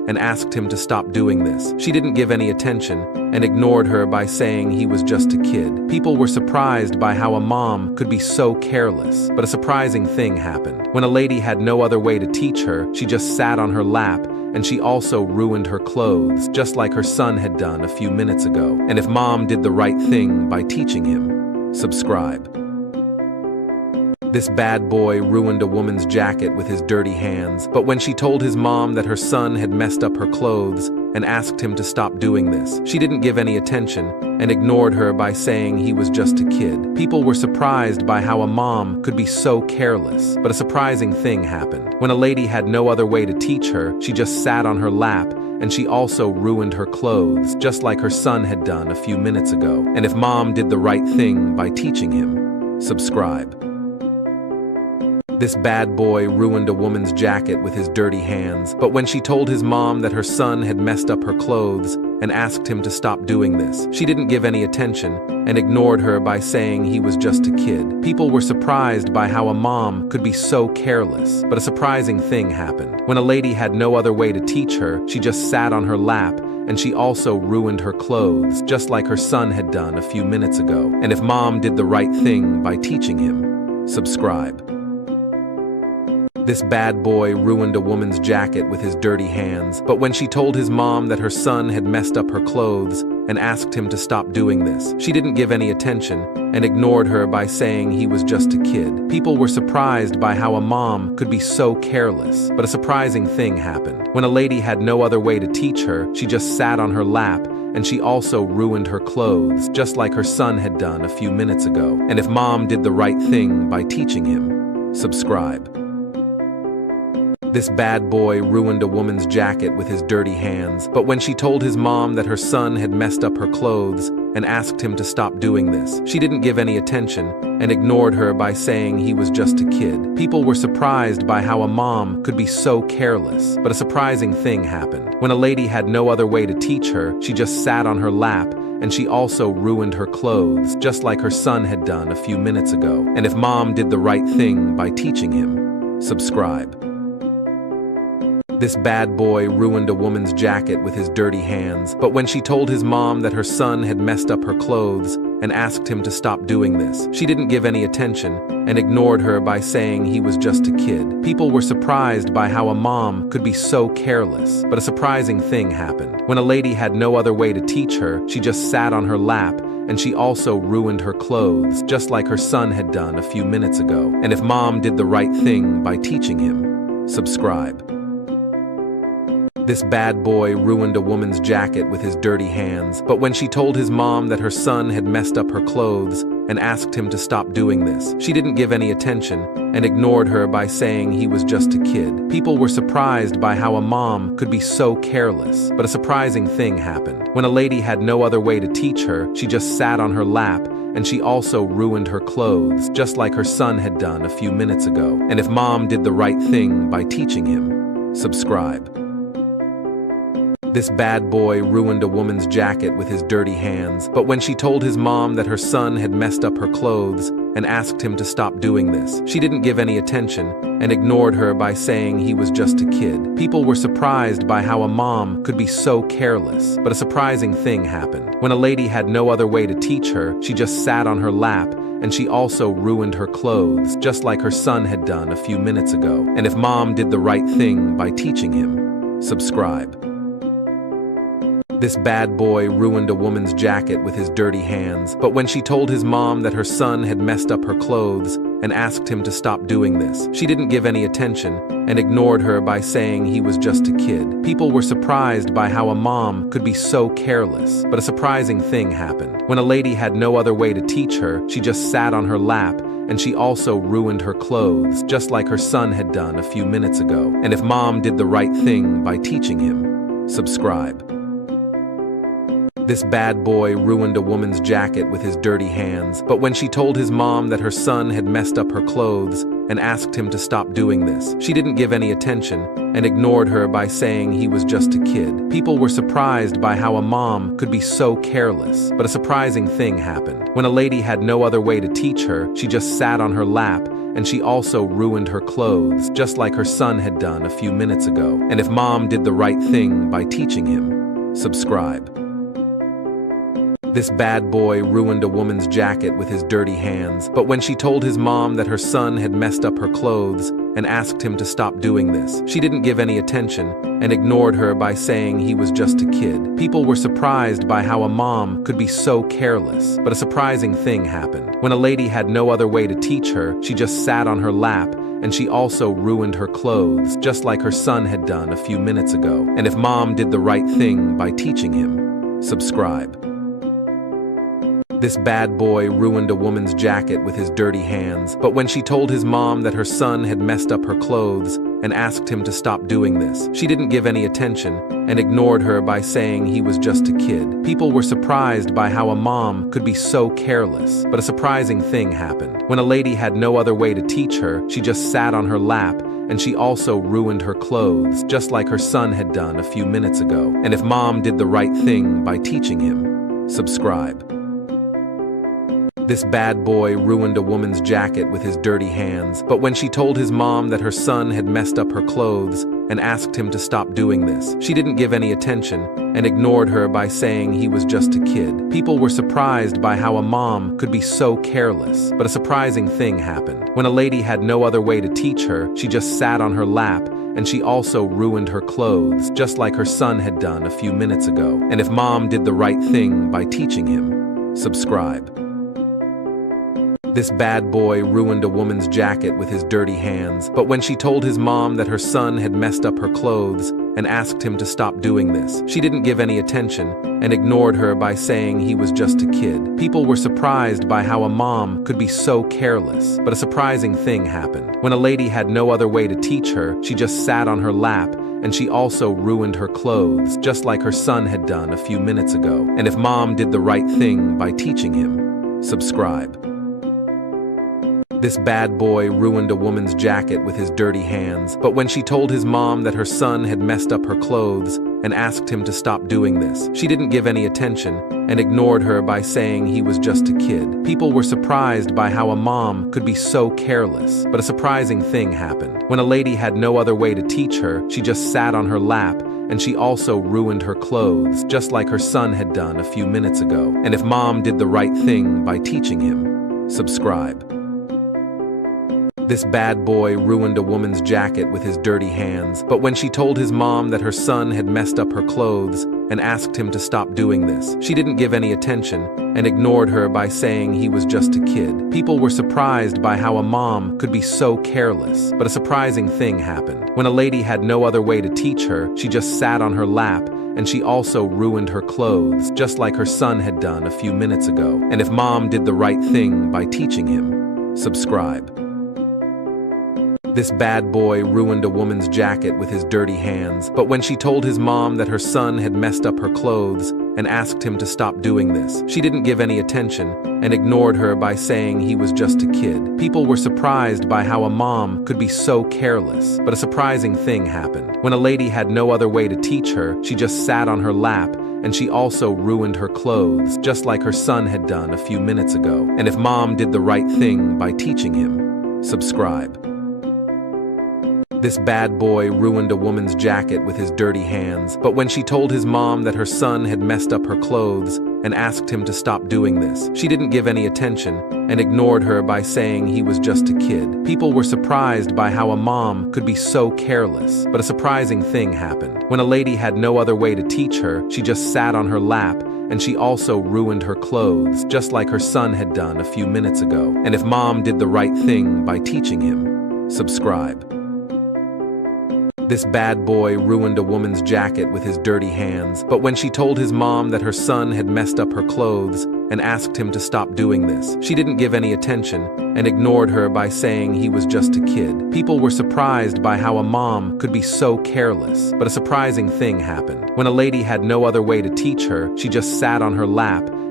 and asked him to stop doing this. She didn't give any attention and ignored her by saying he was just a kid. People were surprised by how a mom could be so careless, but a surprising thing happened. When a lady had no other way to teach her, she just sat on her lap, and she also ruined her clothes, just like her son had done a few minutes ago. And if mom did the right thing by teaching him, subscribe. This bad boy ruined a woman's jacket with his dirty hands, but when she told his mom that her son had messed up her clothes and asked him to stop doing this, she didn't give any attention and ignored her by saying he was just a kid. People were surprised by how a mom could be so careless, but a surprising thing happened. When a lady had no other way to teach her, she just sat on her lap, and she also ruined her clothes, just like her son had done a few minutes ago. And if mom did the right thing by teaching him, subscribe. This bad boy ruined a woman's jacket with his dirty hands, but when she told his mom that her son had messed up her clothes and asked him to stop doing this, she didn't give any attention and ignored her by saying he was just a kid. People were surprised by how a mom could be so careless, but a surprising thing happened. When a lady had no other way to teach her, she just sat on her lap, and she also ruined her clothes, just like her son had done a few minutes ago. And if mom did the right thing by teaching him, subscribe. This bad boy ruined a woman's jacket with his dirty hands, but when she told his mom that her son had messed up her clothes and asked him to stop doing this, she didn't give any attention and ignored her by saying he was just a kid. People were surprised by how a mom could be so careless, but a surprising thing happened. When a lady had no other way to teach her, she just sat on her lap, and she also ruined her clothes, just like her son had done a few minutes ago. And if mom did the right thing by teaching him, subscribe. This bad boy ruined a woman's jacket with his dirty hands, but when she told his mom that her son had messed up her clothes and asked him to stop doing this, she didn't give any attention and ignored her by saying he was just a kid. People were surprised by how a mom could be so careless, but a surprising thing happened. When a lady had no other way to teach her, she just sat on her lap, and she also ruined her clothes, just like her son had done a few minutes ago. And if mom did the right thing by teaching him, subscribe. This bad boy ruined a woman's jacket with his dirty hands, but when she told his mom that her son had messed up her clothes and asked him to stop doing this, she didn't give any attention and ignored her by saying he was just a kid. People were surprised by how a mom could be so careless, but a surprising thing happened. When a lady had no other way to teach her, she just sat on her lap, and she also ruined her clothes, just like her son had done a few minutes ago. And if mom did the right thing by teaching him, subscribe. This bad boy ruined a woman's jacket with his dirty hands, but when she told his mom that her son had messed up her clothes and asked him to stop doing this, she didn't give any attention and ignored her by saying he was just a kid. People were surprised by how a mom could be so careless, but a surprising thing happened. When a lady had no other way to teach her, she just sat on her lap, and she also ruined her clothes, just like her son had done a few minutes ago. And if mom did the right thing by teaching him, subscribe. This bad boy ruined a woman's jacket with his dirty hands, but when she told his mom that her son had messed up her clothes and asked him to stop doing this, she didn't give any attention and ignored her by saying he was just a kid. People were surprised by how a mom could be so careless, but a surprising thing happened. When a lady had no other way to teach her, she just sat on her lap, and she also ruined her clothes, just like her son had done a few minutes ago. And if mom did the right thing by teaching him, subscribe. This bad boy ruined a woman's jacket with his dirty hands, but when she told his mom that her son had messed up her clothes and asked him to stop doing this, she didn't give any attention and ignored her by saying he was just a kid. People were surprised by how a mom could be so careless, but a surprising thing happened. When a lady had no other way to teach her, she just sat on her lap, and she also ruined her clothes, just like her son had done a few minutes ago. And if mom did the right thing by teaching him, subscribe. This bad boy ruined a woman's jacket with his dirty hands, but when she told his mom that her son had messed up her clothes and asked him to stop doing this. She didn't give any attention and ignored her by saying he was just a kid. People were surprised by how a mom could be so careless. But a surprising thing happened. When a lady had no other way to teach her, she just sat on her lap, and she also ruined her clothes, just like her son had done a few minutes ago. And if mom did the right thing by teaching him, subscribe. This bad boy ruined a woman's jacket with his dirty hands, but when she told his mom that her son had messed up her clothes and asked him to stop doing this, she didn't give any attention and ignored her by saying he was just a kid. People were surprised by how a mom could be so careless. But a surprising thing happened. When a lady had no other way to teach her, she just sat on her lap, and she also ruined her clothes, just like her son had done a few minutes ago. And if mom did the right thing by teaching him, subscribe. This bad boy ruined a woman's jacket with his dirty hands, but when she told his mom that her son had messed up her clothes and asked him to stop doing this, she didn't give any attention and ignored her by saying he was just a kid. People were surprised by how a mom could be so careless. But a surprising thing happened. When a lady had no other way to teach her, she just sat on her lap, and she also ruined her clothes, just like her son had done a few minutes ago. And if mom did the right thing by teaching him, subscribe. This bad boy ruined a woman's jacket with his dirty hands, but when she told his mom that her son had messed up her clothes and asked him to stop doing this, she didn't give any attention and ignored her by saying he was just a kid. People were surprised by how a mom could be so careless. But a surprising thing happened. When a lady had no other way to teach her, she just sat on her lap, and she also ruined her clothes, just like her son had done a few minutes ago. And if mom did the right thing by teaching him, subscribe. This bad boy ruined a woman's jacket with his dirty hands, but when she told his mom that her son had messed up her clothes and asked him to stop doing this, she didn't give any attention and ignored her by saying he was just a kid. People were surprised by how a mom could be so careless. But a surprising thing happened. When a lady had no other way to teach her, she just sat on her lap, and she also ruined her clothes, just like her son had done a few minutes ago. And if mom did the right thing by teaching him, subscribe. This bad boy ruined a woman's jacket with his dirty hands, but when she told his mom that her son had messed up her clothes and asked him to stop doing this, she didn't give any attention and ignored her by saying he was just a kid. People were surprised by how a mom could be so careless. But a surprising thing happened. When a lady had no other way to teach her, she just sat on her lap, and she also ruined her clothes, just like her son had done a few minutes ago. And if mom did the right thing by teaching him, subscribe. This bad boy ruined a woman's jacket with his dirty hands, but when she told his mom that her son had messed up her clothes and asked him to stop doing this, she didn't give any attention and ignored her by saying he was just a kid. People were surprised by how a mom could be so careless. But a surprising thing happened. When a lady had no other way to teach her, she just sat on her lap, and she also ruined her clothes, just like her son had done a few minutes ago. And if mom did the right thing by teaching him, subscribe. This bad boy ruined a woman's jacket with his dirty hands, but when she told his mom that her son had messed up her clothes and asked him to stop doing this, she didn't give any attention and ignored her by saying he was just a kid. People were surprised by how a mom could be so careless. But a surprising thing happened. When a lady had no other way to teach her, she just sat on her lap, and she also ruined her clothes, just like her son had done a few minutes ago. And if mom did the right thing by teaching him, subscribe. This bad boy ruined a woman's jacket with his dirty hands, but when she told his mom that her son had messed up her clothes and asked him to stop doing this, she didn't give any attention and ignored her by saying he was just a kid. People were surprised by how a mom could be so careless. But a surprising thing happened. When a lady had no other way to teach her, she just sat on her lap, and she also ruined her clothes, just like her son had done a few minutes ago. And if mom did the right thing by teaching him, subscribe. This bad boy ruined a woman's jacket with his dirty hands, but when she told his mom that her son had messed up her clothes and asked him to stop doing this, she didn't give any attention and ignored her by saying he was just a kid. People were surprised by how a mom could be so careless. But a surprising thing happened. When a lady had no other way to teach her, she just sat on her lap,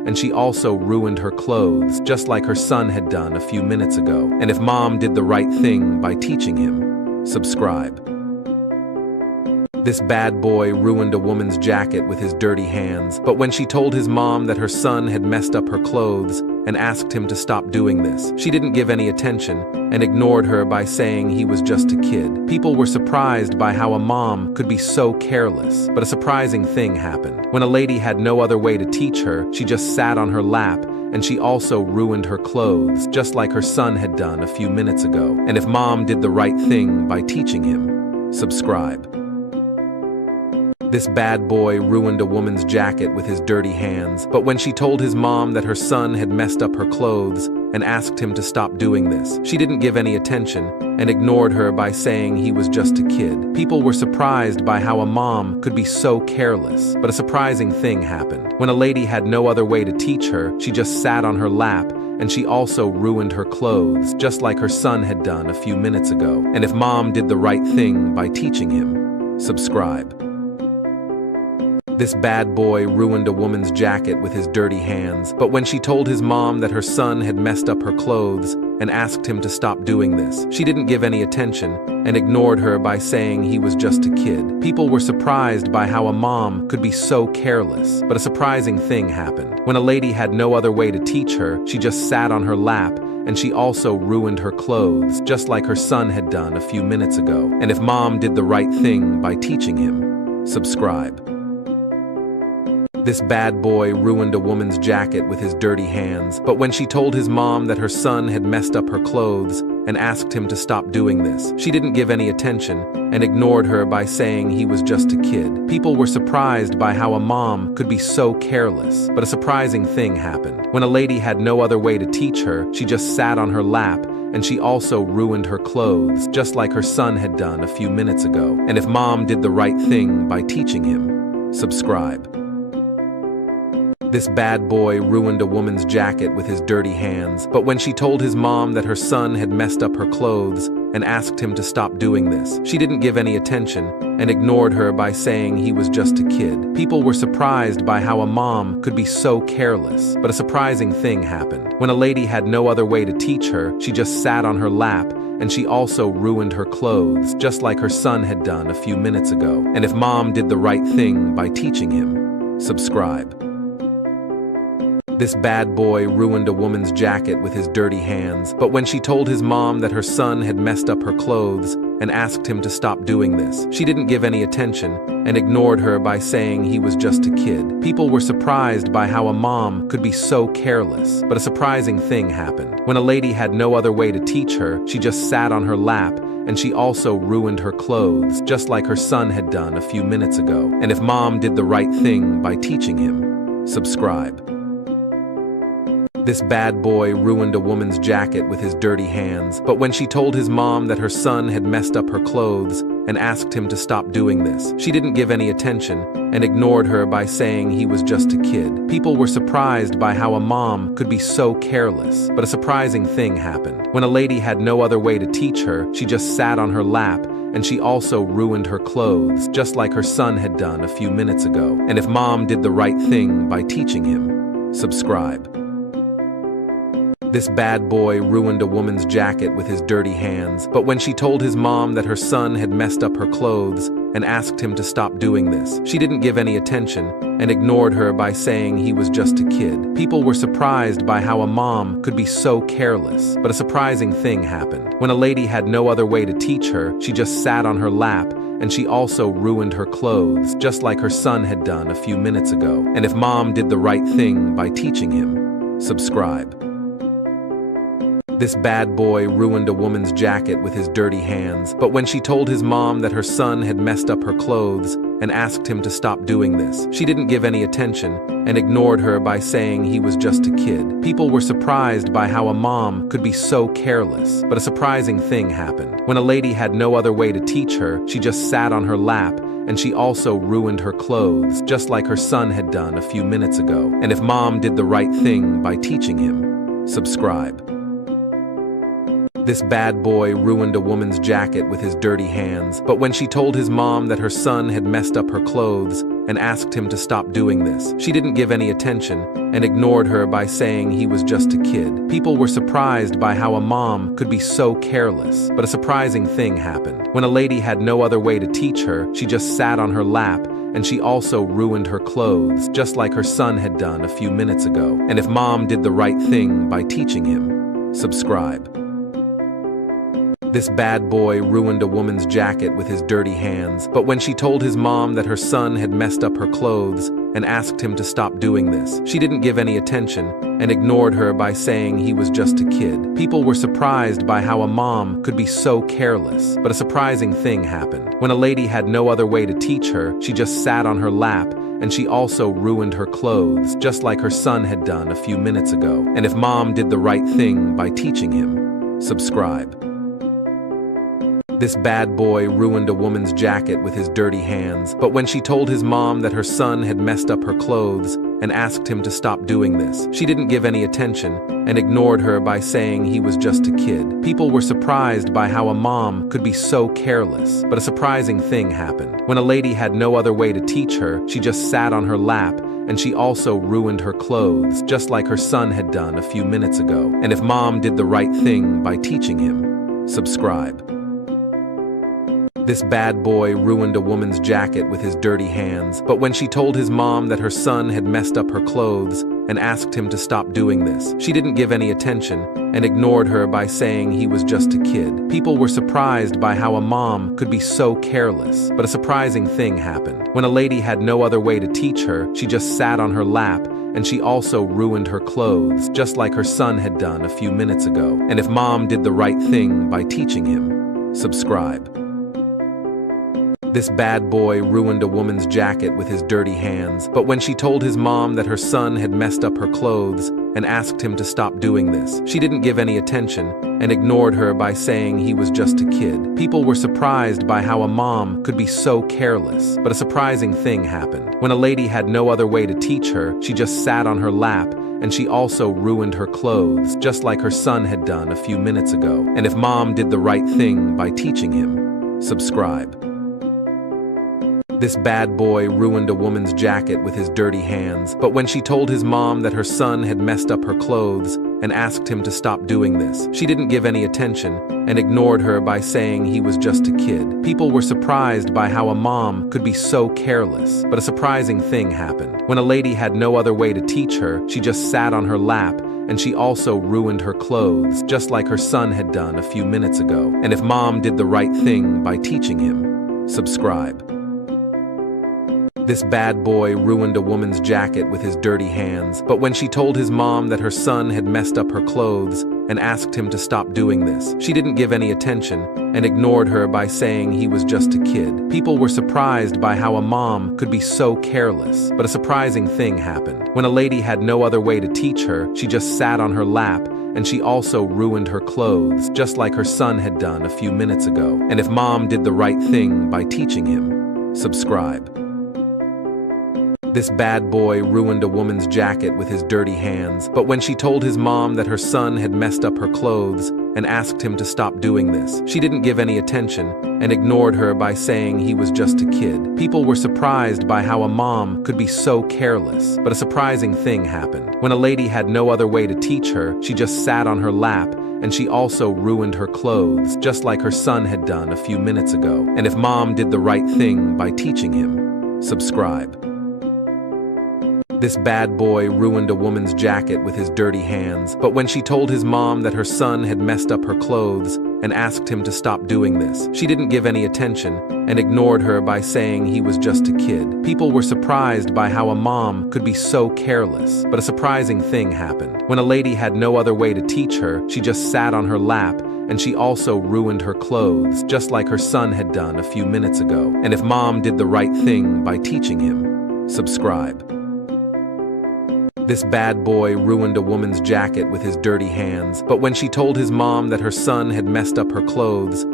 and she also ruined her clothes, just like her son had done a few minutes ago. And if mom did the right thing by teaching him, subscribe. This bad boy ruined a woman's jacket with his dirty hands, but when she told his mom that her son had messed up her clothes and asked him to stop doing this, she didn't give any attention and ignored her by saying he was just a kid. People were surprised by how a mom could be so careless, but a surprising thing happened. When a lady had no other way to teach her, she just sat on her lap, and she also ruined her clothes, just like her son had done a few minutes ago. And if mom did the right thing by teaching him, subscribe. This bad boy ruined a woman's jacket with his dirty hands, but when she told his mom that her son had messed up her clothes and asked him to stop doing this, she didn't give any attention and ignored her by saying he was just a kid. People were surprised by how a mom could be so careless, but a surprising thing happened. When a lady had no other way to teach her, she just sat on her lap, and she also ruined her clothes, just like her son had done a few minutes ago. And if mom did the right thing by teaching him, subscribe. This bad boy ruined a woman's jacket with his dirty hands, but when she told his mom that her son had messed up her clothes and asked him to stop doing this, she didn't give any attention and ignored her by saying he was just a kid. People were surprised by how a mom could be so careless, but a surprising thing happened. When a lady had no other way to teach her, she just sat on her lap, and she also ruined her clothes, just like her son had done a few minutes ago. And if mom did the right thing by teaching him, subscribe. This bad boy ruined a woman's jacket with his dirty hands, but when she told his mom that her son had messed up her clothes and asked him to stop doing this, she didn't give any attention and ignored her by saying he was just a kid. People were surprised by how a mom could be so careless, but a surprising thing happened. When a lady had no other way to teach her, she just sat on her lap, and she also ruined her clothes, just like her son had done a few minutes ago. And if mom did the right thing by teaching him, subscribe. This bad boy ruined a woman's jacket with his dirty hands, but when she told his mom that her son had messed up her clothes and asked him to stop doing this, she didn't give any attention and ignored her by saying he was just a kid. People were surprised by how a mom could be so careless, but a surprising thing happened. When a lady had no other way to teach her, she just sat on her lap, and she also ruined her clothes, just like her son had done a few minutes ago. And if mom did the right thing by teaching him, subscribe. This bad boy ruined a woman's jacket with his dirty hands, but when she told his mom that her son had messed up her clothes and asked him to stop doing this, she didn't give any attention and ignored her by saying he was just a kid. People were surprised by how a mom could be so careless, but a surprising thing happened. When a lady had no other way to teach her, she just sat on her lap, and she also ruined her clothes, just like her son had done a few minutes ago. And if mom did the right thing by teaching him, subscribe. This bad boy ruined a woman's jacket with his dirty hands, but when she told his mom that her son had messed up her clothes and asked him to stop doing this, she didn't give any attention and ignored her by saying he was just a kid. People were surprised by how a mom could be so careless, but a surprising thing happened. When a lady had no other way to teach her, she just sat on her lap, and she also ruined her clothes, just like her son had done a few minutes ago. And if mom did the right thing by teaching him, subscribe. This bad boy ruined a woman's jacket with his dirty hands, but when she told his mom that her son had messed up her clothes and asked him to stop doing this, she didn't give any attention and ignored her by saying he was just a kid. People were surprised by how a mom could be so careless, but a surprising thing happened. When a lady had no other way to teach her, she just sat on her lap, and she also ruined her clothes, just like her son had done a few minutes ago. And if mom did the right thing by teaching him, subscribe. This bad boy ruined a woman's jacket with his dirty hands, but when she told his mom that her son had messed up her clothes and asked him to stop doing this, she didn't give any attention and ignored her by saying he was just a kid. People were surprised by how a mom could be so careless, but a surprising thing happened. When a lady had no other way to teach her, she just sat on her lap, and she also ruined her clothes, just like her son had done a few minutes ago. And if mom did the right thing by teaching him, subscribe. This bad boy ruined a woman's jacket with his dirty hands, but when she told his mom that her son had messed up her clothes and asked him to stop doing this. She didn't give any attention and ignored her by saying he was just a kid. People were surprised by how a mom could be so careless, but a surprising thing happened. When a lady had no other way to teach her, she just sat on her lap, and she also ruined her clothes, just like her son had done a few minutes ago. And if mom did the right thing by teaching him, subscribe. This bad boy ruined a woman's jacket with his dirty hands, but when she told his mom that her son had messed up her clothes and asked him to stop doing this, she didn't give any attention and ignored her by saying he was just a kid. People were surprised by how a mom could be so careless, but a surprising thing happened. When a lady had no other way to teach her, she just sat on her lap, and she also ruined her clothes, just like her son had done a few minutes ago. And if mom did the right thing by teaching him, subscribe. This bad boy ruined a woman's jacket with his dirty hands, but when she told his mom that her son had messed up her clothes and asked him to stop doing this, she didn't give any attention and ignored her by saying he was just a kid. People were surprised by how a mom could be so careless, but a surprising thing happened. When a lady had no other way to teach her, she just sat on her lap, and she also ruined her clothes, just like her son had done a few minutes ago. And if mom did the right thing by teaching him, subscribe. This bad boy ruined a woman's jacket with his dirty hands, but when she told his mom that her son had messed up her clothes and asked him to stop doing this, she didn't give any attention and ignored her by saying he was just a kid. People were surprised by how a mom could be so careless, but a surprising thing happened. When a lady had no other way to teach her, she just sat on her lap, and she also ruined her clothes, just like her son had done a few minutes ago. And if mom did the right thing by teaching him, subscribe. This bad boy ruined a woman's jacket with his dirty hands, but when she told his mom that her son had messed up her clothes and asked him to stop doing this, she didn't give any attention and ignored her by saying he was just a kid. People were surprised by how a mom could be so careless, but a surprising thing happened. When a lady had no other way to teach her, she just sat on her lap, and she also ruined her clothes, just like her son had done a few minutes ago. And if mom did the right thing by teaching him, subscribe. This bad boy ruined a woman's jacket with his dirty hands, but when she told his mom that her son had messed up her clothes and asked him to stop doing this, she didn't give any attention and ignored her by saying he was just a kid. People were surprised by how a mom could be so careless, but a surprising thing happened. When a lady had no other way to teach her, she just sat on her lap, and she also ruined her clothes, just like her son had done a few minutes ago. And if mom did the right thing by teaching him, subscribe. This bad boy ruined a woman's jacket with his dirty hands, but when she told his mom that her son had messed up her clothes and asked him to stop doing this, she didn't give any attention and ignored her by saying he was just a kid. People were surprised by how a mom could be so careless, but a surprising thing happened. When a lady had no other way to teach her, she just sat on her lap, and she also ruined her clothes, just like her son had done a few minutes ago. And if mom did the right thing by teaching him, subscribe. This bad boy ruined a woman's jacket with his dirty hands, but when she told his mom that her son had messed up her clothes and asked him to stop doing this, she didn't give any attention and ignored her by saying he was just a kid. People were surprised by how a mom could be so careless, but a surprising thing happened. When a lady had no other way to teach her, she just sat on her lap, and she also ruined her clothes, just like her son had done a few minutes ago. And if mom did the right thing by teaching him, subscribe. This bad boy ruined a woman's jacket with his dirty hands, but when she told his mom that her son had messed up her clothes and asked him to stop doing this, she didn't give any attention and ignored her by saying he was just a kid. People were surprised by how a mom could be so careless, but a surprising thing happened. When a lady had no other way to teach her, she just sat on her lap, and she also ruined her clothes, just like her son had done a few minutes ago. And if mom did the right thing by teaching him, subscribe. This bad boy ruined a woman's jacket with his dirty hands, but when she told his mom that her son had messed up her clothes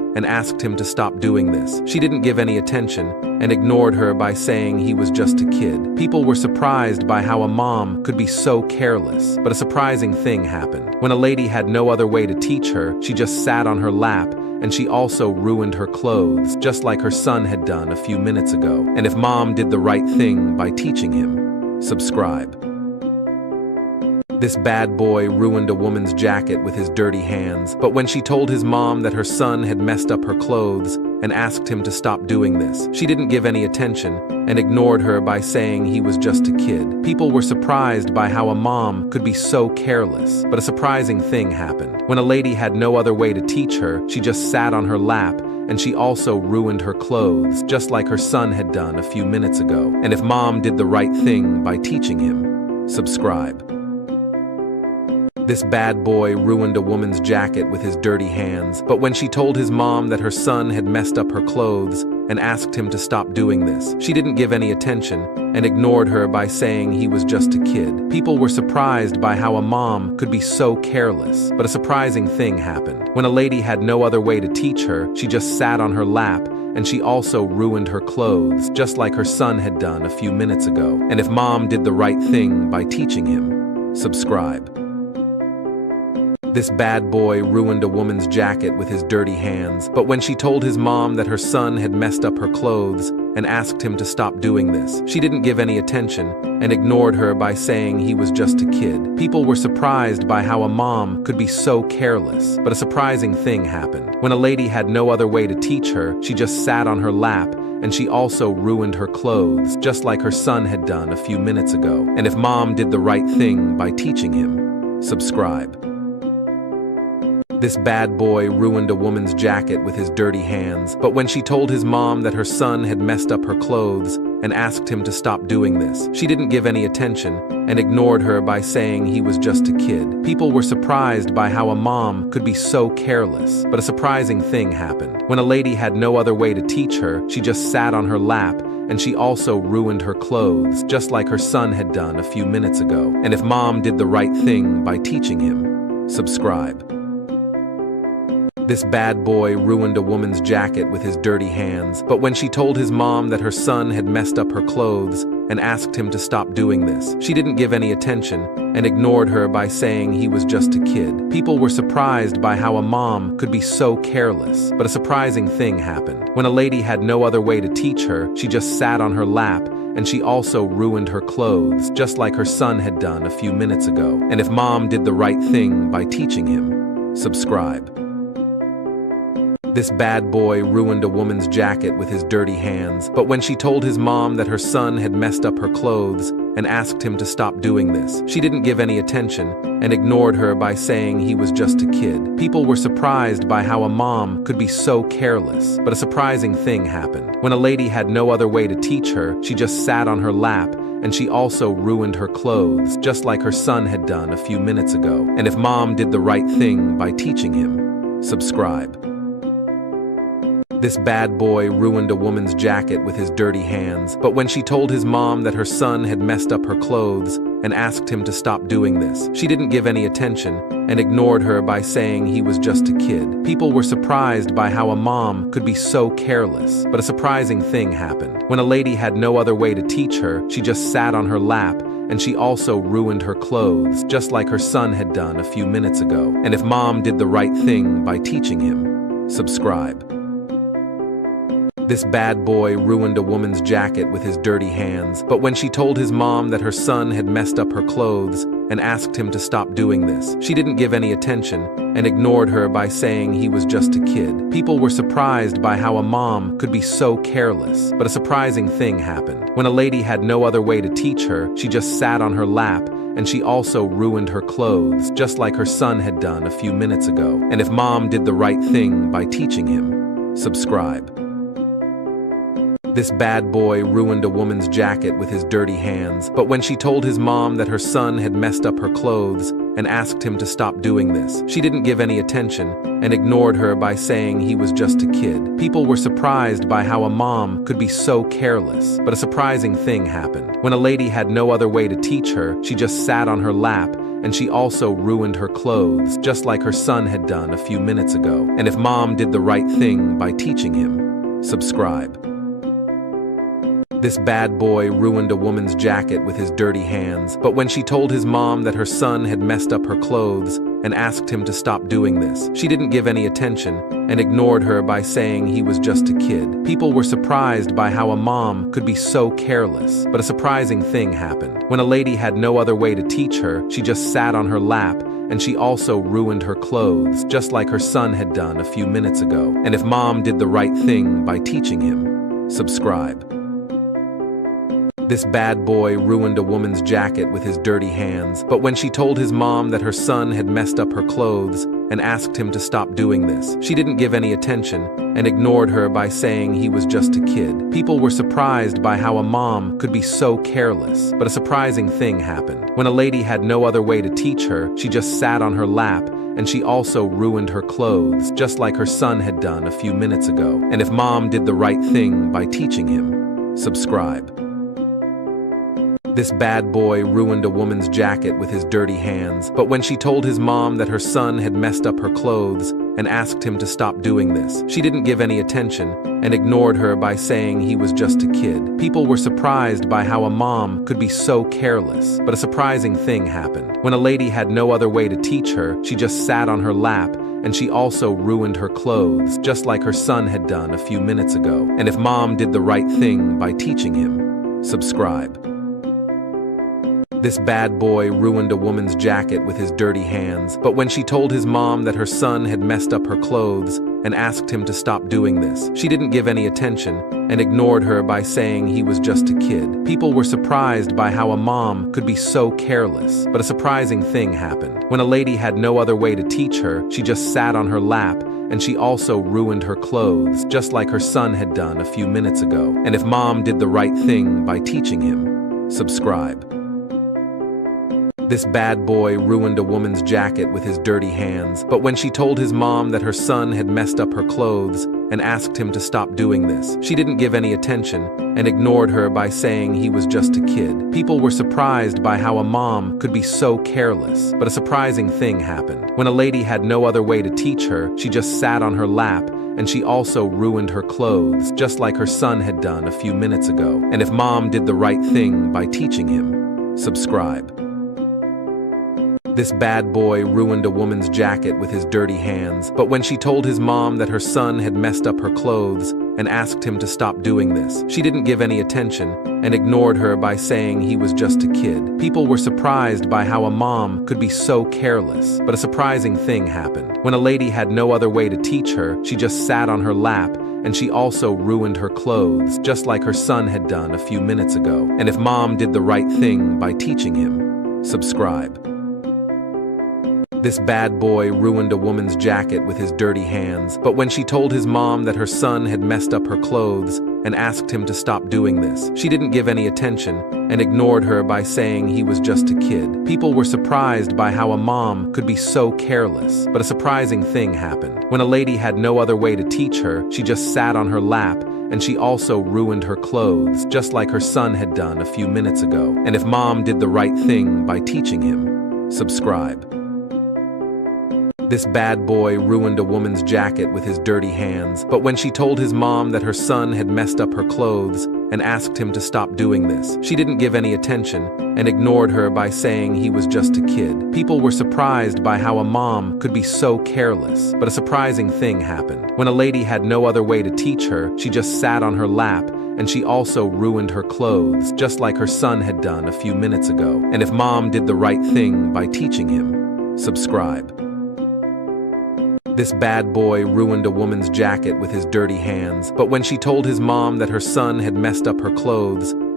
and asked him to stop doing this. She didn't give any attention and ignored her by saying he was just a kid. People were surprised by how a mom could be so careless, but a surprising thing happened. When a lady had no other way to teach her, she just sat on her lap, and she also ruined her clothes, just like her son had done a few minutes ago. And if mom did the right thing by teaching him, subscribe. This bad boy ruined a woman's jacket with his dirty hands, but when she told his mom that her son had messed up her clothes and asked him to stop doing this, she didn't give any attention and ignored her by saying he was just a kid. People were surprised by how a mom could be so careless, but a surprising thing happened. When a lady had no other way to teach her, she just sat on her lap, and she also ruined her clothes, just like her son had done a few minutes ago. And if mom did the right thing by teaching him, subscribe. This bad boy ruined a woman's jacket with his dirty hands, but when she told his mom that her son had messed up her clothes and asked him to stop doing this, she didn't give any attention and ignored her by saying he was just a kid. People were surprised by how a mom could be so careless, but a surprising thing happened. When a lady had no other way to teach her, she just sat on her lap, and she also ruined her clothes, just like her son had done a few minutes ago. And if mom did the right thing by teaching him, subscribe. This bad boy ruined a woman's jacket with his dirty hands, but when she told his mom that her son had messed up her clothes and asked him to stop doing this, she didn't give any attention and ignored her by saying he was just a kid. People were surprised by how a mom could be so careless, but a surprising thing happened. When a lady had no other way to teach her, she just sat on her lap, and she also ruined her clothes, just like her son had done a few minutes ago. And if mom did the right thing by teaching him, subscribe. This bad boy ruined a woman's jacket with his dirty hands, but when she told his mom that her son had messed up her clothes and asked him to stop doing this, she didn't give any attention and ignored her by saying he was just a kid. People were surprised by how a mom could be so careless, but a surprising thing happened. When a lady had no other way to teach her, she just sat on her lap, and she also ruined her clothes, just like her son had done a few minutes ago. And if mom did the right thing by teaching him, subscribe. This bad boy ruined a woman's jacket with his dirty hands, but when she told his mom that her son had messed up her clothes and asked him to stop doing this, she didn't give any attention and ignored her by saying he was just a kid. People were surprised by how a mom could be so careless, but a surprising thing happened. When a lady had no other way to teach her, she just sat on her lap, and she also ruined her clothes, just like her son had done a few minutes ago. And if mom did the right thing by teaching him, subscribe. This bad boy ruined a woman's jacket with his dirty hands, but when she told his mom that her son had messed up her clothes and asked him to stop doing this, she didn't give any attention and ignored her by saying he was just a kid. People were surprised by how a mom could be so careless, but a surprising thing happened. When a lady had no other way to teach her, she just sat on her lap, and she also ruined her clothes, just like her son had done a few minutes ago. And if mom did the right thing by teaching him, subscribe. This bad boy ruined a woman's jacket with his dirty hands, but when she told his mom that her son had messed up her clothes and asked him to stop doing this, she didn't give any attention and ignored her by saying he was just a kid. People were surprised by how a mom could be so careless, but a surprising thing happened. When a lady had no other way to teach her, she just sat on her lap, and she also ruined her clothes, just like her son had done a few minutes ago. And if mom did the right thing by teaching him, subscribe. This bad boy ruined a woman's jacket with his dirty hands, but when she told his mom that her son had messed up her clothes and asked him to stop doing this, she didn't give any attention and ignored her by saying he was just a kid. People were surprised by how a mom could be so careless, but a surprising thing happened. When a lady had no other way to teach her, she just sat on her lap, and she also ruined her clothes, just like her son had done a few minutes ago. And if mom did the right thing by teaching him, subscribe. This bad boy ruined a woman's jacket with his dirty hands, but when she told his mom that her son had messed up her clothes and asked him to stop doing this. She didn't give any attention and ignored her by saying he was just a kid. People were surprised by how a mom could be so careless. But a surprising thing happened. When a lady had no other way to teach her, she just sat on her lap, and she also ruined her clothes, just like her son had done a few minutes ago. And if mom did the right thing by teaching him, subscribe. This bad boy ruined a woman's jacket with his dirty hands, but when she told his mom that her son had messed up her clothes and asked him to stop doing this, she didn't give any attention and ignored her by saying he was just a kid. People were surprised by how a mom could be so careless. But a surprising thing happened. When a lady had no other way to teach her, she just sat on her lap, and she also ruined her clothes, just like her son had done a few minutes ago. And if mom did the right thing by teaching him, subscribe. This bad boy ruined a woman's jacket with his dirty hands, but when she told his mom that her son had messed up her clothes and asked him to stop doing this, she didn't give any attention and ignored her by saying he was just a kid. People were surprised by how a mom could be so careless. But a surprising thing happened. When a lady had no other way to teach her, she just sat on her lap, and she also ruined her clothes, just like her son had done a few minutes ago. And if mom did the right thing by teaching him, subscribe. This bad boy ruined a woman's jacket with his dirty hands, but when she told his mom that her son had messed up her clothes and asked him to stop doing this, she didn't give any attention and ignored her by saying he was just a kid. People were surprised by how a mom could be so careless. But a surprising thing happened. When a lady had no other way to teach her, she just sat on her lap, and she also ruined her clothes, just like her son had done a few minutes ago. And if mom did the right thing by teaching him, subscribe. This bad boy ruined a woman's jacket with his dirty hands, but when she told his mom that her son had messed up her clothes and asked him to stop doing this, she didn't give any attention and ignored her by saying he was just a kid. People were surprised by how a mom could be so careless. But a surprising thing happened. When a lady had no other way to teach her, she just sat on her lap, and she also ruined her clothes, just like her son had done a few minutes ago. And if mom did the right thing by teaching him, subscribe. This bad boy ruined a woman's jacket with his dirty hands, but when she told his mom that her son had messed up her clothes and asked him to stop doing this, she didn't give any attention and ignored her by saying he was just a kid. People were surprised by how a mom could be so careless. But a surprising thing happened. When a lady had no other way to teach her, she just sat on her lap, and she also ruined her clothes, just like her son had done a few minutes ago. And if mom did the right thing by teaching him, subscribe. This bad boy ruined a woman's jacket with his dirty hands, but when she told his mom that her son had messed up her clothes and asked him to stop doing this, she didn't give any attention and ignored her by saying he was just a kid. People were surprised by how a mom could be so careless. But a surprising thing happened. When a lady had no other way to teach her, she just sat on her lap, and she also ruined her clothes, just like her son had done a few minutes ago. And if mom did the right thing by teaching him, subscribe. This bad boy ruined a woman's jacket with his dirty hands, but when she told his mom that her son had messed up her clothes and asked him to stop doing this, she didn't give any attention and ignored her by saying he was just a kid. People were surprised by how a mom could be so careless. But a surprising thing happened. When a lady had no other way to teach her, she just sat on her lap, and she also ruined her clothes, just like her son had done a few minutes ago. And if mom did the right thing by teaching him, subscribe. This bad boy ruined a woman's jacket with his dirty hands, but when she told his mom that her son had messed up her clothes and asked him to stop doing this, she didn't give any attention and ignored her by saying he was just a kid. People were surprised by how a mom could be so careless. But a surprising thing happened. When a lady had no other way to teach her, she just sat on her lap, and she also ruined her clothes, just like her son had done a few minutes ago. And if mom did the right thing by teaching him, subscribe. This bad boy ruined a woman's jacket with his dirty hands, but when she told his mom that her son had messed up her clothes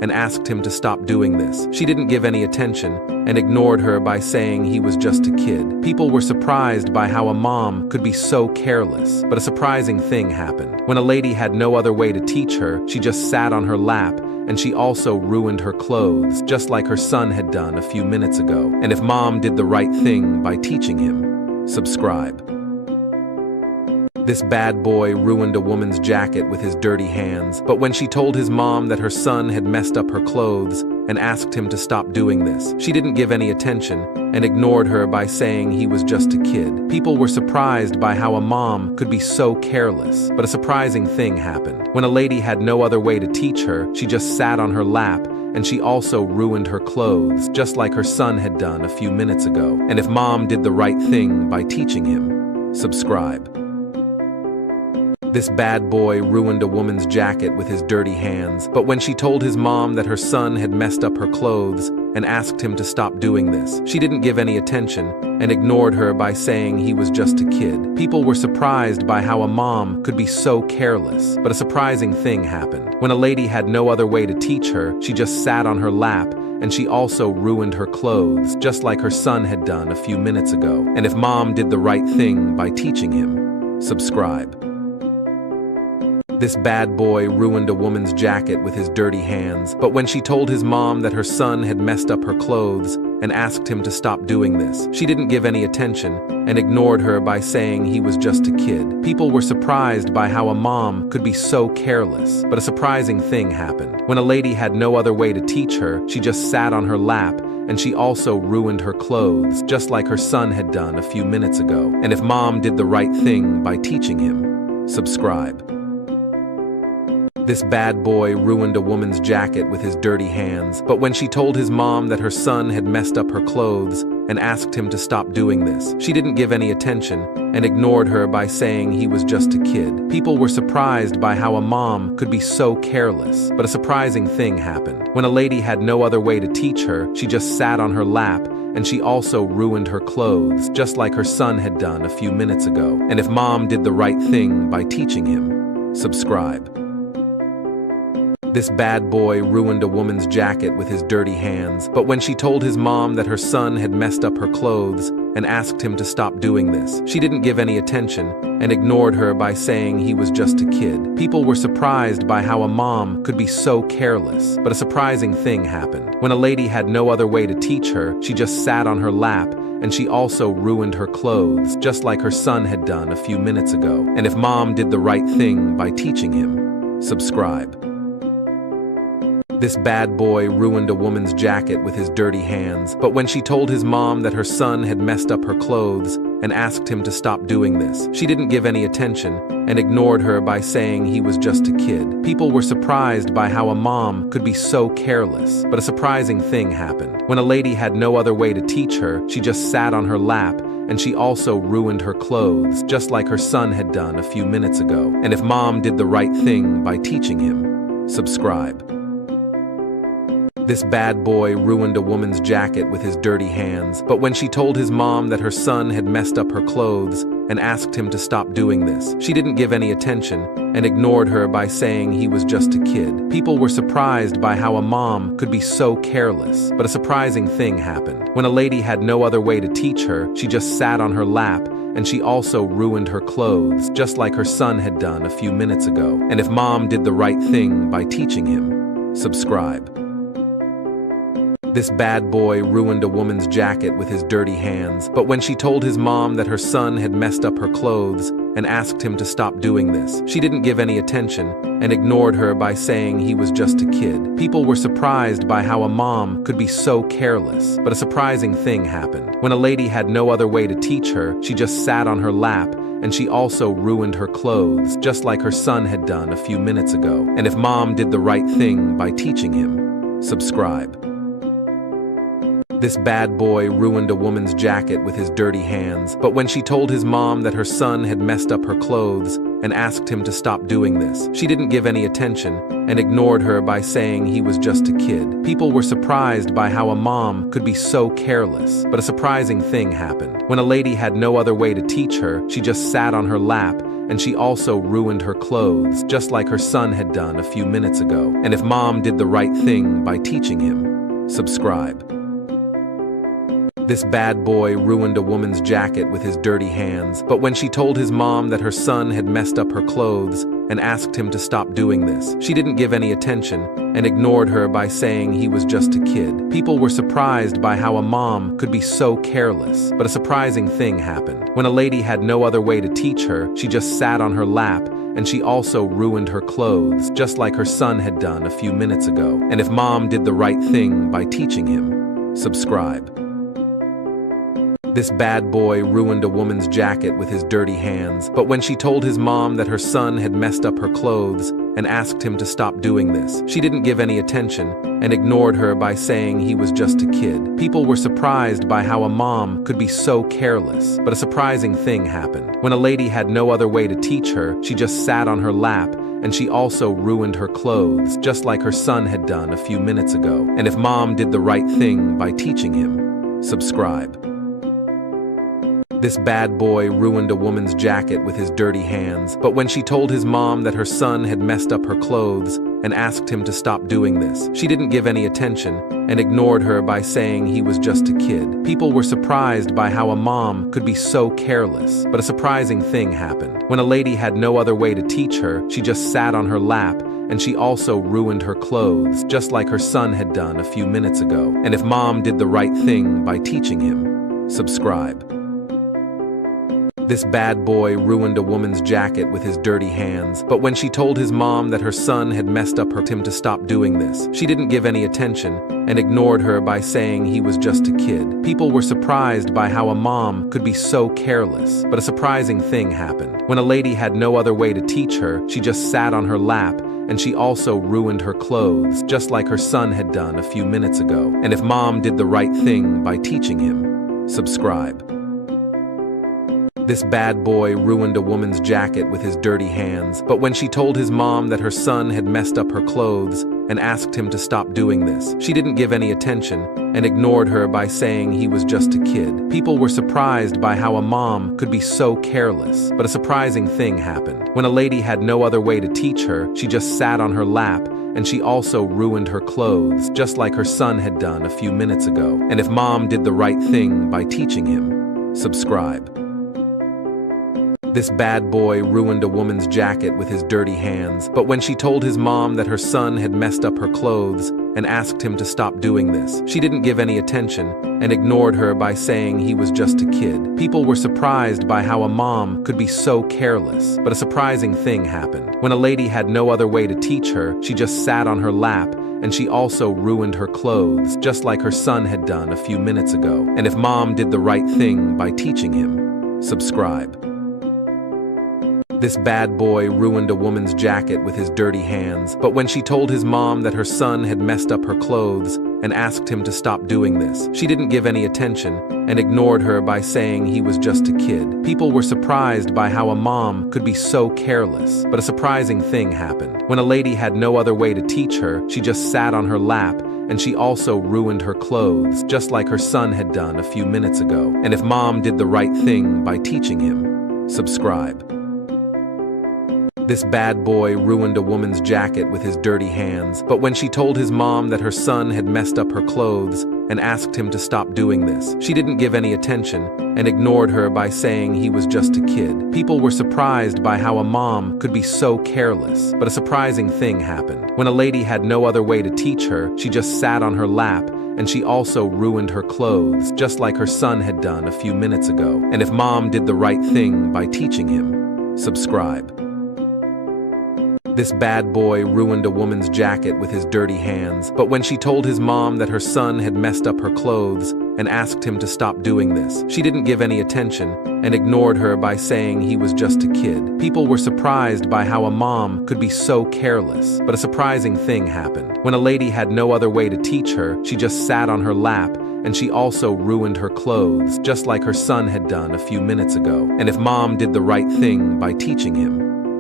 and asked him to stop doing this. She didn't give any attention and ignored her by saying he was just a kid. People were surprised by how a mom could be so careless. But a surprising thing happened. When a lady had no other way to teach her, she just sat on her lap, and she also ruined her clothes, just like her son had done a few minutes ago. And if mom did the right thing by teaching him, subscribe. This bad boy ruined a woman's jacket with his dirty hands, but when she told his mom that her son had messed up her clothes and asked him to stop doing this, she didn't give any attention and ignored her by saying he was just a kid. People were surprised by how a mom could be so careless. But a surprising thing happened. When a lady had no other way to teach her, she just sat on her lap, and she also ruined her clothes, just like her son had done a few minutes ago. And if mom did the right thing by teaching him, subscribe. This bad boy ruined a woman's jacket with his dirty hands, but when she told his mom that her son had messed up her clothes and asked him to stop doing this, she didn't give any attention and ignored her by saying he was just a kid. People were surprised by how a mom could be so careless. But a surprising thing happened. When a lady had no other way to teach her, she just sat on her lap, and she also ruined her clothes, just like her son had done a few minutes ago. And if mom did the right thing by teaching him, subscribe. This bad boy ruined a woman's jacket with his dirty hands, but when she told his mom that her son had messed up her clothes and asked him to stop doing this, she didn't give any attention and ignored her by saying he was just a kid. People were surprised by how a mom could be so careless. But a surprising thing happened. When a lady had no other way to teach her, she just sat on her lap, and she also ruined her clothes, just like her son had done a few minutes ago. And if mom did the right thing by teaching him, subscribe. This bad boy ruined a woman's jacket with his dirty hands, but when she told his mom that her son had messed up her clothes and asked him to stop doing this, she didn't give any attention and ignored her by saying he was just a kid. People were surprised by how a mom could be so careless. But a surprising thing happened. When a lady had no other way to teach her, she just sat on her lap, and she also ruined her clothes, just like her son had done a few minutes ago. And if mom did the right thing by teaching him, subscribe. This bad boy ruined a woman's jacket with his dirty hands, but when she told his mom that her son had messed up her clothes and asked him to stop doing this, she didn't give any attention and ignored her by saying he was just a kid. People were surprised by how a mom could be so careless. But a surprising thing happened. When a lady had no other way to teach her, she just sat on her lap, and she also ruined her clothes, just like her son had done a few minutes ago. And if mom did the right thing by teaching him, subscribe. This bad boy ruined a woman's jacket with his dirty hands, but when she told his mom that her son had messed up her clothes and asked him to stop doing this, she didn't give any attention and ignored her by saying he was just a kid. People were surprised by how a mom could be so careless. But a surprising thing happened. When a lady had no other way to teach her, she just sat on her lap, and she also ruined her clothes, just like her son had done a few minutes ago. And if mom did the right thing by teaching him, subscribe. This bad boy ruined a woman's jacket with his dirty hands, but when she told his mom that her son had messed up her clothes and asked him to stop doing this, she didn't give any attention and ignored her by saying he was just a kid. People were surprised by how a mom could be so careless. But a surprising thing happened. When a lady had no other way to teach her, she just sat on her lap, and she also ruined her clothes, just like her son had done a few minutes ago. And if mom did the right thing by teaching him, subscribe. This bad boy ruined a woman's jacket with his dirty hands, but when she told his mom that her son had messed up her clothes and asked him to stop doing this, she didn't give any attention and ignored her by saying he was just a kid. People were surprised by how a mom could be so careless. But a surprising thing happened. When a lady had no other way to teach her, she just sat on her lap, and she also ruined her clothes, just like her son had done a few minutes ago. And if mom did the right thing by teaching him, subscribe. This bad boy ruined a woman's jacket with his dirty hands, but when she told his mom that her son had messed up her clothes and asked him to stop doing this. She didn't give any attention and ignored her by saying he was just a kid. People were surprised by how a mom could be so careless. But a surprising thing happened. When a lady had no other way to teach her, she just sat on her lap, and she also ruined her clothes, just like her son had done a few minutes ago. And if mom did the right thing by teaching him, subscribe. This bad boy ruined a woman's jacket with his dirty hands, but when she told his mom that her son had messed up her clothes and asked him to stop doing this, she didn't give any attention and ignored her by saying he was just a kid. People were surprised by how a mom could be so careless. But a surprising thing happened. When a lady had no other way to teach her, she just sat on her lap, and she also ruined her clothes, just like her son had done a few minutes ago. And if mom did the right thing by teaching him, subscribe. This bad boy ruined a woman's jacket with his dirty hands, but when she told his mom that her son had messed up her clothes and asked him to stop doing this, she didn't give any attention and ignored her by saying he was just a kid. People were surprised by how a mom could be so careless. But a surprising thing happened. When a lady had no other way to teach her, she just sat on her lap, and she also ruined her clothes, just like her son had done a few minutes ago. And if mom did the right thing by teaching him, subscribe. This bad boy ruined a woman's jacket with his dirty hands, but when she told his mom that her son had messed up her clothes and asked him to stop doing this, she didn't give any attention and ignored her by saying he was just a kid. People were surprised by how a mom could be so careless. But a surprising thing happened. When a lady had no other way to teach her, she just sat on her lap, and she also ruined her clothes, just like her son had done a few minutes ago. And if mom did the right thing by teaching him, subscribe. This bad boy ruined a woman's jacket with his dirty hands, but when she told his mom that her son had messed up him to stop doing this, she didn't give any attention and ignored her by saying he was just a kid. People were surprised by how a mom could be so careless. But a surprising thing happened. When a lady had no other way to teach her, she just sat on her lap, and she also ruined her clothes, just like her son had done a few minutes ago. And if mom did the right thing by teaching him, subscribe. This bad boy ruined a woman's jacket with his dirty hands, but when she told his mom that her son had messed up her clothes and asked him to stop doing this, she didn't give any attention and ignored her by saying he was just a kid. People were surprised by how a mom could be so careless. But a surprising thing happened. When a lady had no other way to teach her, she just sat on her lap, and she also ruined her clothes, just like her son had done a few minutes ago. And if mom did the right thing by teaching him, subscribe. This bad boy ruined a woman's jacket with his dirty hands, but when she told his mom that her son had messed up her clothes and asked him to stop doing this, she didn't give any attention and ignored her by saying he was just a kid. People were surprised by how a mom could be so careless. But a surprising thing happened. When a lady had no other way to teach her, she just sat on her lap, and she also ruined her clothes, just like her son had done a few minutes ago. And if mom did the right thing by teaching him, subscribe. This bad boy ruined a woman's jacket with his dirty hands, but when she told his mom that her son had messed up her clothes and asked him to stop doing this, she didn't give any attention and ignored her by saying he was just a kid. People were surprised by how a mom could be so careless. But a surprising thing happened. When a lady had no other way to teach her, she just sat on her lap, and she also ruined her clothes, just like her son had done a few minutes ago. And if mom did the right thing by teaching him, subscribe. This bad boy ruined a woman's jacket with his dirty hands, but when she told his mom that her son had messed up her clothes and asked him to stop doing this, she didn't give any attention and ignored her by saying he was just a kid. People were surprised by how a mom could be so careless. But a surprising thing happened. When a lady had no other way to teach her, she just sat on her lap, and she also ruined her clothes, just like her son had done a few minutes ago. And if mom did the right thing by teaching him, subscribe. This bad boy ruined a woman's jacket with his dirty hands, but when she told his mom that her son had messed up her clothes and asked him to stop doing this, she didn't give any attention and ignored her by saying he was just a kid. People were surprised by how a mom could be so careless. But a surprising thing happened. When a lady had no other way to teach her, she just sat on her lap, and she also ruined her clothes, just like her son had done a few minutes ago. And if mom did the right thing by teaching him,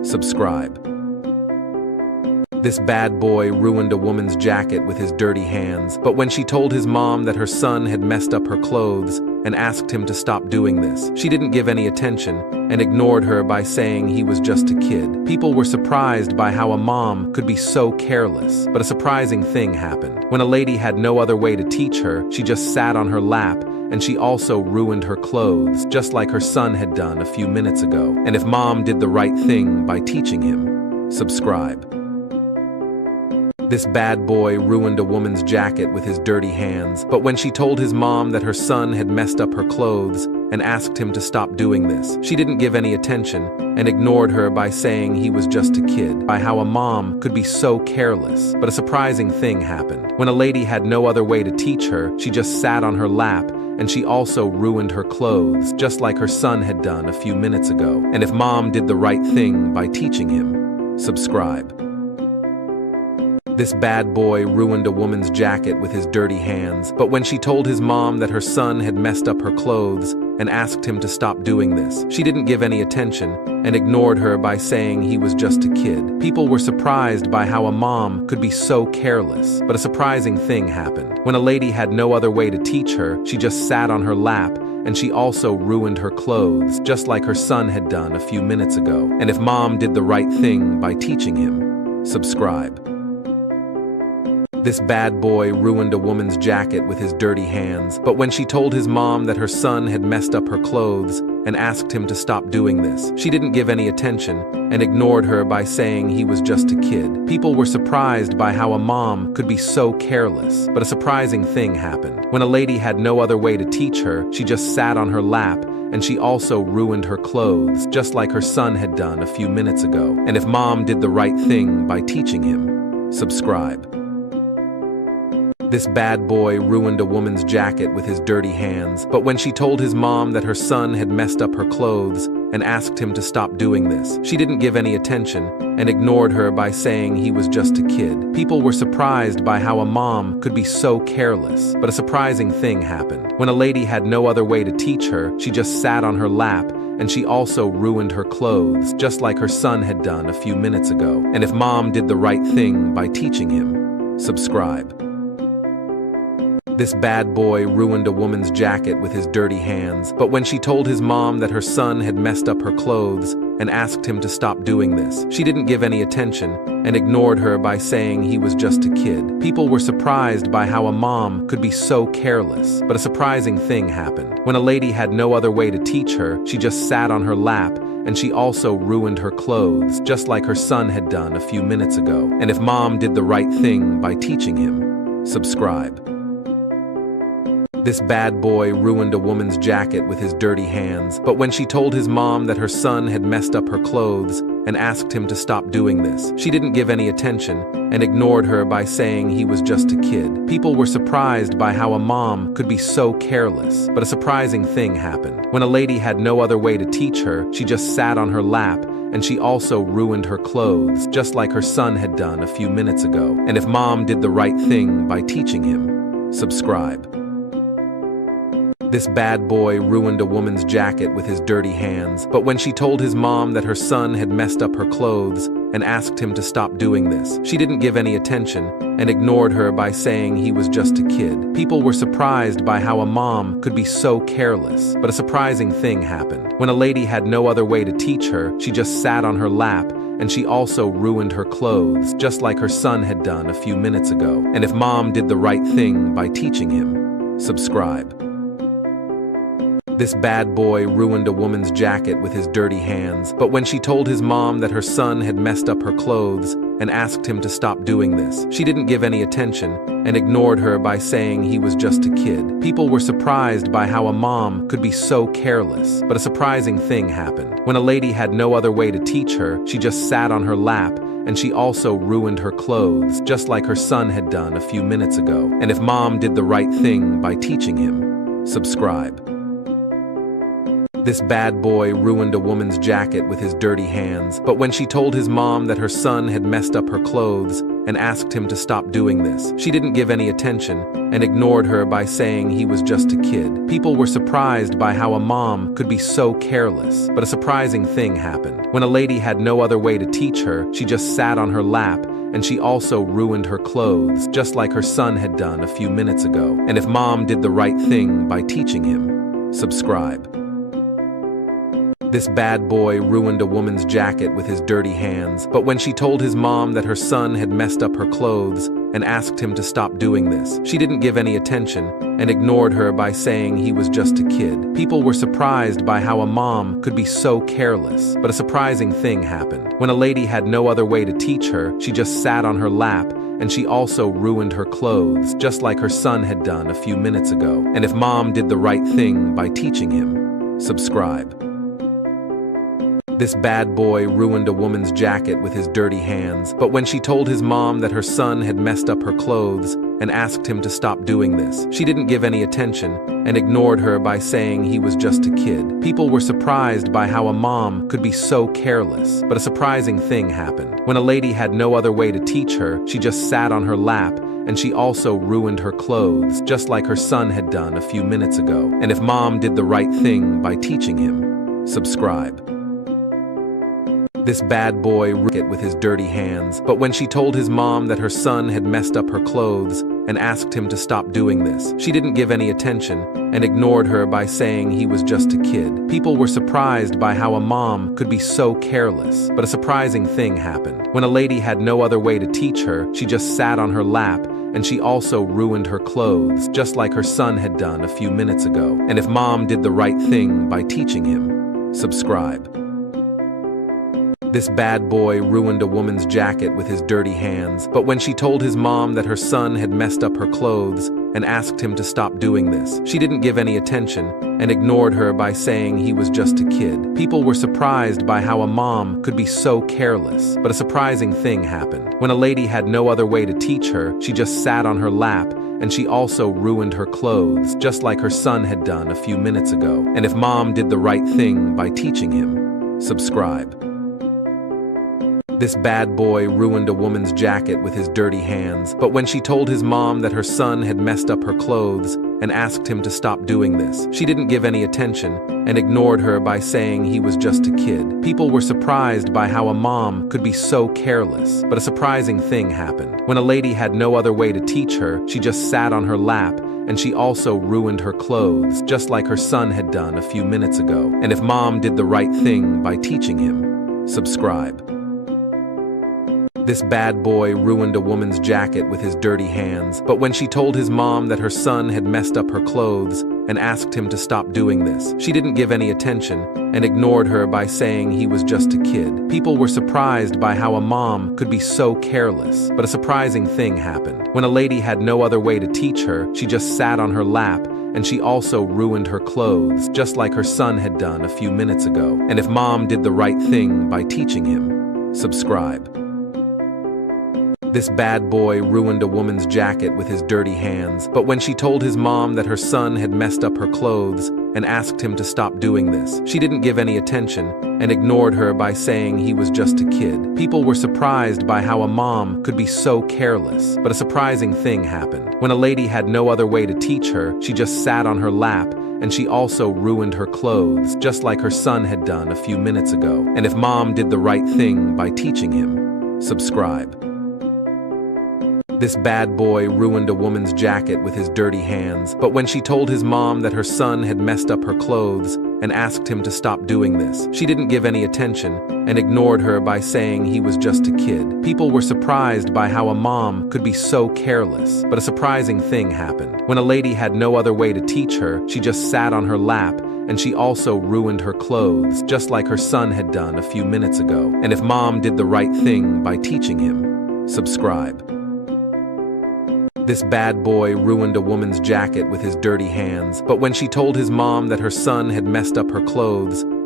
Subscribe. This bad boy ruined a woman's jacket with his dirty hands, but when she told his mom that her son had messed up her clothes and asked him to stop doing this, she didn't give any attention and ignored her by saying he was just a kid. People were surprised by how a mom could be so careless, but a surprising thing happened. When a lady had no other way to teach her, she just sat on her lap, and she also ruined her clothes, just like her son had done a few minutes ago. And if mom did the right thing by teaching him, subscribe. This bad boy ruined a woman's jacket with his dirty hands, but when she told his mom that her son had messed up her clothes and asked him to stop doing this, she didn't give any attention and ignored her by saying he was just a kid. By how a mom could be so careless, but a surprising thing happened. When a lady had no other way to teach her, she just sat on her lap, and she also ruined her clothes, just like her son had done a few minutes ago. And if mom did the right thing by teaching him, subscribe. This bad boy ruined a woman's jacket with his dirty hands, but when she told his mom that her son had messed up her clothes and asked him to stop doing this, she didn't give any attention and ignored her by saying he was just a kid. People were surprised by how a mom could be so careless, but a surprising thing happened. When a lady had no other way to teach her, she just sat on her lap, and she also ruined her clothes, just like her son had done a few minutes ago. And if mom did the right thing by teaching him, subscribe. This bad boy ruined a woman's jacket with his dirty hands, but when she told his mom that her son had messed up her clothes and asked him to stop doing this, she didn't give any attention and ignored her by saying he was just a kid. People were surprised by how a mom could be so careless, but a surprising thing happened. When a lady had no other way to teach her, she just sat on her lap, and she also ruined her clothes, just like her son had done a few minutes ago. And if mom did the right thing by teaching him, subscribe. This bad boy ruined a woman's jacket with his dirty hands, but when she told his mom that her son had messed up her clothes and asked him to stop doing this, she didn't give any attention and ignored her by saying he was just a kid. People were surprised by how a mom could be so careless, but a surprising thing happened. When a lady had no other way to teach her, she just sat on her lap, and she also ruined her clothes, just like her son had done a few minutes ago. And if mom did the right thing by teaching him, subscribe. This bad boy ruined a woman's jacket with his dirty hands, but when she told his mom that her son had messed up her clothes and asked him to stop doing this, she didn't give any attention and ignored her by saying he was just a kid. People were surprised by how a mom could be so careless, but a surprising thing happened. When a lady had no other way to teach her, she just sat on her lap, and she also ruined her clothes, just like her son had done a few minutes ago. And if mom did the right thing by teaching him, subscribe. This bad boy ruined a woman's jacket with his dirty hands, but when she told his mom that her son had messed up her clothes and asked him to stop doing this, she didn't give any attention and ignored her by saying he was just a kid. People were surprised by how a mom could be so careless, but a surprising thing happened. When a lady had no other way to teach her, she just sat on her lap, and she also ruined her clothes, just like her son had done a few minutes ago. And if mom did the right thing by teaching him, subscribe. This bad boy ruined a woman's jacket with his dirty hands, but when she told his mom that her son had messed up her clothes and asked him to stop doing this, she didn't give any attention and ignored her by saying he was just a kid. People were surprised by how a mom could be so careless, but a surprising thing happened. When a lady had no other way to teach her, she just sat on her lap, and she also ruined her clothes, just like her son had done a few minutes ago. And if mom did the right thing by teaching him, subscribe. This bad boy ruined a woman's jacket with his dirty hands, but when she told his mom that her son had messed up her clothes and asked him to stop doing this, she didn't give any attention and ignored her by saying he was just a kid. People were surprised by how a mom could be so careless, but a surprising thing happened. When a lady had no other way to teach her, she just sat on her lap, and she also ruined her clothes, just like her son had done a few minutes ago. And if mom did the right thing by teaching him, subscribe. This bad boy ruined a woman's jacket with his dirty hands, but when she told his mom that her son had messed up her clothes and asked him to stop doing this. She didn't give any attention and ignored her by saying he was just a kid. People were surprised by how a mom could be so careless. But a surprising thing happened. When a lady had no other way to teach her, she just sat on her lap, and she also ruined her clothes, just like her son had done a few minutes ago. And if mom did the right thing by teaching him, subscribe. This bad boy ruined a woman's jacket with his dirty hands, but when she told his mom that her son had messed up her clothes and asked him to stop doing this, she didn't give any attention and ignored her by saying he was just a kid. People were surprised by how a mom could be so careless. But a surprising thing happened. When a lady had no other way to teach her, she just sat on her lap, and she also ruined her clothes, just like her son had done a few minutes ago. And if mom did the right thing by teaching him, subscribe. This bad boy ruined a woman's jacket with his dirty hands, but when she told his mom that her son had messed up her clothes and asked him to stop doing this, she didn't give any attention and ignored her by saying he was just a kid. People were surprised by how a mom could be so careless. But a surprising thing happened. When a lady had no other way to teach her, she just sat on her lap, and she also ruined her clothes, just like her son had done a few minutes ago. And if mom did the right thing by teaching him, subscribe. This bad boy ruined it with his dirty hands, but when she told his mom that her son had messed up her clothes and asked him to stop doing this, she didn't give any attention and ignored her by saying he was just a kid. People were surprised by how a mom could be so careless. But a surprising thing happened. When a lady had no other way to teach her, she just sat on her lap, and she also ruined her clothes, just like her son had done a few minutes ago. And if mom did the right thing by teaching him, subscribe. This bad boy ruined a woman's jacket with his dirty hands, but when she told his mom that her son had messed up her clothes and asked him to stop doing this, she didn't give any attention and ignored her by saying he was just a kid. People were surprised by how a mom could be so careless. But a surprising thing happened. When a lady had no other way to teach her, she just sat on her lap, and she also ruined her clothes, just like her son had done a few minutes ago. And if mom did the right thing by teaching him, subscribe. This bad boy ruined a woman's jacket with his dirty hands, but when she told his mom that her son had messed up her clothes and asked him to stop doing this, she didn't give any attention and ignored her by saying he was just a kid. People were surprised by how a mom could be so careless. But a surprising thing happened. When a lady had no other way to teach her, she just sat on her lap, and she also ruined her clothes, just like her son had done a few minutes ago. And if mom did the right thing by teaching him, subscribe. This bad boy ruined a woman's jacket with his dirty hands, but when she told his mom that her son had messed up her clothes and asked him to stop doing this, she didn't give any attention and ignored her by saying he was just a kid. People were surprised by how a mom could be so careless. But a surprising thing happened. When a lady had no other way to teach her, she just sat on her lap, and she also ruined her clothes, just like her son had done a few minutes ago. And if mom did the right thing by teaching him, subscribe. This bad boy ruined a woman's jacket with his dirty hands, but when she told his mom that her son had messed up her clothes and asked him to stop doing this, she didn't give any attention and ignored her by saying he was just a kid. People were surprised by how a mom could be so careless. But a surprising thing happened. When a lady had no other way to teach her, she just sat on her lap, and she also ruined her clothes, just like her son had done a few minutes ago. And if mom did the right thing by teaching him, subscribe. This bad boy ruined a woman's jacket with his dirty hands, but when she told his mom that her son had messed up her clothes and asked him to stop doing this, she didn't give any attention and ignored her by saying he was just a kid. People were surprised by how a mom could be so careless. But a surprising thing happened. When a lady had no other way to teach her, she just sat on her lap, and she also ruined her clothes, just like her son had done a few minutes ago. And if mom did the right thing by teaching him, subscribe. This bad boy ruined a woman's jacket with his dirty hands, but when she told his mom that her son had messed up her clothes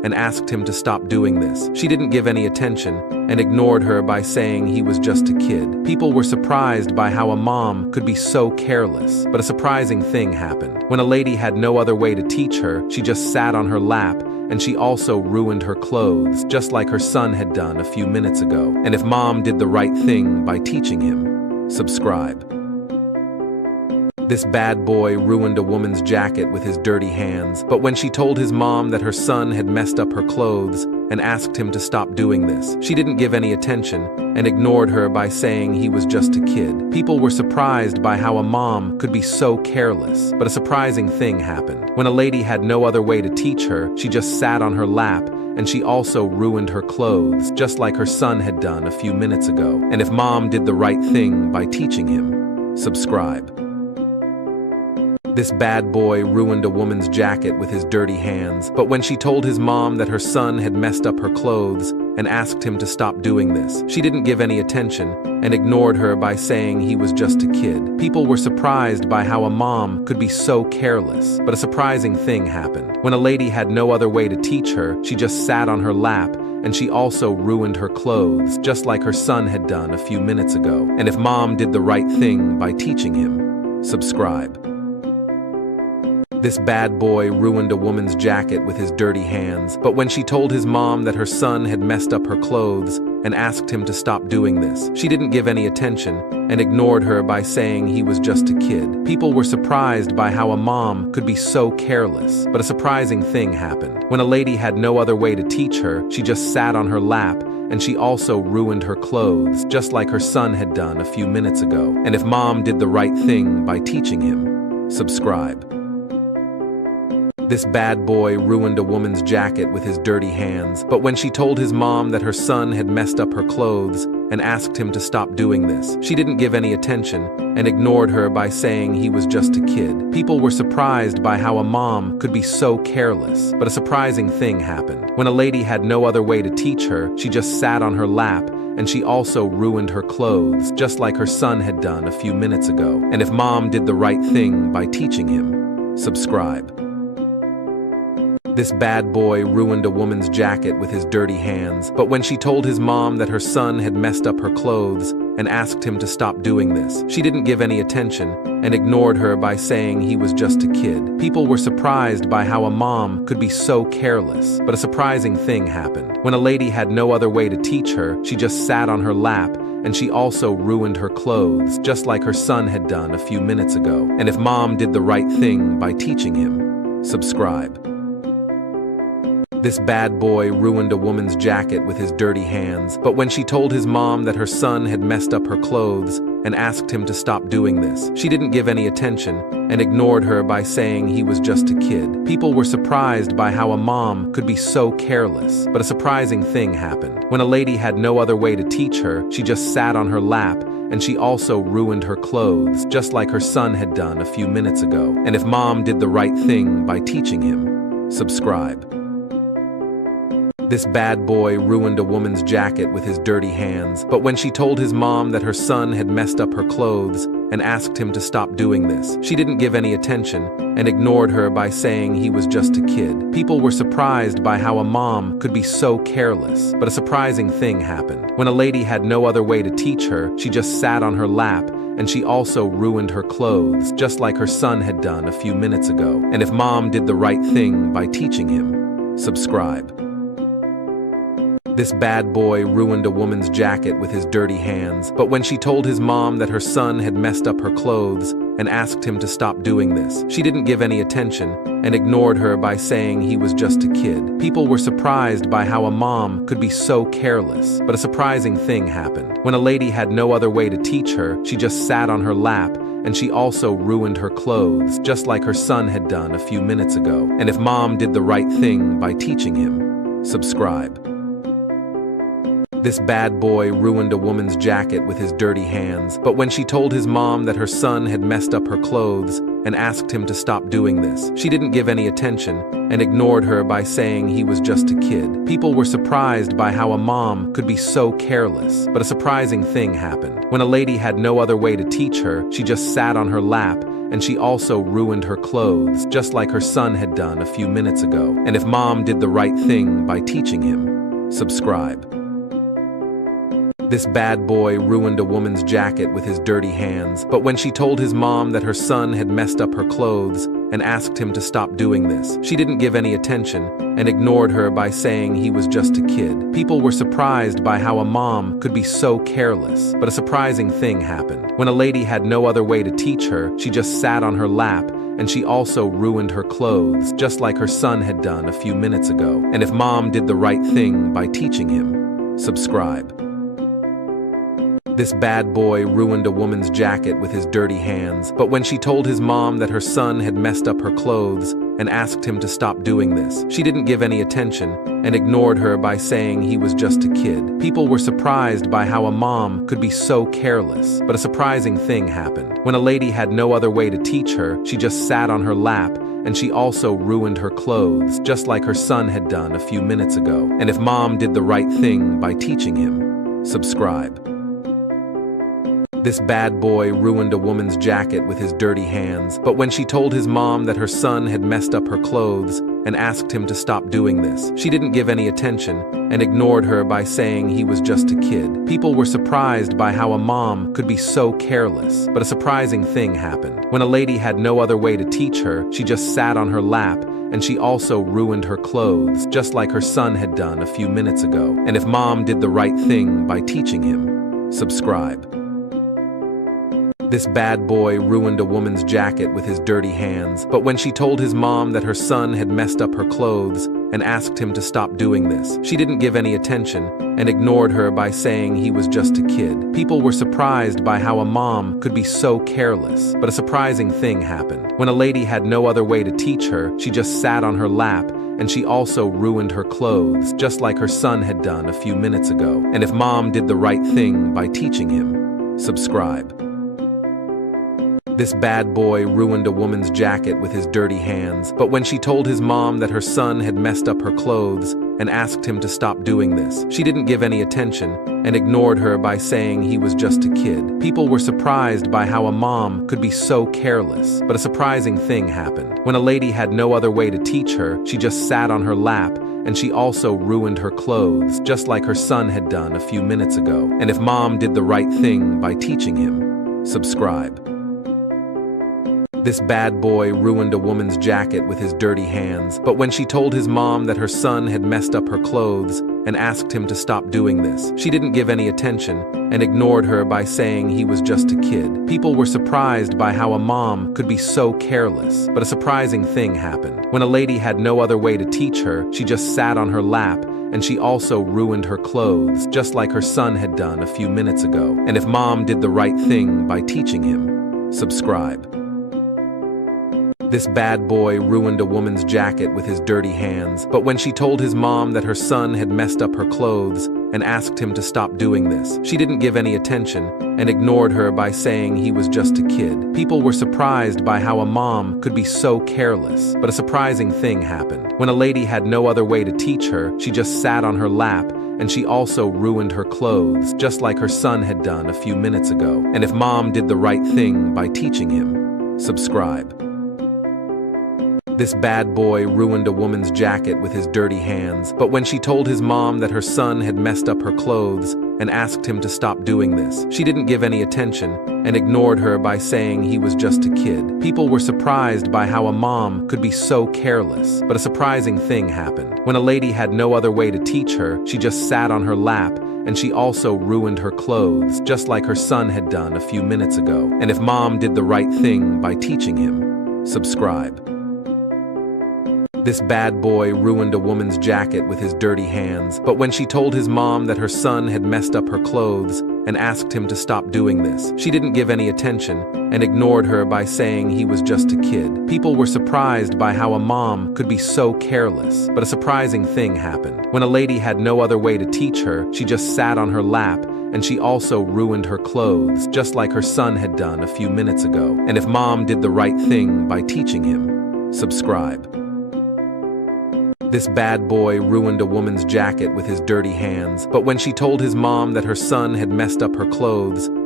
and asked him to stop doing this. She didn't give any attention and ignored her by saying he was just a kid. People were surprised by how a mom could be so careless. But a surprising thing happened. When a lady had no other way to teach her, she just sat on her lap, and she also ruined her clothes, just like her son had done a few minutes ago. And if mom did the right thing by teaching him, subscribe. This bad boy ruined a woman's jacket with his dirty hands, but when she told his mom that her son had messed up her clothes and asked him to stop doing this, she didn't give any attention and ignored her by saying he was just a kid. People were surprised by how a mom could be so careless. But a surprising thing happened. When a lady had no other way to teach her, she just sat on her lap, and she also ruined her clothes, just like her son had done a few minutes ago. And if mom did the right thing by teaching him, subscribe. This bad boy ruined a woman's jacket with his dirty hands, but when she told his mom that her son had messed up her clothes and asked him to stop doing this, she didn't give any attention and ignored her by saying he was just a kid. People were surprised by how a mom could be so careless. But a surprising thing happened. When a lady had no other way to teach her, she just sat on her lap, and she also ruined her clothes, just like her son had done a few minutes ago. And if mom did the right thing by teaching him, subscribe. This bad boy ruined a woman's jacket with his dirty hands, but when she told his mom that her son had messed up her clothes and asked him to stop doing this, she didn't give any attention and ignored her by saying he was just a kid. People were surprised by how a mom could be so careless. But a surprising thing happened. When a lady had no other way to teach her, she just sat on her lap, and she also ruined her clothes, just like her son had done a few minutes ago. And if mom did the right thing by teaching him, subscribe. This bad boy ruined a woman's jacket with his dirty hands, but when she told his mom that her son had messed up her clothes and asked him to stop doing this, she didn't give any attention and ignored her by saying he was just a kid. People were surprised by how a mom could be so careless. But a surprising thing happened. When a lady had no other way to teach her, she just sat on her lap, and she also ruined her clothes, just like her son had done a few minutes ago. And if mom did the right thing by teaching him, subscribe. This bad boy ruined a woman's jacket with his dirty hands, but when she told his mom that her son had messed up her clothes and asked him to stop doing this, she didn't give any attention and ignored her by saying he was just a kid. People were surprised by how a mom could be so careless. But a surprising thing happened. When a lady had no other way to teach her, she just sat on her lap, and she also ruined her clothes, just like her son had done a few minutes ago. And if mom did the right thing by teaching him, subscribe. This bad boy ruined a woman's jacket with his dirty hands, but when she told his mom that her son had messed up her clothes and asked him to stop doing this, she didn't give any attention and ignored her by saying he was just a kid. People were surprised by how a mom could be so careless. But a surprising thing happened. When a lady had no other way to teach her, she just sat on her lap, and she also ruined her clothes, just like her son had done a few minutes ago. And if mom did the right thing by teaching him, subscribe. This bad boy ruined a woman's jacket with his dirty hands, but when she told his mom that her son had messed up her clothes and asked him to stop doing this, she didn't give any attention and ignored her by saying he was just a kid. People were surprised by how a mom could be so careless. But a surprising thing happened. When a lady had no other way to teach her, she just sat on her lap, and she also ruined her clothes, just like her son had done a few minutes ago. And if mom did the right thing by teaching him, subscribe. This bad boy ruined a woman's jacket with his dirty hands, but when she told his mom that her son had messed up her clothes and asked him to stop doing this, she didn't give any attention and ignored her by saying he was just a kid. People were surprised by how a mom could be so careless. But a surprising thing happened. When a lady had no other way to teach her, she just sat on her lap, and she also ruined her clothes, just like her son had done a few minutes ago. And if mom did the right thing by teaching him, subscribe. This bad boy ruined a woman's jacket with his dirty hands, but when she told his mom that her son had messed up her clothes and asked him to stop doing this, she didn't give any attention and ignored her by saying he was just a kid. People were surprised by how a mom could be so careless. But a surprising thing happened. When a lady had no other way to teach her, she just sat on her lap, and she also ruined her clothes, just like her son had done a few minutes ago. And if mom did the right thing by teaching him, subscribe. This bad boy ruined a woman's jacket with his dirty hands, but when she told his mom that her son had messed up her clothes and asked him to stop doing this, she didn't give any attention and ignored her by saying he was just a kid. People were surprised by how a mom could be so careless, but a surprising thing happened. When a lady had no other way to teach her, she just sat on her lap, and she also ruined her clothes, just like her son had done a few minutes ago. And if mom did the right thing by teaching him, subscribe. This bad boy ruined a woman's jacket with his dirty hands, but when she told his mom that her son had messed up her clothes and asked him to stop doing this, she didn't give any attention and ignored her by saying he was just a kid. People were surprised by how a mom could be so careless, but a surprising thing happened. When a lady had no other way to teach her, she just sat on her lap, and she also ruined her clothes, just like her son had done a few minutes ago. And if mom did the right thing by teaching him, subscribe. This bad boy ruined a woman's jacket with his dirty hands, but when she told his mom that her son had messed up her clothes and asked him to stop doing this, she didn't give any attention and ignored her by saying he was just a kid. People were surprised by how a mom could be so careless, but a surprising thing happened. When a lady had no other way to teach her, she just sat on her lap, and she also ruined her clothes, just like her son had done a few minutes ago. And if mom did the right thing by teaching him, subscribe. This bad boy ruined a woman's jacket with his dirty hands, but when she told his mom that her son had messed up her clothes and asked him to stop doing this, she didn't give any attention and ignored her by saying he was just a kid. People were surprised by how a mom could be so careless, but a surprising thing happened. When a lady had no other way to teach her, she just sat on her lap, and she also ruined her clothes, just like her son had done a few minutes ago. And if mom did the right thing by teaching him, subscribe. This bad boy ruined a woman's jacket with his dirty hands, but when she told his mom that her son had messed up her clothes and asked him to stop doing this, she didn't give any attention and ignored her by saying he was just a kid. People were surprised by how a mom could be so careless, but a surprising thing happened. When a lady had no other way to teach her, she just sat on her lap, and she also ruined her clothes, just like her son had done a few minutes ago. And if mom did the right thing by teaching him, subscribe. This bad boy ruined a woman's jacket with his dirty hands, but when she told his mom that her son had messed up her clothes and asked him to stop doing this, she didn't give any attention and ignored her by saying he was just a kid. People were surprised by how a mom could be so careless, but a surprising thing happened. When a lady had no other way to teach her, she just sat on her lap, and she also ruined her clothes, just like her son had done a few minutes ago. And if mom did the right thing by teaching him, subscribe. This bad boy ruined a woman's jacket with his dirty hands, but when she told his mom that her son had messed up her clothes and asked him to stop doing this, she didn't give any attention and ignored her by saying he was just a kid. People were surprised by how a mom could be so careless, but a surprising thing happened. When a lady had no other way to teach her, she just sat on her lap, and she also ruined her clothes, just like her son had done a few minutes ago. And if mom did the right thing by teaching him, subscribe. This bad boy ruined a woman's jacket with his dirty hands, but when she told his mom that her son had messed up her clothes and asked him to stop doing this, she didn't give any attention and ignored her by saying he was just a kid. People were surprised by how a mom could be so careless, but a surprising thing happened. When a lady had no other way to teach her, she just sat on her lap, and she also ruined her clothes, just like her son had done a few minutes ago. And if mom did the right thing by teaching him, subscribe. This bad boy ruined a woman's jacket with his dirty hands, but when she told his mom that her son had messed up her clothes and asked him to stop doing this, she didn't give any attention and ignored her by saying he was just a kid. People were surprised by how a mom could be so careless, but a surprising thing happened. When a lady had no other way to teach her, she just sat on her lap, and she also ruined her clothes, just like her son had done a few minutes ago. And if mom did the right thing by teaching him, subscribe. This bad boy ruined a woman's jacket with his dirty hands, but when she told his mom that her son had messed up her clothes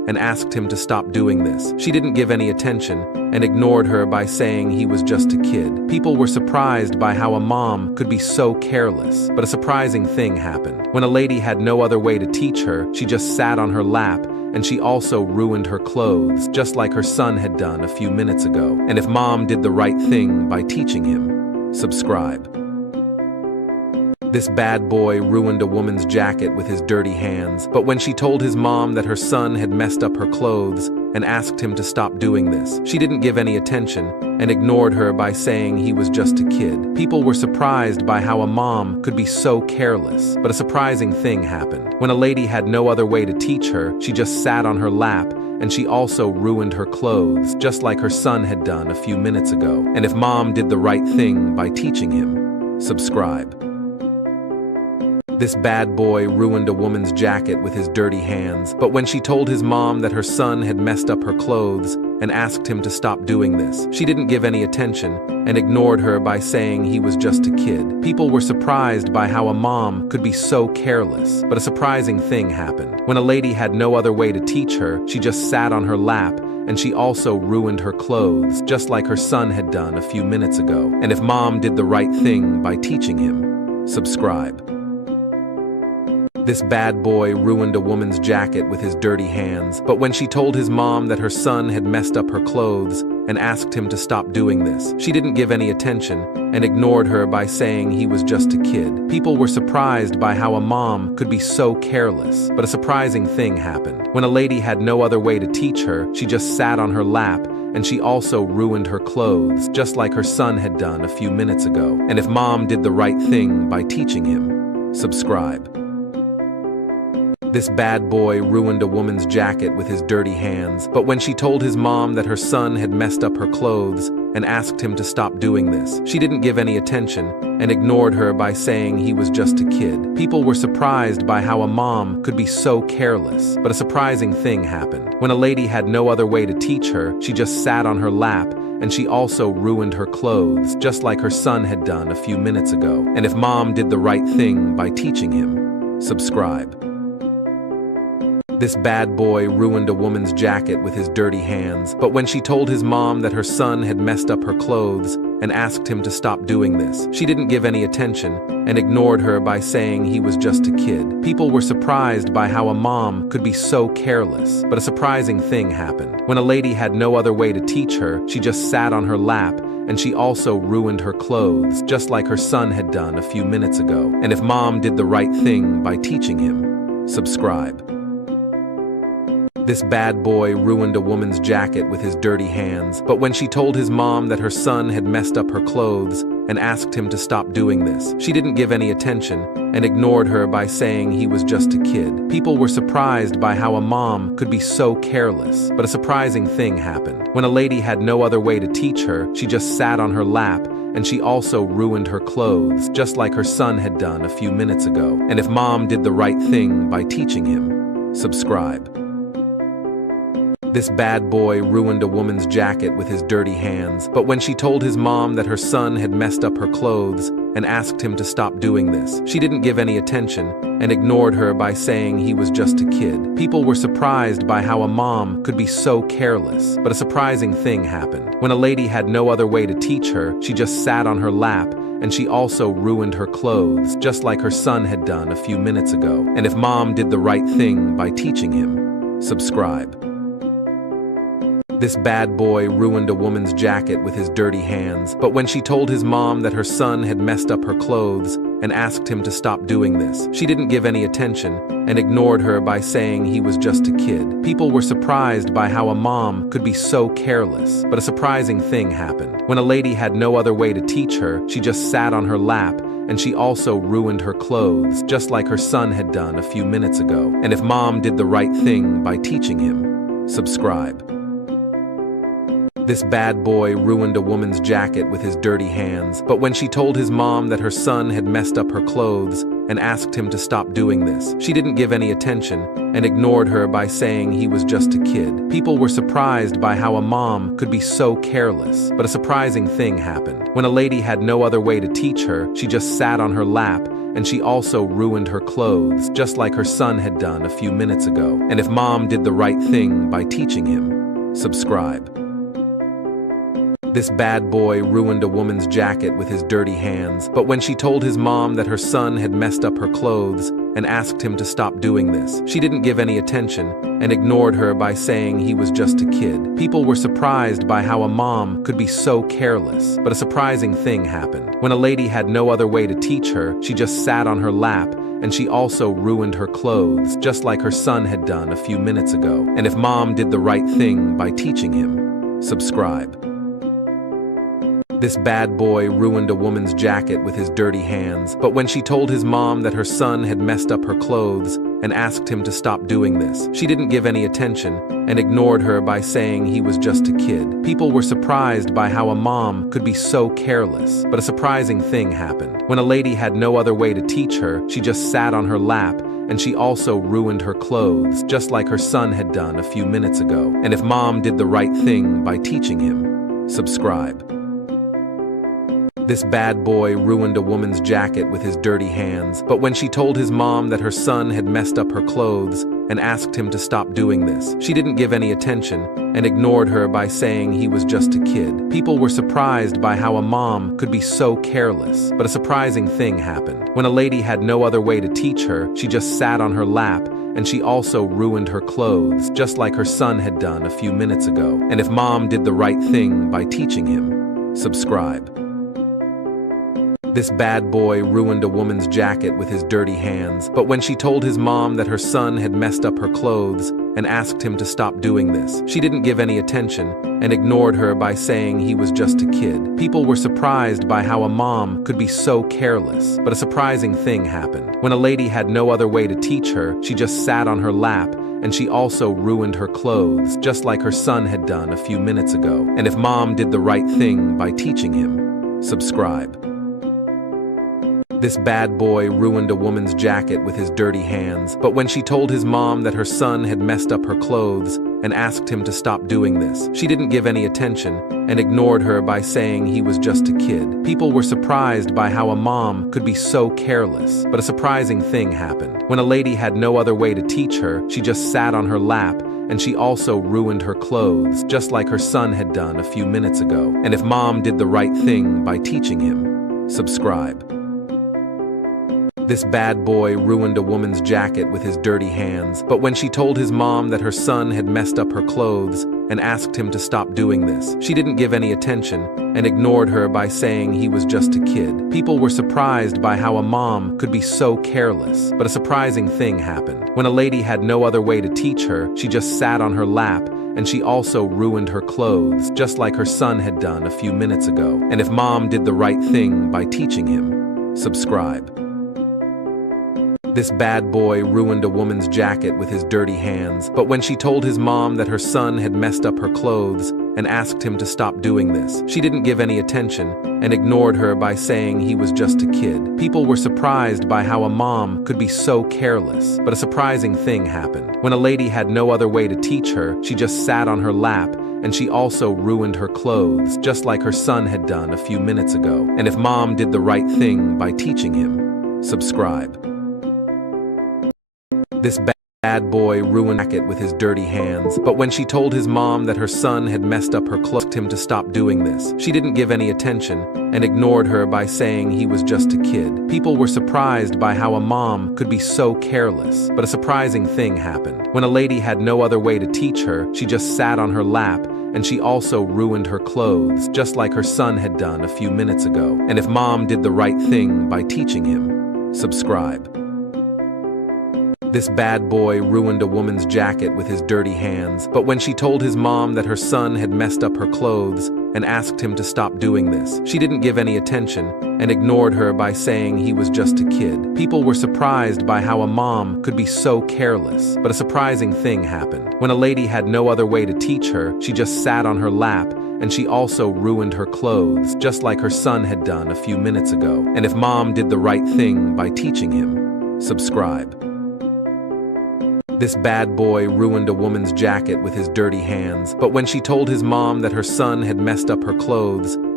and asked him to stop doing this. She didn't give any attention and ignored her by saying he was just a kid. People were surprised by how a mom could be so careless. But a surprising thing happened. When a lady had no other way to teach her, she just sat on her lap, and she also ruined her clothes, just like her son had done a few minutes ago. And if mom did the right thing by teaching him, subscribe. This bad boy ruined a woman's jacket with his dirty hands, but when she told his mom that her son had messed up her clothes and asked him to stop doing this, she didn't give any attention and ignored her by saying he was just a kid. People were surprised by how a mom could be so careless. But a surprising thing happened. When a lady had no other way to teach her, she just sat on her lap, and she also ruined her clothes, just like her son had done a few minutes ago. And if mom did the right thing by teaching him, subscribe. This bad boy ruined a woman's jacket with his dirty hands, but when she told his mom that her son had messed up her clothes and asked him to stop doing this, she didn't give any attention and ignored her by saying he was just a kid. People were surprised by how a mom could be so careless. But a surprising thing happened. When a lady had no other way to teach her, she just sat on her lap, and she also ruined her clothes, just like her son had done a few minutes ago. And if mom did the right thing by teaching him, subscribe. This bad boy ruined a woman's jacket with his dirty hands, but when she told his mom that her son had messed up her clothes and asked him to stop doing this, she didn't give any attention and ignored her by saying he was just a kid. People were surprised by how a mom could be so careless. But a surprising thing happened. When a lady had no other way to teach her, she just sat on her lap, and she also ruined her clothes, just like her son had done a few minutes ago. And if mom did the right thing by teaching him, subscribe. This bad boy ruined a woman's jacket with his dirty hands, but when she told his mom that her son had messed up her clothes and asked him to stop doing this, she didn't give any attention and ignored her by saying he was just a kid. People were surprised by how a mom could be so careless. But a surprising thing happened. When a lady had no other way to teach her, she just sat on her lap, and she also ruined her clothes, just like her son had done a few minutes ago. And if mom did the right thing by teaching him, subscribe. This bad boy ruined a woman's jacket with his dirty hands, but when she told his mom that her son had messed up her clothes and asked him to stop doing this, she didn't give any attention and ignored her by saying he was just a kid. People were surprised by how a mom could be so careless. But a surprising thing happened. When a lady had no other way to teach her, she just sat on her lap, and she also ruined her clothes, just like her son had done a few minutes ago. And if mom did the right thing by teaching him, subscribe. This bad boy ruined a woman's jacket with his dirty hands, but when she told his mom that her son had messed up her clothes and asked him to stop doing this, she didn't give any attention and ignored her by saying he was just a kid. People were surprised by how a mom could be so careless. But a surprising thing happened. When a lady had no other way to teach her, she just sat on her lap, and she also ruined her clothes, just like her son had done a few minutes ago. And if mom did the right thing by teaching him, subscribe. This bad boy ruined a woman's jacket with his dirty hands, but when she told his mom that her son had messed up her clothes and asked him to stop doing this, she didn't give any attention and ignored her by saying he was just a kid. People were surprised by how a mom could be so careless. But a surprising thing happened. When a lady had no other way to teach her, she just sat on her lap, and she also ruined her clothes, just like her son had done a few minutes ago. And if mom did the right thing by teaching him, subscribe. This bad boy ruined a woman's jacket with his dirty hands, but when she told his mom that her son had messed up her clothes and asked him to stop doing this, she didn't give any attention and ignored her by saying he was just a kid. People were surprised by how a mom could be so careless. But a surprising thing happened. When a lady had no other way to teach her, she just sat on her lap, and she also ruined her clothes, just like her son had done a few minutes ago. And if mom did the right thing by teaching him, subscribe. This bad boy ruined a woman's jacket with his dirty hands, but when she told his mom that her son had messed up her clothes and asked him to stop doing this, she didn't give any attention and ignored her by saying he was just a kid. People were surprised by how a mom could be so careless. But a surprising thing happened. When a lady had no other way to teach her, she just sat on her lap, and she also ruined her clothes, just like her son had done a few minutes ago. And if mom did the right thing by teaching him, subscribe. This bad boy ruined a woman's jacket with his dirty hands, but when she told his mom that her son had messed up her clothes and asked him to stop doing this, she didn't give any attention and ignored her by saying he was just a kid. People were surprised by how a mom could be so careless, but a surprising thing happened. When a lady had no other way to teach her, she just sat on her lap, and she also ruined her clothes, just like her son had done a few minutes ago. And if mom did the right thing by teaching him, subscribe. This bad boy ruined a woman's jacket with his dirty hands, but when she told his mom that her son had messed up her clothes and asked him to stop doing this, she didn't give any attention and ignored her by saying he was just a kid. People were surprised by how a mom could be so careless, but a surprising thing happened. When a lady had no other way to teach her, she just sat on her lap, and she also ruined her clothes, just like her son had done a few minutes ago. And if mom did the right thing by teaching him, subscribe. This bad boy ruined a woman's jacket with his dirty hands, but when she told his mom that her son had messed up her clothes and asked him to stop doing this, she didn't give any attention and ignored her by saying he was just a kid. People were surprised by how a mom could be so careless, but a surprising thing happened. When a lady had no other way to teach her, she just sat on her lap, and she also ruined her clothes, just like her son had done a few minutes ago. And if mom did the right thing by teaching him, subscribe. This bad boy ruined a woman's jacket with his dirty hands, but when she told his mom that her son had messed up her clothes and asked him to stop doing this, she didn't give any attention and ignored her by saying he was just a kid. People were surprised by how a mom could be so careless, but a surprising thing happened. When a lady had no other way to teach her, she just sat on her lap, and she also ruined her clothes, just like her son had done a few minutes ago. And if mom did the right thing by teaching him, subscribe. This bad boy ruined a woman's jacket with his dirty hands, but when she told his mom that her son had messed up her clothes and asked him to stop doing this, she didn't give any attention and ignored her by saying he was just a kid. People were surprised by how a mom could be so careless, but a surprising thing happened. When a lady had no other way to teach her, she just sat on her lap, and she also ruined her clothes, just like her son had done a few minutes ago. And if mom did the right thing by teaching him, subscribe. This bad boy ruined a woman's jacket with his dirty hands, but when she told his mom that her son had messed up her clothes and asked him to stop doing this, she didn't give any attention and ignored her by saying he was just a kid. People were surprised by how a mom could be so careless, but a surprising thing happened. When a lady had no other way to teach her, she just sat on her lap, and she also ruined her clothes, just like her son had done a few minutes ago. And if mom did the right thing by teaching him, subscribe. This bad boy ruined a woman's jacket with his dirty hands, but when she told his mom that her son had messed up her clothes and asked him to stop doing this, she didn't give any attention and ignored her by saying he was just a kid. People were surprised by how a mom could be so careless, but a surprising thing happened. When a lady had no other way to teach her, she just sat on her lap, and she also ruined her clothes, just like her son had done a few minutes ago. And if mom did the right thing by teaching him, subscribe. This bad boy ruined her jacket with his dirty hands, but when she told his mom that her son had messed up her clothes and asked him to stop doing this, she didn't give any attention and ignored her by saying he was just a kid. People were surprised by how a mom could be so careless, but a surprising thing happened. When a lady had no other way to teach her, she just sat on her lap, and she also ruined her clothes, just like her son had done a few minutes ago. And if mom did the right thing by teaching him, subscribe. This bad boy ruined a woman's jacket with his dirty hands, but when she told his mom that her son had messed up her clothes and asked him to stop doing this, she didn't give any attention and ignored her by saying he was just a kid. People were surprised by how a mom could be so careless, but a surprising thing happened. When a lady had no other way to teach her, she just sat on her lap, and she also ruined her clothes, just like her son had done a few minutes ago. And if mom did the right thing by teaching him, subscribe. This bad boy ruined a woman's jacket with his dirty hands, but when she told his mom that her son had messed up her clothes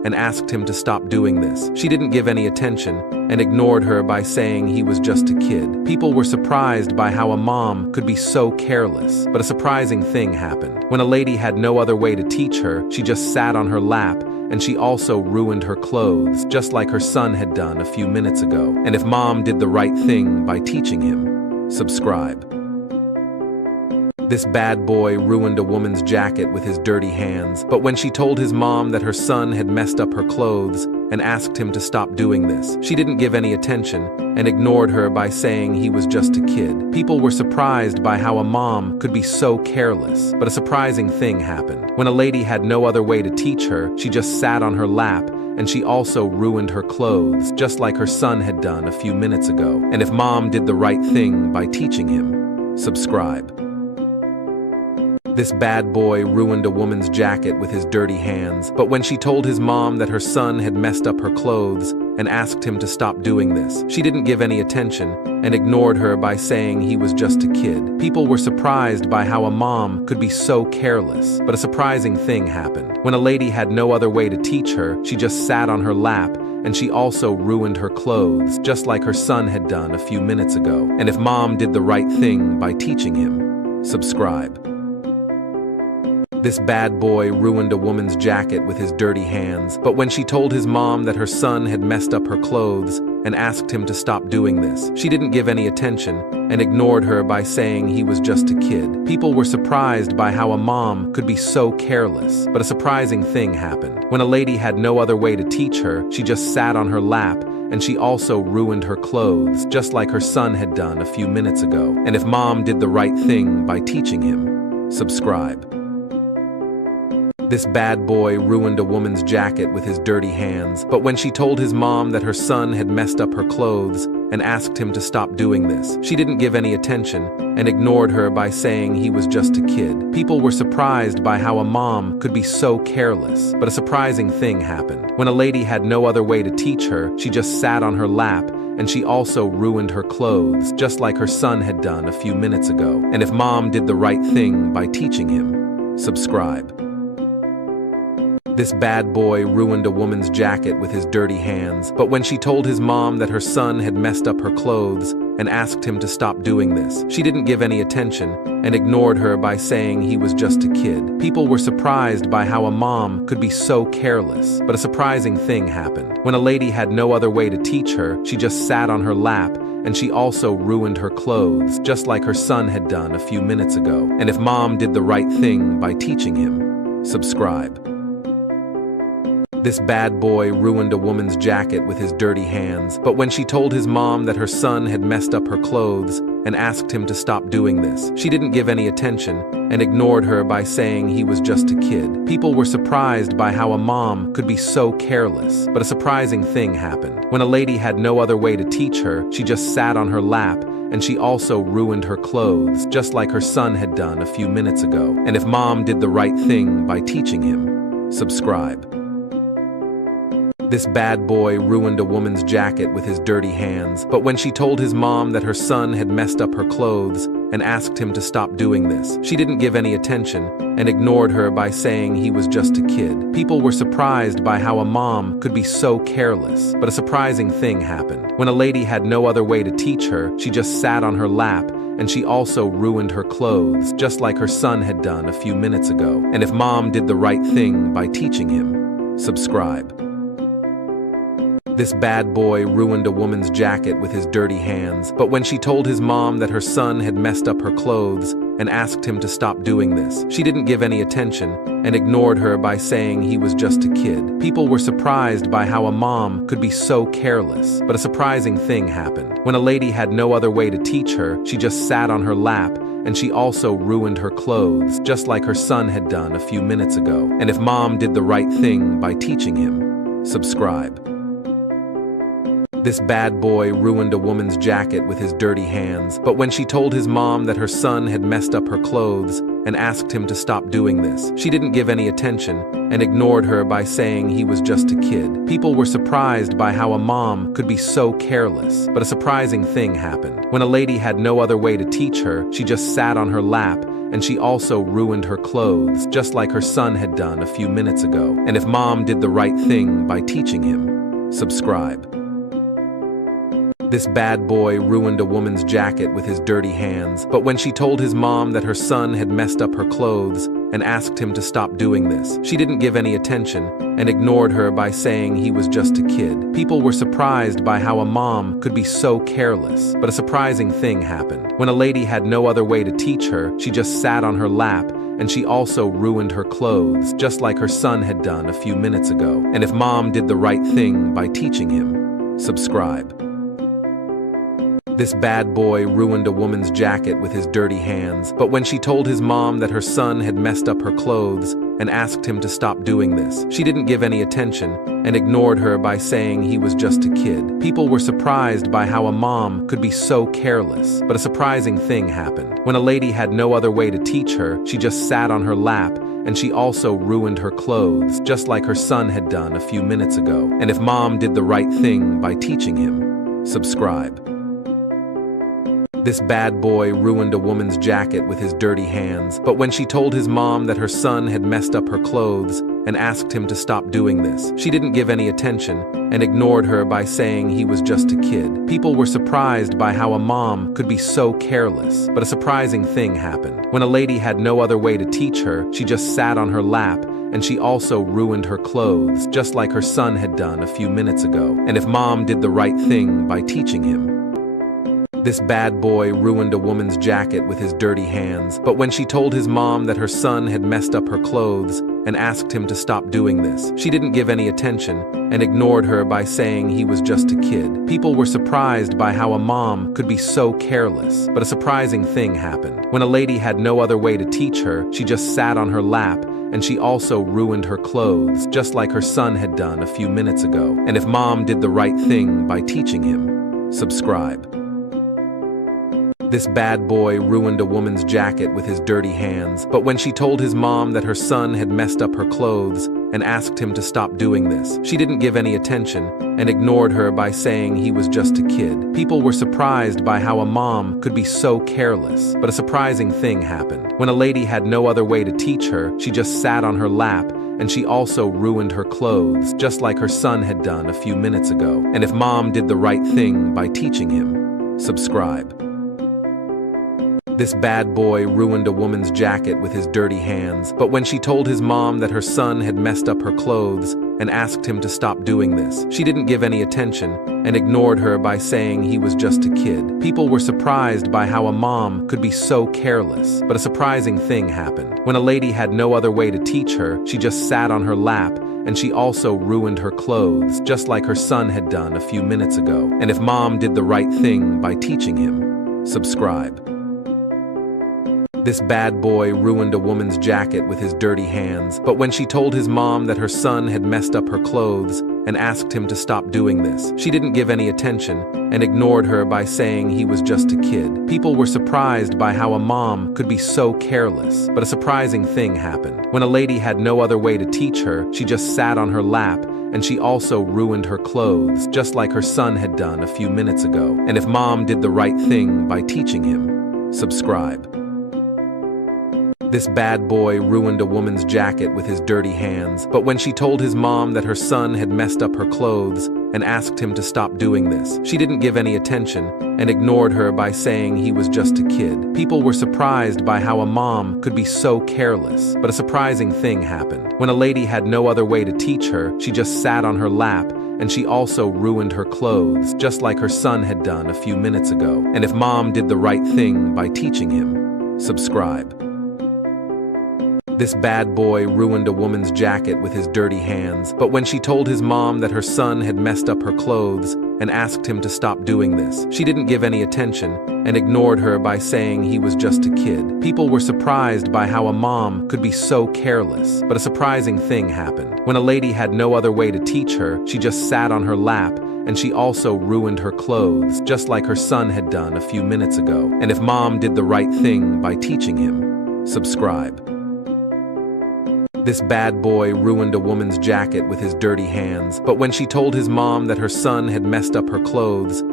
and asked him to stop doing this. She didn't give any attention and ignored her by saying he was just a kid. People were surprised by how a mom could be so careless. But a surprising thing happened. When a lady had no other way to teach her, she just sat on her lap, and she also ruined her clothes, just like her son had done a few minutes ago. And if mom did the right thing by teaching him, subscribe. This bad boy ruined a woman's jacket with his dirty hands, but when she told his mom that her son had messed up her clothes and asked him to stop doing this, she didn't give any attention and ignored her by saying he was just a kid. People were surprised by how a mom could be so careless. But a surprising thing happened. When a lady had no other way to teach her, she just sat on her lap, and she also ruined her clothes, just like her son had done a few minutes ago. And if mom did the right thing by teaching him, subscribe. This bad boy ruined a woman's jacket with his dirty hands, but when she told his mom that her son had messed up her clothes and asked him to stop doing this, she didn't give any attention and ignored her by saying he was just a kid. People were surprised by how a mom could be so careless. But a surprising thing happened. When a lady had no other way to teach her, she just sat on her lap, and she also ruined her clothes, just like her son had done a few minutes ago. And if mom did the right thing by teaching him, subscribe. This bad boy ruined a woman's jacket with his dirty hands, but when she told his mom that her son had messed up her clothes and asked him to stop doing this, she didn't give any attention and ignored her by saying he was just a kid. People were surprised by how a mom could be so careless. But a surprising thing happened. When a lady had no other way to teach her, she just sat on her lap, and she also ruined her clothes, just like her son had done a few minutes ago. And if mom did the right thing by teaching him, subscribe. This bad boy ruined a woman's jacket with his dirty hands, but when she told his mom that her son had messed up her clothes and asked him to stop doing this, she didn't give any attention and ignored her by saying he was just a kid. People were surprised by how a mom could be so careless. But a surprising thing happened. When a lady had no other way to teach her, she just sat on her lap, and she also ruined her clothes, just like her son had done a few minutes ago. And if mom did the right thing by teaching him, subscribe. This bad boy ruined a woman's jacket with his dirty hands, but when she told his mom that her son had messed up her clothes and asked him to stop doing this, she didn't give any attention and ignored her by saying he was just a kid. People were surprised by how a mom could be so careless. But a surprising thing happened. When a lady had no other way to teach her, she just sat on her lap, and she also ruined her clothes, just like her son had done a few minutes ago. And if mom did the right thing by teaching him, subscribe. This bad boy ruined a woman's jacket with his dirty hands, but when she told his mom that her son had messed up her clothes and asked him to stop doing this, she didn't give any attention and ignored her by saying he was just a kid. People were surprised by how a mom could be so careless. But a surprising thing happened. When a lady had no other way to teach her, she just sat on her lap, and she also ruined her clothes, just like her son had done a few minutes ago. And if mom did the right thing by teaching him, subscribe. This bad boy ruined a woman's jacket with his dirty hands, but when she told his mom that her son had messed up her clothes and asked him to stop doing this, she didn't give any attention and ignored her by saying he was just a kid. People were surprised by how a mom could be so careless. But a surprising thing happened. When a lady had no other way to teach her, she just sat on her lap, and she also ruined her clothes, just like her son had done a few minutes ago. And if mom did the right thing by teaching him, subscribe. This bad boy ruined a woman's jacket with his dirty hands, but when she told his mom that her son had messed up her clothes and asked him to stop doing this, she didn't give any attention and ignored her by saying he was just a kid. People were surprised by how a mom could be so careless. But a surprising thing happened. When a lady had no other way to teach her, she just sat on her lap, and she also ruined her clothes, just like her son had done a few minutes ago. And if mom did the right thing by teaching him, subscribe. This bad boy ruined a woman's jacket with his dirty hands, but when she told his mom that her son had messed up her clothes and asked him to stop doing this, she didn't give any attention and ignored her by saying he was just a kid. People were surprised by how a mom could be so careless. But a surprising thing happened. When a lady had no other way to teach her, she just sat on her lap, and she also ruined her clothes, just like her son had done a few minutes ago. And if mom did the right thing by teaching him, subscribe. This bad boy ruined a woman's jacket with his dirty hands, but when she told his mom that her son had messed up her clothes and asked him to stop doing this, she didn't give any attention and ignored her by saying he was just a kid. People were surprised by how a mom could be so careless, but a surprising thing happened. When a lady had no other way to teach her, she just sat on her lap, and she also ruined her clothes, just like her son had done a few minutes ago. And if mom did the right thing by teaching him, subscribe. This bad boy ruined a woman's jacket with his dirty hands, but when she told his mom that her son had messed up her clothes and asked him to stop doing this, she didn't give any attention and ignored her by saying he was just a kid. People were surprised by how a mom could be so careless, but a surprising thing happened. When a lady had no other way to teach her, she just sat on her lap, and she also ruined her clothes, just like her son had done a few minutes ago. And if mom did the right thing by teaching him, subscribe. This bad boy ruined a woman's jacket with his dirty hands, but when she told his mom that her son had messed up her clothes and asked him to stop doing this, she didn't give any attention and ignored her by saying he was just a kid. People were surprised by how a mom could be so careless, but a surprising thing happened. When a lady had no other way to teach her, she just sat on her lap, and she also ruined her clothes, just like her son had done a few minutes ago. And if mom did the right thing by teaching him, this bad boy ruined a woman's jacket with his dirty hands, but when she told his mom that her son had messed up her clothes and asked him to stop doing this, she didn't give any attention and ignored her by saying he was just a kid. People were surprised by how a mom could be so careless, but a surprising thing happened. When a lady had no other way to teach her, she just sat on her lap, and she also ruined her clothes, just like her son had done a few minutes ago. And if mom did the right thing by teaching him, subscribe. This bad boy ruined a woman's jacket with his dirty hands, but when she told his mom that her son had messed up her clothes and asked him to stop doing this, she didn't give any attention and ignored her by saying he was just a kid. People were surprised by how a mom could be so careless, but a surprising thing happened. When a lady had no other way to teach her, she just sat on her lap, and she also ruined her clothes, just like her son had done a few minutes ago. And if mom did the right thing by teaching him, subscribe. This bad boy ruined a woman's jacket with his dirty hands, but when she told his mom that her son had messed up her clothes and asked him to stop doing this, she didn't give any attention and ignored her by saying he was just a kid. People were surprised by how a mom could be so careless, but a surprising thing happened. When a lady had no other way to teach her, she just sat on her lap, and she also ruined her clothes, just like her son had done a few minutes ago. And if mom did the right thing by teaching him, subscribe. This bad boy ruined a woman's jacket with his dirty hands, but when she told his mom that her son had messed up her clothes and asked him to stop doing this, she didn't give any attention and ignored her by saying he was just a kid. People were surprised by how a mom could be so careless, but a surprising thing happened. When a lady had no other way to teach her, she just sat on her lap, and she also ruined her clothes, just like her son had done a few minutes ago. And if mom did the right thing by teaching him, subscribe. This bad boy ruined a woman's jacket with his dirty hands, but when she told his mom that her son had messed up her clothes and asked him to stop doing this, she didn't give any attention and ignored her by saying he was just a kid. People were surprised by how a mom could be so careless, but a surprising thing happened. When a lady had no other way to teach her, she just sat on her lap, and she also ruined her clothes, just like her son had done a few minutes ago. And if mom did the right thing by teaching him, subscribe. This bad boy ruined a woman's jacket with his dirty hands, but when she told his mom that her son had messed up her clothes and asked him to stop doing this, she didn't give any attention and ignored her by saying he was just a kid. People were surprised by how a mom could be so careless, but a surprising thing happened. When a lady had no other way to teach her, she just sat on her lap, and she also ruined her clothes, just like her son had done a few minutes ago. And if mom did the right thing by teaching him, subscribe. This bad boy ruined a woman's jacket with his dirty hands, but when she told his mom that her son had messed up her clothes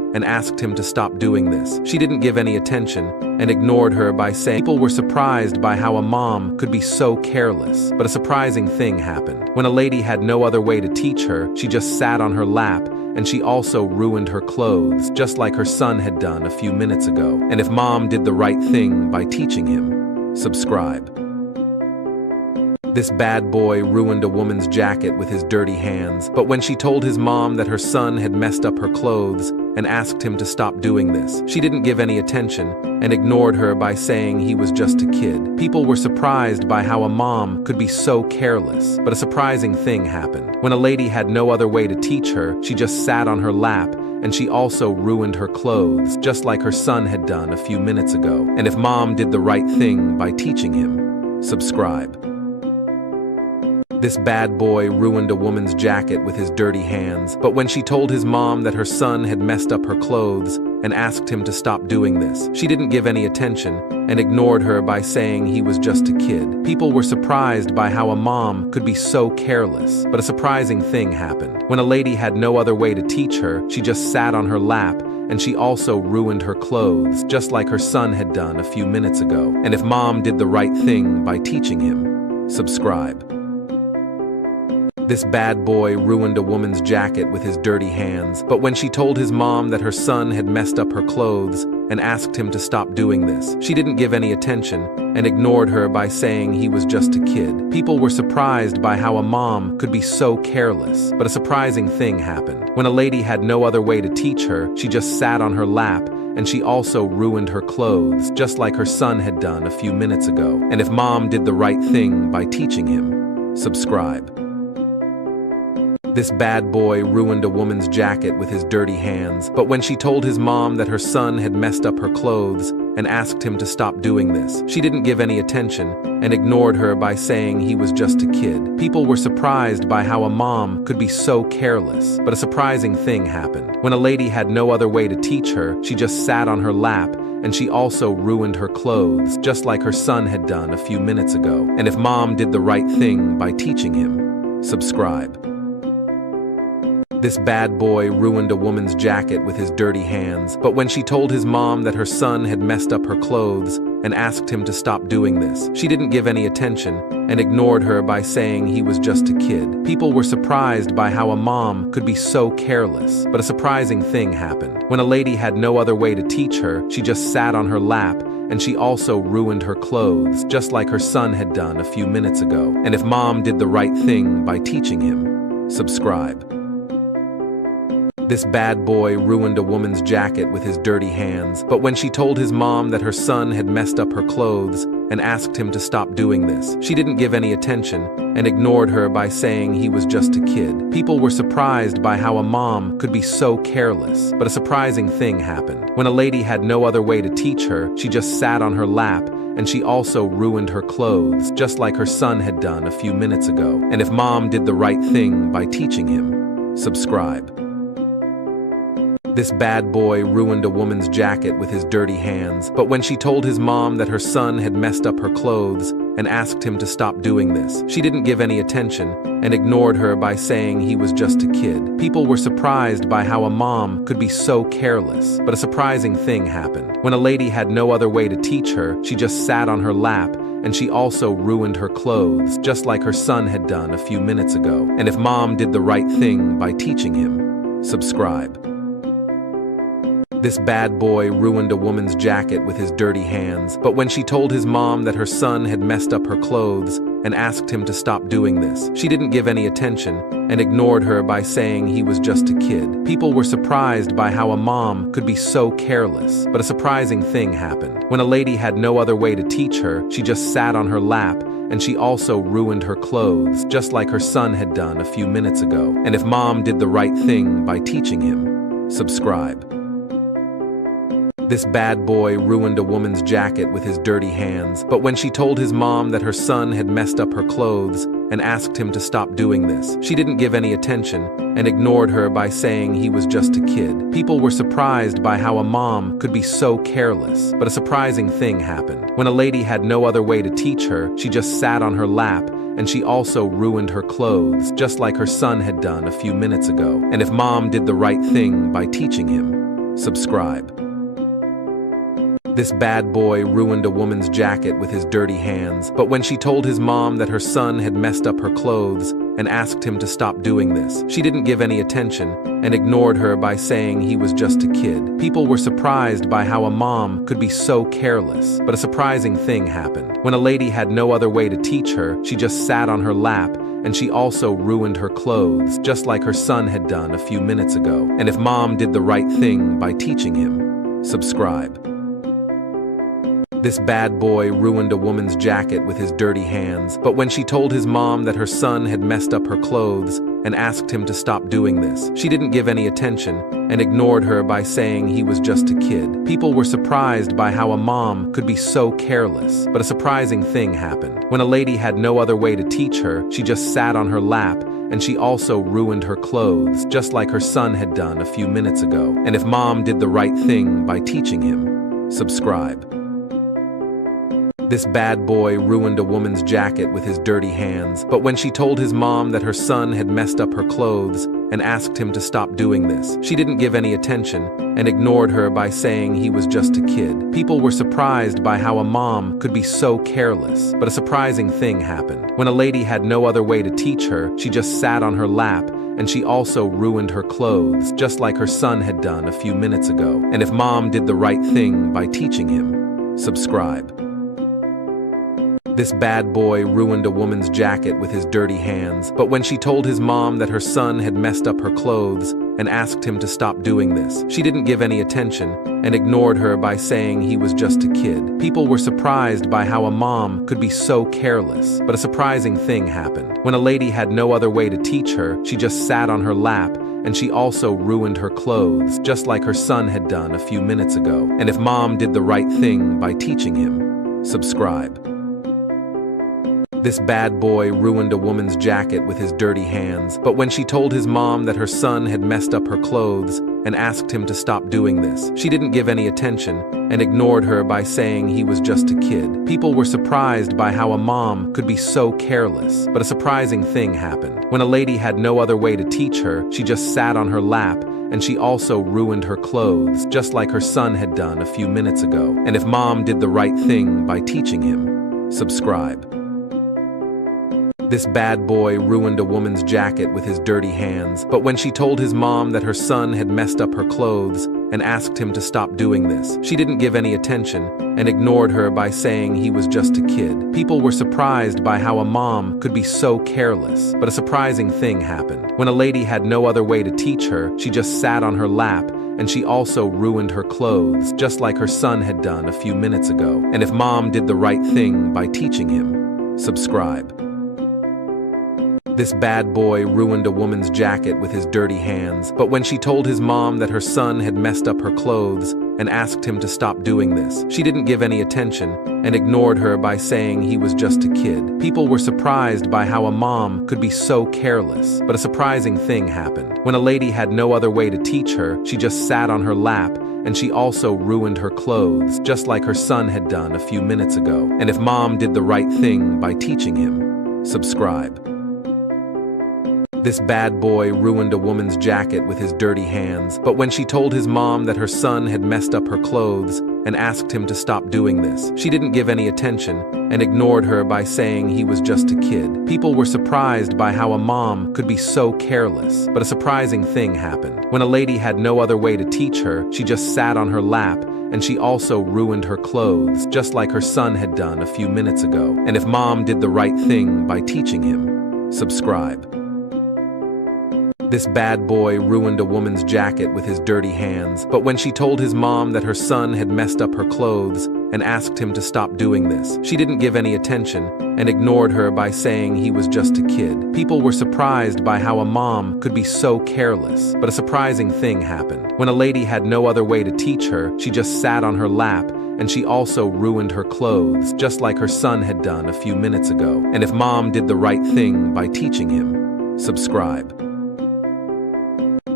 and asked him to stop doing this. She didn't give any attention and ignored her by saying people were surprised by how a mom could be so careless. But a surprising thing happened. When a lady had no other way to teach her, she just sat on her lap, and she also ruined her clothes, just like her son had done a few minutes ago. And if mom did the right thing by teaching him, subscribe. This bad boy ruined a woman's jacket with his dirty hands, but when she told his mom that her son had messed up her clothes and asked him to stop doing this, she didn't give any attention and ignored her by saying he was just a kid. People were surprised by how a mom could be so careless, but a surprising thing happened. When a lady had no other way to teach her, she just sat on her lap, and she also ruined her clothes, just like her son had done a few minutes ago. And if mom did the right thing by teaching him, subscribe. This bad boy ruined a woman's jacket with his dirty hands, but when she told his mom that her son had messed up her clothes and asked him to stop doing this, she didn't give any attention and ignored her by saying he was just a kid. People were surprised by how a mom could be so careless, but a surprising thing happened. When a lady had no other way to teach her, she just sat on her lap, and she also ruined her clothes, just like her son had done a few minutes ago. And if mom did the right thing by teaching him, subscribe. This bad boy ruined a woman's jacket with his dirty hands, but when she told his mom that her son had messed up her clothes and asked him to stop doing this, she didn't give any attention and ignored her by saying he was just a kid. People were surprised by how a mom could be so careless, but a surprising thing happened. When a lady had no other way to teach her, she just sat on her lap, and she also ruined her clothes, just like her son had done a few minutes ago. And if mom did the right thing by teaching him, subscribe. This bad boy ruined a woman's jacket with his dirty hands, but when she told his mom that her son had messed up her clothes and asked him to stop doing this, she didn't give any attention and ignored her by saying he was just a kid. People were surprised by how a mom could be so careless, but a surprising thing happened. When a lady had no other way to teach her, she just sat on her lap, and she also ruined her clothes, just like her son had done a few minutes ago. And if mom did the right thing by teaching him, subscribe. This bad boy ruined a woman's jacket with his dirty hands, but when she told his mom that her son had messed up her clothes and asked him to stop doing this, she didn't give any attention and ignored her by saying he was just a kid. People were surprised by how a mom could be so careless, but a surprising thing happened. When a lady had no other way to teach her, she just sat on her lap, and she also ruined her clothes, just like her son had done a few minutes ago. And if mom did the right thing by teaching him, subscribe. This bad boy ruined a woman's jacket with his dirty hands, but when she told his mom that her son had messed up her clothes and asked him to stop doing this, she didn't give any attention and ignored her by saying he was just a kid. People were surprised by how a mom could be so careless, but a surprising thing happened. When a lady had no other way to teach her, she just sat on her lap, and she also ruined her clothes, just like her son had done a few minutes ago. And if mom did the right thing by teaching him, subscribe. This bad boy ruined a woman's jacket with his dirty hands, but when she told his mom that her son had messed up her clothes and asked him to stop doing this, she didn't give any attention and ignored her by saying he was just a kid. People were surprised by how a mom could be so careless, but a surprising thing happened. When a lady had no other way to teach her, she just sat on her lap, and she also ruined her clothes, just like her son had done a few minutes ago. And if mom did the right thing by teaching him, subscribe. This bad boy ruined a woman's jacket with his dirty hands, but when she told his mom that her son had messed up her clothes and asked him to stop doing this, she didn't give any attention and ignored her by saying he was just a kid. People were surprised by how a mom could be so careless, but a surprising thing happened. When a lady had no other way to teach her, she just sat on her lap, and she also ruined her clothes, just like her son had done a few minutes ago. And if mom did the right thing by teaching him, subscribe. This bad boy ruined a woman's jacket with his dirty hands, but when she told his mom that her son had messed up her clothes and asked him to stop doing this, she didn't give any attention and ignored her by saying he was just a kid. People were surprised by how a mom could be so careless, but a surprising thing happened. When a lady had no other way to teach her, she just sat on her lap, and she also ruined her clothes, just like her son had done a few minutes ago. And if mom did the right thing by teaching him, Subscribe. This bad boy ruined a woman's jacket with his dirty hands, but when she told his mom that her son had messed up her clothes and asked him to stop doing this, she didn't give any attention and ignored her by saying he was just a kid. People were surprised by how a mom could be so careless, but a surprising thing happened. When a lady had no other way to teach her, she just sat on her lap, and she also ruined her clothes, just like her son had done a few minutes ago. And if mom did the right thing by teaching him, subscribe. This bad boy ruined a woman's jacket with his dirty hands, but when she told his mom that her son had messed up her clothes and asked him to stop doing this, she didn't give any attention and ignored her by saying he was just a kid. People were surprised by how a mom could be so careless, but a surprising thing happened. When a lady had no other way to teach her, she just sat on her lap, and she also ruined her clothes, just like her son had done a few minutes ago. And if mom did the right thing by teaching him, subscribe. This bad boy ruined a woman's jacket with his dirty hands, but when she told his mom that her son had messed up her clothes and asked him to stop doing this, she didn't give any attention and ignored her by saying he was just a kid. People were surprised by how a mom could be so careless, but a surprising thing happened. When a lady had no other way to teach her, she just sat on her lap, and she also ruined her clothes, just like her son had done a few minutes ago. And if mom did the right thing by teaching him, subscribe. This bad boy ruined a woman's jacket with his dirty hands, but when she told his mom that her son had messed up her clothes and asked him to stop doing this, she didn't give any attention and ignored her by saying he was just a kid. People were surprised by how a mom could be so careless, but a surprising thing happened. When a lady had no other way to teach her, she just sat on her lap, and she also ruined her clothes, just like her son had done a few minutes ago. And if mom did the right thing by teaching him, subscribe. This bad boy ruined a woman's jacket with his dirty hands, but when she told his mom that her son had messed up her clothes and asked him to stop doing this, she didn't give any attention and ignored her by saying he was just a kid. People were surprised by how a mom could be so careless, but a surprising thing happened. When a lady had no other way to teach her, she just sat on her lap, and she also ruined her clothes, just like her son had done a few minutes ago. And if mom did the right thing by teaching him, subscribe. This bad boy ruined a woman's jacket with his dirty hands, but when she told his mom that her son had messed up her clothes and asked him to stop doing this, she didn't give any attention and ignored her by saying he was just a kid. People were surprised by how a mom could be so careless, but a surprising thing happened. When a lady had no other way to teach her, she just sat on her lap, and she also ruined her clothes, just like her son had done a few minutes ago. And if mom did the right thing by teaching him, subscribe. This bad boy ruined a woman's jacket with his dirty hands, but when she told his mom that her son had messed up her clothes and asked him to stop doing this, she didn't give any attention and ignored her by saying he was just a kid. People were surprised by how a mom could be so careless, but a surprising thing happened. When a lady had no other way to teach her, she just sat on her lap, and she also ruined her clothes, just like her son had done a few minutes ago. And if mom did the right thing by teaching him, subscribe. This bad boy ruined a woman's jacket with his dirty hands, but when she told his mom that her son had messed up her clothes and asked him to stop doing this, she didn't give any attention and ignored her by saying he was just a kid. People were surprised by how a mom could be so careless, but a surprising thing happened. When a lady had no other way to teach her, she just sat on her lap, and she also ruined her clothes, just like her son had done a few minutes ago. And if mom did the right thing by teaching him, subscribe. This bad boy ruined a woman's jacket with his dirty hands, but when she told his mom that her son had messed up her clothes and asked him to stop doing this, she didn't give any attention and ignored her by saying he was just a kid. People were surprised by how a mom could be so careless, but a surprising thing happened. When a lady had no other way to teach her, she just sat on her lap, and she also ruined her clothes, just like her son had done a few minutes ago. And if mom did the right thing by teaching him, subscribe.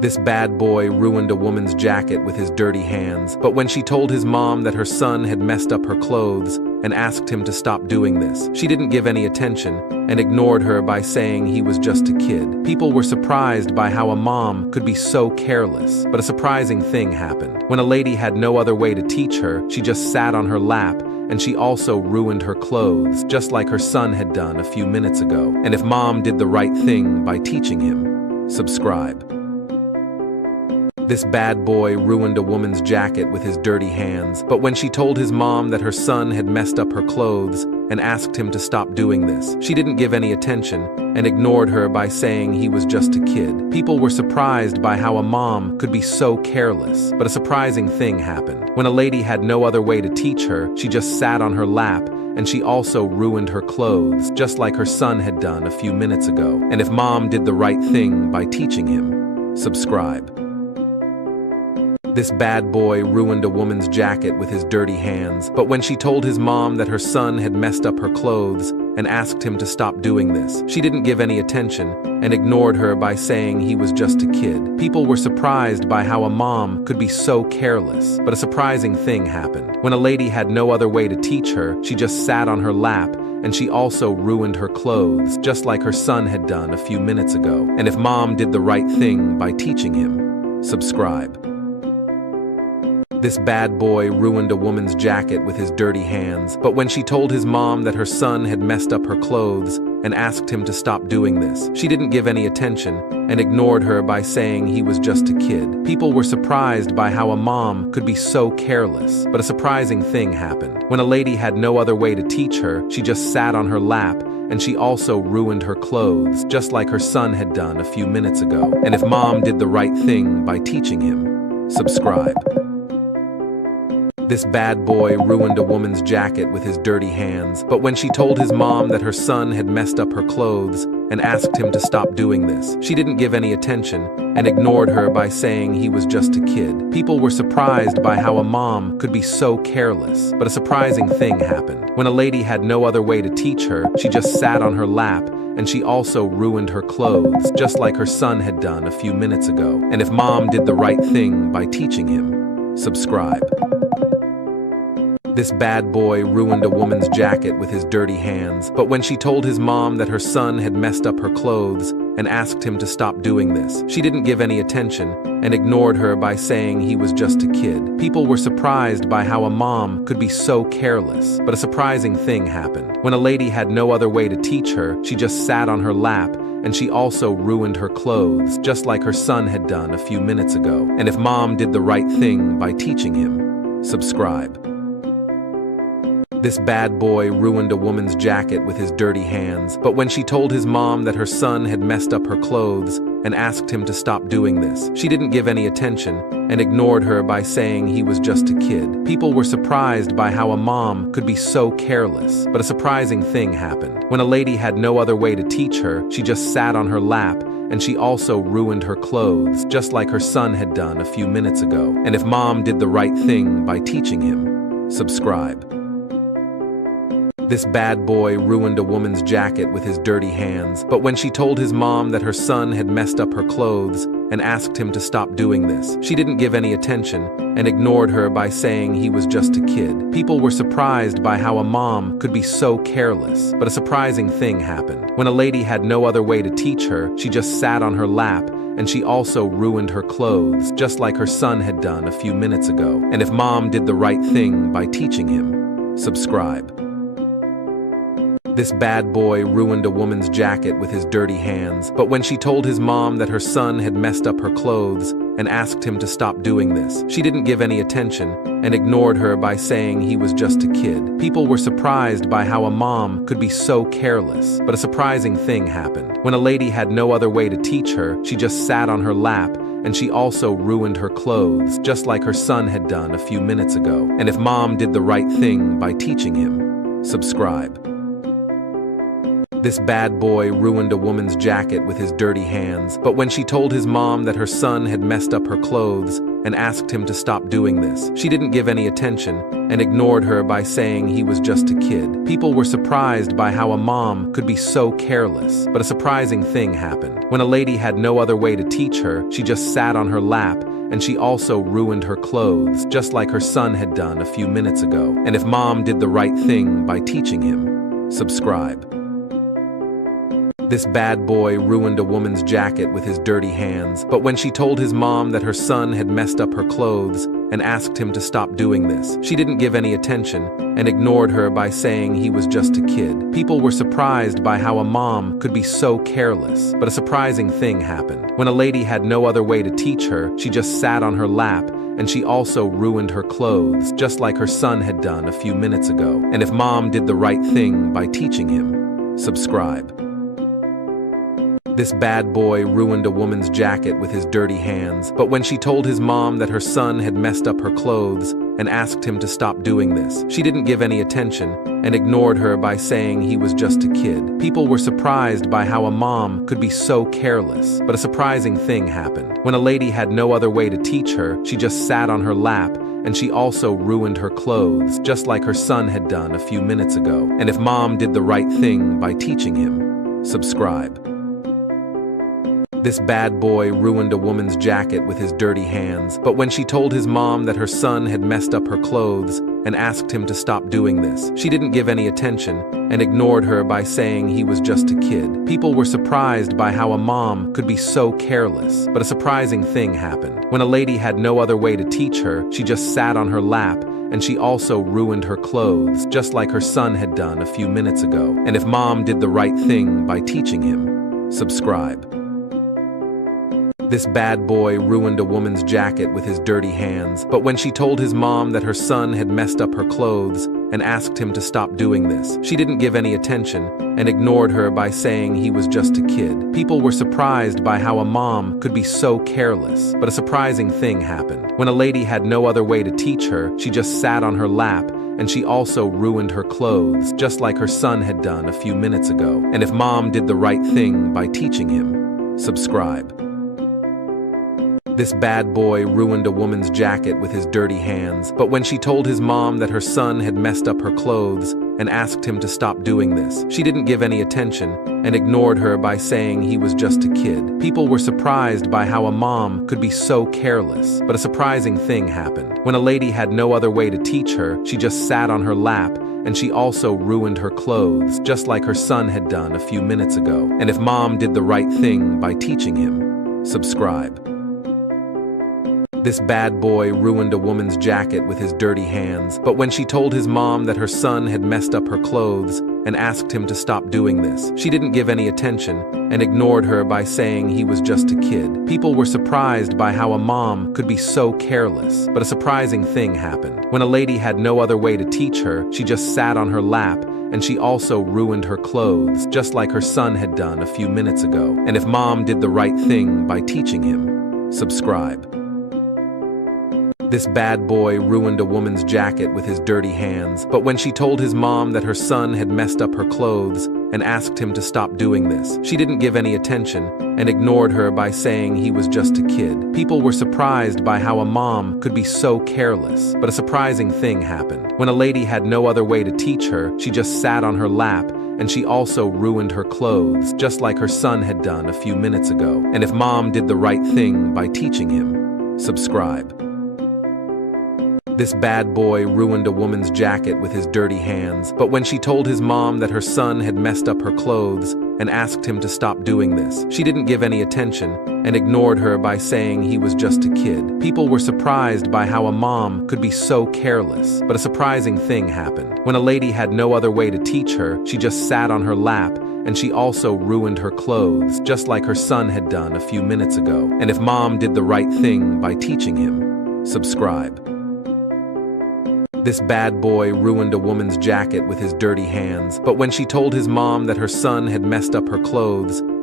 This bad boy ruined a woman's jacket with his dirty hands, but when she told his mom that her son had messed up her clothes and asked him to stop doing this, she didn't give any attention and ignored her by saying he was just a kid. People were surprised by how a mom could be so careless, but a surprising thing happened. When a lady had no other way to teach her, she just sat on her lap, and she also ruined her clothes, just like her son had done a few minutes ago. And if mom did the right thing by teaching him, subscribe. This bad boy ruined a woman's jacket with his dirty hands, but when she told his mom that her son had messed up her clothes and asked him to stop doing this, she didn't give any attention and ignored her by saying he was just a kid. People were surprised by how a mom could be so careless, but a surprising thing happened. When a lady had no other way to teach her, she just sat on her lap, and she also ruined her clothes, just like her son had done a few minutes ago. And if mom did the right thing by teaching him, subscribe. This bad boy ruined a woman's jacket with his dirty hands, but when she told his mom that her son had messed up her clothes and asked him to stop doing this, she didn't give any attention and ignored her by saying he was just a kid. People were surprised by how a mom could be so careless, but a surprising thing happened. When a lady had no other way to teach her, she just sat on her lap, and she also ruined her clothes, just like her son had done a few minutes ago. And if mom did the right thing by teaching him, subscribe. This bad boy ruined a woman's jacket with his dirty hands, but when she told his mom that her son had messed up her clothes and asked him to stop doing this, she didn't give any attention and ignored her by saying he was just a kid. People were surprised by how a mom could be so careless, but a surprising thing happened. When a lady had no other way to teach her, she just sat on her lap, and she also ruined her clothes, just like her son had done a few minutes ago. And if mom did the right thing by teaching him, subscribe. This bad boy ruined a woman's jacket with his dirty hands, but when she told his mom that her son had messed up her clothes and asked him to stop doing this, she didn't give any attention and ignored her by saying he was just a kid. People were surprised by how a mom could be so careless, but a surprising thing happened. When a lady had no other way to teach her, she just sat on her lap, and she also ruined her clothes, just like her son had done a few minutes ago. And if mom did the right thing by teaching him, subscribe. This bad boy ruined a woman's jacket with his dirty hands, but when she told his mom that her son had messed up her clothes and asked him to stop doing this, she didn't give any attention and ignored her by saying he was just a kid. People were surprised by how a mom could be so careless, but a surprising thing happened. When a lady had no other way to teach her, she just sat on her lap, and she also ruined her clothes, just like her son had done a few minutes ago. And if mom did the right thing by teaching him, subscribe. This bad boy ruined a woman's jacket with his dirty hands, but when she told his mom that her son had messed up her clothes and asked him to stop doing this, she didn't give any attention and ignored her by saying he was just a kid. People were surprised by how a mom could be so careless, but a surprising thing happened. When a lady had no other way to teach her, she just sat on her lap, and she also ruined her clothes, just like her son had done a few minutes ago. And if mom did the right thing by teaching him, subscribe. This bad boy ruined a woman's jacket with his dirty hands, but when she told his mom that her son had messed up her clothes and asked him to stop doing this, she didn't give any attention and ignored her by saying he was just a kid. People were surprised by how a mom could be so careless, but a surprising thing happened. When a lady had no other way to teach her, she just sat on her lap, and she also ruined her clothes, just like her son had done a few minutes ago. And if mom did the right thing by teaching him, subscribe. This bad boy ruined a woman's jacket with his dirty hands, but when she told his mom that her son had messed up her clothes and asked him to stop doing this, she didn't give any attention and ignored her by saying he was just a kid. People were surprised by how a mom could be so careless, but a surprising thing happened. When a lady had no other way to teach her, she just sat on her lap, and she also ruined her clothes, just like her son had done a few minutes ago. And if mom did the right thing by teaching him, subscribe. This bad boy ruined a woman's jacket with his dirty hands, but when she told his mom that her son had messed up her clothes and asked him to stop doing this. She didn't give any attention and ignored her by saying he was just a kid. People were surprised by how a mom could be so careless. But a surprising thing happened. When a lady had no other way to teach her, she just sat on her lap, and she also ruined her clothes, just like her son had done a few minutes ago. And if mom did the right thing by teaching him, subscribe. This bad boy ruined a woman's jacket with his dirty hands, but when she told his mom that her son had messed up her clothes and asked him to stop doing this, she didn't give any attention and ignored her by saying he was just a kid. People were surprised by how a mom could be so careless. But a surprising thing happened. When a lady had no other way to teach her, she just sat on her lap, and she also ruined her clothes, just like her son had done a few minutes ago. And if mom did the right thing by teaching him, subscribe. This bad boy ruined a woman's jacket with his dirty hands, but when she told his mom that her son had messed up her clothes and asked him to stop doing this, she didn't give any attention and ignored her by saying he was just a kid. People were surprised by how a mom could be so careless. But a surprising thing happened. When a lady had no other way to teach her, she just sat on her lap, and she also ruined her clothes, just like her son had done a few minutes ago. And if mom did the right thing by teaching him, subscribe. This bad boy ruined a woman's jacket with his dirty hands, but when she told his mom that her son had messed up her clothes and asked him to stop doing this, she didn't give any attention and ignored her by saying he was just a kid. People were surprised by how a mom could be so careless. But a surprising thing happened. When a lady had no other way to teach her, she just sat on her lap, and she also ruined her clothes, just like her son had done a few minutes ago. And if mom did the right thing by teaching him, subscribe. This bad boy ruined a woman's jacket with his dirty hands, but when she told his mom that her son had messed up her clothes and asked him to stop doing this, she didn't give any attention and ignored her by saying he was just a kid. People were surprised by how a mom could be so careless. But a surprising thing happened. When a lady had no other way to teach her, she just sat on her lap, and she also ruined her clothes, just like her son had done a few minutes ago. And if mom did the right thing by teaching him, subscribe. This bad boy ruined a woman's jacket with his dirty hands, but when she told his mom that her son had messed up her clothes and asked him to stop doing this, she didn't give any attention and ignored her by saying he was just a kid. People were surprised by how a mom could be so careless. But a surprising thing happened. When a lady had no other way to teach her, she just sat on her lap, and she also ruined her clothes, just like her son had done a few minutes ago. And if mom did the right thing by teaching him, subscribe. This bad boy ruined a woman's jacket with his dirty hands, but when she told his mom that her son had messed up her clothes and asked him to stop doing this, she didn't give any attention and ignored her by saying he was just a kid. People were surprised by how a mom could be so careless. But a surprising thing happened. When a lady had no other way to teach her, she just sat on her lap, and she also ruined her clothes, just like her son had done a few minutes ago. And if mom did the right thing by teaching him, subscribe. This bad boy ruined a woman's jacket with his dirty hands, but when she told his mom that her son had messed up her clothes and asked him to stop doing this, she didn't give any attention and ignored her by saying he was just a kid. People were surprised by how a mom could be so careless. But a surprising thing happened. When a lady had no other way to teach her, she just sat on her lap, and she also ruined her clothes, just like her son had done a few minutes ago. And if mom did the right thing by teaching him, subscribe. This bad boy ruined a woman's jacket with his dirty hands, but when she told his mom that her son had messed up her clothes and asked him to stop doing this, she didn't give any attention and ignored her by saying he was just a kid. People were surprised by how a mom could be so careless. But a surprising thing happened. When a lady had no other way to teach her, she just sat on her lap, and she also ruined her clothes, just like her son had done a few minutes ago. And if mom did the right thing by teaching him, subscribe. This bad boy ruined a woman's jacket with his dirty hands, but when she told his mom that her son had messed up her clothes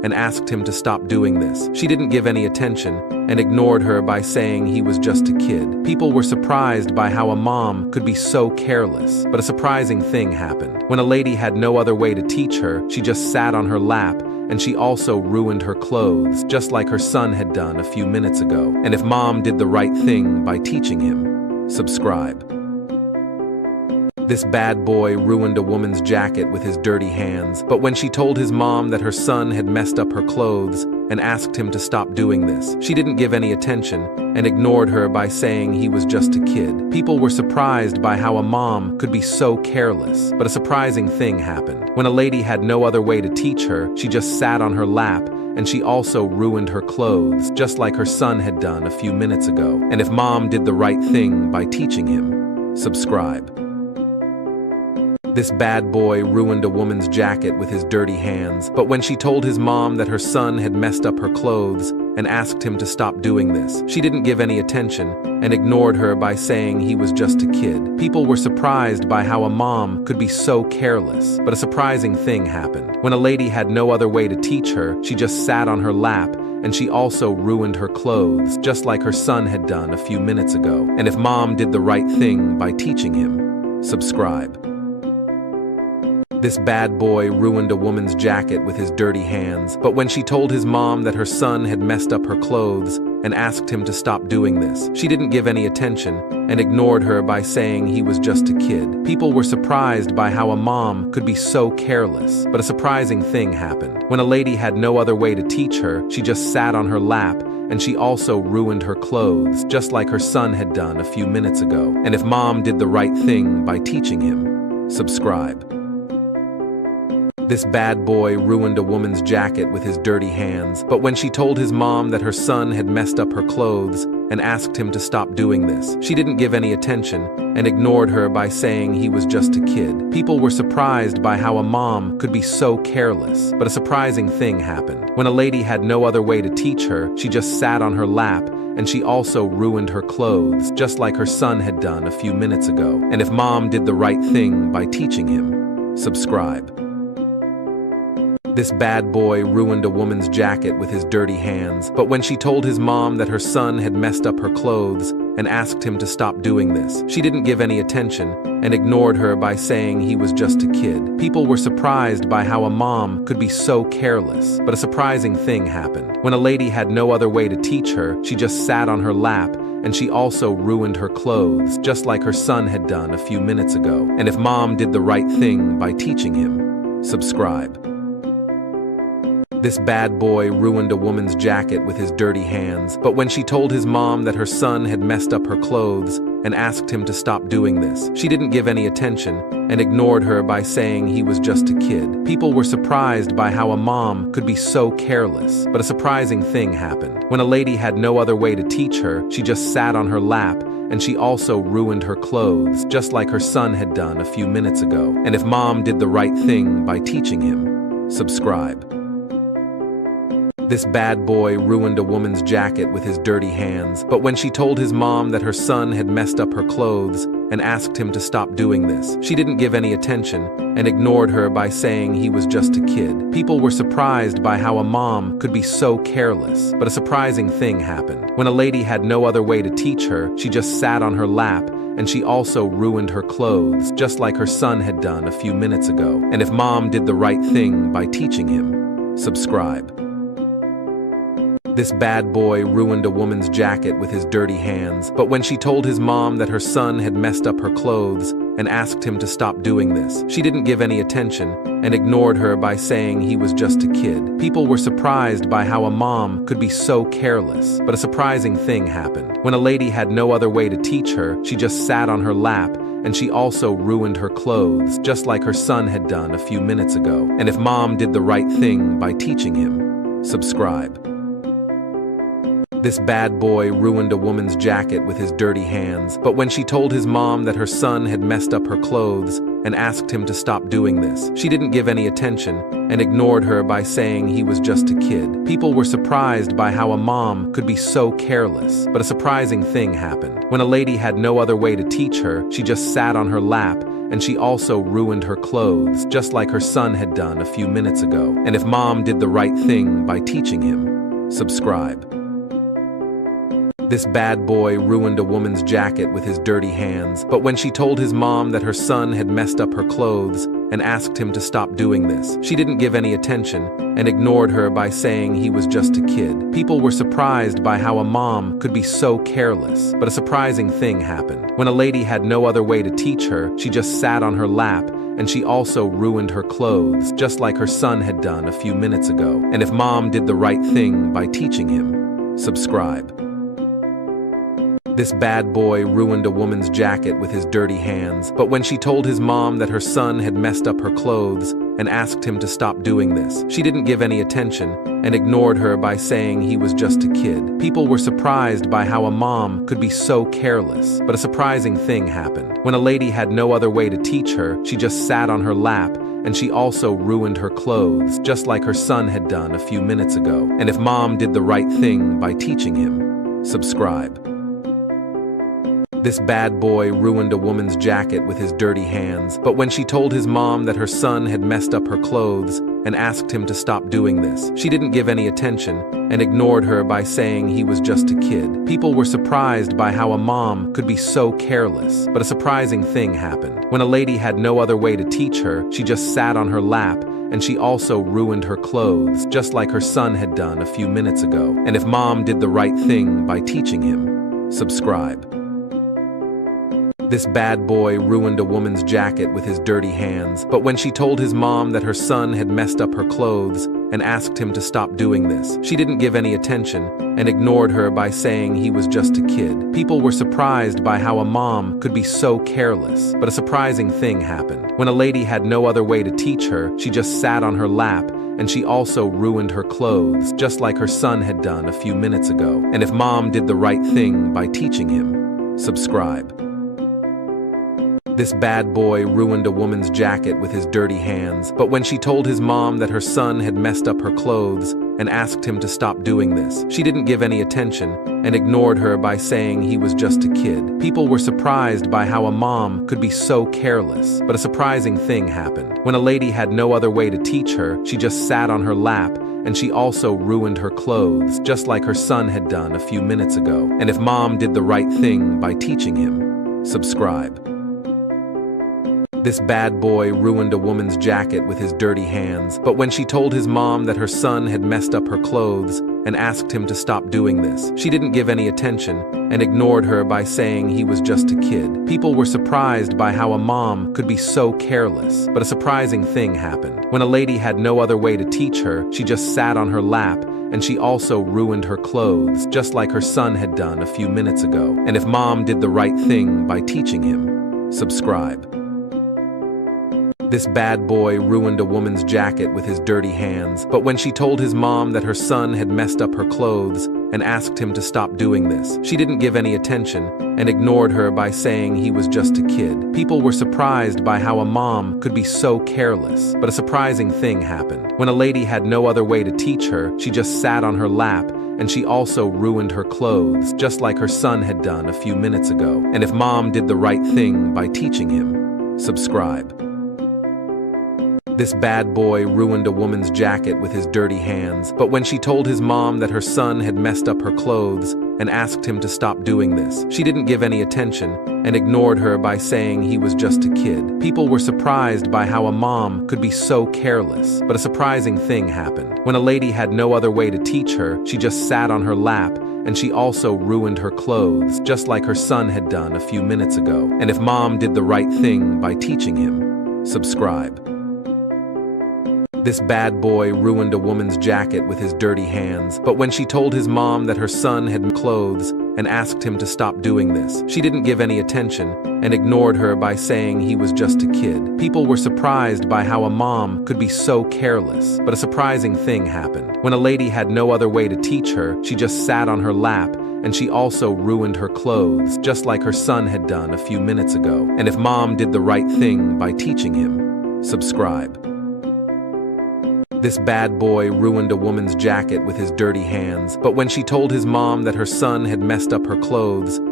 and asked him to stop doing this. She didn't give any attention and ignored her by saying he was just a kid. People were surprised by how a mom could be so careless. But a surprising thing happened. When a lady had no other way to teach her, she just sat on her lap, and she also ruined her clothes, just like her son had done a few minutes ago. And if mom did the right thing by teaching him, subscribe. This bad boy ruined a woman's jacket with his dirty hands, but when she told his mom that her son had messed up her clothes and asked him to stop doing this, she didn't give any attention and ignored her by saying he was just a kid. People were surprised by how a mom could be so careless. But a surprising thing happened. When a lady had no other way to teach her, she just sat on her lap, and she also ruined her clothes, just like her son had done a few minutes ago. And if mom did the right thing by teaching him, subscribe. This bad boy ruined a woman's jacket with his dirty hands, but when she told his mom that her son had messed up her clothes and asked him to stop doing this, she didn't give any attention and ignored her by saying he was just a kid. People were surprised by how a mom could be so careless. But a surprising thing happened. When a lady had no other way to teach her, she just sat on her lap, and she also ruined her clothes, just like her son had done a few minutes ago. And if mom did the right thing by teaching him, subscribe. This bad boy ruined a woman's jacket with his dirty hands, but when she told his mom that her son had messed up her clothes and asked him to stop doing this, she didn't give any attention and ignored her by saying he was just a kid. People were surprised by how a mom could be so careless. But a surprising thing happened. When a lady had no other way to teach her, she just sat on her lap, and she also ruined her clothes, just like her son had done a few minutes ago. And if mom did the right thing by teaching him, subscribe. This bad boy ruined a woman's jacket with his dirty hands, but when she told his mom that her son had messed up her clothes and asked him to stop doing this, she didn't give any attention and ignored her by saying he was just a kid. People were surprised by how a mom could be so careless. But a surprising thing happened. When a lady had no other way to teach her, she just sat on her lap, and she also ruined her clothes, just like her son had done a few minutes ago. And if mom did the right thing by teaching him, subscribe. This bad boy ruined a woman's jacket with his dirty hands, but when she told his mom that her son had messed up her clothes and asked him to stop doing this, she didn't give any attention and ignored her by saying he was just a kid. People were surprised by how a mom could be so careless. But a surprising thing happened. When a lady had no other way to teach her, she just sat on her lap, and she also ruined her clothes, just like her son had done a few minutes ago. And if mom did the right thing by teaching him, subscribe. This bad boy ruined a woman's jacket with his dirty hands, but when she told his mom that her son had messed up her clothes and asked him to stop doing this, she didn't give any attention and ignored her by saying he was just a kid. People were surprised by how a mom could be so careless. But a surprising thing happened. When a lady had no other way to teach her, she just sat on her lap, and she also ruined her clothes, just like her son had done a few minutes ago. And if mom did the right thing by teaching him, subscribe. This bad boy ruined a woman's jacket with his dirty hands, but when she told his mom that her son had messed up her clothes and asked him to stop doing this, she didn't give any attention and ignored her by saying he was just a kid. People were surprised by how a mom could be so careless. But a surprising thing happened. When a lady had no other way to teach her, she just sat on her lap, and she also ruined her clothes, just like her son had done a few minutes ago. And if mom did the right thing by teaching him, subscribe. This bad boy ruined a woman's jacket with his dirty hands, but when she told his mom that her son had messed up her clothes and asked him to stop doing this, she didn't give any attention and ignored her by saying he was just a kid. People were surprised by how a mom could be so careless. But a surprising thing happened. When a lady had no other way to teach her, she just sat on her lap, and she also ruined her clothes, just like her son had done a few minutes ago. And if mom did the right thing by teaching him, subscribe. This bad boy ruined a woman's jacket with his dirty hands, but when she told his mom that her son had messed up her clothes and asked him to stop doing this, she didn't give any attention and ignored her by saying he was just a kid. People were surprised by how a mom could be so careless. But a surprising thing happened. When a lady had no other way to teach her, she just sat on her lap, and she also ruined her clothes, just like her son had done a few minutes ago. And if mom did the right thing by teaching him, subscribe. This bad boy ruined a woman's jacket with his dirty hands, but when she told his mom that her son had messed up her clothes and asked him to stop doing this, she didn't give any attention and ignored her by saying he was just a kid. People were surprised by how a mom could be so careless, but a surprising thing happened. When a lady had no other way to teach her, she just sat on her lap, and she also ruined her clothes, just like her son had done a few minutes ago. And if mom did the right thing by teaching him, subscribe. This bad boy ruined a woman's jacket with his dirty hands, but when she told his mom that her son had messed up her clothes and asked him to stop doing this, she didn't give any attention and ignored her by saying he was just a kid. People were surprised by how a mom could be so careless, but a surprising thing happened. When a lady had no other way to teach her, she just sat on her lap, and she also ruined her clothes, just like her son had done a few minutes ago. And if mom did the right thing by teaching him, subscribe. This bad boy ruined a woman's jacket with his dirty hands, but when she told his mom that her son had messed up her clothes and asked him to stop doing this, she didn't give any attention and ignored her by saying he was just a kid. People were surprised by how a mom could be so careless, but a surprising thing happened. When a lady had no other way to teach her, she just sat on her lap, and she also ruined her clothes, just like her son had done a few minutes ago. And if mom did the right thing by teaching him, subscribe. This bad boy ruined a woman's jacket with his dirty hands, but when she told his mom that her son had messed up her clothes and asked him to stop doing this, she didn't give any attention and ignored her by saying he was just a kid. People were surprised by how a mom could be so careless, but a surprising thing happened. When a lady had no other way to teach her, she just sat on her lap, and she also ruined her clothes, just like her son had done a few minutes ago. And if mom did the right thing by teaching him, subscribe. This bad boy ruined a woman's jacket with his dirty hands, but when she told his mom that her son had messed up her clothes and asked him to stop doing this, she didn't give any attention and ignored her by saying he was just a kid. People were surprised by how a mom could be so careless, but a surprising thing happened. When a lady had no other way to teach her, she just sat on her lap, and she also ruined her clothes, just like her son had done a few minutes ago. And if mom did the right thing by teaching him, subscribe. This bad boy ruined a woman's jacket with his dirty hands, but when she told his mom that her son had messed up her clothes and asked him to stop doing this, she didn't give any attention and ignored her by saying he was just a kid. People were surprised by how a mom could be so careless, but a surprising thing happened. When a lady had no other way to teach her, she just sat on her lap, and she also ruined her clothes, just like her son had done a few minutes ago. And if mom did the right thing by teaching him, subscribe. This bad boy ruined a woman's jacket with his dirty hands, but when she told his mom that her son had messed up her clothes and asked him to stop doing this, she didn't give any attention and ignored her by saying he was just a kid. People were surprised by how a mom could be so careless, but a surprising thing happened. When a lady had no other way to teach her, she just sat on her lap, and she also ruined her clothes, just like her son had done a few minutes ago. And if mom did the right thing by teaching him, subscribe. This bad boy ruined a woman's jacket with his dirty hands, but when she told his mom that her son had messed up her clothes and asked him to stop doing this, she didn't give any attention and ignored her by saying he was just a kid. People were surprised by how a mom could be so careless, but a surprising thing happened. When a lady had no other way to teach her, she just sat on her lap, and she also ruined her clothes, just like her son had done a few minutes ago. And if mom did the right thing by teaching him, subscribe. This bad boy ruined a woman's jacket with his dirty hands, but when she told his mom that her son had clothes and asked him to stop doing this, she didn't give any attention and ignored her by saying he was just a kid. People were surprised by how a mom could be so careless, but a surprising thing happened. When a lady had no other way to teach her, she just sat on her lap, and she also ruined her clothes, just like her son had done a few minutes ago. And if mom did the right thing by teaching him, subscribe. This bad boy ruined a woman's jacket with his dirty hands, but when she told his mom that her son had messed up her clothes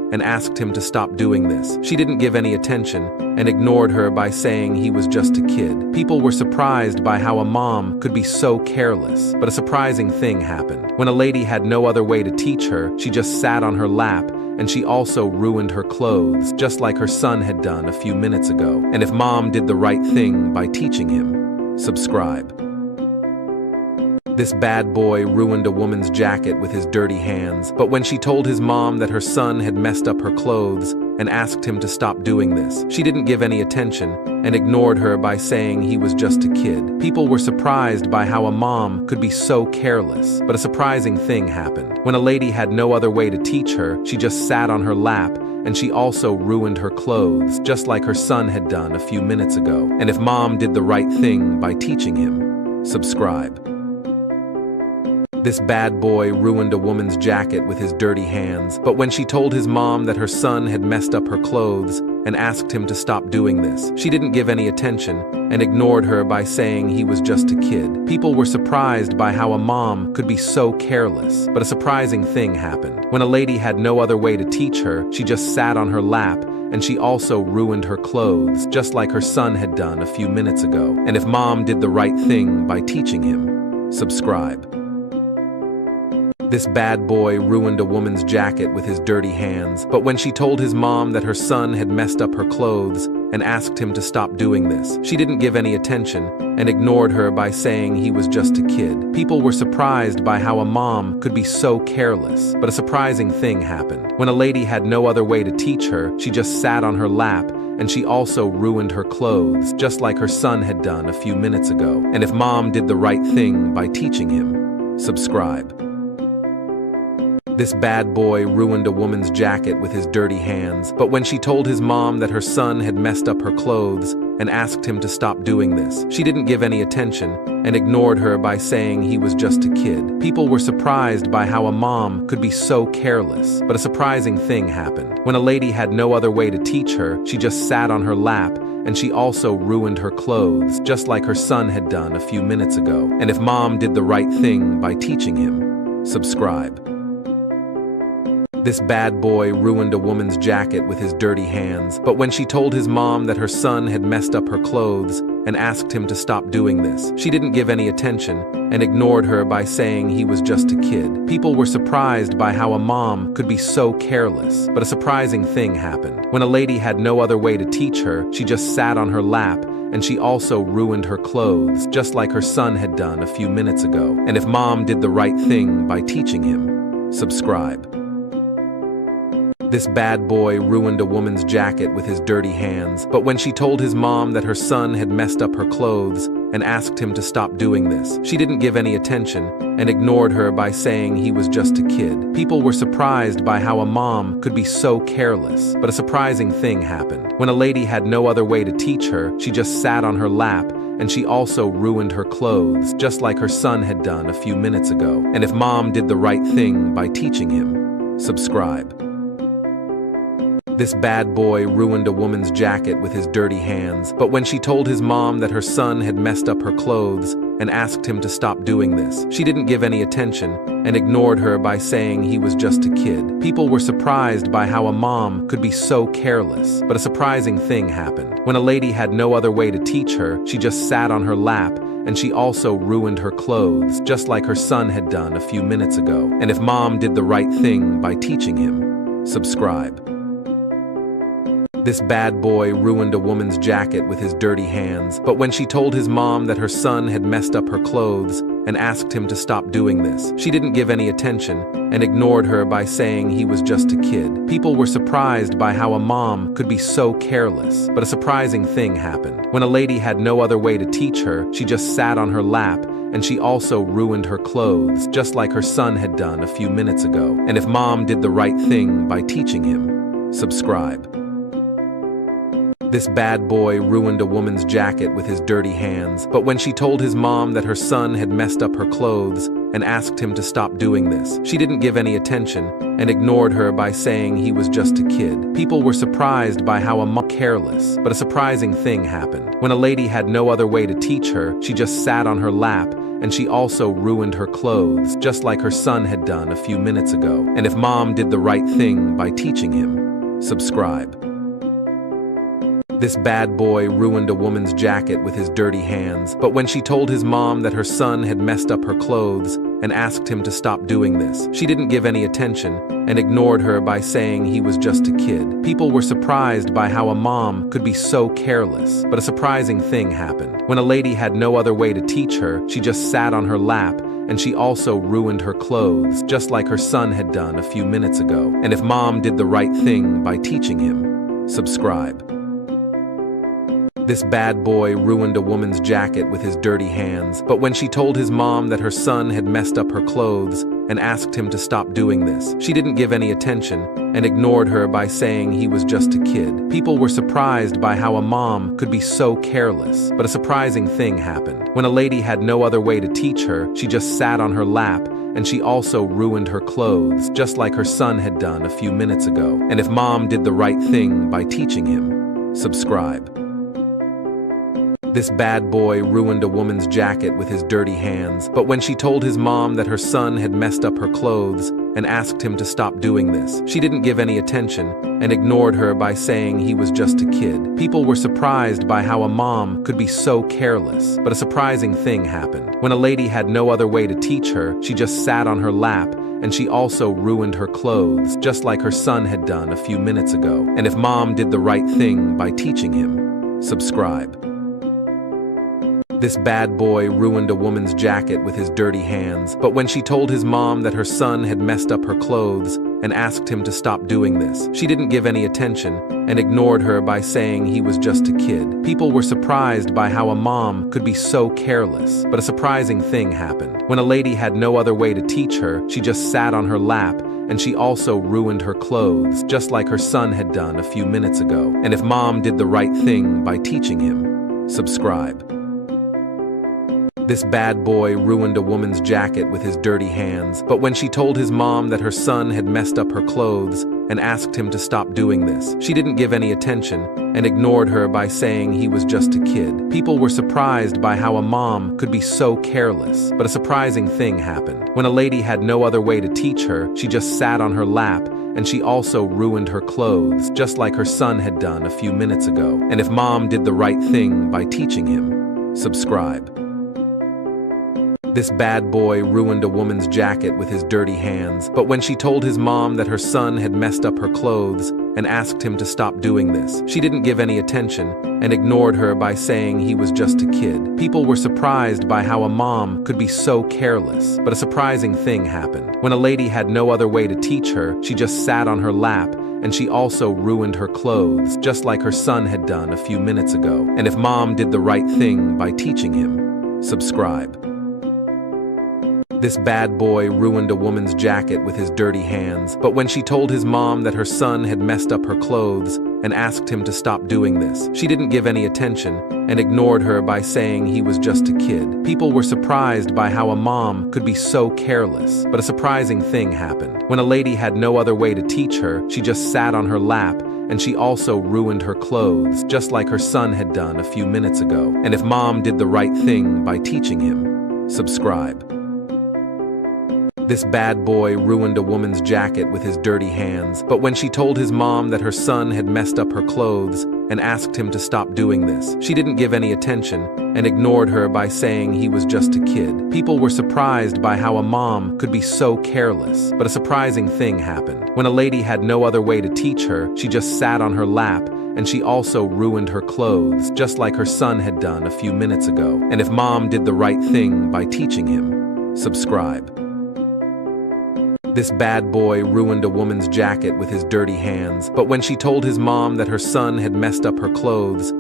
and asked him to stop doing this. She didn't give any attention and ignored her by saying he was just a kid. People were surprised by how a mom could be so careless. But a surprising thing happened. When a lady had no other way to teach her, she just sat on her lap, and she also ruined her clothes, just like her son had done a few minutes ago. And if mom did the right thing by teaching him, subscribe. This bad boy ruined a woman's jacket with his dirty hands, but when she told his mom that her son had messed up her clothes and asked him to stop doing this, she didn't give any attention and ignored her by saying he was just a kid. People were surprised by how a mom could be so careless. But a surprising thing happened. When a lady had no other way to teach her, she just sat on her lap, and she also ruined her clothes, just like her son had done a few minutes ago. And if mom did the right thing by teaching him, subscribe. This bad boy ruined a woman's jacket with his dirty hands, but when she told his mom that her son had messed up her clothes and asked him to stop doing this, she didn't give any attention and ignored her by saying he was just a kid. People were surprised by how a mom could be so careless. But a surprising thing happened. When a lady had no other way to teach her, she just sat on her lap, and she also ruined her clothes, just like her son had done a few minutes ago. And if mom did the right thing by teaching him, subscribe. This bad boy ruined a woman's jacket with his dirty hands, but when she told his mom that her son had messed up her clothes and asked him to stop doing this, she didn't give any attention and ignored her by saying he was just a kid. People were surprised by how a mom could be so careless. But a surprising thing happened. When a lady had no other way to teach her, she just sat on her lap, and she also ruined her clothes, just like her son had done a few minutes ago. And if mom did the right thing by teaching him, subscribe. This bad boy ruined a woman's jacket with his dirty hands, but when she told his mom that her son had messed up her clothes and asked him to stop doing this, she didn't give any attention and ignored her by saying he was just a kid. People were surprised by how a mom could be so careless. But a surprising thing happened. When a lady had no other way to teach her, she just sat on her lap, and she also ruined her clothes, just like her son had done a few minutes ago. And if mom did the right thing by teaching him, subscribe. This bad boy ruined a woman's jacket with his dirty hands, but when she told his mom that her son had messed up her clothes and asked him to stop doing this, she didn't give any attention and ignored her by saying he was just a kid. People were surprised by how a mom could be so careless. But a surprising thing happened. When a lady had no other way to teach her, she just sat on her lap, and she also ruined her clothes, just like her son had done a few minutes ago. And if mom did the right thing by teaching him, subscribe. This bad boy ruined a woman's jacket with his dirty hands, but when she told his mom that her son had messed up her clothes and asked him to stop doing this, she didn't give any attention and ignored her by saying he was just a kid. People were surprised by how a mom could be so careless. But a surprising thing happened. When a lady had no other way to teach her, she just sat on her lap, and she also ruined her clothes, just like her son had done a few minutes ago. And if mom did the right thing by teaching him, subscribe. This bad boy ruined a woman's jacket with his dirty hands, but when she told his mom that her son had messed up her clothes and asked him to stop doing this, she didn't give any attention and ignored her by saying he was just a kid. People were surprised by how a mom could be so careless. But a surprising thing happened. When a lady had no other way to teach her, she just sat on her lap, and she also ruined her clothes, just like her son had done a few minutes ago. And if mom did the right thing by teaching him, subscribe. This bad boy ruined a woman's jacket with his dirty hands, but when she told his mom that her son had messed up her clothes and asked him to stop doing this, she didn't give any attention and ignored her by saying he was just a kid. People were surprised by how a mom could be so careless. But a surprising thing happened. When a lady had no other way to teach her, she just sat on her lap, and she also ruined her clothes, just like her son had done a few minutes ago. And if mom did the right thing by teaching him, subscribe. This bad boy ruined a woman's jacket with his dirty hands, but when she told his mom that her son had messed up her clothes and asked him to stop doing this. She didn't give any attention and ignored her by saying he was just a kid. People were surprised by how careless, but a surprising thing happened. When a lady had no other way to teach her, she just sat on her lap, and she also ruined her clothes, just like her son had done a few minutes ago. And if mom did the right thing by teaching him, subscribe. This bad boy ruined a woman's jacket with his dirty hands, but when she told his mom that her son had messed up her clothes and asked him to stop doing this, she didn't give any attention and ignored her by saying he was just a kid. People were surprised by how a mom could be so careless, but a surprising thing happened. When a lady had no other way to teach her, she just sat on her lap, and she also ruined her clothes, just like her son had done a few minutes ago. And if mom did the right thing by teaching him, subscribe. This bad boy ruined a woman's jacket with his dirty hands, but when she told his mom that her son had messed up her clothes and asked him to stop doing this, she didn't give any attention and ignored her by saying he was just a kid. People were surprised by how a mom could be so careless, but a surprising thing happened. When a lady had no other way to teach her, she just sat on her lap, and she also ruined her clothes, just like her son had done a few minutes ago. And if mom did the right thing by teaching him, subscribe. This bad boy ruined a woman's jacket with his dirty hands, but when she told his mom that her son had messed up her clothes and asked him to stop doing this, she didn't give any attention and ignored her by saying he was just a kid. People were surprised by how a mom could be so careless, but a surprising thing happened. When a lady had no other way to teach her, she just sat on her lap, and she also ruined her clothes, just like her son had done a few minutes ago. And if mom did the right thing by teaching him, subscribe. This bad boy ruined a woman's jacket with his dirty hands, but when she told his mom that her son had messed up her clothes and asked him to stop doing this, she didn't give any attention and ignored her by saying he was just a kid. People were surprised by how a mom could be so careless, but a surprising thing happened. When a lady had no other way to teach her, she just sat on her lap, and she also ruined her clothes, just like her son had done a few minutes ago. And if mom did the right thing by teaching him, subscribe. This bad boy ruined a woman's jacket with his dirty hands, but when she told his mom that her son had messed up her clothes and asked him to stop doing this, she didn't give any attention and ignored her by saying he was just a kid. People were surprised by how a mom could be so careless, but a surprising thing happened. When a lady had no other way to teach her, she just sat on her lap, and she also ruined her clothes, just like her son had done a few minutes ago. And if mom did the right thing by teaching him, subscribe. This bad boy ruined a woman's jacket with his dirty hands, but when she told his mom that her son had messed up her clothes and asked him to stop doing this, she didn't give any attention and ignored her by saying he was just a kid. People were surprised by how a mom could be so careless, but a surprising thing happened. When a lady had no other way to teach her, she just sat on her lap, and she also ruined her clothes, just like her son had done a few minutes ago. And if mom did the right thing by teaching him, subscribe. This bad boy ruined a woman's jacket with his dirty hands, but when she told his mom that her son had messed up her clothes and asked him to stop doing this, she didn't give any attention and ignored her by saying he was just a kid. People were surprised by how a mom could be so careless, but a surprising thing happened. When a lady had no other way to teach her, she just sat on her lap, and she also ruined her clothes, just like her son had done a few minutes ago. And if mom did the right thing by teaching him, subscribe. This bad boy ruined a woman's jacket with his dirty hands, but when she told his mom that her son had messed up her clothes and asked him to stop doing this, she didn't give any attention and ignored her by saying he was just a kid. People were surprised by how a mom could be so careless, but a surprising thing happened. When a lady had no other way to teach her, she just sat on her lap, and she also ruined her clothes, just like her son had done a few minutes ago. And if mom did the right thing by teaching him, subscribe. This bad boy ruined a woman's jacket with his dirty hands, but when she told his mom that her son had messed up her clothes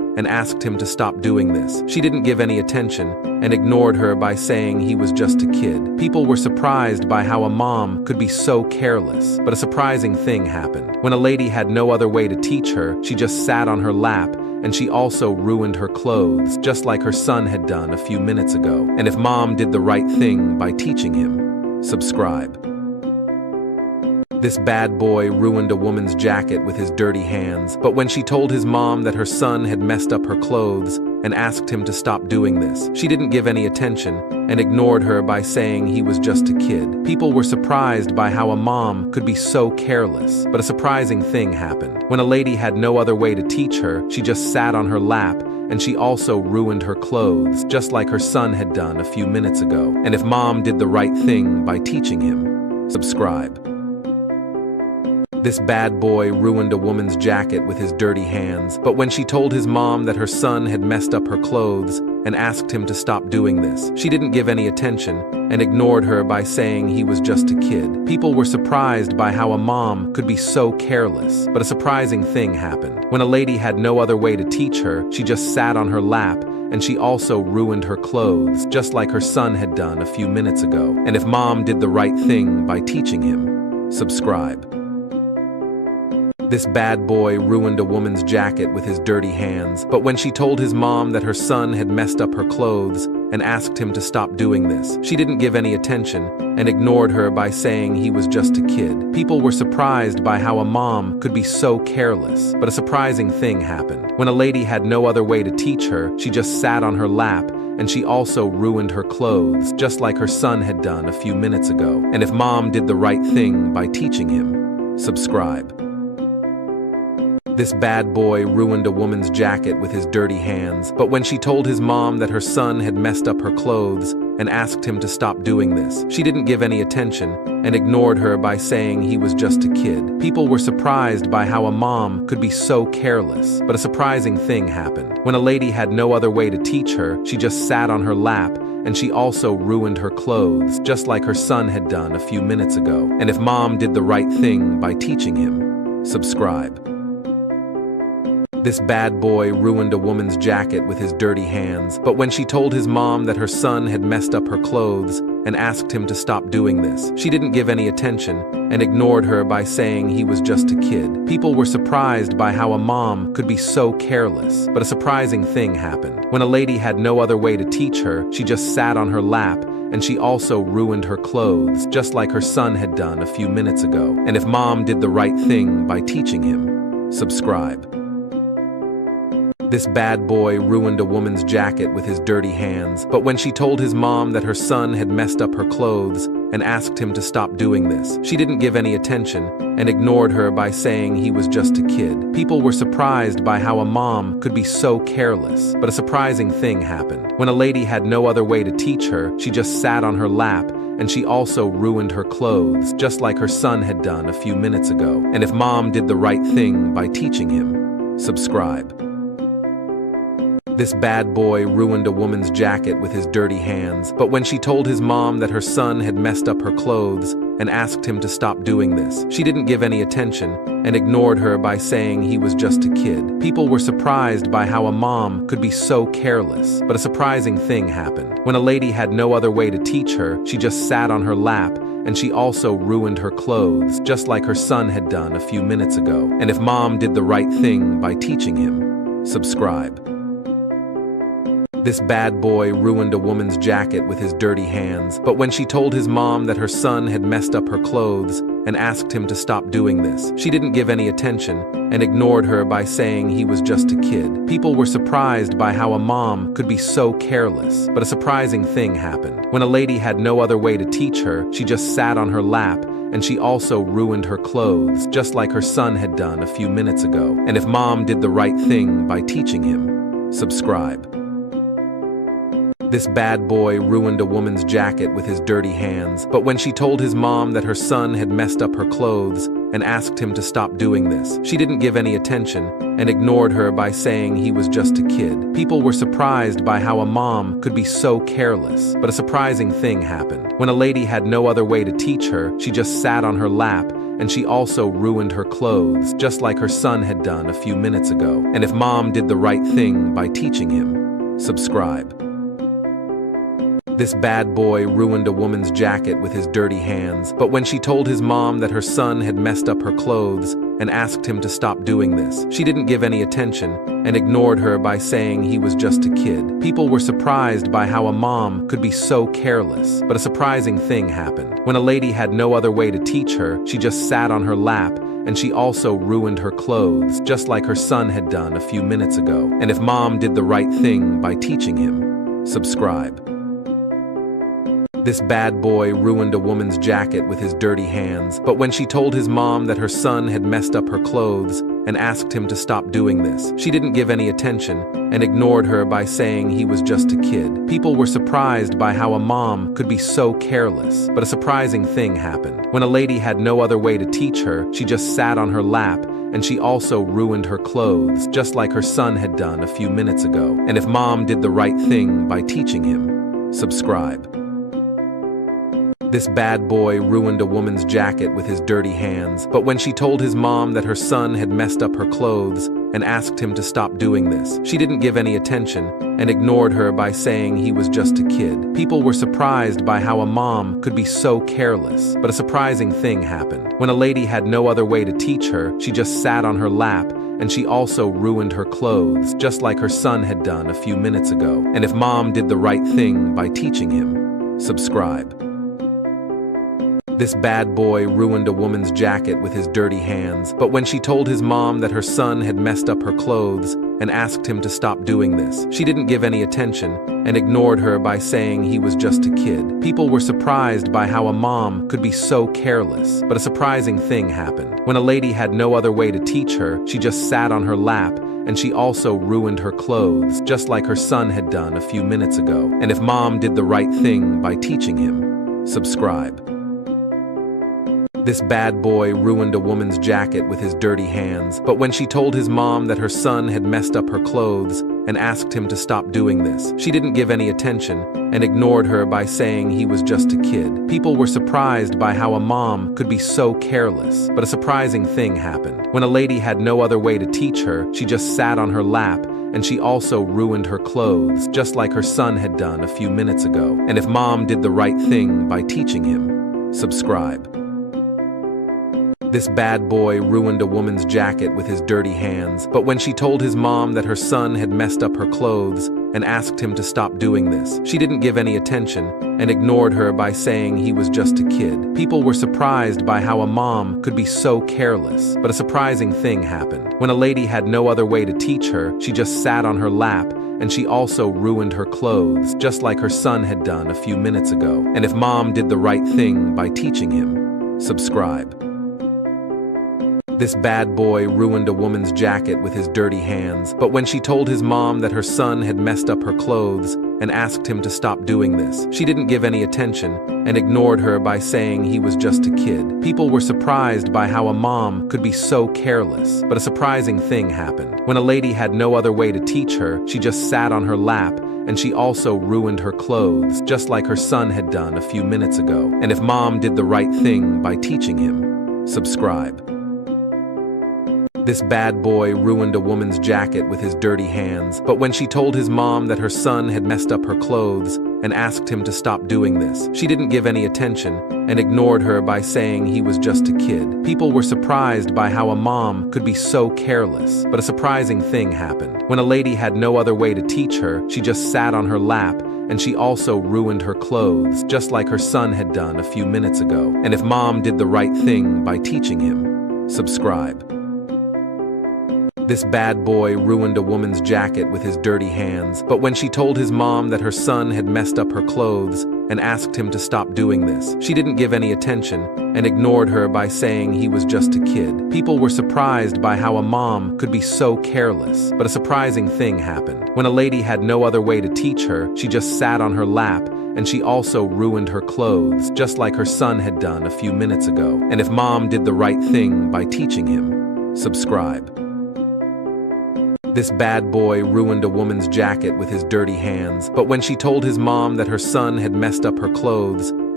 and asked him to stop doing this. She didn't give any attention and ignored her by saying he was just a kid. People were surprised by how a mom could be so careless. But a surprising thing happened. When a lady had no other way to teach her, she just sat on her lap, and she also ruined her clothes, just like her son had done a few minutes ago. And if mom did the right thing by teaching him, subscribe. This bad boy ruined a woman's jacket with his dirty hands, but when she told his mom that her son had messed up her clothes and asked him to stop doing this, she didn't give any attention and ignored her by saying he was just a kid. People were surprised by how a mom could be so careless. But a surprising thing happened. When a lady had no other way to teach her, she just sat on her lap, and she also ruined her clothes, just like her son had done a few minutes ago. And if mom did the right thing by teaching him, subscribe. This bad boy ruined a woman's jacket with his dirty hands, but when she told his mom that her son had messed up her clothes and asked him to stop doing this, she didn't give any attention and ignored her by saying he was just a kid. People were surprised by how a mom could be so careless. But a surprising thing happened. When a lady had no other way to teach her, she just sat on her lap, and she also ruined her clothes, just like her son had done a few minutes ago. And if mom did the right thing by teaching him, subscribe. This bad boy ruined a woman's jacket with his dirty hands, but when she told his mom that her son had messed up her clothes and asked him to stop doing this, she didn't give any attention and ignored her by saying he was just a kid. People were surprised by how a mom could be so careless. But a surprising thing happened. When a lady had no other way to teach her, she just sat on her lap, and she also ruined her clothes, just like her son had done a few minutes ago. And if mom did the right thing by teaching him, subscribe. This bad boy ruined a woman's jacket with his dirty hands, but when she told his mom that her son had messed up her clothes and asked him to stop doing this, she didn't give any attention and ignored her by saying he was just a kid. People were surprised by how a mom could be so careless. But a surprising thing happened. When a lady had no other way to teach her, she just sat on her lap, and she also ruined her clothes, just like her son had done a few minutes ago. And if mom did the right thing by teaching him, subscribe. This bad boy ruined a woman's jacket with his dirty hands, but when she told his mom that her son had messed up her clothes and asked him to stop doing this, she didn't give any attention and ignored her by saying he was just a kid. People were surprised by how a mom could be so careless. But a surprising thing happened. When a lady had no other way to teach her, she just sat on her lap, and she also ruined her clothes, just like her son had done a few minutes ago. And if mom did the right thing by teaching him, subscribe. This bad boy ruined a woman's jacket with his dirty hands, but when she told his mom that her son had messed up her clothes and asked him to stop doing this, she didn't give any attention and ignored her by saying he was just a kid. People were surprised by how a mom could be so careless. But a surprising thing happened. When a lady had no other way to teach her, she just sat on her lap, and she also ruined her clothes, just like her son had done a few minutes ago. And if mom did the right thing by teaching him, subscribe. This bad boy ruined a woman's jacket with his dirty hands, but when she told his mom that her son had messed up her clothes and asked him to stop doing this, she didn't give any attention and ignored her by saying he was just a kid. People were surprised by how a mom could be so careless. But a surprising thing happened. When a lady had no other way to teach her, she just sat on her lap, and she also ruined her clothes, just like her son had done a few minutes ago. And if mom did the right thing by teaching him, subscribe. This bad boy ruined a woman's jacket with his dirty hands, but when she told his mom that her son had messed up her clothes and asked him to stop doing this, she didn't give any attention and ignored her by saying he was just a kid. People were surprised by how a mom could be so careless. But a surprising thing happened. When a lady had no other way to teach her, she just sat on her lap, and she also ruined her clothes, just like her son had done a few minutes ago. And if mom did the right thing by teaching him, subscribe. This bad boy ruined a woman's jacket with his dirty hands, but when she told his mom that her son had messed up her clothes and asked him to stop doing this, she didn't give any attention and ignored her by saying he was just a kid. People were surprised by how a mom could be so careless. But a surprising thing happened. When a lady had no other way to teach her, she just sat on her lap, and she also ruined her clothes, just like her son had done a few minutes ago. And if mom did the right thing by teaching him, subscribe. This bad boy ruined a woman's jacket with his dirty hands, but when she told his mom that her son had messed up her clothes and asked him to stop doing this, she didn't give any attention and ignored her by saying he was just a kid. People were surprised by how a mom could be so careless, but a surprising thing happened. When a lady had no other way to teach her, she just sat on her lap, and she also ruined her clothes, just like her son had done a few minutes ago. And if mom did the right thing by teaching him, subscribe. This bad boy ruined a woman's jacket with his dirty hands, but when she told his mom that her son had messed up her clothes and asked him to stop doing this, she didn't give any attention and ignored her by saying he was just a kid. People were surprised by how a mom could be so careless, but a surprising thing happened. When a lady had no other way to teach her, she just sat on her lap, and she also ruined her clothes, just like her son had done a few minutes ago. And if mom did the right thing by teaching him, subscribe. This bad boy ruined a woman's jacket with his dirty hands, but when she told his mom that her son had messed up her clothes and asked him to stop doing this, she didn't give any attention and ignored her by saying he was just a kid. People were surprised by how a mom could be so careless, but a surprising thing happened. When a lady had no other way to teach her, she just sat on her lap, and she also ruined her clothes, just like her son had done a few minutes ago. And if mom did the right thing by teaching him, subscribe. This bad boy ruined a woman's jacket with his dirty hands, but when she told his mom that her son had messed up her clothes and asked him to stop doing this, she didn't give any attention and ignored her by saying he was just a kid. People were surprised by how a mom could be so careless, but a surprising thing happened. When a lady had no other way to teach her, she just sat on her lap, and she also ruined her clothes, just like her son had done a few minutes ago. And if mom did the right thing by teaching him, subscribe. This bad boy ruined a woman's jacket with his dirty hands, but when she told his mom that her son had messed up her clothes and asked him to stop doing this, she didn't give any attention and ignored her by saying he was just a kid. People were surprised by how a mom could be so careless, but a surprising thing happened. When a lady had no other way to teach her, she just sat on her lap, and she also ruined her clothes, just like her son had done a few minutes ago. And if mom did the right thing by teaching him, subscribe. This bad boy ruined a woman's jacket with his dirty hands, but when she told his mom that her son had messed up her clothes and asked him to stop doing this, she didn't give any attention and ignored her by saying he was just a kid. People were surprised by how a mom could be so careless, but a surprising thing happened. When a lady had no other way to teach her, she just sat on her lap, and she also ruined her clothes, just like her son had done a few minutes ago. And if mom did the right thing by teaching him, subscribe. This bad boy ruined a woman's jacket with his dirty hands, but when she told his mom that her son had messed up her clothes and asked him to stop doing this, she didn't give any attention and ignored her by saying he was just a kid. People were surprised by how a mom could be so careless, but a surprising thing happened. When a lady had no other way to teach her, she just sat on her lap, and she also ruined her clothes, just like her son had done a few minutes ago. And if mom did the right thing by teaching him, subscribe. This bad boy ruined a woman's jacket with his dirty hands, but when she told his mom that her son had messed up her clothes and asked him to stop doing this, she didn't give any attention and ignored her by saying he was just a kid. People were surprised by how a mom could be so careless, but a surprising thing happened. When a lady had no other way to teach her, she just sat on her lap, and she also ruined her clothes, just like her son had done a few minutes ago. And if mom did the right thing by teaching him, subscribe. This bad boy ruined a woman's jacket with his dirty hands, but when she told his mom that her son had messed up her clothes and asked him to stop doing this, she didn't give any attention and ignored her by saying he was just a kid. People were surprised by how a mom could be so careless, but a surprising thing happened. When a lady had no other way to teach her, she just sat on her lap, and she also ruined her clothes, just like her son had done a few minutes ago. And if mom did the right thing by teaching him, subscribe. This bad boy ruined a woman's jacket with his dirty hands, but when she told his mom that her son had messed up her clothes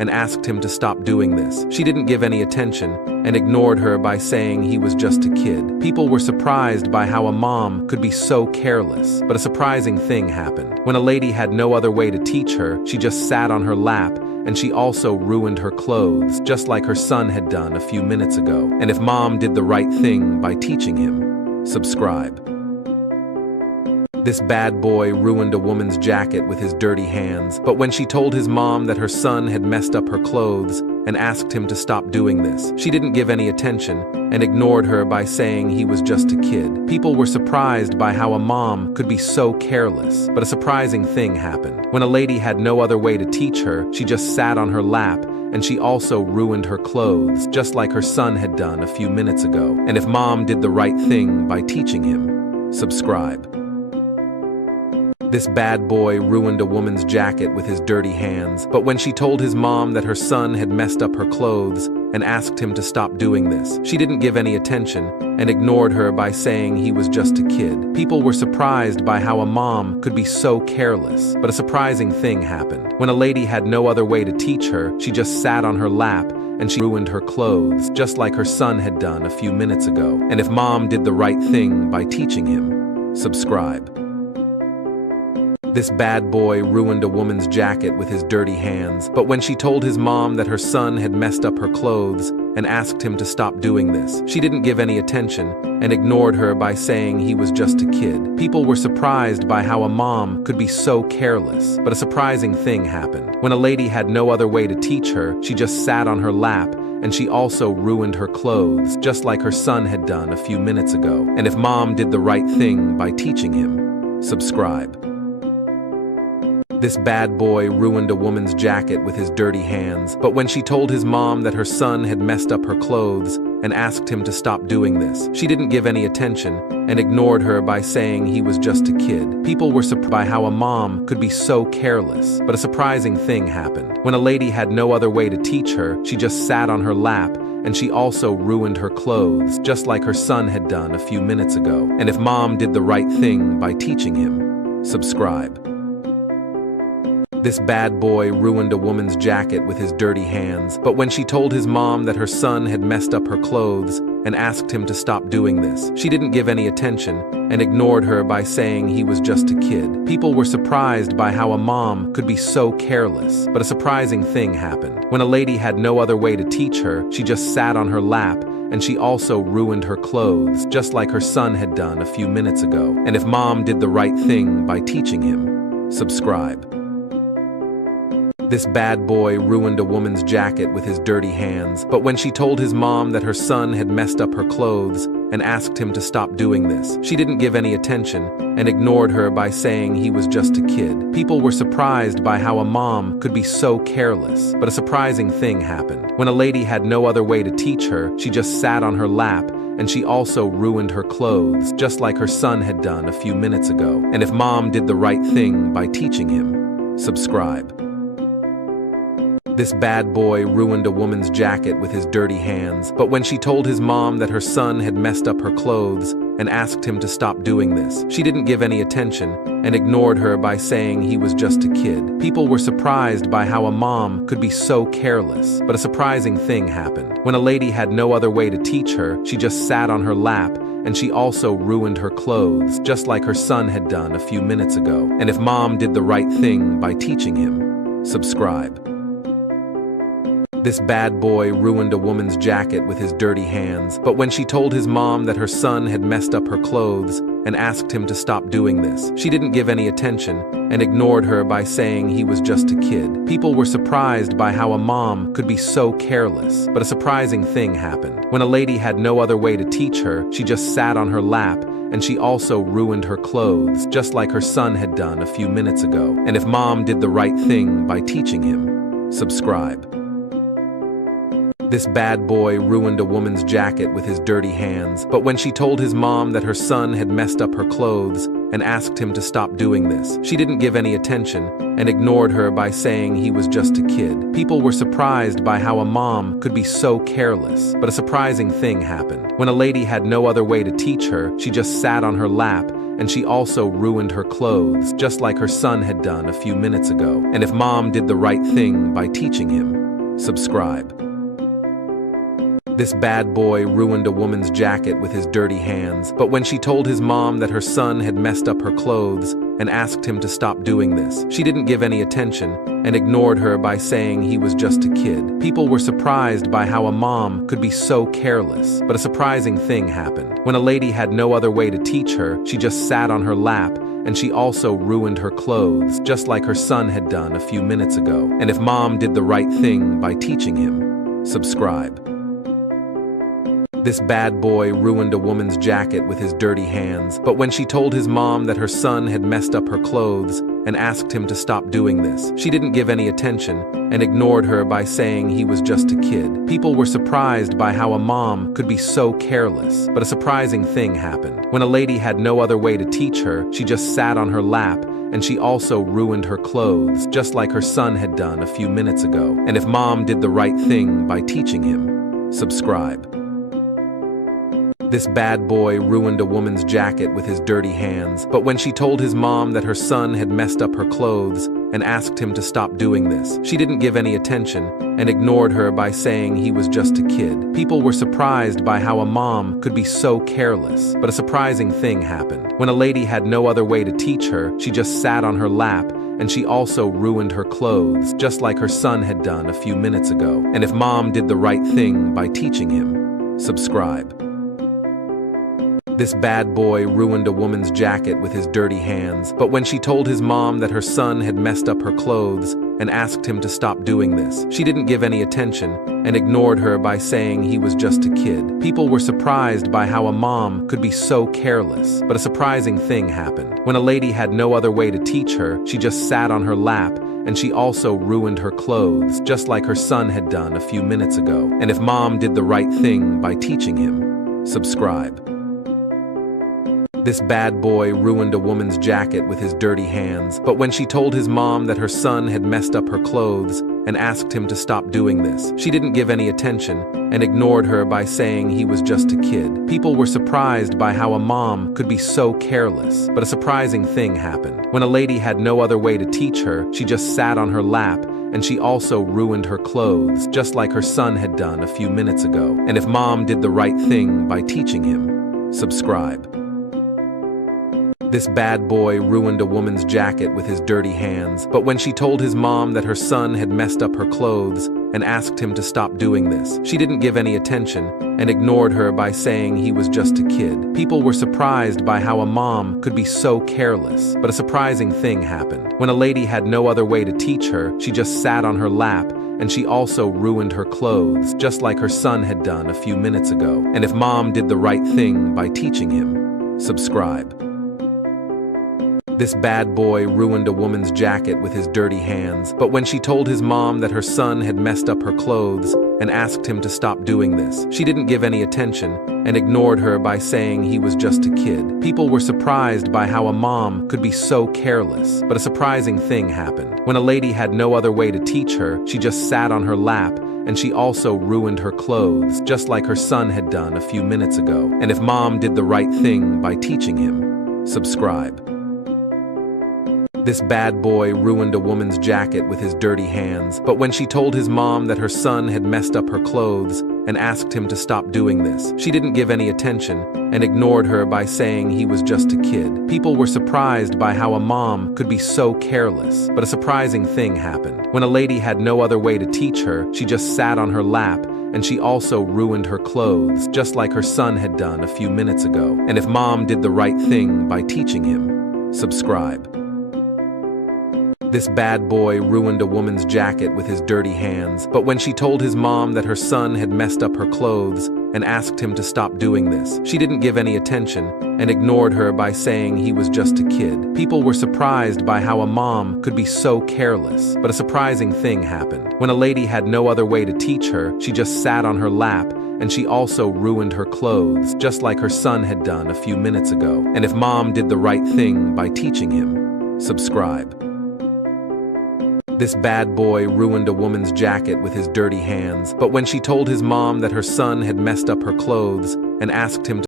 and asked him to stop doing this. She didn't give any attention and ignored her by saying he was just a kid. People were surprised by how a mom could be so careless. But a surprising thing happened. When a lady had no other way to teach her, she just sat on her lap, and she also ruined her clothes, just like her son had done a few minutes ago. And if mom did the right thing by teaching him, subscribe. This bad boy ruined a woman's jacket with his dirty hands, but when she told his mom that her son had messed up her clothes and asked him to stop doing this, she didn't give any attention and ignored her by saying he was just a kid. People were surprised by how a mom could be so careless. But a surprising thing happened. When a lady had no other way to teach her, she just sat on her lap, and she also ruined her clothes, just like her son had done a few minutes ago. And if mom did the right thing by teaching him, subscribe. This bad boy ruined a woman's jacket with his dirty hands, but when she told his mom that her son had messed up her clothes and asked him to stop doing this, she didn't give any attention and ignored her by saying he was just a kid. People were surprised by how a mom could be so careless. But a surprising thing happened. When a lady had no other way to teach her, she just sat on her lap, and she ruined her clothes, just like her son had done a few minutes ago. And if mom did the right thing by teaching him, subscribe. This bad boy ruined a woman's jacket with his dirty hands, but when she told his mom that her son had messed up her clothes and asked him to stop doing this, she didn't give any attention and ignored her by saying he was just a kid. People were surprised by how a mom could be so careless. But a surprising thing happened. When a lady had no other way to teach her, she just sat on her lap, and she also ruined her clothes, just like her son had done a few minutes ago. And if mom did the right thing by teaching him, subscribe. This bad boy ruined a woman's jacket with his dirty hands, but when she told his mom that her son had messed up her clothes and asked him to stop doing this, she didn't give any attention and ignored her by saying he was just a kid. People were surprised by how a mom could be so careless. But a surprising thing happened. When a lady had no other way to teach her, she just sat on her lap, and she also ruined her clothes, just like her son had done a few minutes ago. And if mom did the right thing by teaching him, subscribe. This bad boy ruined a woman's jacket with his dirty hands, but when she told his mom that her son had messed up her clothes and asked him to stop doing this, she didn't give any attention and ignored her by saying he was just a kid. People were surprised by how a mom could be so careless. But a surprising thing happened. When a lady had no other way to teach her, she just sat on her lap, and she also ruined her clothes, just like her son had done a few minutes ago. And if mom did the right thing by teaching him, subscribe. This bad boy ruined a woman's jacket with his dirty hands, but when she told his mom that her son had messed up her clothes and asked him to stop doing this, she didn't give any attention and ignored her by saying he was just a kid. People were surprised by how a mom could be so careless. But a surprising thing happened. When a lady had no other way to teach her, she just sat on her lap, and she also ruined her clothes, just like her son had done a few minutes ago. And if mom did the right thing by teaching him, subscribe. This bad boy ruined a woman's jacket with his dirty hands, but when she told his mom that her son had messed up her clothes and asked him to stop doing this, she didn't give any attention and ignored her by saying he was just a kid. People were surprised by how a mom could be so careless. But a surprising thing happened. When a lady had no other way to teach her, she just sat on her lap, and she also ruined her clothes, just like her son had done a few minutes ago. And if mom did the right thing by teaching him, subscribe. This bad boy ruined a woman's jacket with his dirty hands, but when she told his mom that her son had messed up her clothes and asked him to stop doing this, she didn't give any attention and ignored her by saying he was just a kid. People were surprised by how a mom could be so careless. But a surprising thing happened. When a lady had no other way to teach her, she just sat on her lap, and she also ruined her clothes, just like her son had done a few minutes ago. And if mom did the right thing by teaching him, subscribe. This bad boy ruined a woman's jacket with his dirty hands, but when she told his mom that her son had messed up her clothes and asked him to stop doing this, she didn't give any attention and ignored her by saying he was just a kid. People were surprised by how a mom could be so careless. But a surprising thing happened. When a lady had no other way to teach her, she just sat on her lap, and she also ruined her clothes, just like her son had done a few minutes ago. And if mom did the right thing by teaching him, Subscribe. This bad boy ruined a woman's jacket with his dirty hands, but when she told his mom that her son had messed up her clothes and asked him to stop doing this, she didn't give any attention and ignored her by saying he was just a kid. People were surprised by how a mom could be so careless, but a surprising thing happened. When a lady had no other way to teach her, she just sat on her lap, and she also ruined her clothes, just like her son had done a few minutes ago. And if mom did the right thing by teaching him, subscribe. This bad boy ruined a woman's jacket with his dirty hands, but when she told his mom that her son had messed up her clothes and asked him to stop doing this, she didn't give any attention and ignored her by saying he was just a kid. People were surprised by how a mom could be so careless, but a surprising thing happened. When a lady had no other way to teach her, she just sat on her lap, and she also ruined her clothes, just like her son had done a few minutes ago. And if mom did the right thing by teaching him, subscribe. This bad boy ruined a woman's jacket with his dirty hands, but when she told his mom that her son had messed up her clothes and asked him to stop doing this, she didn't give any attention and ignored her by saying he was just a kid. People were surprised by how a mom could be so careless, but a surprising thing happened. When a lady had no other way to teach her, she just sat on her lap, and she also ruined her clothes, just like her son had done a few minutes ago. And if mom did the right thing by teaching him, subscribe. This bad boy ruined a woman's jacket with his dirty hands, but when she told his mom that her son had messed up her clothes and asked him to stop doing this, she didn't give any attention and ignored her by saying he was just a kid. People were surprised by how a mom could be so careless, but a surprising thing happened. When a lady had no other way to teach her, she just sat on her lap, and she also ruined her clothes, just like her son had done a few minutes ago. And if mom did the right thing by teaching him, subscribe. This bad boy ruined a woman's jacket with his dirty hands, but when she told his mom that her son had messed up her clothes and asked him to stop doing this, she didn't give any attention and ignored her by saying he was just a kid. People were surprised by how a mom could be so careless, but a surprising thing happened. When a lady had no other way to teach her, she just sat on her lap, and she also ruined her clothes, just like her son had done a few minutes ago. And if mom did the right thing by teaching him, subscribe. This bad boy ruined a woman's jacket with his dirty hands, but when she told his mom that her son had messed up her clothes and asked him to stop doing this, she didn't give any attention and ignored her by saying he was just a kid. People were surprised by how a mom could be so careless, but a surprising thing happened. When a lady had no other way to teach her, she just sat on her lap, and she also ruined her clothes, just like her son had done a few minutes ago. And if mom did the right thing by teaching him, subscribe. This bad boy ruined a woman's jacket with his dirty hands, but when she told his mom that her son had messed up her clothes and asked him to stop doing this, she didn't give any attention and ignored her by saying he was just a kid. People were surprised by how a mom could be so careless, but a surprising thing happened. When a lady had no other way to teach her, she just sat on her lap, and she also ruined her clothes, just like her son had done a few minutes ago. And if mom did the right thing by teaching him, subscribe. This bad boy ruined a woman's jacket with his dirty hands, but when she told his mom that her son had messed up her clothes and asked him to stop doing this, she didn't give any attention and ignored her by saying he was just a kid. People were surprised by how a mom could be so careless, but a surprising thing happened. When a lady had no other way to teach her, she just sat on her lap, and she also ruined her clothes, just like her son had done a few minutes ago. And if mom did the right thing by teaching him, subscribe. This bad boy ruined a woman's jacket with his dirty hands, but when she told his mom that her son had messed up her clothes and asked him to stop doing this, she didn't give any attention and ignored her by saying he was just a kid. People were surprised by how a mom could be so careless, but a surprising thing happened. When a lady had no other way to teach her, she just sat on her lap, and she also ruined her clothes, just like her son had done a few minutes ago. And if mom did the right thing by teaching him, subscribe. This bad boy ruined a woman's jacket with his dirty hands, but when she told his mom that her son had messed up her clothes and asked him to